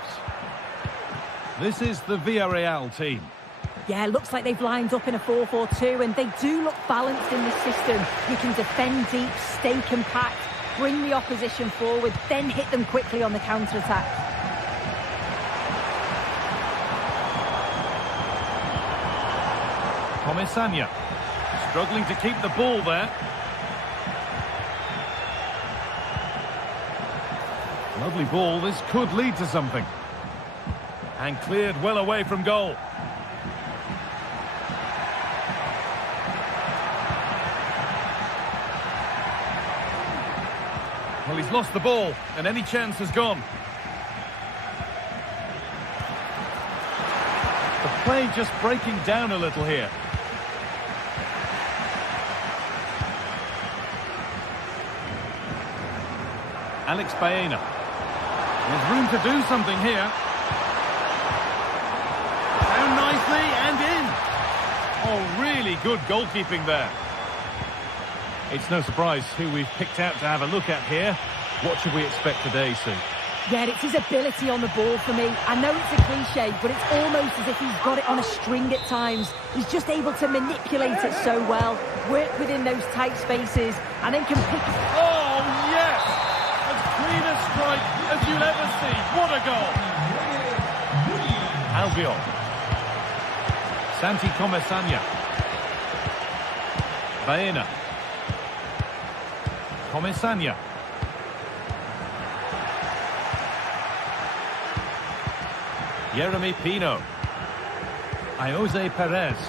This is the Villarreal team. Yeah, looks like they've lined up in a 4-4-2, and they do look balanced in this system. You can defend deep, stay compact, bring the opposition forward, then hit them quickly on the counter-attack. Comesaña, struggling to keep the ball there. Lovely ball, this could lead to something. And cleared well away from goal. Well, he's lost the ball, and any chance has gone. The play just breaking down a little here. Alex Baena. There's room to do something here. Down nicely and in. Oh, really good goalkeeping there. It's no surprise who we've picked out to have a look at here. What should we expect today, Sue? Yeah, it's his ability on the ball for me. I know it's a cliche, but it's almost as if he's got it on a string at times. He's just able to manipulate it so well, work within those tight spaces, and then can pick... Oh, yes! As clean a strike as you'll ever see. What a goal! Albiol. Santi Comesaña. Baena. Comesaña. Jeremy Pino. Jose Perez. There's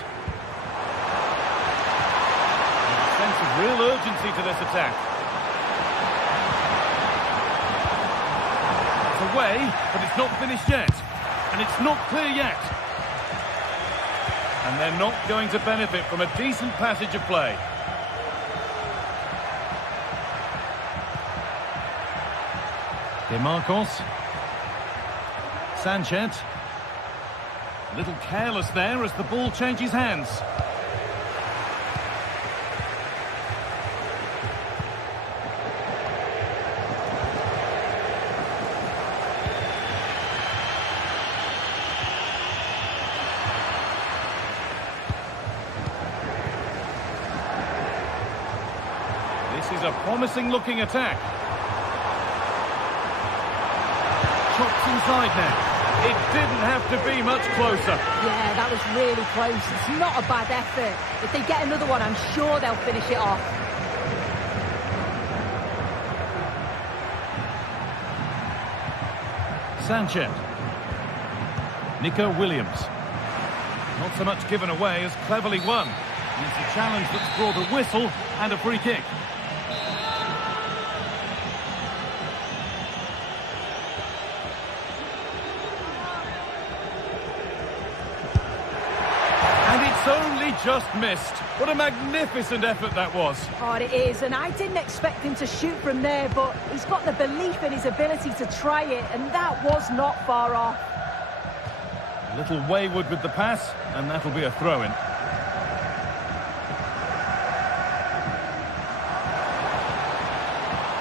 a sense of real urgency to this attack. It's away, but it's not finished yet. And it's not clear yet. And they're not going to benefit from a decent passage of play. De Marcos. Sanchez. A little careless there as the ball changes hands. This is a promising looking attack. Chops inside now. It didn't have to be much closer. Yeah, that was really close. It's not a bad effort. If they get another one, I'm sure they'll finish it off. Sanchez. Nico Williams. Not so much given away as cleverly won. And it's a challenge that's brought a whistle and a free kick. Just missed. What a magnificent effort that was. Oh, it is, and I didn't expect him to shoot from there, but he's got the belief in his ability to try it, and that was not far off. A little wayward with the pass, and that'll be a throw-in.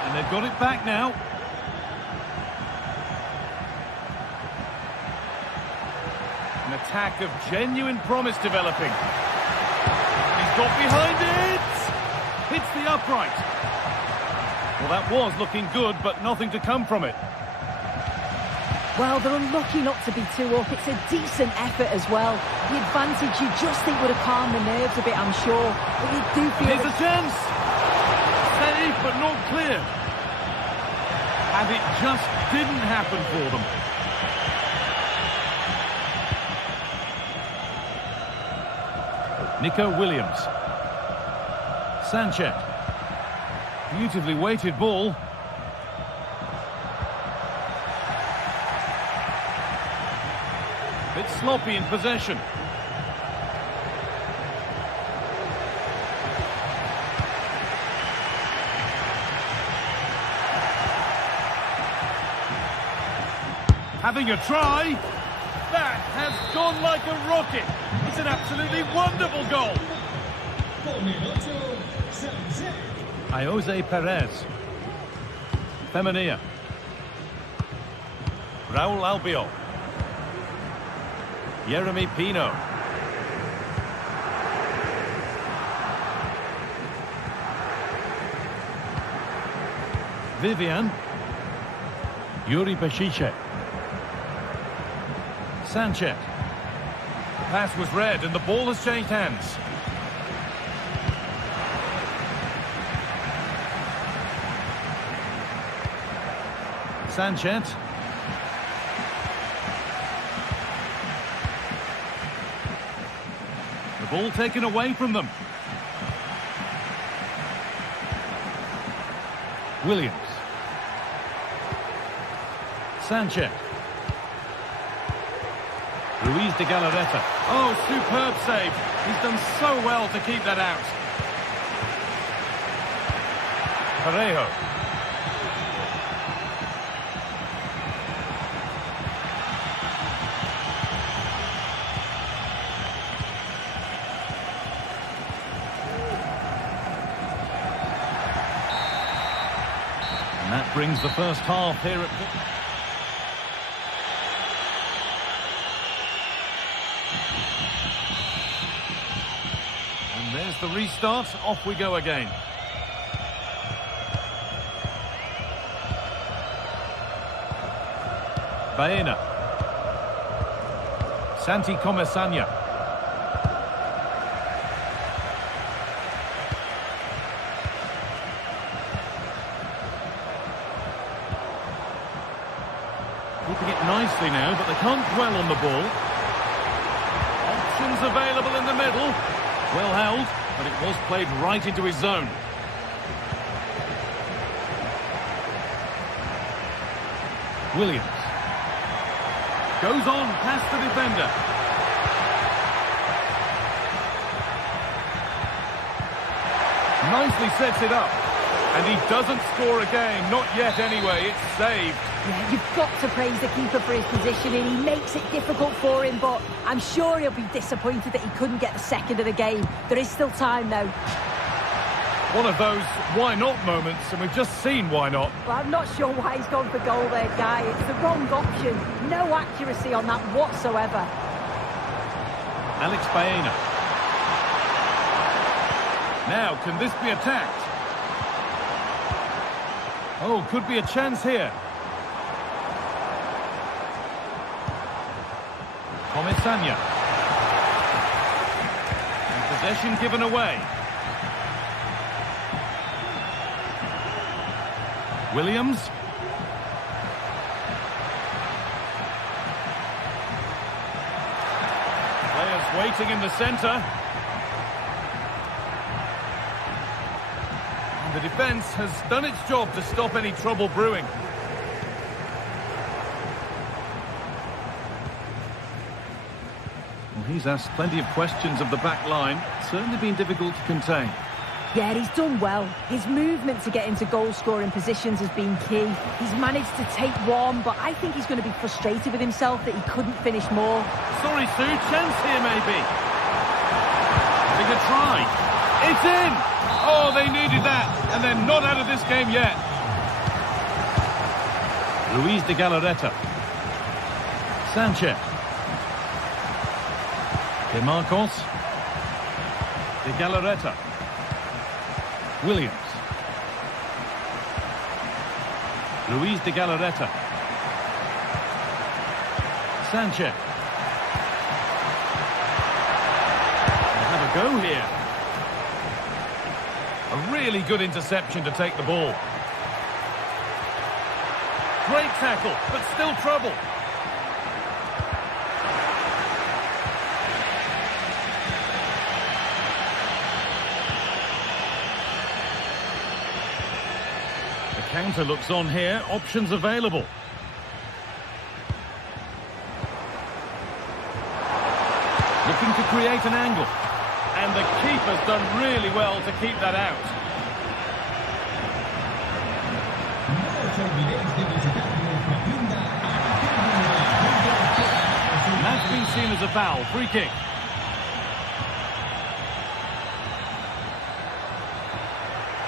And they've got it back now. An attack of genuine promise developing. Got behind it! Hits the upright. Well, that was looking good, but nothing to come from it. Well, they're unlucky not to be two up. It's a decent effort as well. The advantage you just think would have calmed the nerves a bit, I'm sure. But you do feel... Here's a chance! Save, but not clear. And it just didn't happen for them. Nico Williams. Sanchez. Beautifully weighted ball. Bit sloppy in possession. Having a try. That has gone like a rocket. It's an absolutely wonderful goal. Jose Perez. Femenia. Raul Albiol. Jeremy Pino. Vivian. Yuri Peshice. Sanchez. The pass was read and the ball has changed hands. Sanchez. The ball taken away from them. Williams. Sanchez. Ruiz de Galarreta. Oh, superb save. He's done so well to keep that out. Parejo. And that brings the first half here at... There's the restart. Off we go again. Baena. Santi Comesania. Keeping it nicely now, but they can't dwell on the ball. Options available in the middle. Well held, but it was played right into his zone. Williams. Goes on past the defender. Nicely sets it up. And he doesn't score again, not yet anyway, it's saved. Yeah, you've got to praise the keeper for his positioning. He makes it difficult for him, but I'm sure he'll be disappointed that he couldn't get the second of the game. There is still time, though. One of those why not moments, and we've just seen why not. Well, I'm not sure why he's gone for goal there, Guy. It's the wrong option. No accuracy on that whatsoever. Alex Baena. Now, can this be attacked? Oh, could be a chance here. Comesania. And possession given away. Williams. Players waiting in the centre. The defence has done its job to stop any trouble brewing. Well, he's asked plenty of questions of the back line. Certainly been difficult to contain. Yeah, he's done well. His movement to get into goal-scoring positions has been key. He's managed to take one, but I think he's going to be frustrated with himself that he couldn't finish more. Sorry, Sue. Chance here, maybe. Having a try. It's in! Oh, they needed that, and they're not out of this game yet. Ruiz de Galarreta. Sanchez. De Marcos. De Galarreta. Williams. Ruiz de Galarreta. Sanchez. Have a go here. A really good interception to take the ball. Great tackle, but still trouble. Counter looks on here, options available. Looking to create an angle. And the keeper's done really well to keep that out. And that's been seen as a foul. Free kick.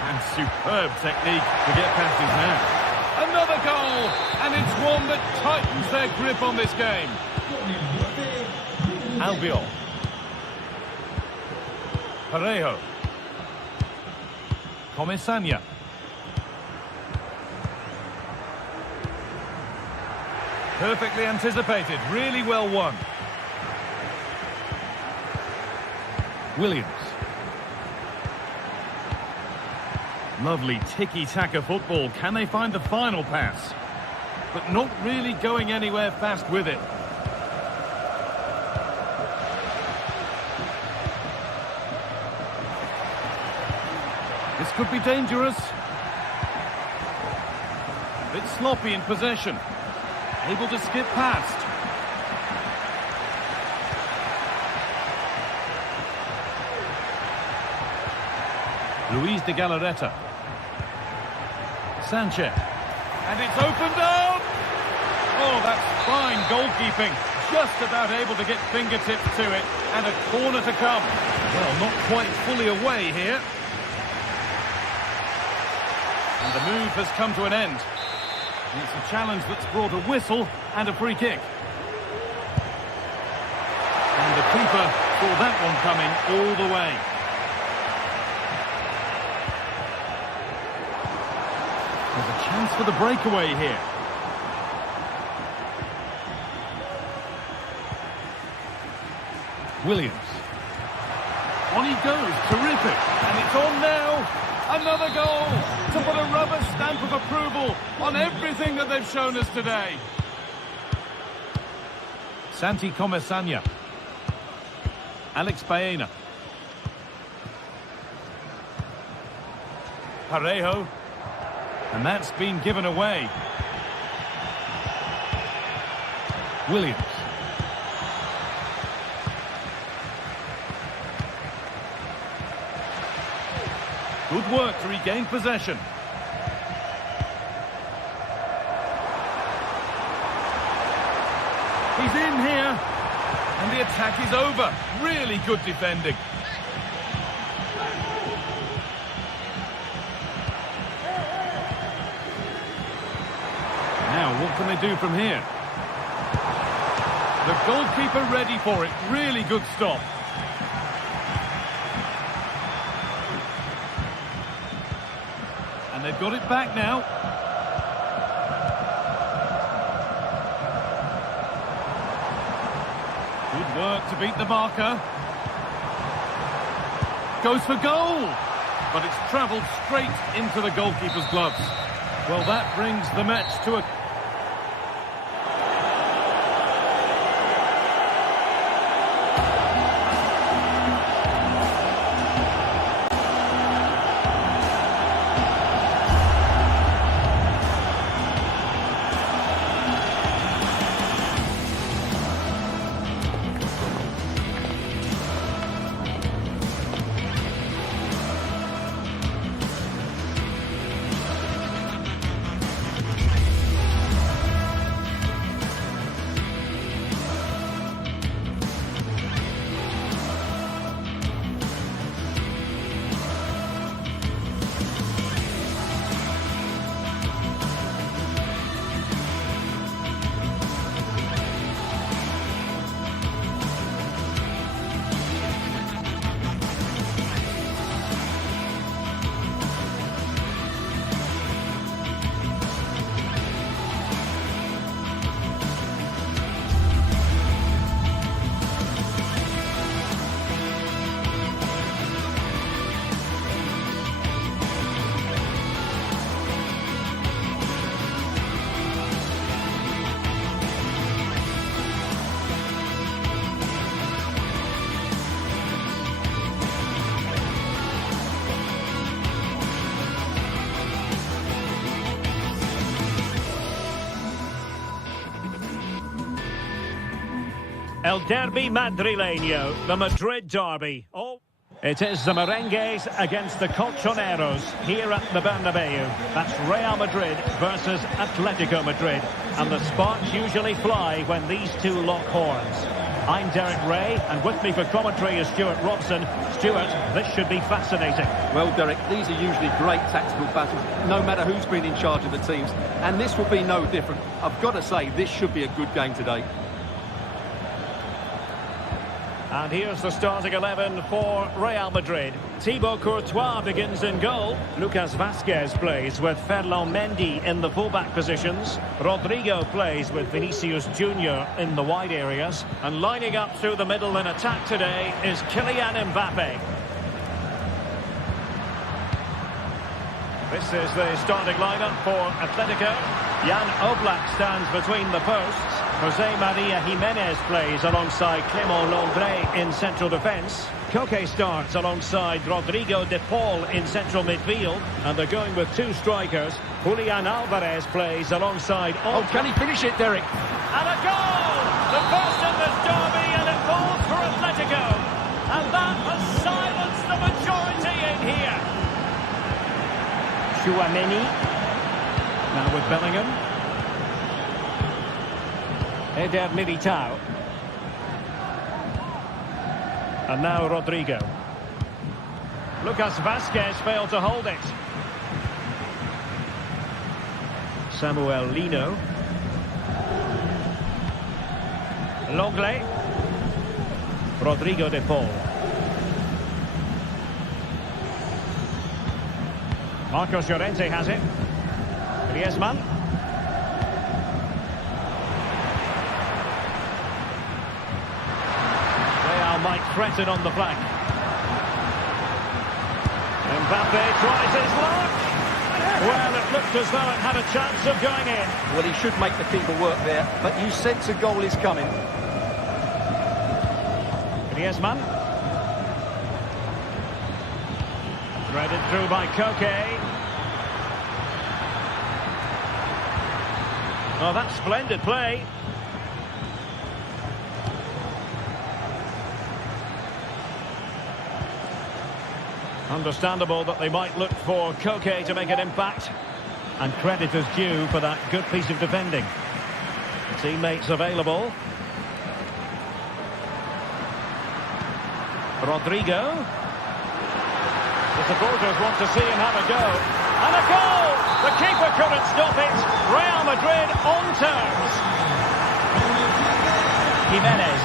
And superb technique to get past his man. Another goal! And it's one that tightens their grip on this game. Albiol. Parejo. Comesaña. Perfectly anticipated, really well won. Williams. Lovely tiki-taka football. Can they find the final pass? But not really going anywhere fast with it. This could be dangerous. A bit sloppy in possession. Able to skip past. Luis de Galarreta. Sanchez. And it's opened up! Oh, that's fine goalkeeping. Just about able to get fingertips to it. And a corner to come. Well, not quite fully away here. And the move has come to an end. It's a challenge that's brought a whistle and a free kick. And the keeper saw that one coming all the way. There's a chance for the breakaway here. Williams. On he goes, terrific. And it's on now. Another goal to put a rubber stamp of approval on everything that they've shown us today. Santi Comesaña. Alex Baena. Parejo. And that's been given away. Williams. Good work to regain possession. He's in here. And the attack is over. Really good defending. Now, what can they do from here? The goalkeeper ready for it. Really good stop. And they've got it back now. Good work to beat the marker. Goes for goal. But it's travelled straight into the goalkeeper's gloves. Well, that brings the match to a... El Derby Madrileño, the Madrid derby. Oh, it is the Merengues against the Colchoneros here at the Bernabeu. That's Real Madrid versus Atletico Madrid. And the sparks usually fly when these two lock horns. I'm Derek Ray, and with me for commentary is Stuart Robson. Stuart, this should be fascinating. Well, Derek, these are usually great tactical battles, no matter who's been in charge of the teams. And this will be no different. I've got to say, this should be a good game today. And here's the starting 11 for Real Madrid. Thibaut Courtois begins in goal. Lucas Vazquez plays with Ferland Mendy in the fullback positions. Rodrigo plays with Vinicius Junior in the wide areas. And lining up through the middle in attack today is Kylian Mbappe. This is the starting lineup for Atletico. Jan Oblak stands between the posts. Jose Maria Jimenez plays alongside Clément Lenglet in central defence. Koke starts alongside Rodrigo de Paul in central midfield. And they're going with two strikers. Julian Alvarez plays alongside... Oh, can he finish it, Derek? And a goal! The first in this derby, and it falls for Atletico. And that has silenced the majority in here. Chouameni. Now with Bellingham. Eder Militao. And now Rodrigo. Lucas Vazquez failed to hold it. Samuel Lino. Lenglet. Rodrigo de Paul. Marcos Llorente has it. Griezmann. Might threaten on the flank. Mbappe tries his luck. Well, it looked as though it had a chance of going in. Well, he should make the keeper work there, but you sense a goal is coming. Griezmann. Threaded through by Koke. Oh, that's splendid play. Understandable that they might look for Koke to make an impact. And credit is due for that good piece of defending. Teammates available. Rodrigo. The supporters want to see him have a go. And a goal! The keeper couldn't stop it. Real Madrid on terms. Jimenez.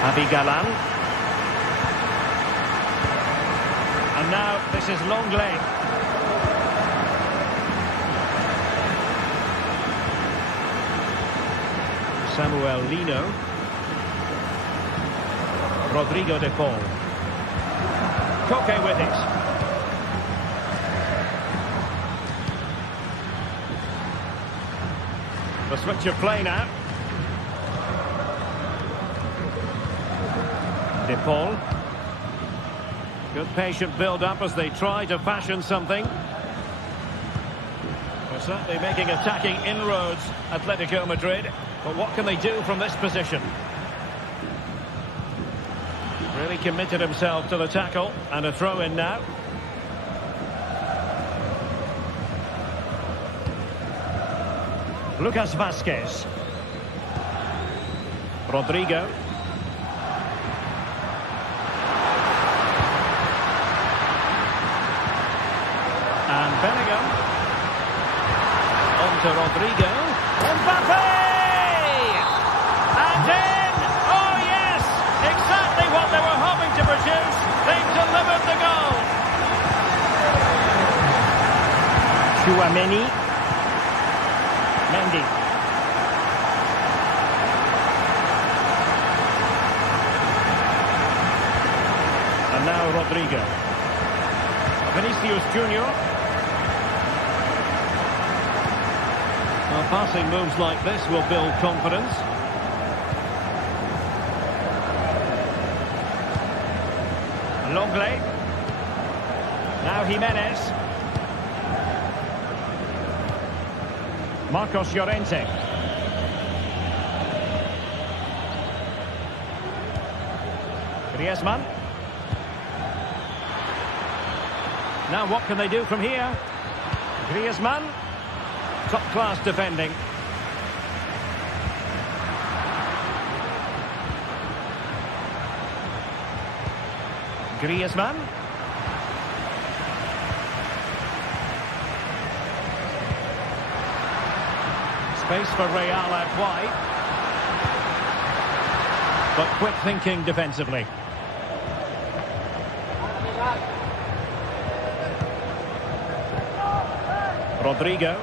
Abigalan. And now this is Lenglet. Samuel Lino. Rodrigo de Paul. Koke with it. The switch of play now. De Paul. Good patient build-up as they try to fashion something. They're certainly making attacking inroads, Atletico Madrid. But what can they do from this position? Really committed himself to the tackle, and a throw-in now. Lucas Vazquez. Rodrigo. And Bellingham. On to Rodrigo. Mbappe! And in! Oh yes! Exactly what they were hoping to produce. They've delivered the goal. Chouameni. Mendy. And now Rodrigo. Vinicius Junior. Well, passing moves like this will build confidence. Lenglet. Now Jimenez. Marcos Llorente. Griezmann. Now what can they do from here? Griezmann. Top-class defending. Griezmann. Space for Real out wide. But quick thinking defensively. Rodrigo.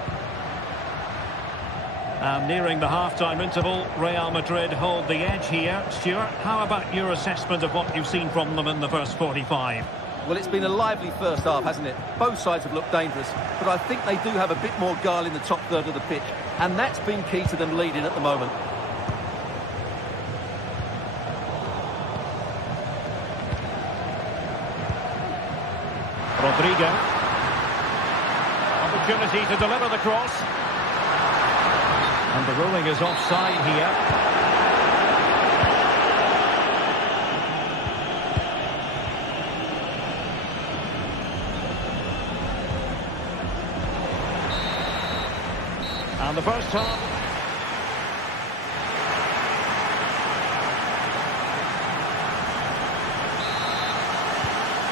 And nearing the half-time interval, Real Madrid hold the edge here. Stuart, how about your assessment of what you've seen from them in the first 45? Well, it's been a lively first half, hasn't it? Both sides have looked dangerous, but I think they do have a bit more guile in the top third of the pitch, and that's been key to them leading at the moment. Rodrigo. Opportunity to deliver the cross. And the ruling is offside here. And the first half.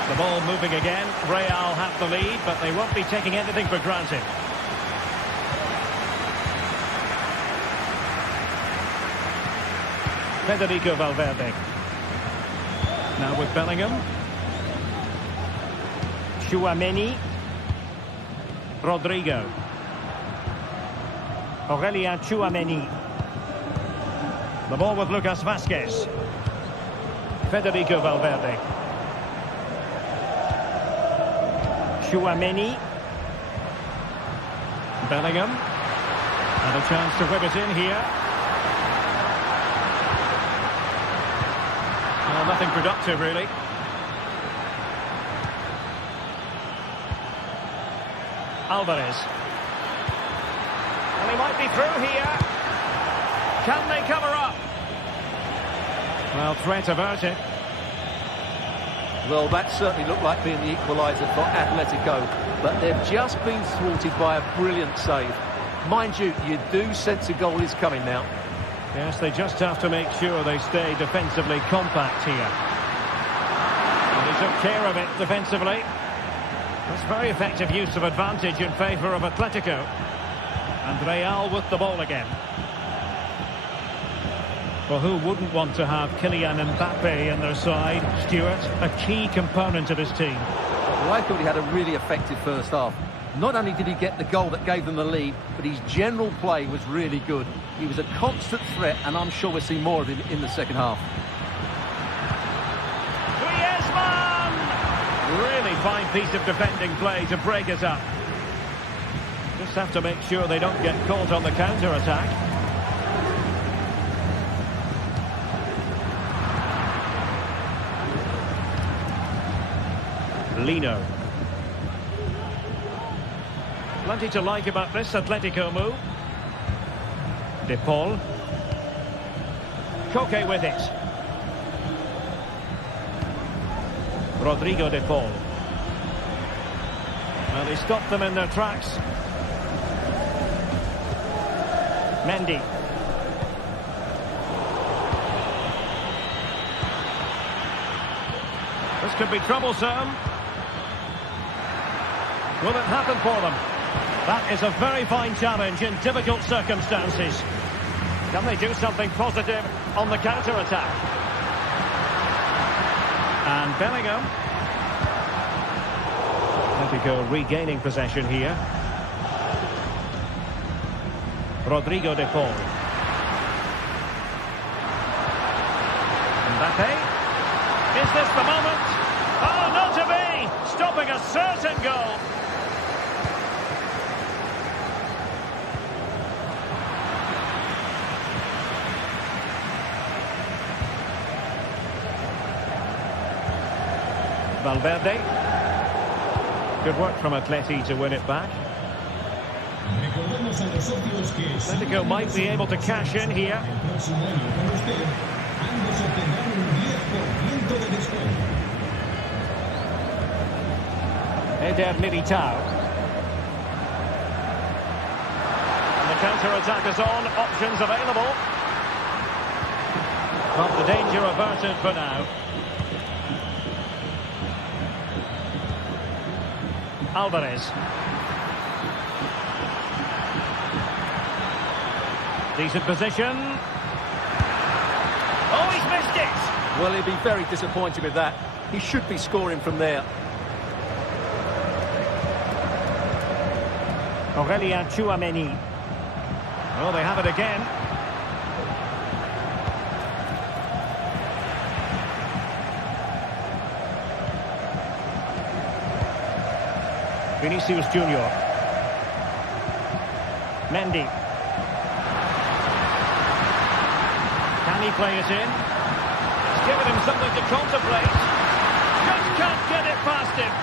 The ball moving again. Real have the lead, but they won't be taking anything for granted. Federico Valverde. Now with Bellingham. Tchouaméni. Rodrigo. Aurélien Tchouaméni. The ball with Lucas Vázquez. Federico Valverde. Tchouaméni. Bellingham. And a chance to whip it in here. Well, nothing productive, really. Alvarez. Well, he might be through here. Can they cover up? Well, threat averted. Well, that certainly looked like being the equaliser for Atletico, but they've just been thwarted by a brilliant save. Mind you, you do sense a goal is coming now. Yes, they just have to make sure they stay defensively compact here. And they took care of it defensively. That's very effective use of advantage in favour of Atletico. And Real with the ball again. Well, who wouldn't want to have Kylian Mbappe in their side? Stuart, a key component of his team. Well, I thought he had a really effective first half. Not only did he get the goal that gave them the lead, but his general play was really good. He was a constant threat, and I'm sure we'll see more of him in the second half. Griezmann! Really fine piece of defending play to break it up. Just have to make sure they don't get caught on the counter-attack. Lino. Plenty to like about this Atletico move. De Paul. Koke with it. Rodrigo De Paul. Well, they stopped them in their tracks. Mendy. This could be troublesome. Will it happen for them? That is a very fine challenge in difficult circumstances. Can they do something positive on the counter-attack? And Bellingham. Atletico regaining possession here. Rodrigo De Paul. Mbappe. Is this the moment? Oh, not to be! Stopping a certain goal. Valverde. Good work from Atleti to win it back. Atletico might be able to cash in here. Ambos obtendrán un 10% de descuento. Eder Militao. And the counter-attack is on. Options available. But the danger averted for now. Alvarez. Decent position. Oh, he's missed it! Well, he'll be very disappointed with that. He should be scoring from there. Aurelien Tchouameni. Well, they have it again. Vinicius Junior. Mendy. Can he play it in? It's given him something to contemplate. Just can't get it past him.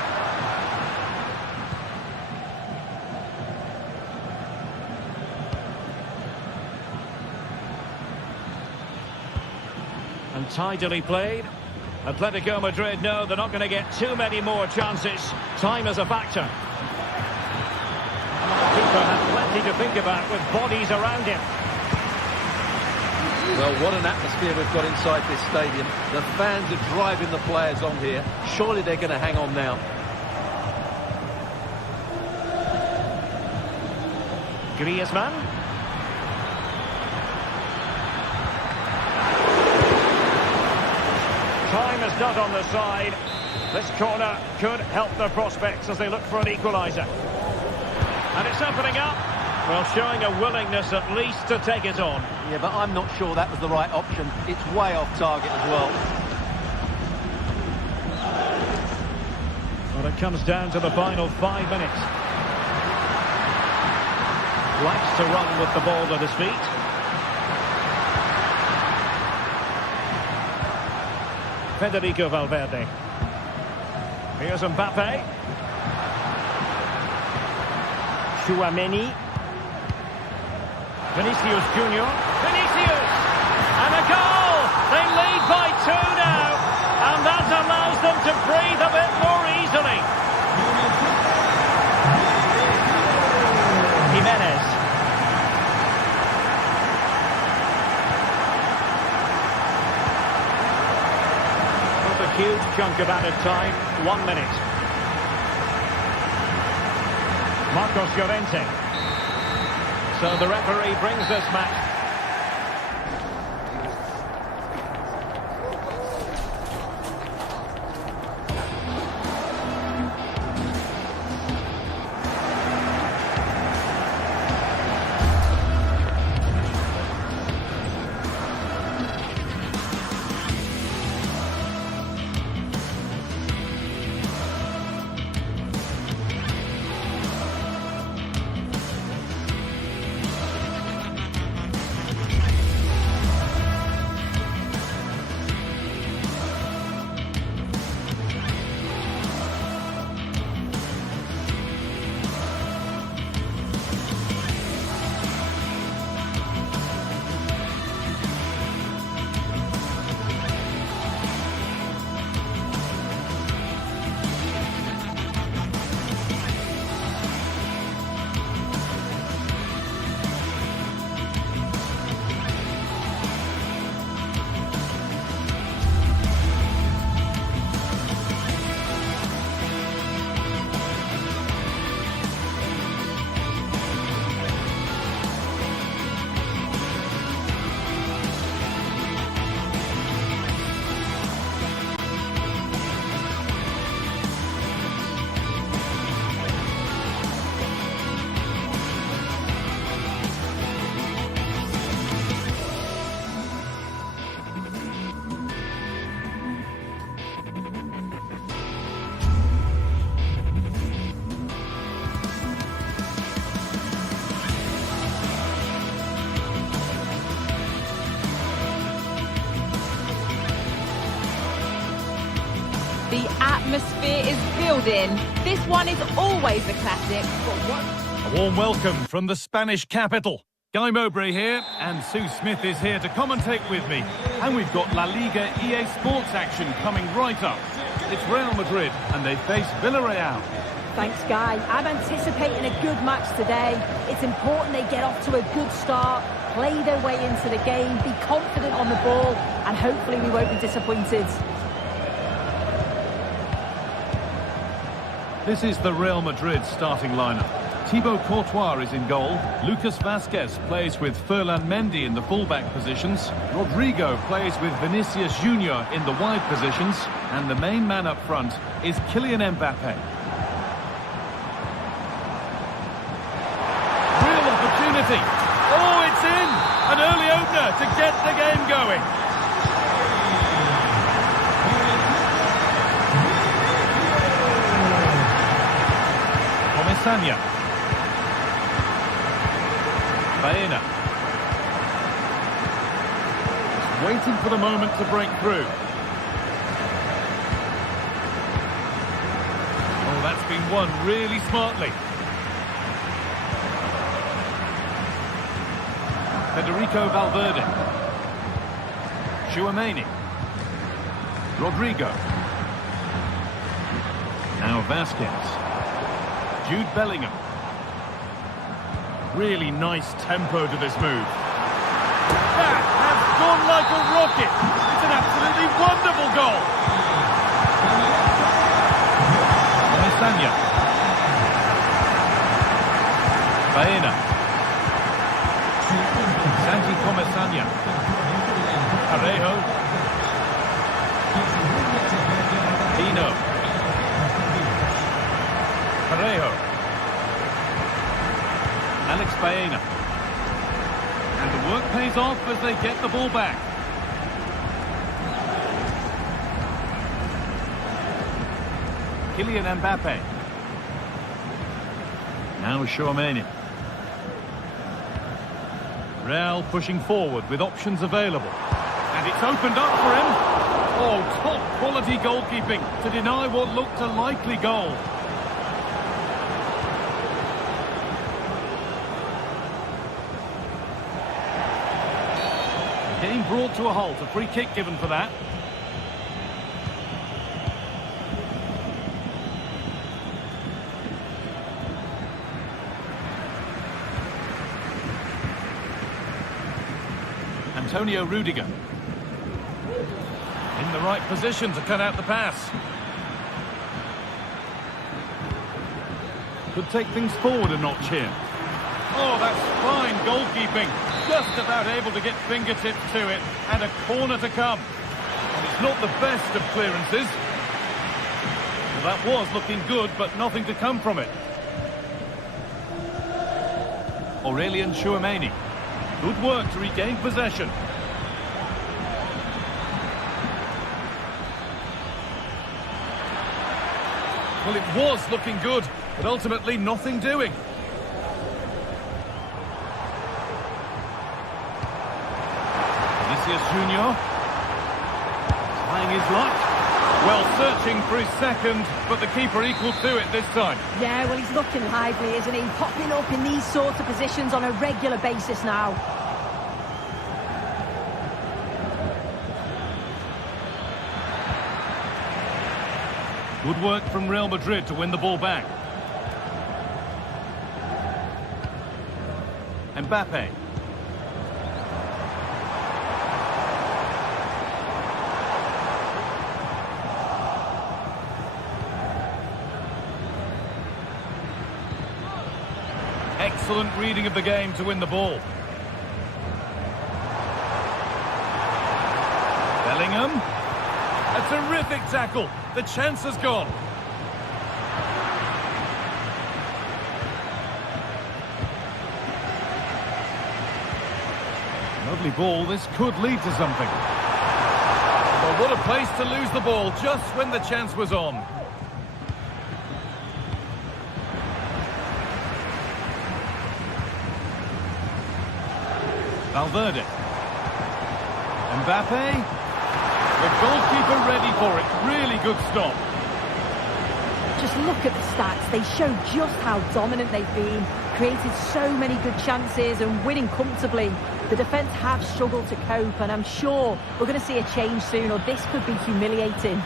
And tidily played. Atletico Madrid know they're not going to get too many more chances. Time is a factor. The keeper had plenty to think about with bodies around him. Well, what an atmosphere we've got inside this stadium. The fans are driving the players on here. Surely they're going to hang on now. Griezmann. Time is not on the side. This corner could help their prospects as they look for an equaliser. And it's opening up. Well, showing a willingness at least to take it on. Yeah, but I'm not sure that was the right option. It's way off target as well. Well, it comes down to the final 5 minutes. Likes to run with the ball at his feet. Federico Valverde. Here's Mbappe. Tchouameni. Vinicius Junior. Vinicius! And a goal! They lead by 2 now. And that allows them to breathe a bit more easily. Jimenez. Not a huge chunk of added time. 1 minute. Marcos Llorente. So the referee brings this match. The atmosphere is building. This one is always a classic. A warm welcome from the Spanish capital. Guy Mowbray here, and Sue Smith is here to commentate with me. And we've got La Liga EA Sports action coming right up. It's Real Madrid, and they face Villarreal. Thanks, Guy. I'm anticipating a good match today. It's important they get off to a good start, play their way into the game, be confident on the ball, and hopefully we won't be disappointed. This is the Real Madrid starting lineup. Thibaut Courtois is in goal. Lucas Vazquez plays with Ferland Mendy in the fullback positions. Rodrigo plays with Vinicius Junior in the wide positions. And the main man up front is Kylian Mbappe. Real opportunity. Oh, it's in! An early opener to get the game going. Comesaña. Baena. Waiting for the moment to break through. Oh, that's been won really smartly. Federico Valverde. Tchouaméni. Rodrigo. Now Vazquez. Jude Bellingham. Really nice tempo to this move. That has gone like a rocket. It's an absolutely wonderful goal. Comesaña. Baena. Santi Comesaña. Parejo. Pino. Parejo. Alex Baena. And the work pays off as they get the ball back. Kylian Mbappe. Now Tchouaméni. Real pushing forward with options available. And it's opened up for him. Oh, top quality goalkeeping to deny what looked a likely goal. Game brought to a halt, a free kick given for that. Antonio Rudiger. In the right position to cut out the pass. Could take things forward a notch here. Oh, that's fine goalkeeping. Just about able to get fingertips to it, and a corner to come. And it's not the best of clearances. Well, that was looking good, but nothing to come from it. Aurelien Tchouaméni. Good work to regain possession. Well, it was looking good, but ultimately nothing doing. Vinicius Junior. Trying his luck. Well, searching for his second, but the keeper equal to it this time. Yeah, well, he's looking lively, isn't he? Popping up in these sorts of positions on a regular basis now. Good work from Real Madrid to win the ball back. Mbappe. Excellent reading of the game to win the ball. Bellingham. A terrific tackle. The chance has gone. Lovely ball. This could lead to something. Well, what a place to lose the ball just when the chance was on. Valverde. Mbappe. The goalkeeper ready for it. Really good stop. Just look at the stats. They show just how dominant they've been. created so many good chances and winning comfortably. The defence have struggled to cope, and I'm sure we're going to see a change soon, or this could be humiliating.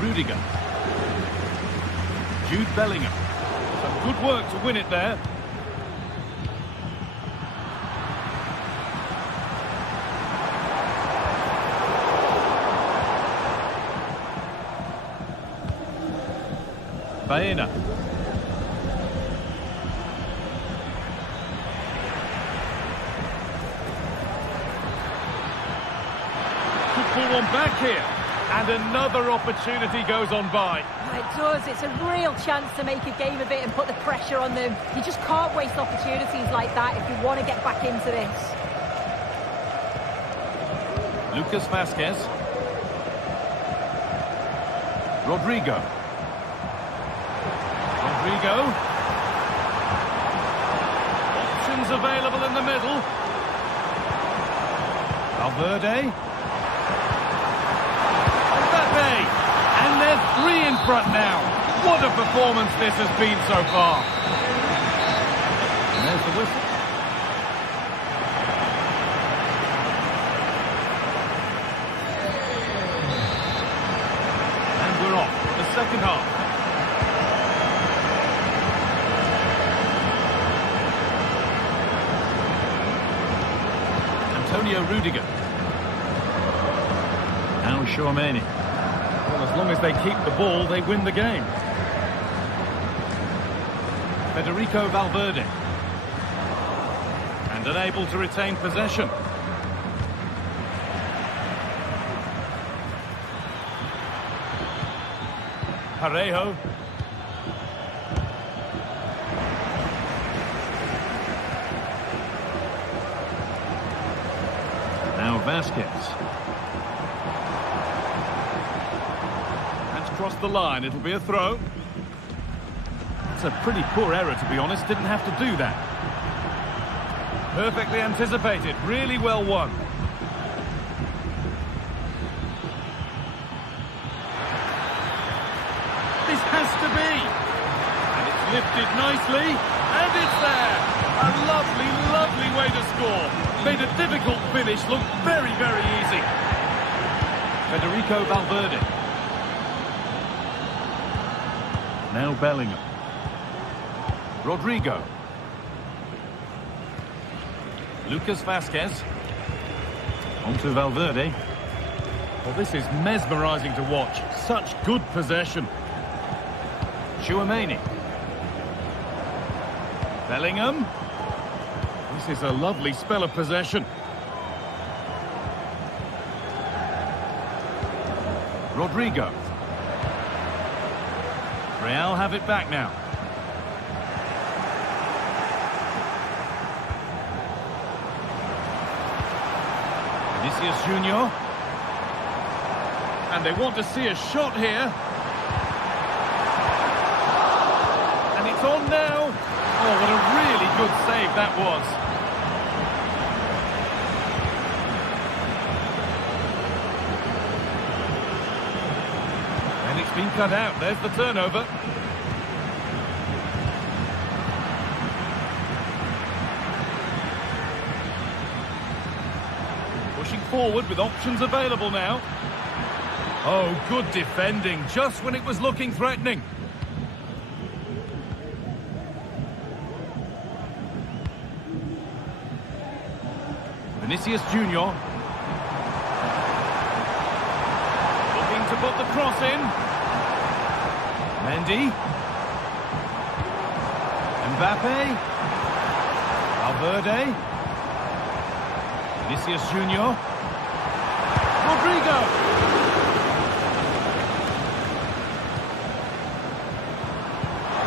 Rudiger. Jude Bellingham. Some good work to win it there. Baena. Could pull one back here. And another opportunity goes on by. It does. It's a real chance to make a game of it and put the pressure on them. You just can't waste opportunities like that if you want to get back into this. Lucas Vazquez. Rodrigo. Options available in the middle. Valverde. And they're 3 in front now. What a performance this has been so far. And there's the whistle. And we're off for the second half. Antonio Rudiger. Now Tchouaméni. Well, as long as they keep the ball, they win the game. Federico Valverde. And unable to retain possession. Parejo. Now Vazquez. Across the line, it'll be a throw. It's a pretty poor error, to be honest. Didn't have to do that. Perfectly anticipated. Really well won. This has to be. And it's lifted nicely. And it's there. A lovely, lovely way to score. Made a difficult finish look very, very easy. Federico Valverde. Now Bellingham. Rodrigo. Lucas Vazquez. On to Valverde. Well, this is mesmerising to watch. Such good possession. Tchouaméni. Bellingham. This is a lovely spell of possession. Rodrigo. Real have it back now. Vinicius Junior. And they want to see a shot here. And it's on now. Oh, what a really good save that was. And it's been cut out. There's the turnover. Pushing forward with options available now. Oh, good defending, just when it was looking threatening. Vinicius Junior. Looking to put the cross in. Mendy. Mbappe. Valverde. Vinicius Junior. Rodrigo.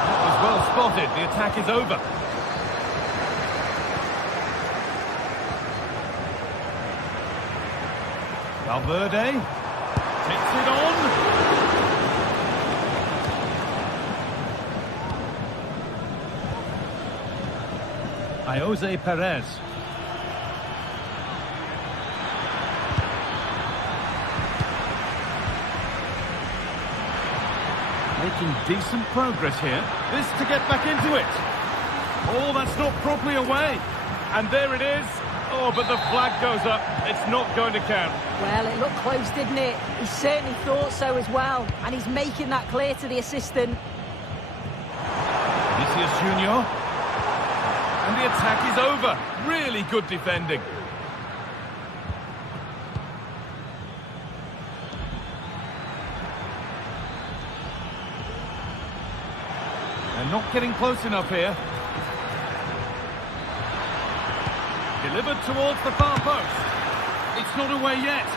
That was well spotted. The attack is over. Valverde takes it on. Jose Perez. making decent progress here. This to get back into it. Oh, that's not properly away. And there it is. Oh, but the flag goes up. It's not going to count. Well, it looked close, didn't it? He certainly thought so as well. And he's making that clear to the assistant. Vinicius Junior. And the attack is over. Really good defending. They're not getting close enough here. Delivered towards the far post. It's not away yet,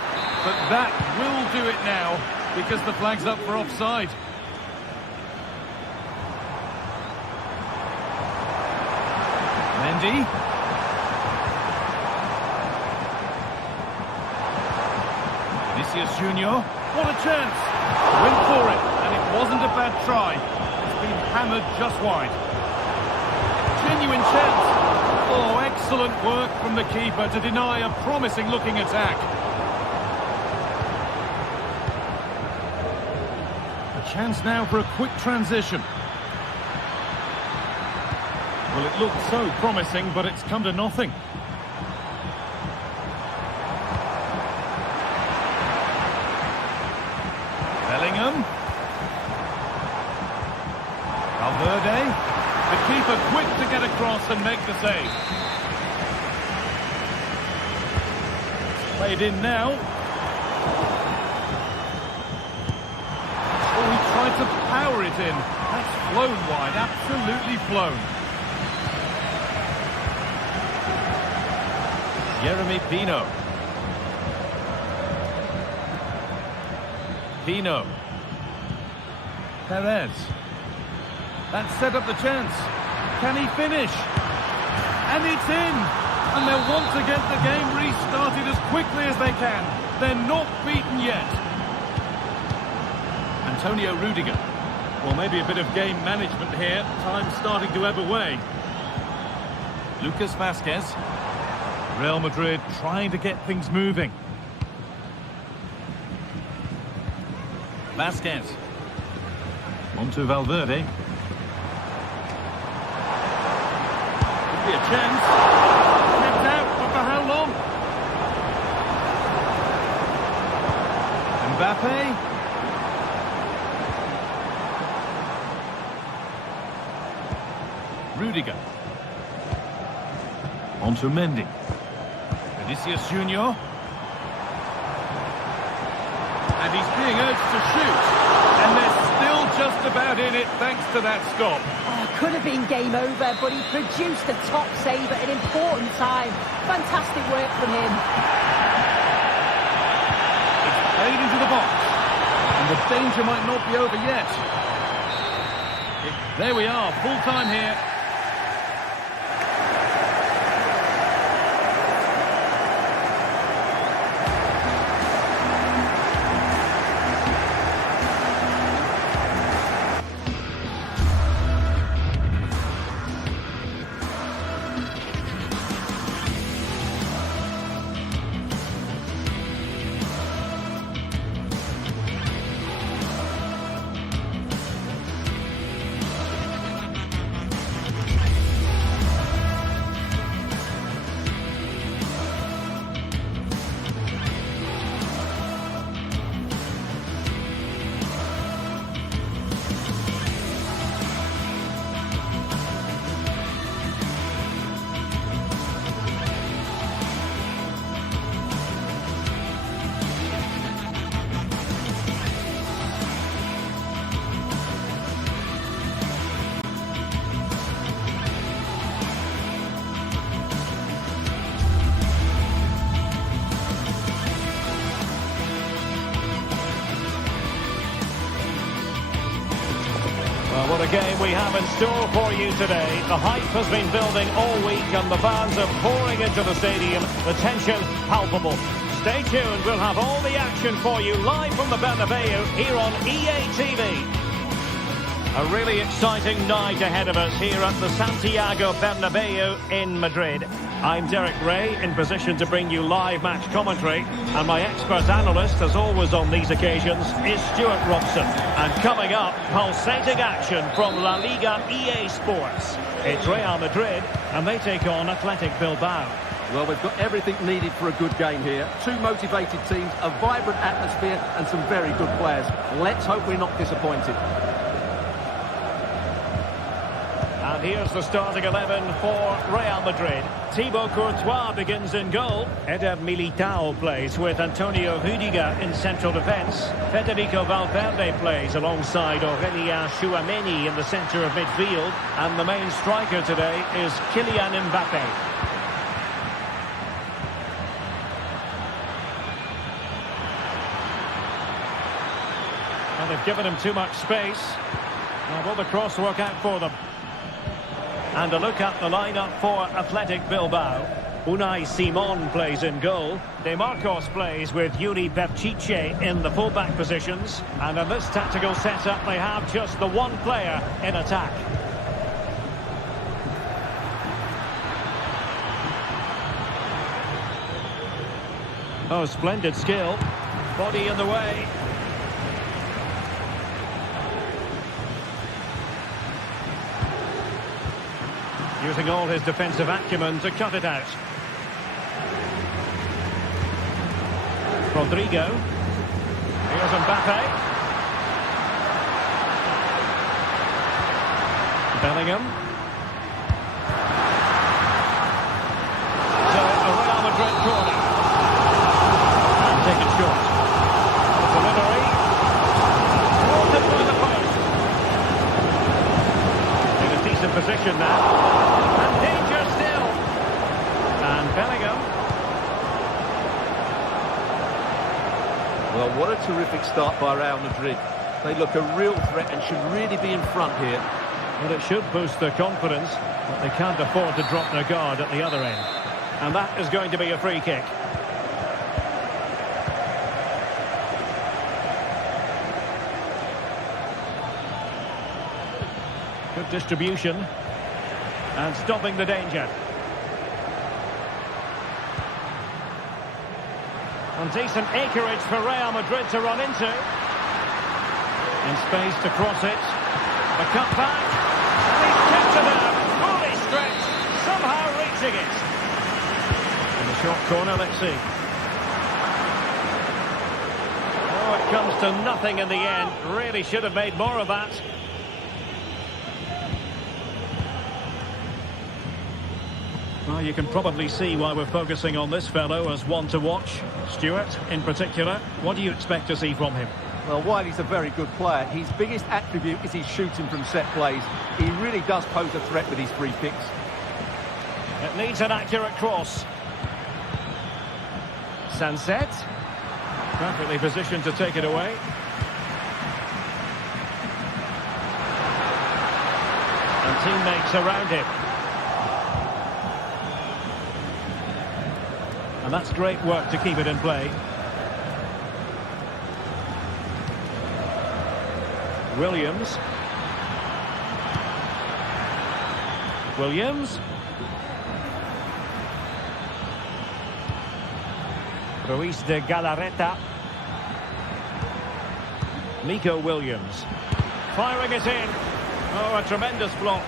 but that will do it now because the flag's up for offside. Mendy. Vinicius Junior. What a chance. Went for it, and it wasn't a bad try. It's been hammered just wide. Genuine chance. Oh, excellent work from the keeper to deny a promising-looking attack. A chance now for a quick transition. Well, it looked so promising, but it's come to nothing. Bellingham. Valverde. The keeper quick to get across and make the save. Played in now. Oh, he tried to power it in. That's flown wide, absolutely flown. Jeremy Pino. Pino. Perez. That set up the chance. Can he finish? And it's in! And they'll want to get the game restarted as quickly as they can. They're not beaten yet. Antonio Rudiger. Well, maybe a bit of game management here. Time's starting to ebb away. Lucas Vazquez. Real Madrid trying to get things moving. Vazquez. On to Valverde. Be a chance. Kept out, but for how long? Mbappe. Rudiger. On to Mendy. Vinicius Junior. And he's being urged to shoot. And they're still just about in it thanks to that stop. Could have been game over, but he produced a top save at an important time. Fantastic work from him. It's played into the box. And the danger might not be over yet. There we are, full time here. What a game we have in store for you today. The hype has been building all week and the fans are pouring into the stadium. The tension palpable. Stay tuned, we'll have all the action for you live from the Bernabeu here on EA TV. A really exciting night ahead of us here at the Santiago Bernabeu in Madrid. I'm Derek Ray, in position to bring you live match commentary, and my expert analyst, as always on these occasions, is Stuart Robson. And coming up, pulsating action from La Liga EA Sports. It's Real Madrid, and they take on Athletic Bilbao. Well, we've got everything needed for a good game here. Two motivated teams, a vibrant atmosphere, and some very good players. Let's hope we're not disappointed. And here's the starting 11 for Real Madrid. Thibaut Courtois begins in goal. Eder Militao plays with Antonio Rüdiger in central defence. Federico Valverde plays alongside Aurélien Tchouaméni in the centre of midfield. And the main striker today is Kylian Mbappé. And they've given him too much space. Now will the cross work out for them? And a look at the lineup for Athletic Bilbao. Unai Simon plays in goal. De Marcos plays with Yuri Berchiche in the full-back positions. And in this tactical setup, they have just the one player in attack. Oh, splendid skill. Body in the way. Using all his defensive acumen to cut it out. Rodrigo. Here's Mbappé. Bellingham. So, a Real Madrid corner. And take it short. Delivery. Thwarted by the post. In a decent position now. Danger still. And Bellingham. Well, what a terrific start by Real Madrid. They look a real threat and should really be in front here. Well, it should boost their confidence, but they can't afford to drop their guard at the other end. And that is going to be a free kick. Good distribution. And stopping the danger. And decent acreage for Real Madrid to run into. In space to cross it. The cut back. And he's kept it out. Fully stretched. Somehow reaching it. In the short corner, let's see. Oh, it comes to nothing in the end. Really should have made more of that. Well, you can probably see why we're focusing on this fellow as one to watch. Stuart, in particular, what do you expect to see from him? Well, while he's a very good player, his biggest attribute is his shooting from set plays. He really does pose a threat with his free kicks. It needs an accurate cross. Sunset. Perfectly positioned to take it away. And teammates around him. And that's great work to keep it in play. Williams. Williams. Ruiz de Galarreta. Nico Williams. Firing it in. Oh, a tremendous block.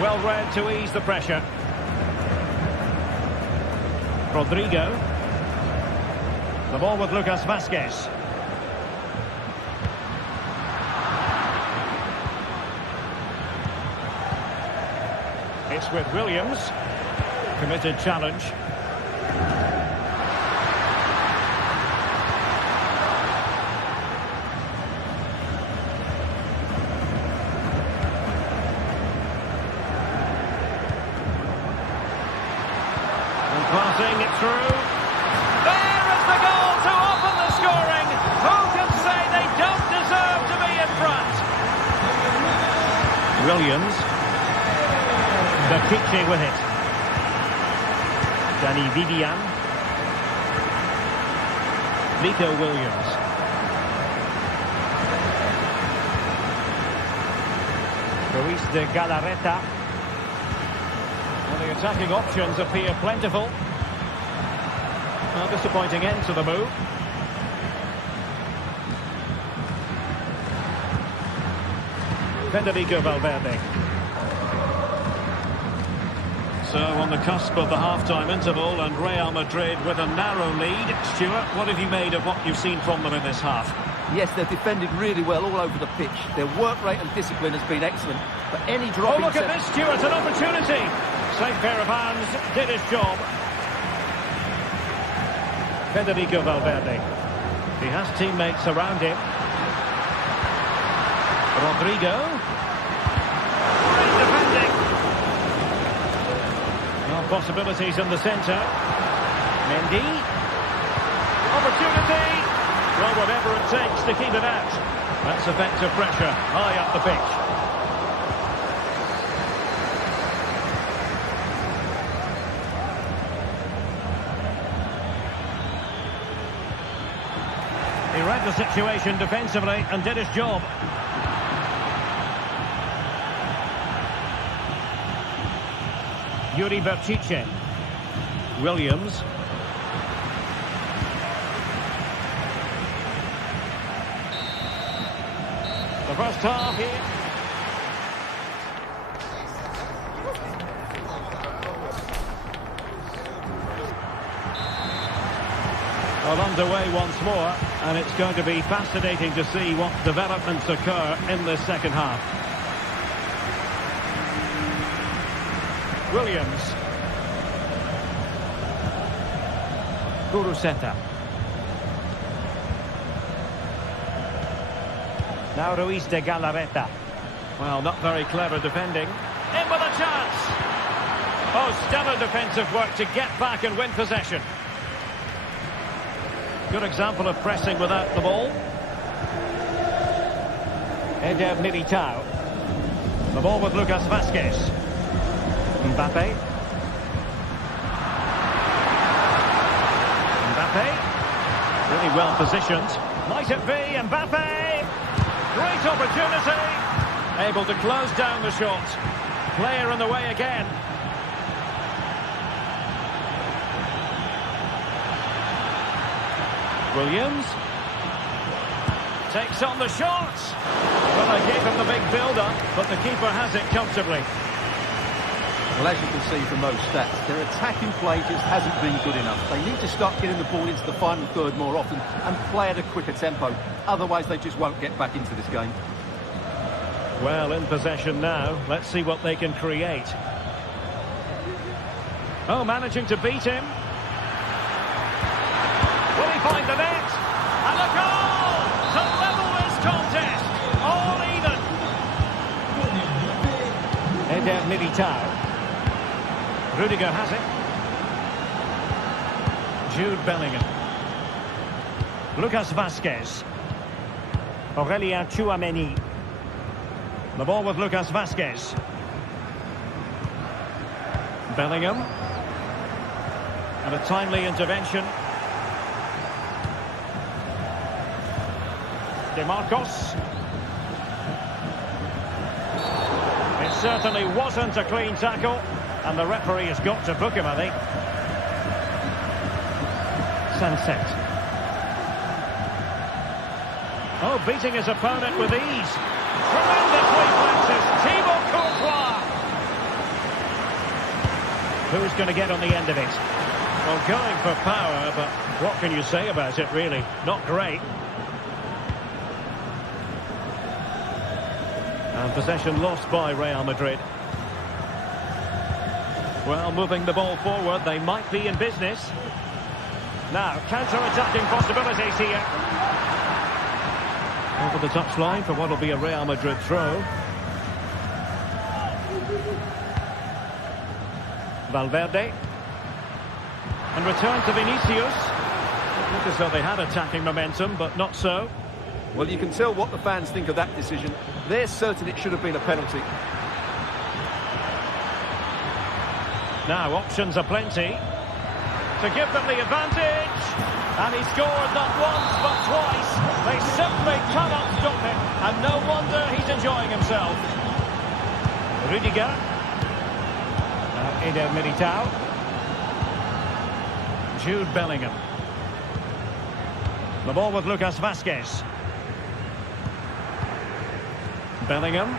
Well read to ease the pressure. Rodrigo. The ball with Lucas Vázquez. It's with Williams. Committed challenge. Passing it through. There is the goal to open the scoring. Who can say they don't deserve to be in front? Williams. Berchiche with it. Danny Vivian. Nico Williams. Ruiz de Galarreta. Well, the attacking options appear plentiful. A disappointing end to the move. Federico Valverde. So on the cusp of the half-time interval, and Real Madrid with a narrow lead. Stuart, what have you made of what you've seen from them in this half? Yes, they've defended really well all over the pitch. Their work rate and discipline has been excellent. But any drop... Oh, look at this, Stuart, an opportunity. Safe pair of hands, did his job. Federico Valverde. He has teammates around him. Rodrigo. Great defending. No possibilities in the centre. Mendy. Opportunity. Well, whatever it takes to keep it out. That's effective pressure high up the pitch. He read the situation defensively and did his job. Yuri Berchiche. Williams. The first half here. Well, underway once more, and it's going to be fascinating to see what developments occur in this second half. Williams. Kuruseta. Now Ruiz de Galarreta. Well, not very clever defending. In with a chance. Oh, stellar defensive work to get back and win possession. Good example of pressing without the ball. Eder Militao. The ball with Lucas Vazquez. Mbappe. Mbappe. Really well positioned. Might it be Mbappe? Great opportunity. Able to close down the shot. Player in the way again. Williams. Takes on the shot. Well, they gave him the big build-up, but the keeper has it comfortably. Well, as you can see from those stats, their attacking play just hasn't been good enough. They need to start getting the ball into the final third more often and play at a quicker tempo. Otherwise, they just won't get back into this game. Well, in possession now. Let's see what they can create. Oh, managing to beat him. Will he find the net? And a goal to level this contest. All even. Eder Militao. Rudiger has it. Jude Bellingham. Lucas Vazquez. Aurelien Tchouameni. The ball with Lucas Vazquez. Bellingham. And a timely intervention. De Marcos. It certainly wasn't a clean tackle. And the referee has got to book him, I think. Sunset. Oh, beating his opponent with ease. Tremendous reflexes. Thibaut Courtois. Who's going to get on the end of it? Well, going for power, but what can you say about it, really? Not great. And possession lost by Real Madrid. Well, moving the ball forward, they might be in business. Now, counter-attacking possibilities here. Over the touchline for what will be a Real Madrid throw. Valverde. And return to Vinicius. It looked as though they had attacking momentum, but not so. Well, you can tell what the fans think of that decision. They're certain it should have been a penalty. Now, options are plenty to give them the advantage. And he scored not once, but twice. They simply cannot stop him. And no wonder he's enjoying himself. Rudiger. Eder Militao. Jude Bellingham. The ball with Lucas Vazquez. Bellingham.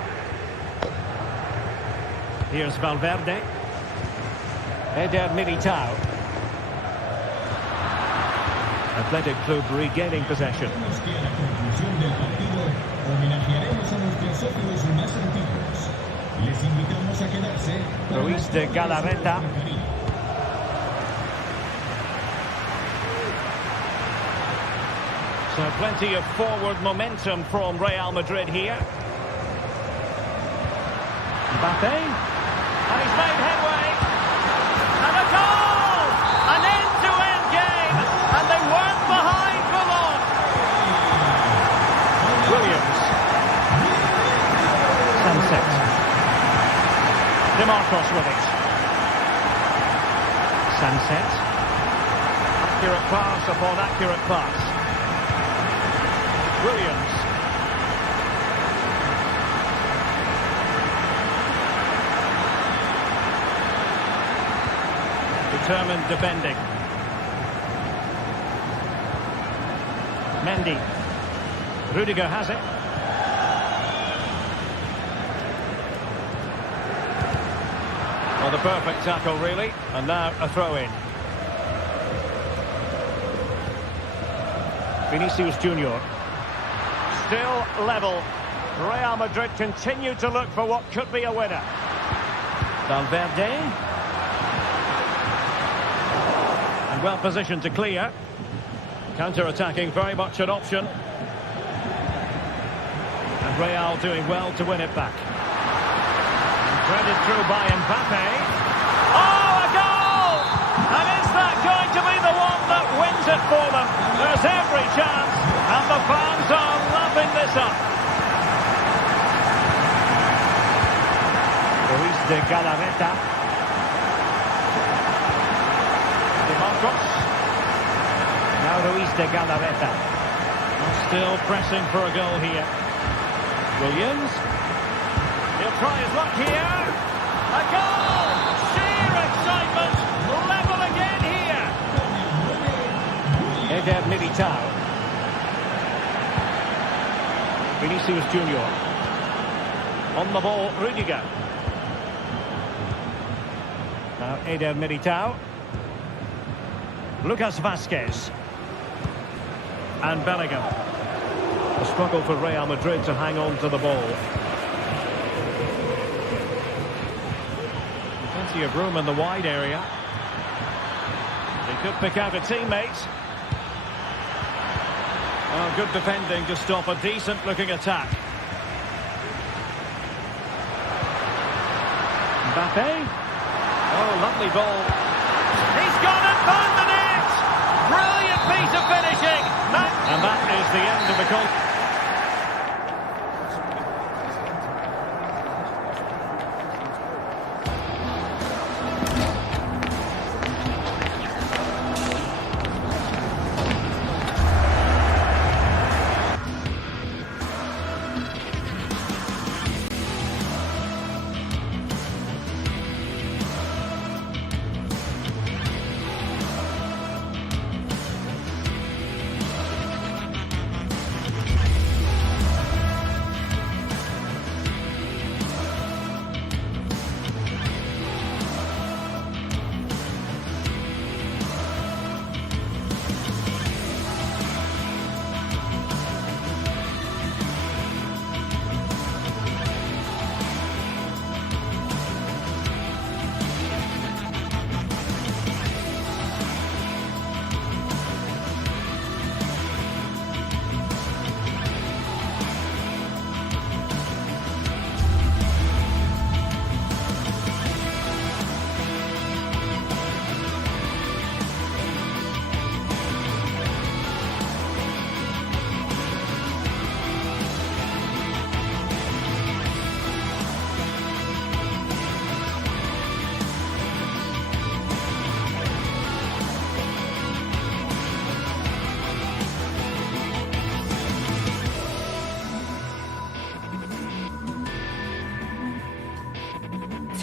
Here's Valverde. Eder Militao. Athletic Club regaining possession. Sabemos que a la conclusión del partido homenajearemos a nuestros socios más antiguos. Les invitamos a quedarse para Ruiz de Galarreta. So plenty of forward momentum from Real Madrid here. Mbappe. And he's made headway. And a goal! An end-to-end game. And they weren't behind for long. Williams. Sunset. DeMarcos with it. Sunset. Accurate pass upon accurate pass. Williams. Determined defending. Mendy. Rudiger has it. Well, the perfect tackle, really. And now a throw-in. Vinicius Junior. Still level. Real Madrid continue to look for what could be a winner. Valverde. And well positioned to clear. Counter-attacking, very much an option. And Real doing well to win it back. Threaded through by Mbappe. Oh, a goal! And is that going to be the one that wins it for them? There's every chance, and the fans are loving this up. Ruiz de Galarreta. DeMarcos. Now Ruiz de Galarreta. Still pressing for a goal here. Williams. He'll try his luck here. A goal! Sheer excitement. Level again here. Eder Militao. Vinicius Junior. On the ball, Rudiger. Now Eder Militao. Lucas Vazquez. And Bellingham. A struggle for Real Madrid to hang on to the ball. Plenty of room in the wide area. They could pick out a teammate. Oh, good defending to stop a decent-looking attack. Mbappe. Oh, lovely ball. He's gone and found the net! Brilliant piece of finishing! And that is the end of the contest.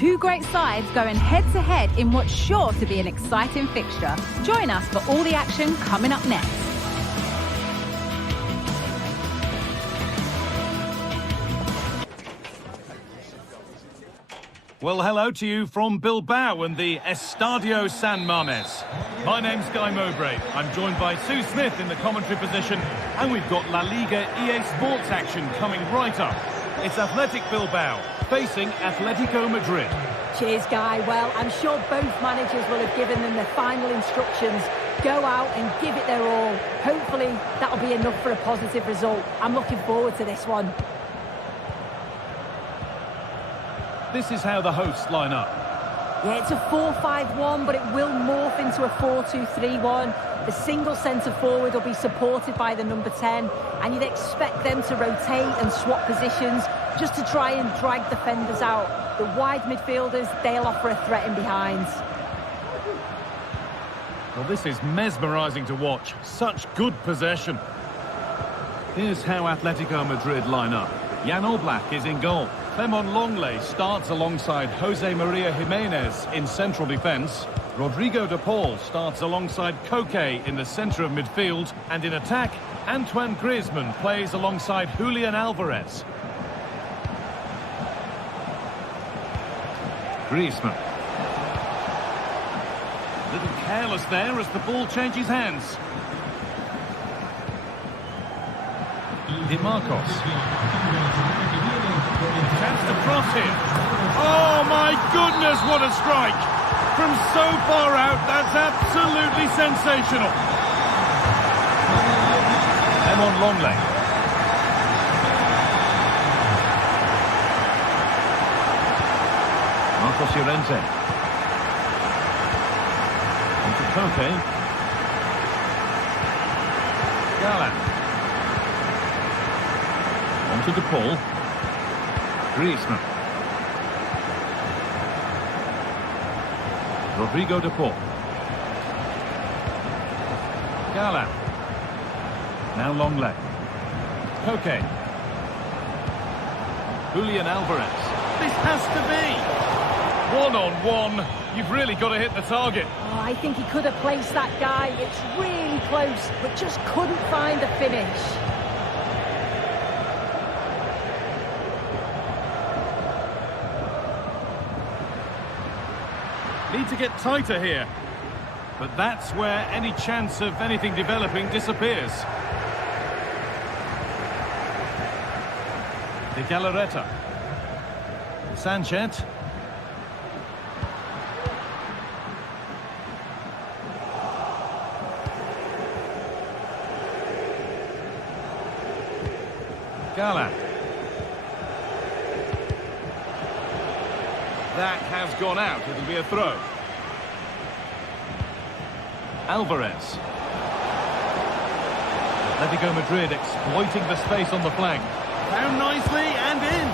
Two great sides going head-to-head in what's sure to be an exciting fixture. Join us for all the action coming up next. Well, hello to you from Bilbao and the Estadio San Mamés. My name's Guy Mowbray. I'm joined by Sue Smith in the commentary position, and we've got La Liga EA Sports action coming right up. It's Athletic Bilbao facing Atletico Madrid. Cheers, Guy. Well, I'm sure both managers will have given them their final instructions. Go out and give it their all. Hopefully, that'll be enough for a positive result. I'm looking forward to this one. This is how the hosts line up. Yeah, it's a 4-5-1, but it will morph into a 4-2-3-1. The single centre-forward will be supported by the number 10, and you'd expect them to rotate and swap positions just to try and drag defenders out. The wide midfielders, they'll offer a threat in behind. Well, this is mesmerising to watch. Such good possession. Here's how Atletico Madrid line up. Jan Oblak is in goal. Clement Longley starts alongside Jose Maria Jimenez in central defence. Rodrigo de Paul starts alongside Koke in the centre of midfield. And in attack, Antoine Griezmann plays alongside Julian Alvarez. Griezmann. Little careless there as the ball changes hands. Di Marcos. Chance to cross him. Oh my goodness, what a strike! From so far out, that's absolutely sensational. Clement Longley. Marcos Llorente. Into Koke. Gallant. On to De Paul. Griezmann. Rodrigo de Paul. Gallant. Now Longley. Koke. Julian Alvarez. This has to be. One-on-one. You've really got to hit the target. Oh, I think he could have placed that guy. It's really close, but just couldn't find the finish. Need to get tighter here. But that's where any chance of anything developing disappears. De Galarreta. Sanchez. Gallant. That has gone out. It'll be a throw. Alvarez. Atletico Madrid exploiting the space on the flank. Down nicely and in.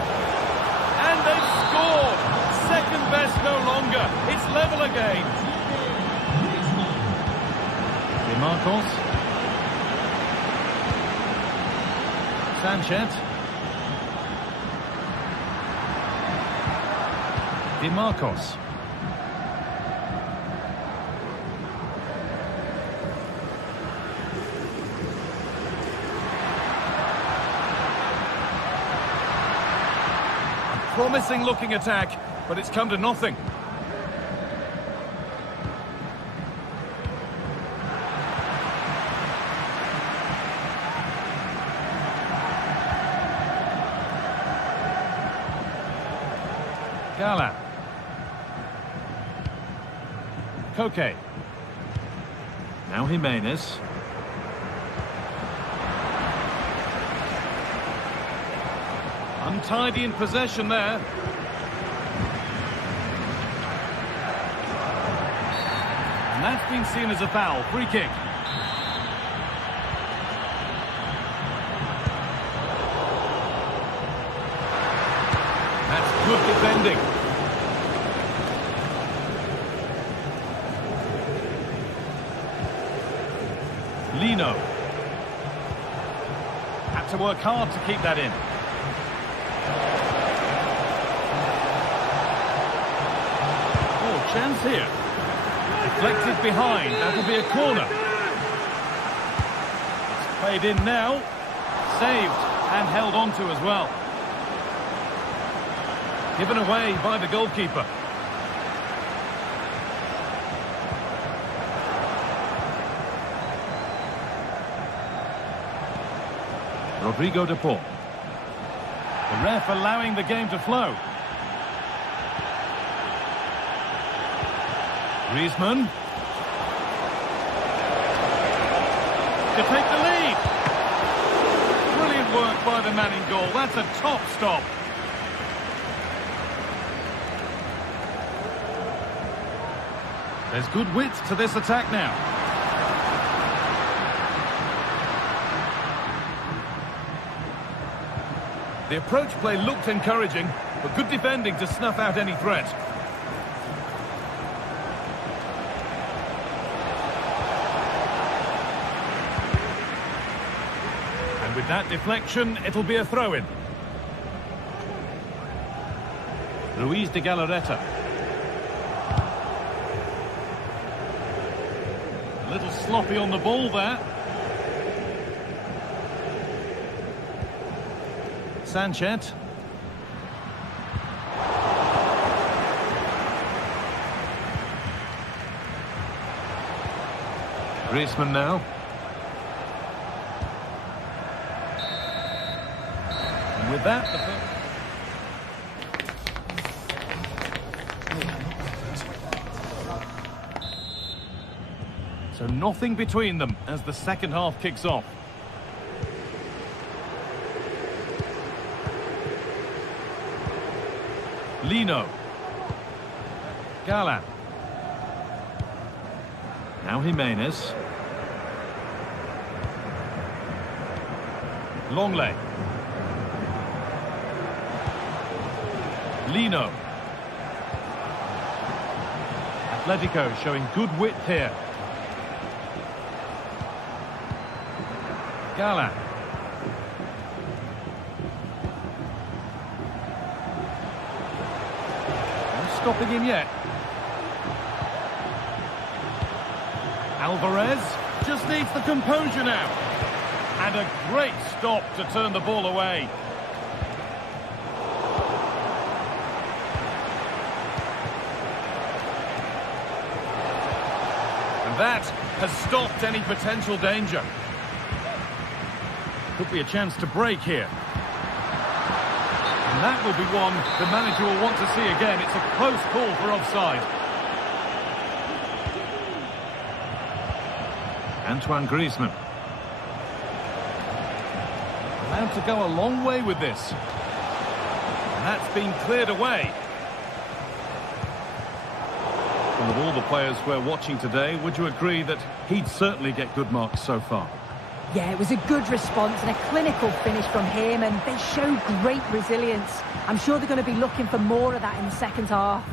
And they've scored. Second best no longer. It's level again. Di Marcos. Sanchez. Di Marcos. A promising looking attack, but it's come to nothing. Gallant. Koke. Now Jimenez. Untidy in possession there. And that's been seen as a foul. Free kick. That's good defending. Lino. Had to work hard to keep that in. chance here. Deflected behind. That'll be a corner. It's played in now. Saved and held on to as well. Given away by the goalkeeper. Rodrigo de Paul. The ref allowing the game to flow. Griezmann. To take the lead. Brilliant work by the man in goal. That's a top stop. There's good width to this attack now. The approach play looked encouraging, but good defending to snuff out any threat. And with that deflection, it'll be a throw-in. Luis de Galarreta. A little sloppy on the ball there. Sanchez. Griezmann now. And with that, so nothing between them as the second half kicks off. Lino. Gala. Now Jimenez. Longley. Lino. Atletico showing good width here. Gala. Stopping him yet. Alvarez just needs the composure now. And a great stop to turn the ball away. And that has stopped any potential danger. Could be a chance to break here. And that will be one the manager will want to see again. It's a close call for offside. Antoine Griezmann. Allowed to go a long way with this. And that's been cleared away. Well, of all the players we're watching today, would you agree that he'd certainly get good marks so far? Yeah, it was a good response and a clinical finish from him, and they show great resilience. I'm sure they're going to be looking for more of that in the second half.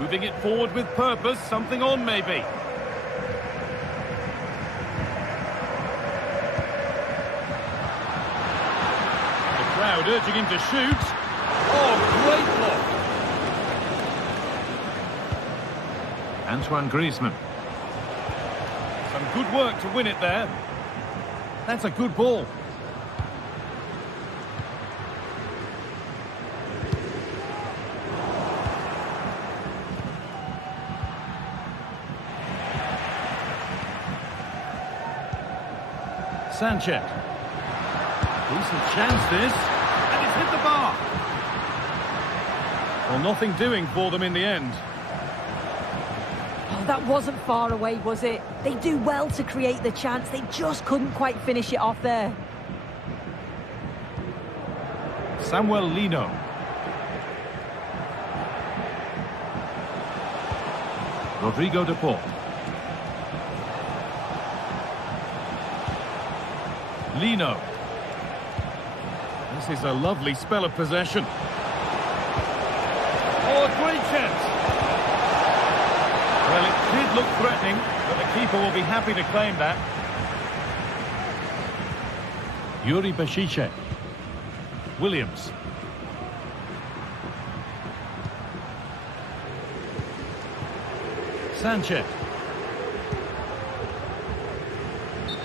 Moving it forward with purpose, something on maybe. The crowd urging him to shoot. Oh, great block. Antoine Griezmann. Some good work to win it there. That's a good ball. Sanchez. Decent chance this. And it's hit the bar. Well, nothing doing for them in the end. Oh, that wasn't far away, was it? They do well to create the chance. They just couldn't quite finish it off there. Samuel Lino. Rodrigo de Paul. Lino. This is a lovely spell of possession. Oh, a great chance. Well, it did look threatening, but the keeper will be happy to claim that. Yuri Bashiche. Williams. Sanchez.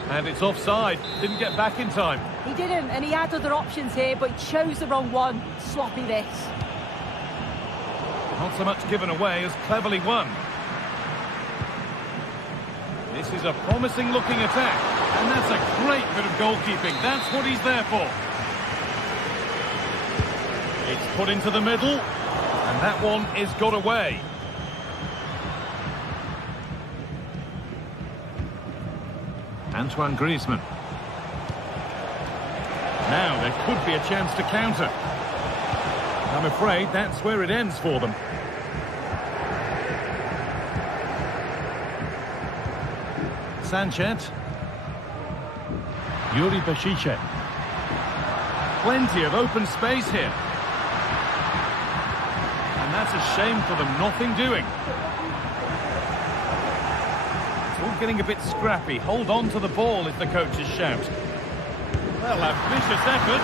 And it's offside. Didn't get back in time. He didn't, and he had other options here, but he chose the wrong one. Sloppy this. Not so much given away as cleverly won. This is a promising looking attack, and that's a great bit of goalkeeping. That's what he's there for. It's put into the middle, and that one is got away. Antoine Griezmann. Now there could be a chance to counter. I'm afraid that's where it ends for them. Sanchez. Yuri Bashiche. Plenty of open space here. And that's a shame for them, nothing doing. It's all getting a bit scrappy. Hold on to the ball is the coach's shout. Well, a vicious effort,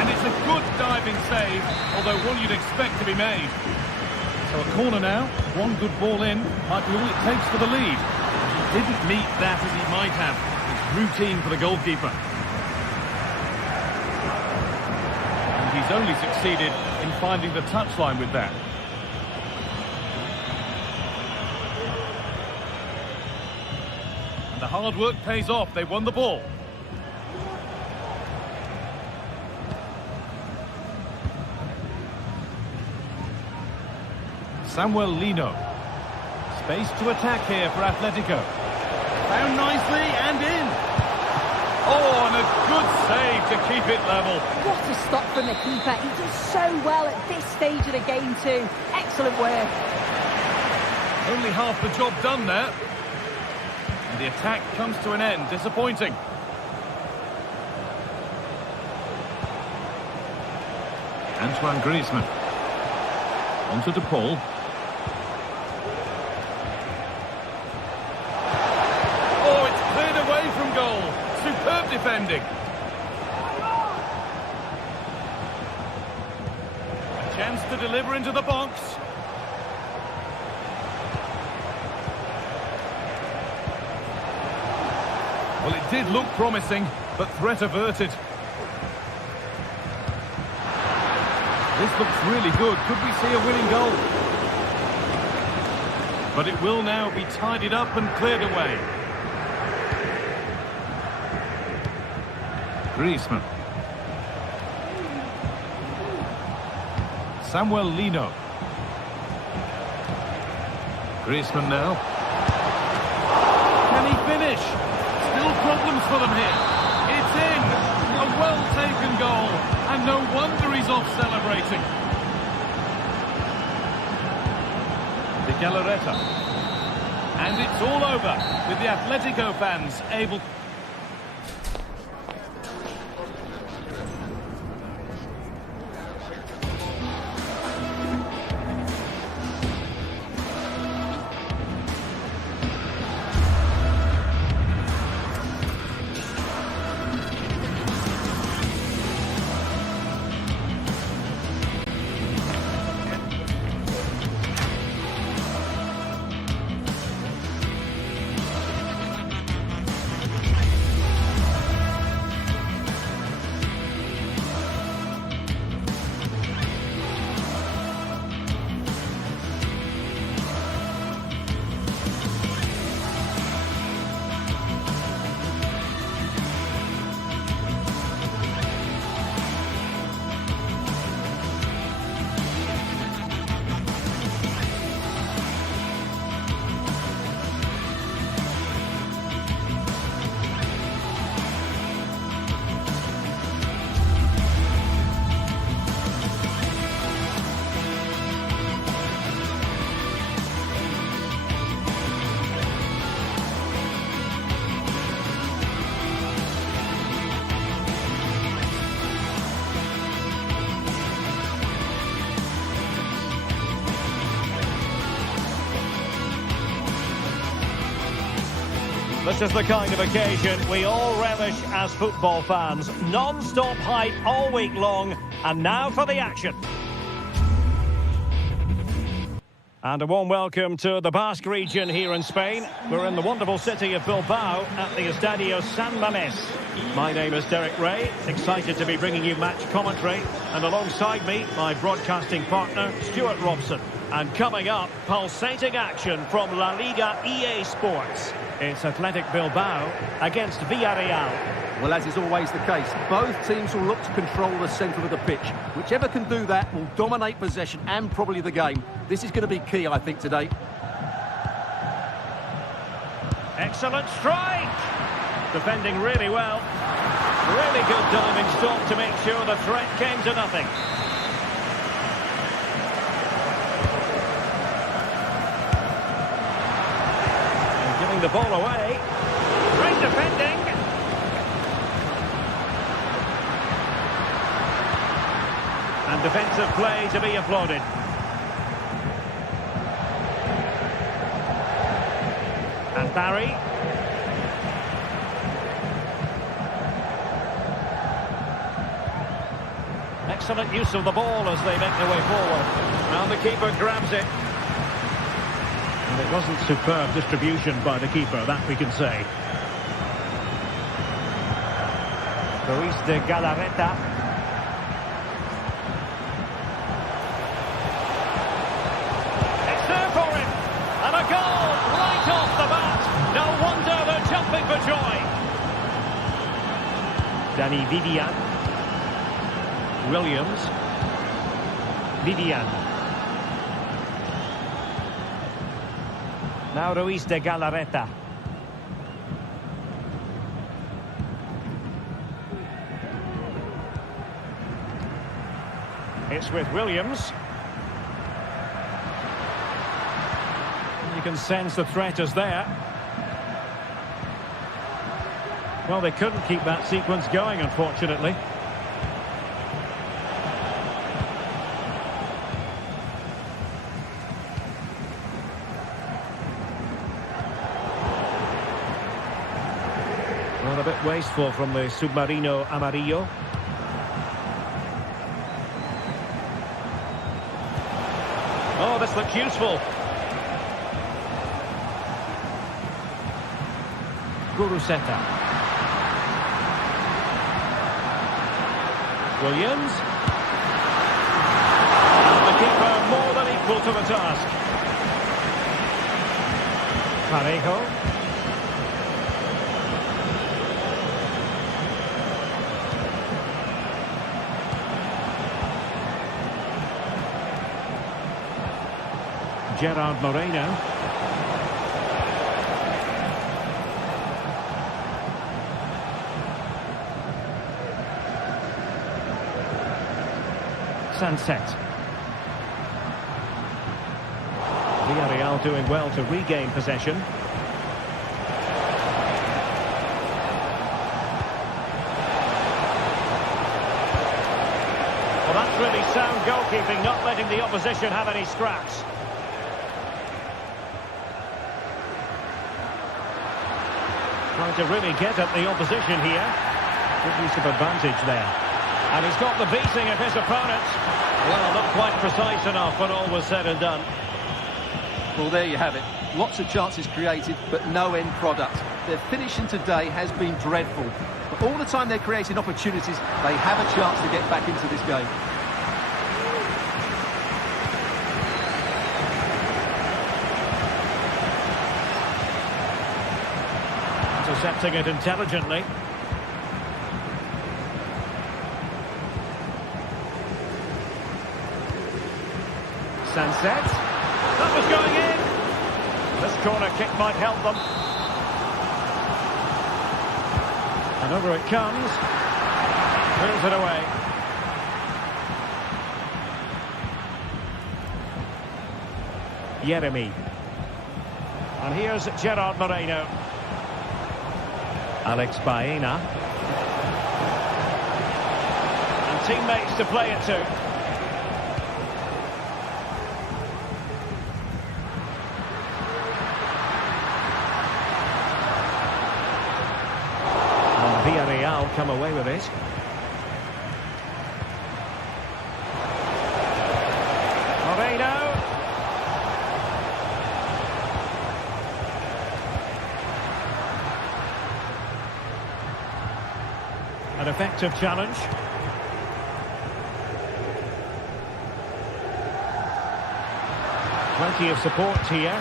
and it's a good diving save, although one you'd expect to be made. So a corner now, one good ball in, might be all it takes for the lead. He didn't meet that as he might have. It's routine for the goalkeeper. And he's only succeeded in finding the touchline with that. And the hard work pays off, they won the ball. Samuel Lino. Space to attack here for Atletico. Found nicely and in. Oh, and a good save to keep it level. What a stop from the keeper. He does so well at this stage of the game too. Excellent work. Only half the job done there. And the attack comes to an end. Disappointing. Antoine Griezmann. Onto De Paul. Superb defending. A chance to deliver into the box. Well, it did look promising, but threat averted. This looks really good. Could we see a winning goal? But it will now be tidied up and cleared away. Griezmann. Samuel Lino. Griezmann now. Can he finish? Still problems for them here. It's in. A well-taken goal. And no wonder he's off celebrating. De Galarreta. And it's all over with the Atletico fans able... This is the kind of occasion we all relish as football fans. Non-stop hype all week long, and now for the action. And a warm welcome to the Basque region here in Spain. We're in the wonderful city of Bilbao at the Estadio San Mamés. My name is Derek Ray, excited to be bringing you match commentary. And alongside me, my broadcasting partner, Stuart Robson. And coming up, pulsating action from La Liga EA Sports. It's Athletic Bilbao against Villarreal. Well, as is always the case, both teams will look to control the centre of the pitch. Whichever can do that will dominate possession and probably the game. This is going to be key, I think, today. Excellent strike! Defending really well. Really good diving stop to make sure the threat came to nothing. And giving the ball away. Great defending. And defensive play to be applauded. And Barry. Excellent use of the ball as they make their way forward. And the keeper grabs it. And it wasn't superb distribution by the keeper, that we can say. Ruiz de Galarreta. Danny Vivian. Williams. Vivian. Now Ruiz de Galarreta. It's with Williams. You can sense the threat is there. Well, they couldn't keep that sequence going, unfortunately. Well, a bit wasteful from the Submarino Amarillo. Oh, this looks useful. Guruseta. Williams. And the keeper more than equal to the task. Parejo. Gerard Moreno. Sunset. Villarreal doing well to regain possession. Well, that's really sound goalkeeping, not letting the opposition have any scraps. Trying to really get at the opposition here. Good use of advantage there. And he's got the beating of his opponents. Well, not quite precise enough when all was said and done. Well, there you have it. Lots of chances created, but no end product. Their finishing today has been dreadful. But all the time they're creating opportunities, they have a chance to get back into this game. Intercepting it intelligently. Sunset. That was going in. This corner kick might help them. And over it comes. Moves it away. Yeremi. And here's Gerard Moreno. Alex Baena. And teammates to play it to. come away with it. Moreno. An effective challenge. Plenty of support here.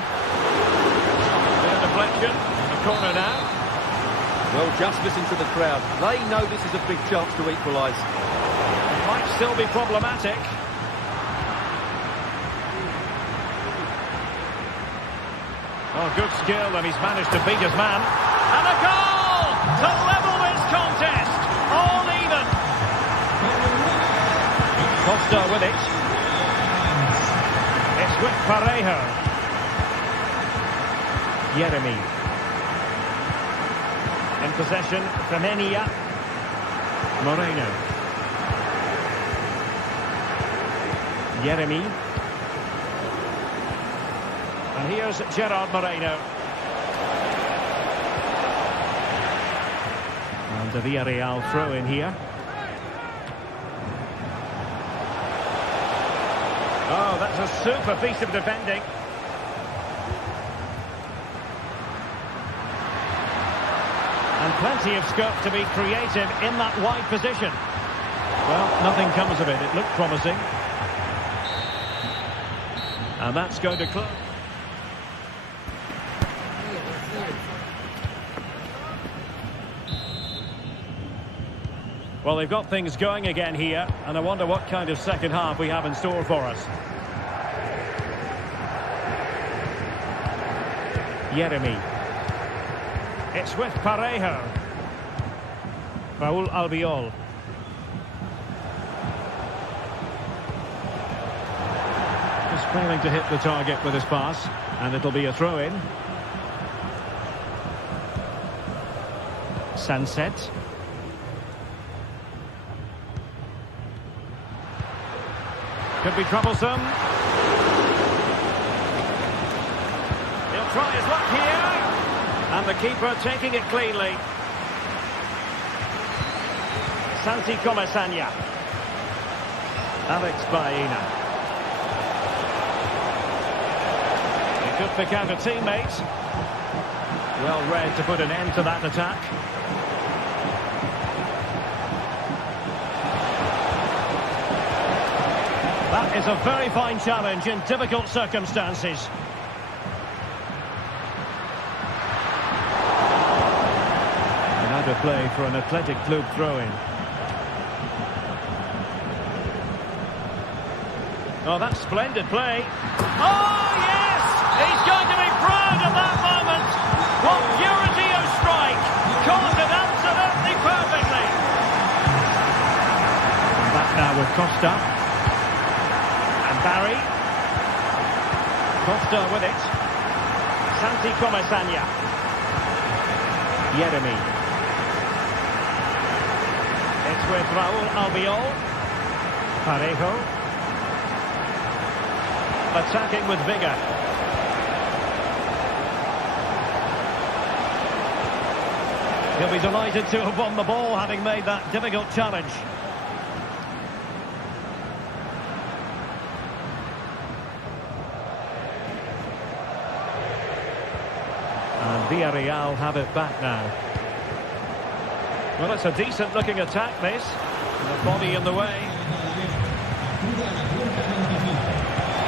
Bit of deflection. A corner now. Well, just listen to the crowd. They know this is a big chance to equalise. Might still be problematic. Oh, good skill, and he's managed to beat his man. And a goal to level this contest. All even. Costa with it. It's with Parejo. Yeremy. In possession, Femenia. Moreno. Yeremy. And here's Gerard Moreno. And the Villarreal throw in here. Oh, that's a super piece of defending. And plenty of scope to be creative in that wide position. Well, nothing comes of it. It looked promising. And that's going to close. Well, they've got things going again here, and I wonder what kind of second half we have in store for us. Yeremy. It's with Parejo. Raúl Albiol. Just failing to hit the target with his pass, and it'll be a throw-in. Sunset. Could be troublesome. He'll try his luck here. And the keeper taking it cleanly. Santi Comasagna. Alex Baena. He could pick out a teammate. Well read to put an end to that attack. That is a very fine challenge in difficult circumstances. Another play for an Athletic Club throw-in. Oh, that's splendid play. Oh, yes! He's going to be proud of that moment. What purity of strike. Caught it absolutely perfectly. Back now with Costa. Barry. Costa with it. Santi Comasagna. Yeremy. It's with Raúl Albiol. Parejo. Attacking with vigour. He'll be delighted to have won the ball, having made that difficult challenge. Villarreal have it back now. Well, it's a decent-looking attack, this. And the body in the way.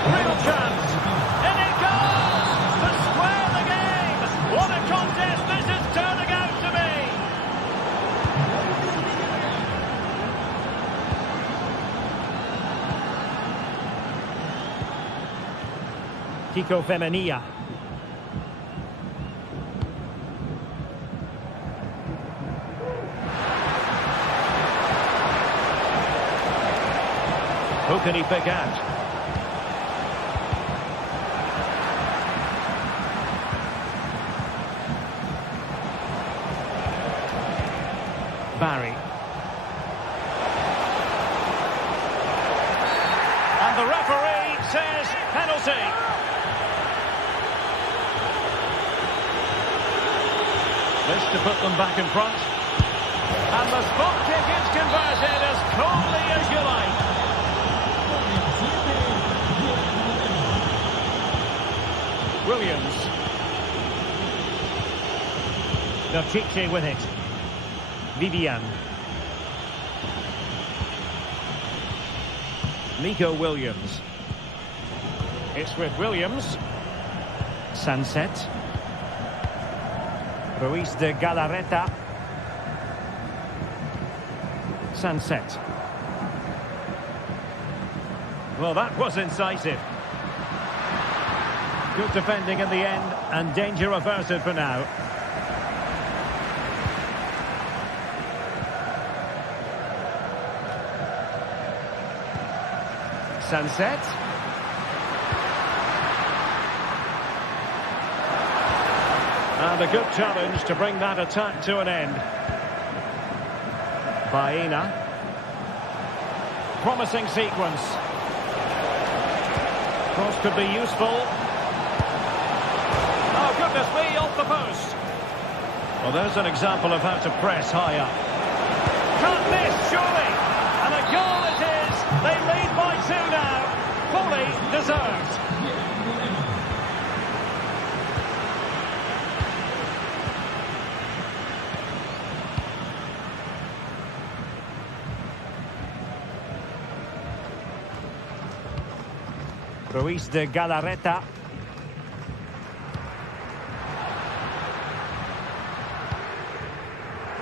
Real chance. And it goes! To square the game! What a contest this is turning out to be! Kiko Femenia. Who can he pick out? Barry. And the referee says penalty. This to put them back in front. And And the spot kick is converted as coolly as you like. Williams. Chiche with it. Vivian. Nico Williams. It's with Williams. Sunset. Ruiz de Galarreta. Sunset. Well, that was incisive. Good defending in the end, and danger averted for now. Sunset. And a good challenge to bring that attack to an end. Baena. Promising sequence. Cross could be useful. Oh, goodness me, off the post. Well, there's an example of how to press high up. Can't miss, surely. And a goal it is. They lead by 2 now. Fully deserved. Ruiz de Galarreta.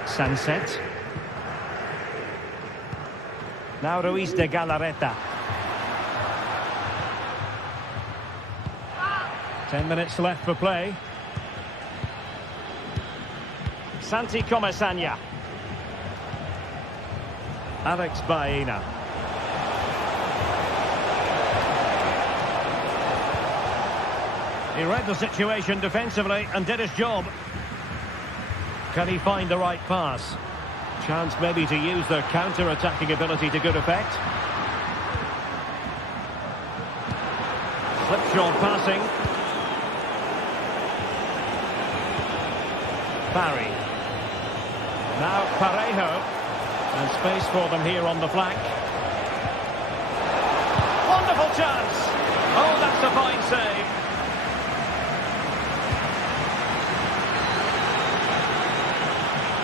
Sunset. Now Ruiz de Galarreta. 10 minutes left for play. Santi Comesaña. Alex Baena. He read the situation defensively and did his job. Can he find the right pass? Chance maybe to use their counter-attacking ability to good effect. Slipshod passing. Barry. Now Parejo. And space for them here on the flank. Wonderful chance. Oh, that's a fine save.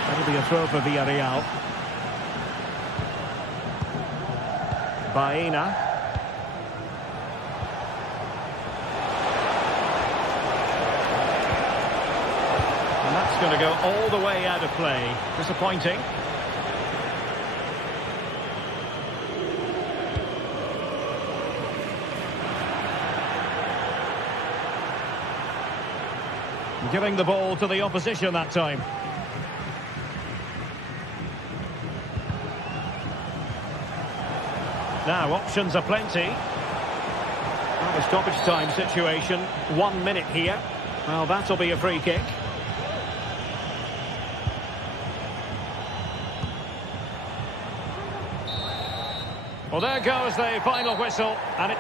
That'll be a throw for Villarreal. Baena. And that's going to go all the way out of play. Disappointing. Giving the ball to the opposition that time. Now, options are plenty. Well, a stoppage time situation. 1 minute here. Well, that'll be a free kick. Well, there goes the final whistle. And it...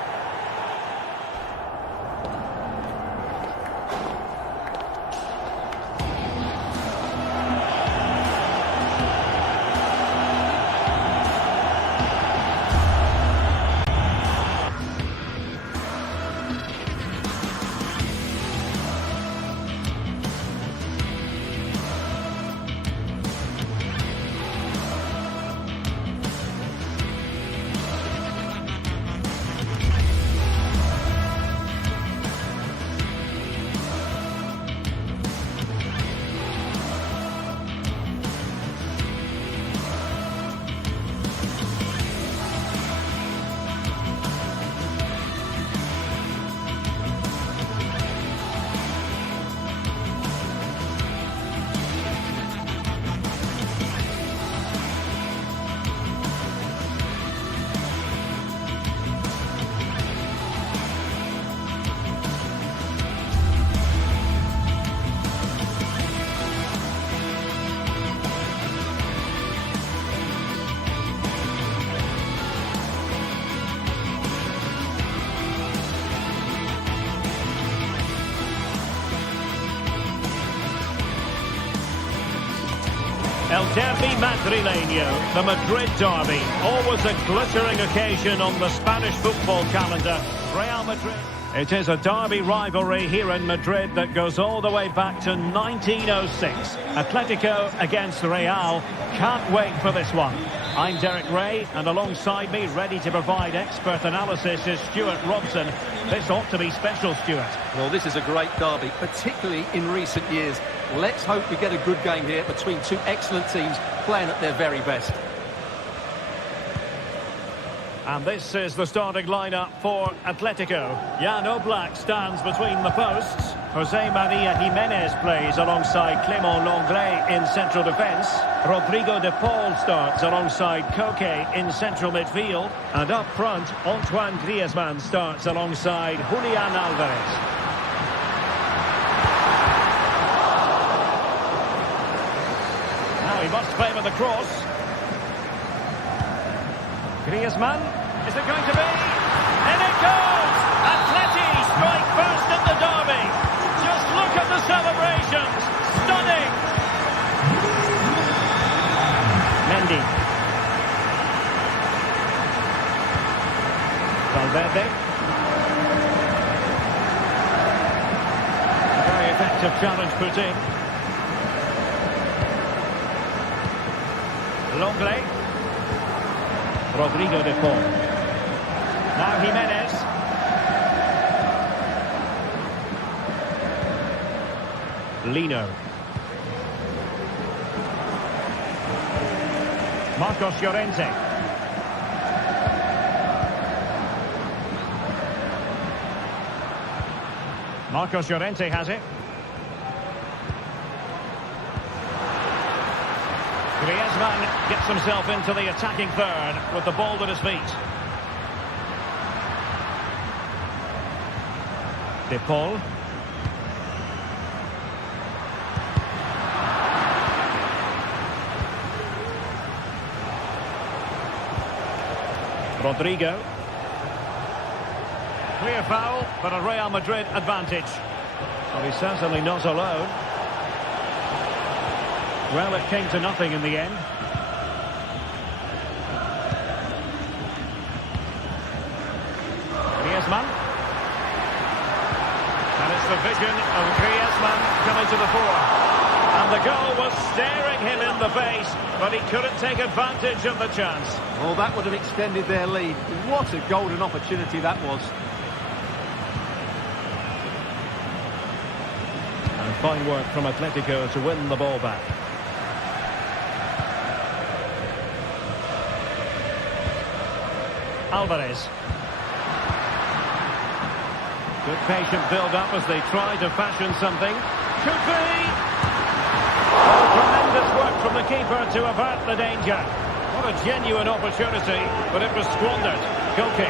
El Derby Madrileño, the Madrid derby. Always a glittering occasion on the Spanish football calendar. Real Madrid. It is a derby rivalry here in Madrid that goes all the way back to 1906. Atletico against Real. Can't wait for this one. I'm Derek Ray, and alongside me, ready to provide expert analysis, is Stuart Robson. This ought to be special, Stuart. Well, this is a great derby, particularly in recent years. Let's hope we get a good game here between two excellent teams playing at their very best. And this is the starting lineup for Atletico. Jan Oblak stands between the posts. Jose Maria Jimenez plays alongside Clément Lenglet in central defence. Rodrigo de Paul starts alongside Koke in central midfield. And up front, Antoine Griezmann starts alongside Julian Alvarez. Now he must play with the cross. Griezmann, is it going to be? In it goes! Atleti strike first in the derby. Just look at the celebrations. Stunning. Mendy. Valverde. A very effective challenge put in. Lenglet. Rodrigo de Paul. Now Jimenez. Lino. Marcos Llorente. Marcos Llorente has it. Griezmann gets himself into the attacking third with the ball at his feet. De Paul. Rodrigo. Clear foul, but a Real Madrid advantage. Well, he's certainly not alone. Well, it came to nothing in the end. Griezmann. And it's the vision of Griezmann coming to the fore. And the goal was staring him in the face, but he couldn't take advantage of the chance. Well, that would have extended their lead. What a golden opportunity that was. And fine work from Atletico to win the ball back. Alvarez. Good patient build-up as they try to fashion something. Could be! Oh, tremendous work from the keeper to avert the danger. What a genuine opportunity, but it was squandered. Koke.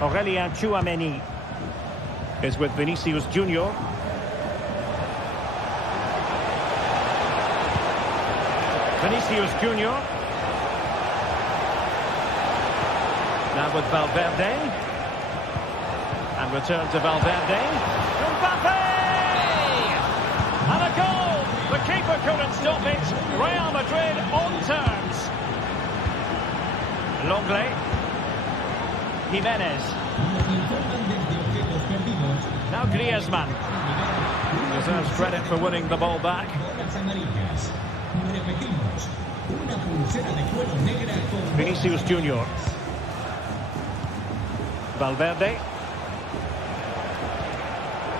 Aurelien Tchouameni is with Vinicius Junior. Vinicius Junior. Now with Valverde. And return to Valverde. Mbappe! And a goal! The keeper couldn't stop it. Real Madrid on terms. Lenglet. Jimenez. Now Griezmann. Deserves credit for winning the ball back. Vinicius Junior. Valverde.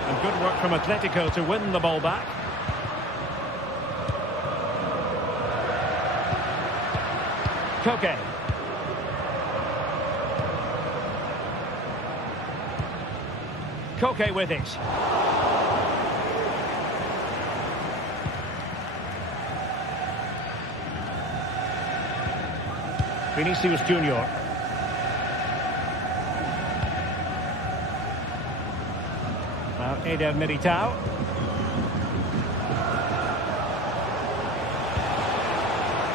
And good work from Atletico to win the ball back. Koke. Koke with it. Vinicius Junior. Now Eder Militao.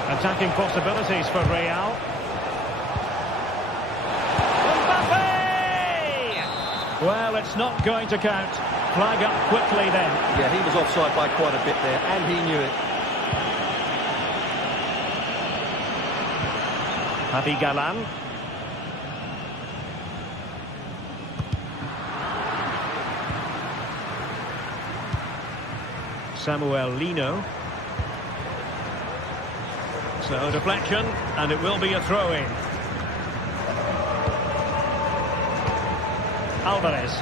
Attacking possibilities for Real. Mbappe! Well, it's not going to count. Flag up quickly then. Yeah, he was offside by quite a bit there, and he knew it. Javi Galan. Samuel Lino. So deflection, and it will be a throw-in. Alvarez.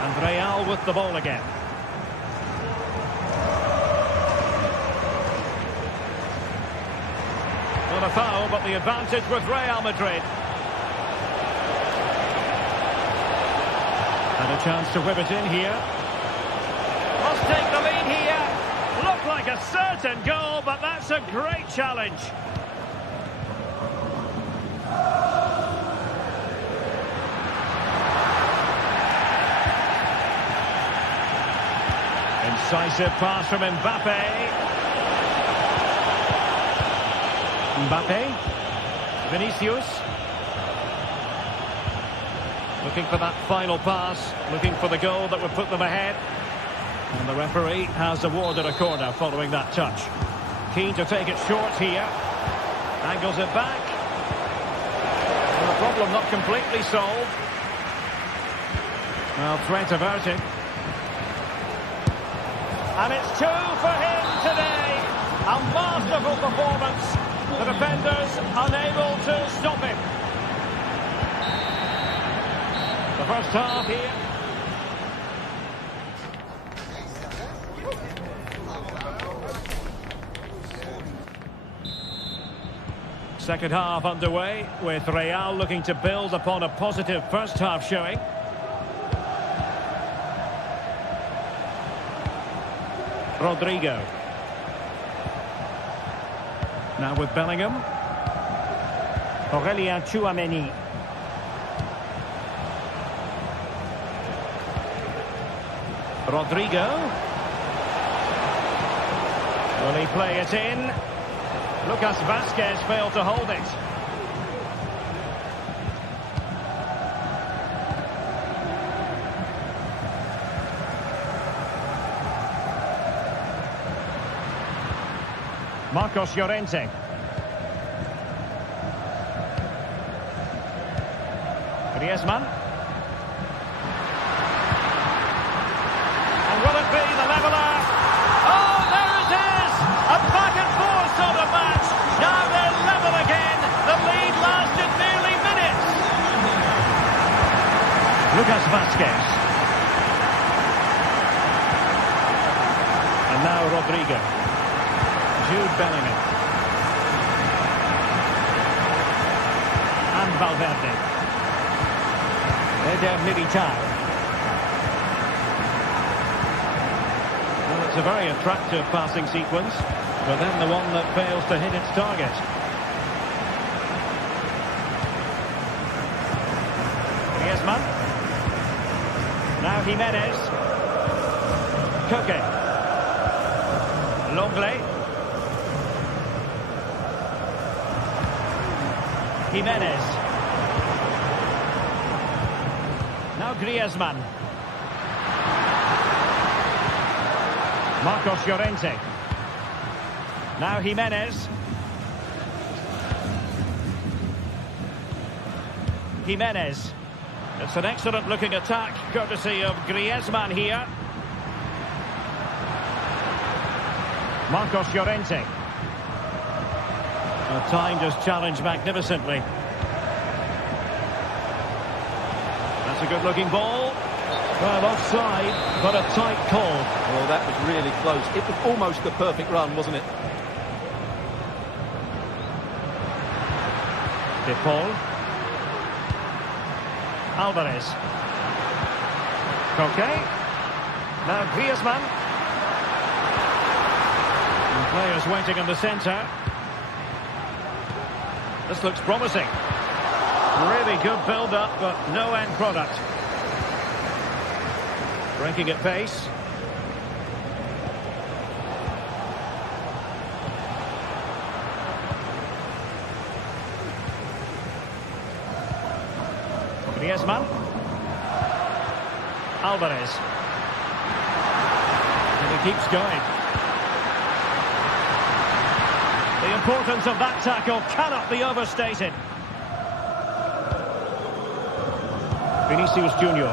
And Real with the ball again. Not a foul, but the advantage with Real Madrid. And a chance to whip it in here. Must take the lead here. Looked like a certain goal, but that's a great challenge. Incisive pass from Mbappe. Mbappe. Vinicius. Looking for that final pass. Looking for the goal that would put them ahead. And the referee has awarded a corner following that touch. Keen to take it short here. Angles it back. And the problem not completely solved. Well, threat averted. And it's 2 for him today. A masterful performance. The defenders unable to stop him. The first half here. Second half underway, with Real looking to build upon a positive first half showing. Rodrigo. Now with Bellingham. Aurelien Tchouameni. Rodrigo. Will he play it in? Lucas Vazquez failed to hold it. Marcos Llorente. Griezmann. And will it be the leveller? Oh, there it is! A back and forth sort of match. Now they're level again. The lead lasted nearly minutes. Lucas Vazquez. And now Rodrigo. Jude Bellingham. And Valverde. Eder Militao. Well, it's a very attractive passing sequence, but then the one that fails to hit its target. Griezmann. Now Jimenez. Koke. Longley. Jimenez. Now Griezmann. Marcos Llorente. Now Jimenez. Jimenez. It's an excellent looking attack, courtesy of Griezmann here. Marcos Llorente. Timed his challenge magnificently. That's a good-looking ball. Well, offside, but a tight call. Well, that was really close. It was almost the perfect run, wasn't it? De Paul. Alvarez. Koke. Now Griezmann. And players waiting in the centre. This looks promising. Really good build-up, but no end product. Breaking at pace. Griezmann. Alvarez. And he keeps going. The importance of that tackle cannot be overstated. Vinicius Junior.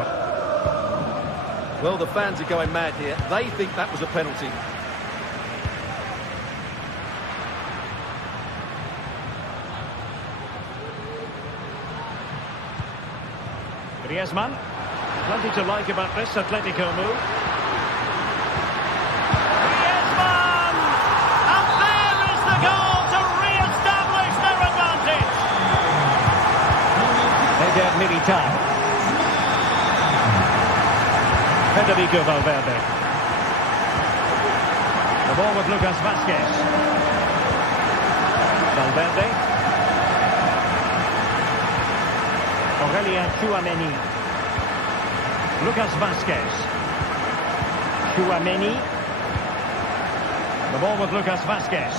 Well, the fans are going mad here. They think that was a penalty. Griezmann. Plenty to like about this Atletico move. Griezmann! And there is the goal to re-establish their advantage. Eder Militao. Federico Valverde. The ball with Lucas Vazquez. Valverde. Aurelien Tchouameni. Lucas Vazquez. Tchouameni. The ball with Lucas Vazquez.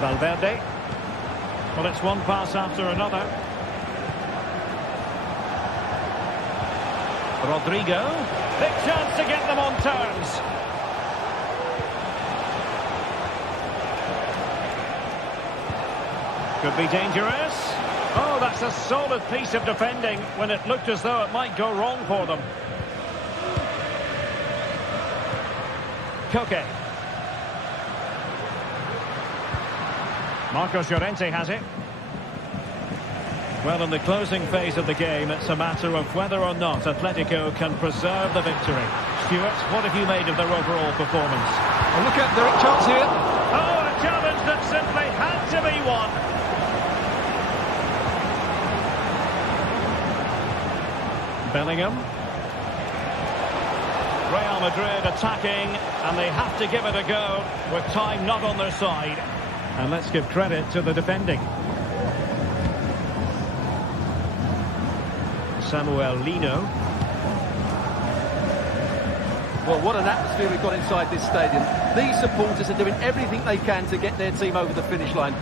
Valverde. Well, it's one pass after another. Rodrigo. Big chance to get them on terms. Could be dangerous. Oh, that's a solid piece of defending when it looked as though it might go wrong for them. Koke. Marcos Llorente has it. Well, in the closing phase of the game, it's a matter of whether or not Atletico can preserve the victory. Stuart, what have you made of their overall performance? And look at their chance here. Oh, a challenge that simply had to be won. Bellingham. Real Madrid attacking, and they have to give it a go with time not on their side. And let's give credit to the defending. Samuel Lino. Well, what an atmosphere we've got inside this stadium. These supporters are doing everything they can to get their team over the finish line.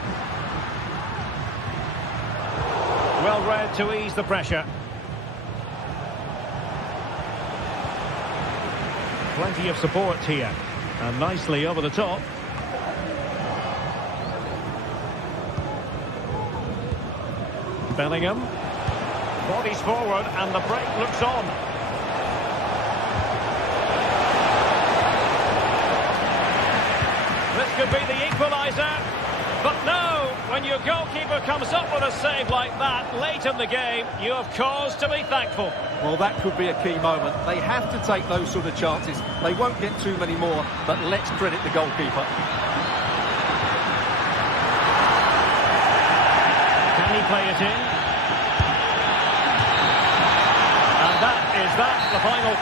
Well read to ease the pressure. Plenty of support here. And nicely over the top. Bellingham. Bodies forward and the break looks on. This could be the equaliser. But no, when your goalkeeper comes up with a save like that late in the game, you have cause to be thankful. Well, that could be a key moment. They have to take those sort of chances. They won't get too many more, but let's credit the goalkeeper. Can he play it in? And that is the final.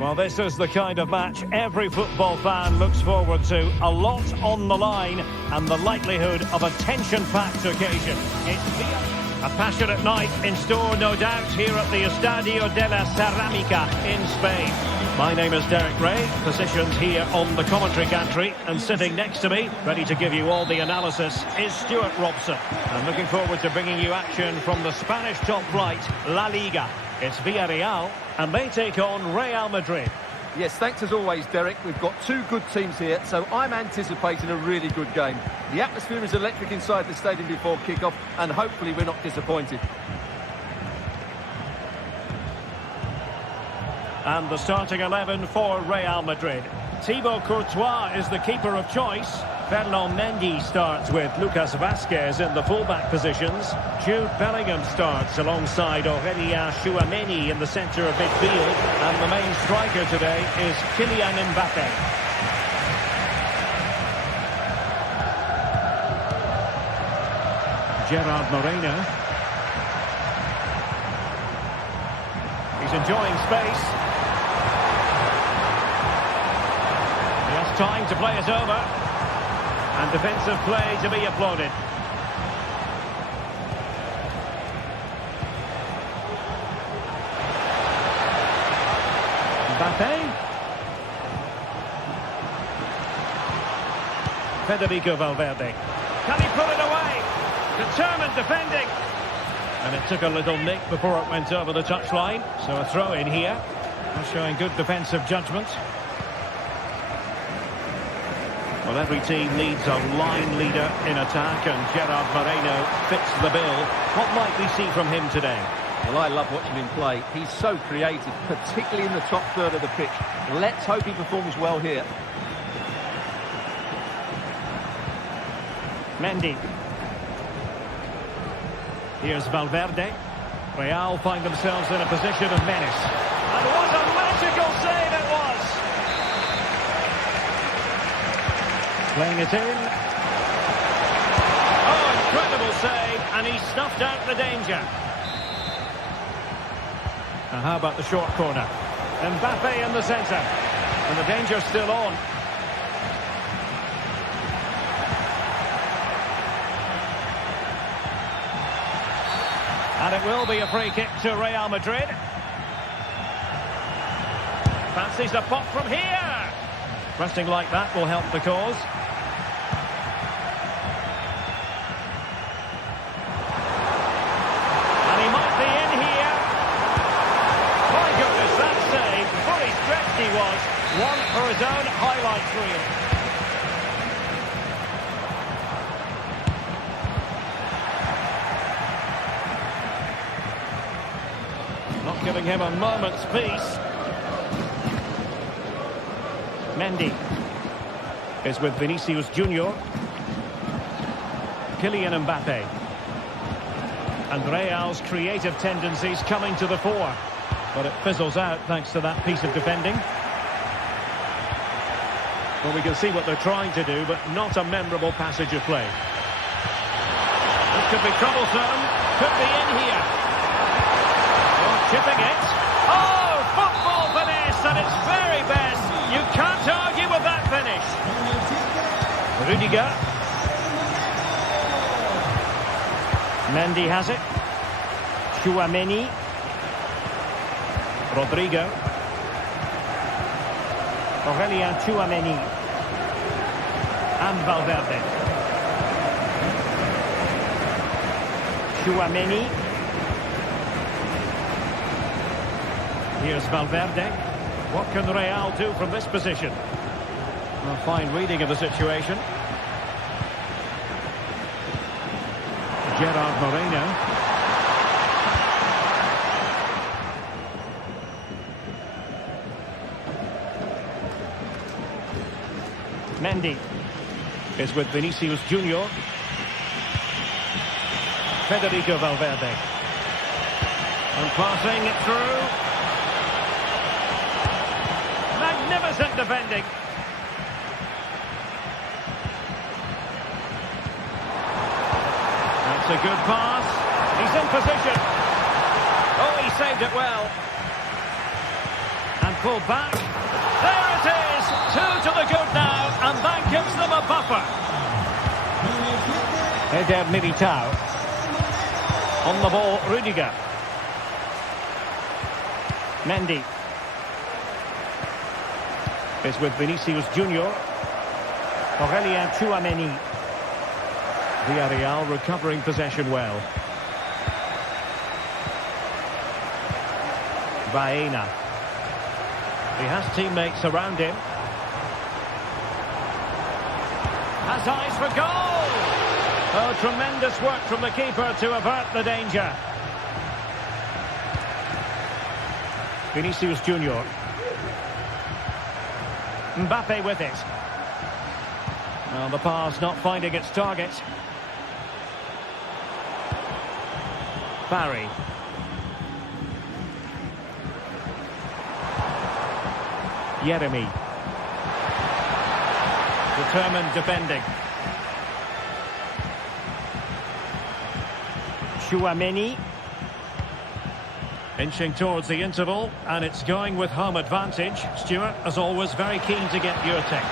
Well, this is the kind of match every football fan looks forward to. A lot on the line and the likelihood of a tension-packed occasion. It's a passionate night in store, no doubt, here at the Estadio de la Cerámica in Spain. My name is Derek Ray, positioned here on the commentary gantry, and sitting next to me, ready to give you all the analysis, is Stuart Robson. I'm looking forward to bringing you action from the Spanish top flight, La Liga. It's Villarreal, and they take on Real Madrid. Yes, thanks as always, Derek. We've got two good teams here, so I'm anticipating a really good game. The atmosphere is electric inside the stadium before kickoff, and hopefully we're not disappointed. And the starting 11 for Real Madrid. Thibaut Courtois is the keeper of choice. Ferland Mendy starts with Lucas Vazquez in the fullback positions. Jude Bellingham starts alongside Aurélien Tchouaméni in the centre of midfield. And the main striker today is Kylian Mbappé. Gerard Moreno. He's enjoying space. He has time to play it over. And defensive play to be applauded. Mbappé. Federico Valverde. Can he put it away? Determined defending. And it took a little nick before it went over the touchline. So a throw in here. Showing good defensive judgment. Well, every team needs a line leader in attack, and Gerard Moreno fits the bill. What might we see from him today? Well, I love watching him play. He's so creative, particularly in the top third of the pitch. Let's hope he performs well here. Mendy. Here's Valverde. Real find themselves in a position of menace. And what a magical save it was! Playing it in. Oh, incredible save, and he snuffed out the danger. Now how about the short corner? Mbappé in the centre. And the danger's still on. And it will be a free kick to Real Madrid. Fancies the pop from here. Pressing like that will help the cause. And he might be in here. My goodness, that save. Fully stretched he was. One for his own highlights reel. Not giving him a moment's peace. Mendy is with Vinicius Junior. Kylian Mbappé. And Real's creative tendencies coming to the fore. But it fizzles out thanks to that piece of defending. Well, we can see what they're trying to do, but not a memorable passage of play. This could be troublesome. Could be in here. Chipping it. Oh, football finesse at its very best. You can't argue with that finish. Rudiger. Mendy has it. Tchouaméni. Rodrigo. Aurélien Tchouaméni. And Valverde. Tchouaméni. Here's Valverde. What can Real do from this position? A fine reading of the situation. Gerard Moreno. Mendy is with Vinicius Junior. Federico Valverde. And passing it through. Magnificent defending. That's a good pass. He's in position. Oh, he saved it well. And pulled back. There it is! 2 to the good now, and that gives them a buffer. Eder Militao. On the ball, Rudiger. Mendy. It's with Vinicius Junior. Aurelien Tchouameni. Villarreal recovering possession well. Baena. He has teammates around him. Has eyes for goal! Oh, tremendous work from the keeper to avert the danger. Vinicius Junior. Mbappe with it. Well, the pass not finding its target. Barry. Yeremy. Determined defending. Tchouameni. Inching towards the interval, and it's going with home advantage. Stuart, as always, very keen to get your take.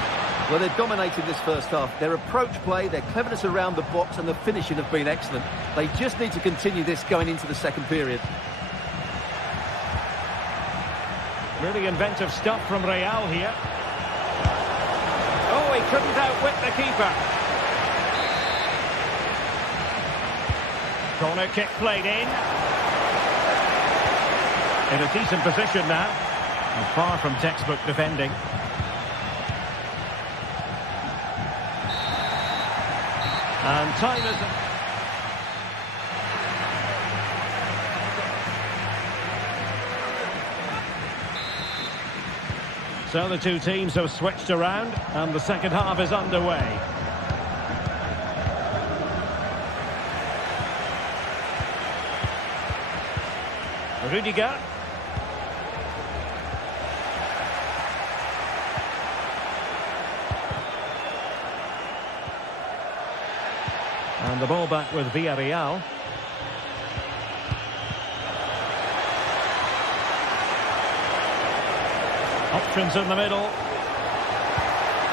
Well, they've dominated this first half. Their approach play, their cleverness around the box and the finishing have been excellent. They just need to continue this going into the second period. Really inventive stuff from Real here. Oh, he couldn't outwit the keeper. Corner kick played in. In a decent position now. And far from textbook defending. And time is... So the two teams have switched around and the second half is underway. Rudiger. And the ball back with Villarreal. Options in the middle.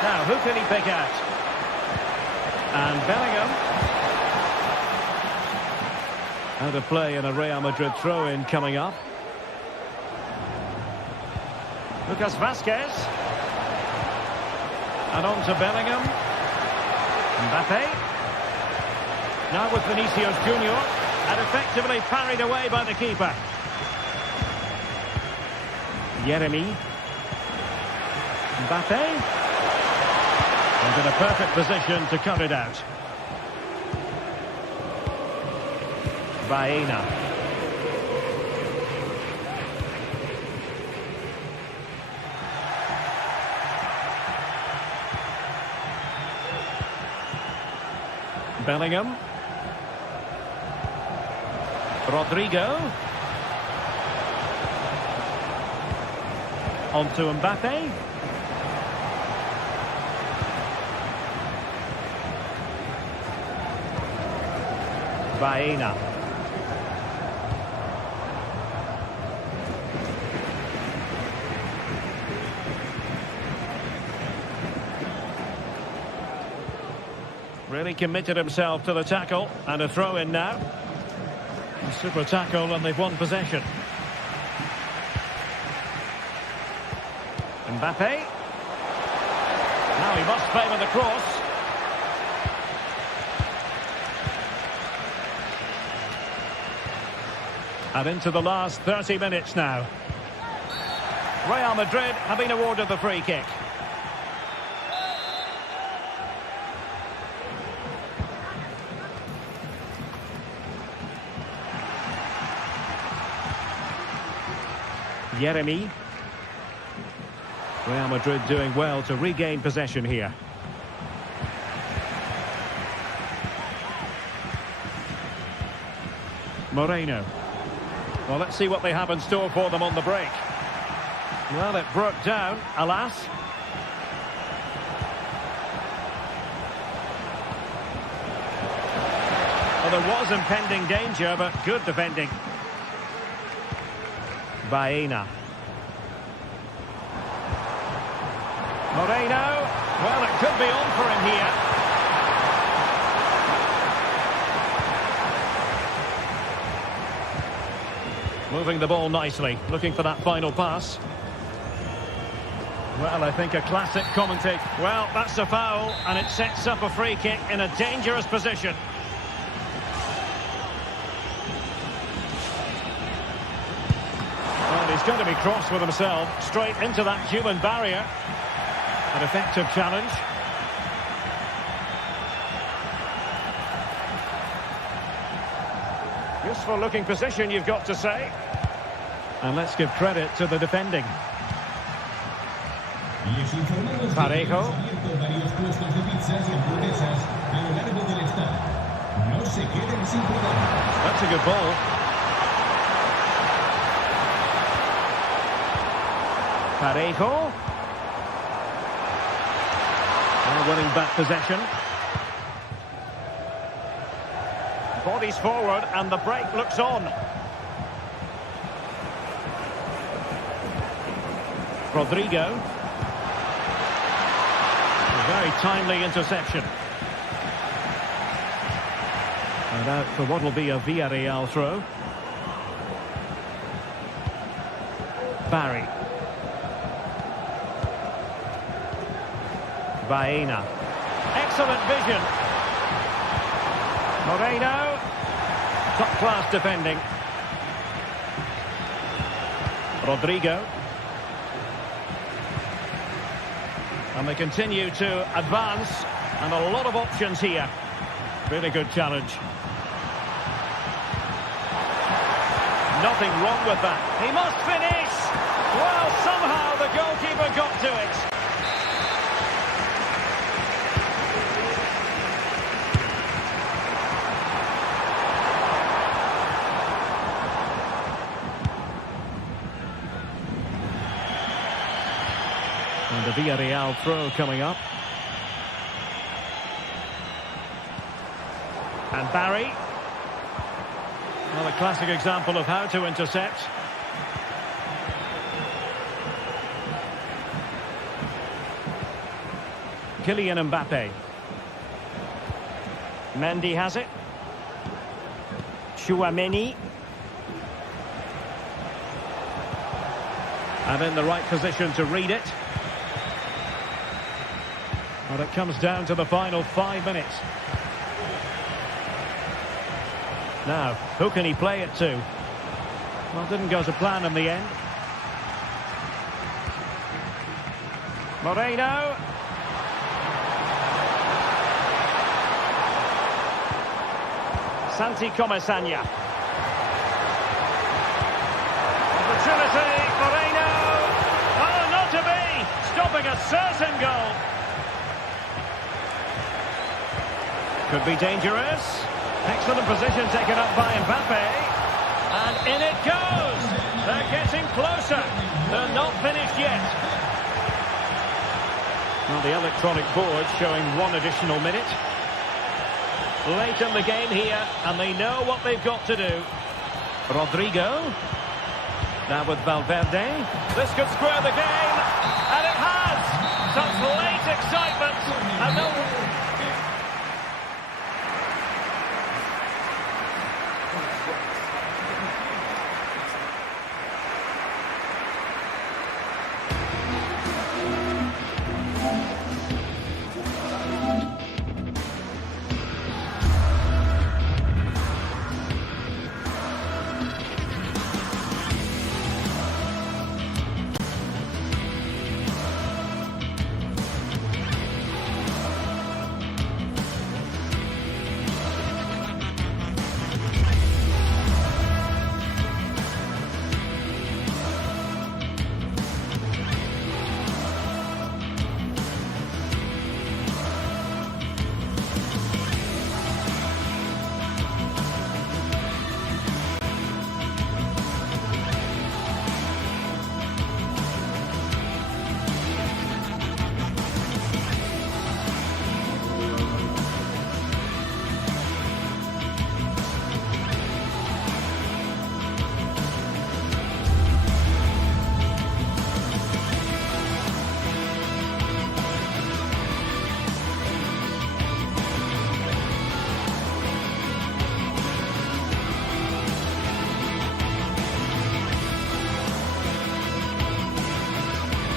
Now, who can he pick out? And Bellingham. Out of play and a Real Madrid throw-in coming up. Lucas Vazquez. And on to Bellingham. Mbappe. Now with Vinicius Junior. And effectively parried away by the keeper. Yeremy. Mbappe. And in a perfect position to cut it out. Baena. Bellingham. Rodrigo. On to Mbappe. Baena. Really committed himself to the tackle, and a throw-in now. A super tackle, and they've won possession. Mbappe. Now he must favour the cross. And into the last 30 minutes now. Real Madrid have been awarded the free kick. Yeremy. Real Madrid doing well to regain possession here. Moreno. Well, let's see what they have in store for them on the break. Well, it broke down, alas. Well, there was impending danger, but good defending. Baena. Moreno. Well, it could be on for him here. Moving the ball nicely, looking for that final pass. Well, I think a classic commentator. Well, that's a foul, and it sets up a free kick in a dangerous position. Well, he's going to be cross with himself, straight into that human barrier. An effective challenge. Useful looking position, you've got to say. And let's give credit to the defending. Parejo. That's a good ball. Parejo. Now winning back possession. Bodies forward and the break looks on. Rodrigo. A very timely interception. And out for what will be a Villarreal throw. Barry. Baena. Excellent vision. Moreno. Top-class defending. Rodrigo. And they continue to advance. And a lot of options here. Really good challenge. Nothing wrong with that. He must finish. Well, somehow the goalkeeper got to it. And the Villarreal throw coming up. And Barry. Well, a classic example of how to intercept. Kylian Mbappe. Mendy has it. Chouameni. And in the right position to read it. Well, it comes down to the final 5 minutes. Now, who can he play it to? Well, didn't go to plan in the end. Moreno. Santi Comesaña. Opportunity, Moreno. Oh, not to be. Stopping a certain goal. Could be dangerous. Excellent position taken up by Mbappe. And in it goes. They're getting closer. They're not finished yet. Well, the electronic board showing 1 additional minute. Late in the game here, and they know what they've got to do. Rodrigo. Now with Valverde. This could square the game. And it has. Such late excitement. And no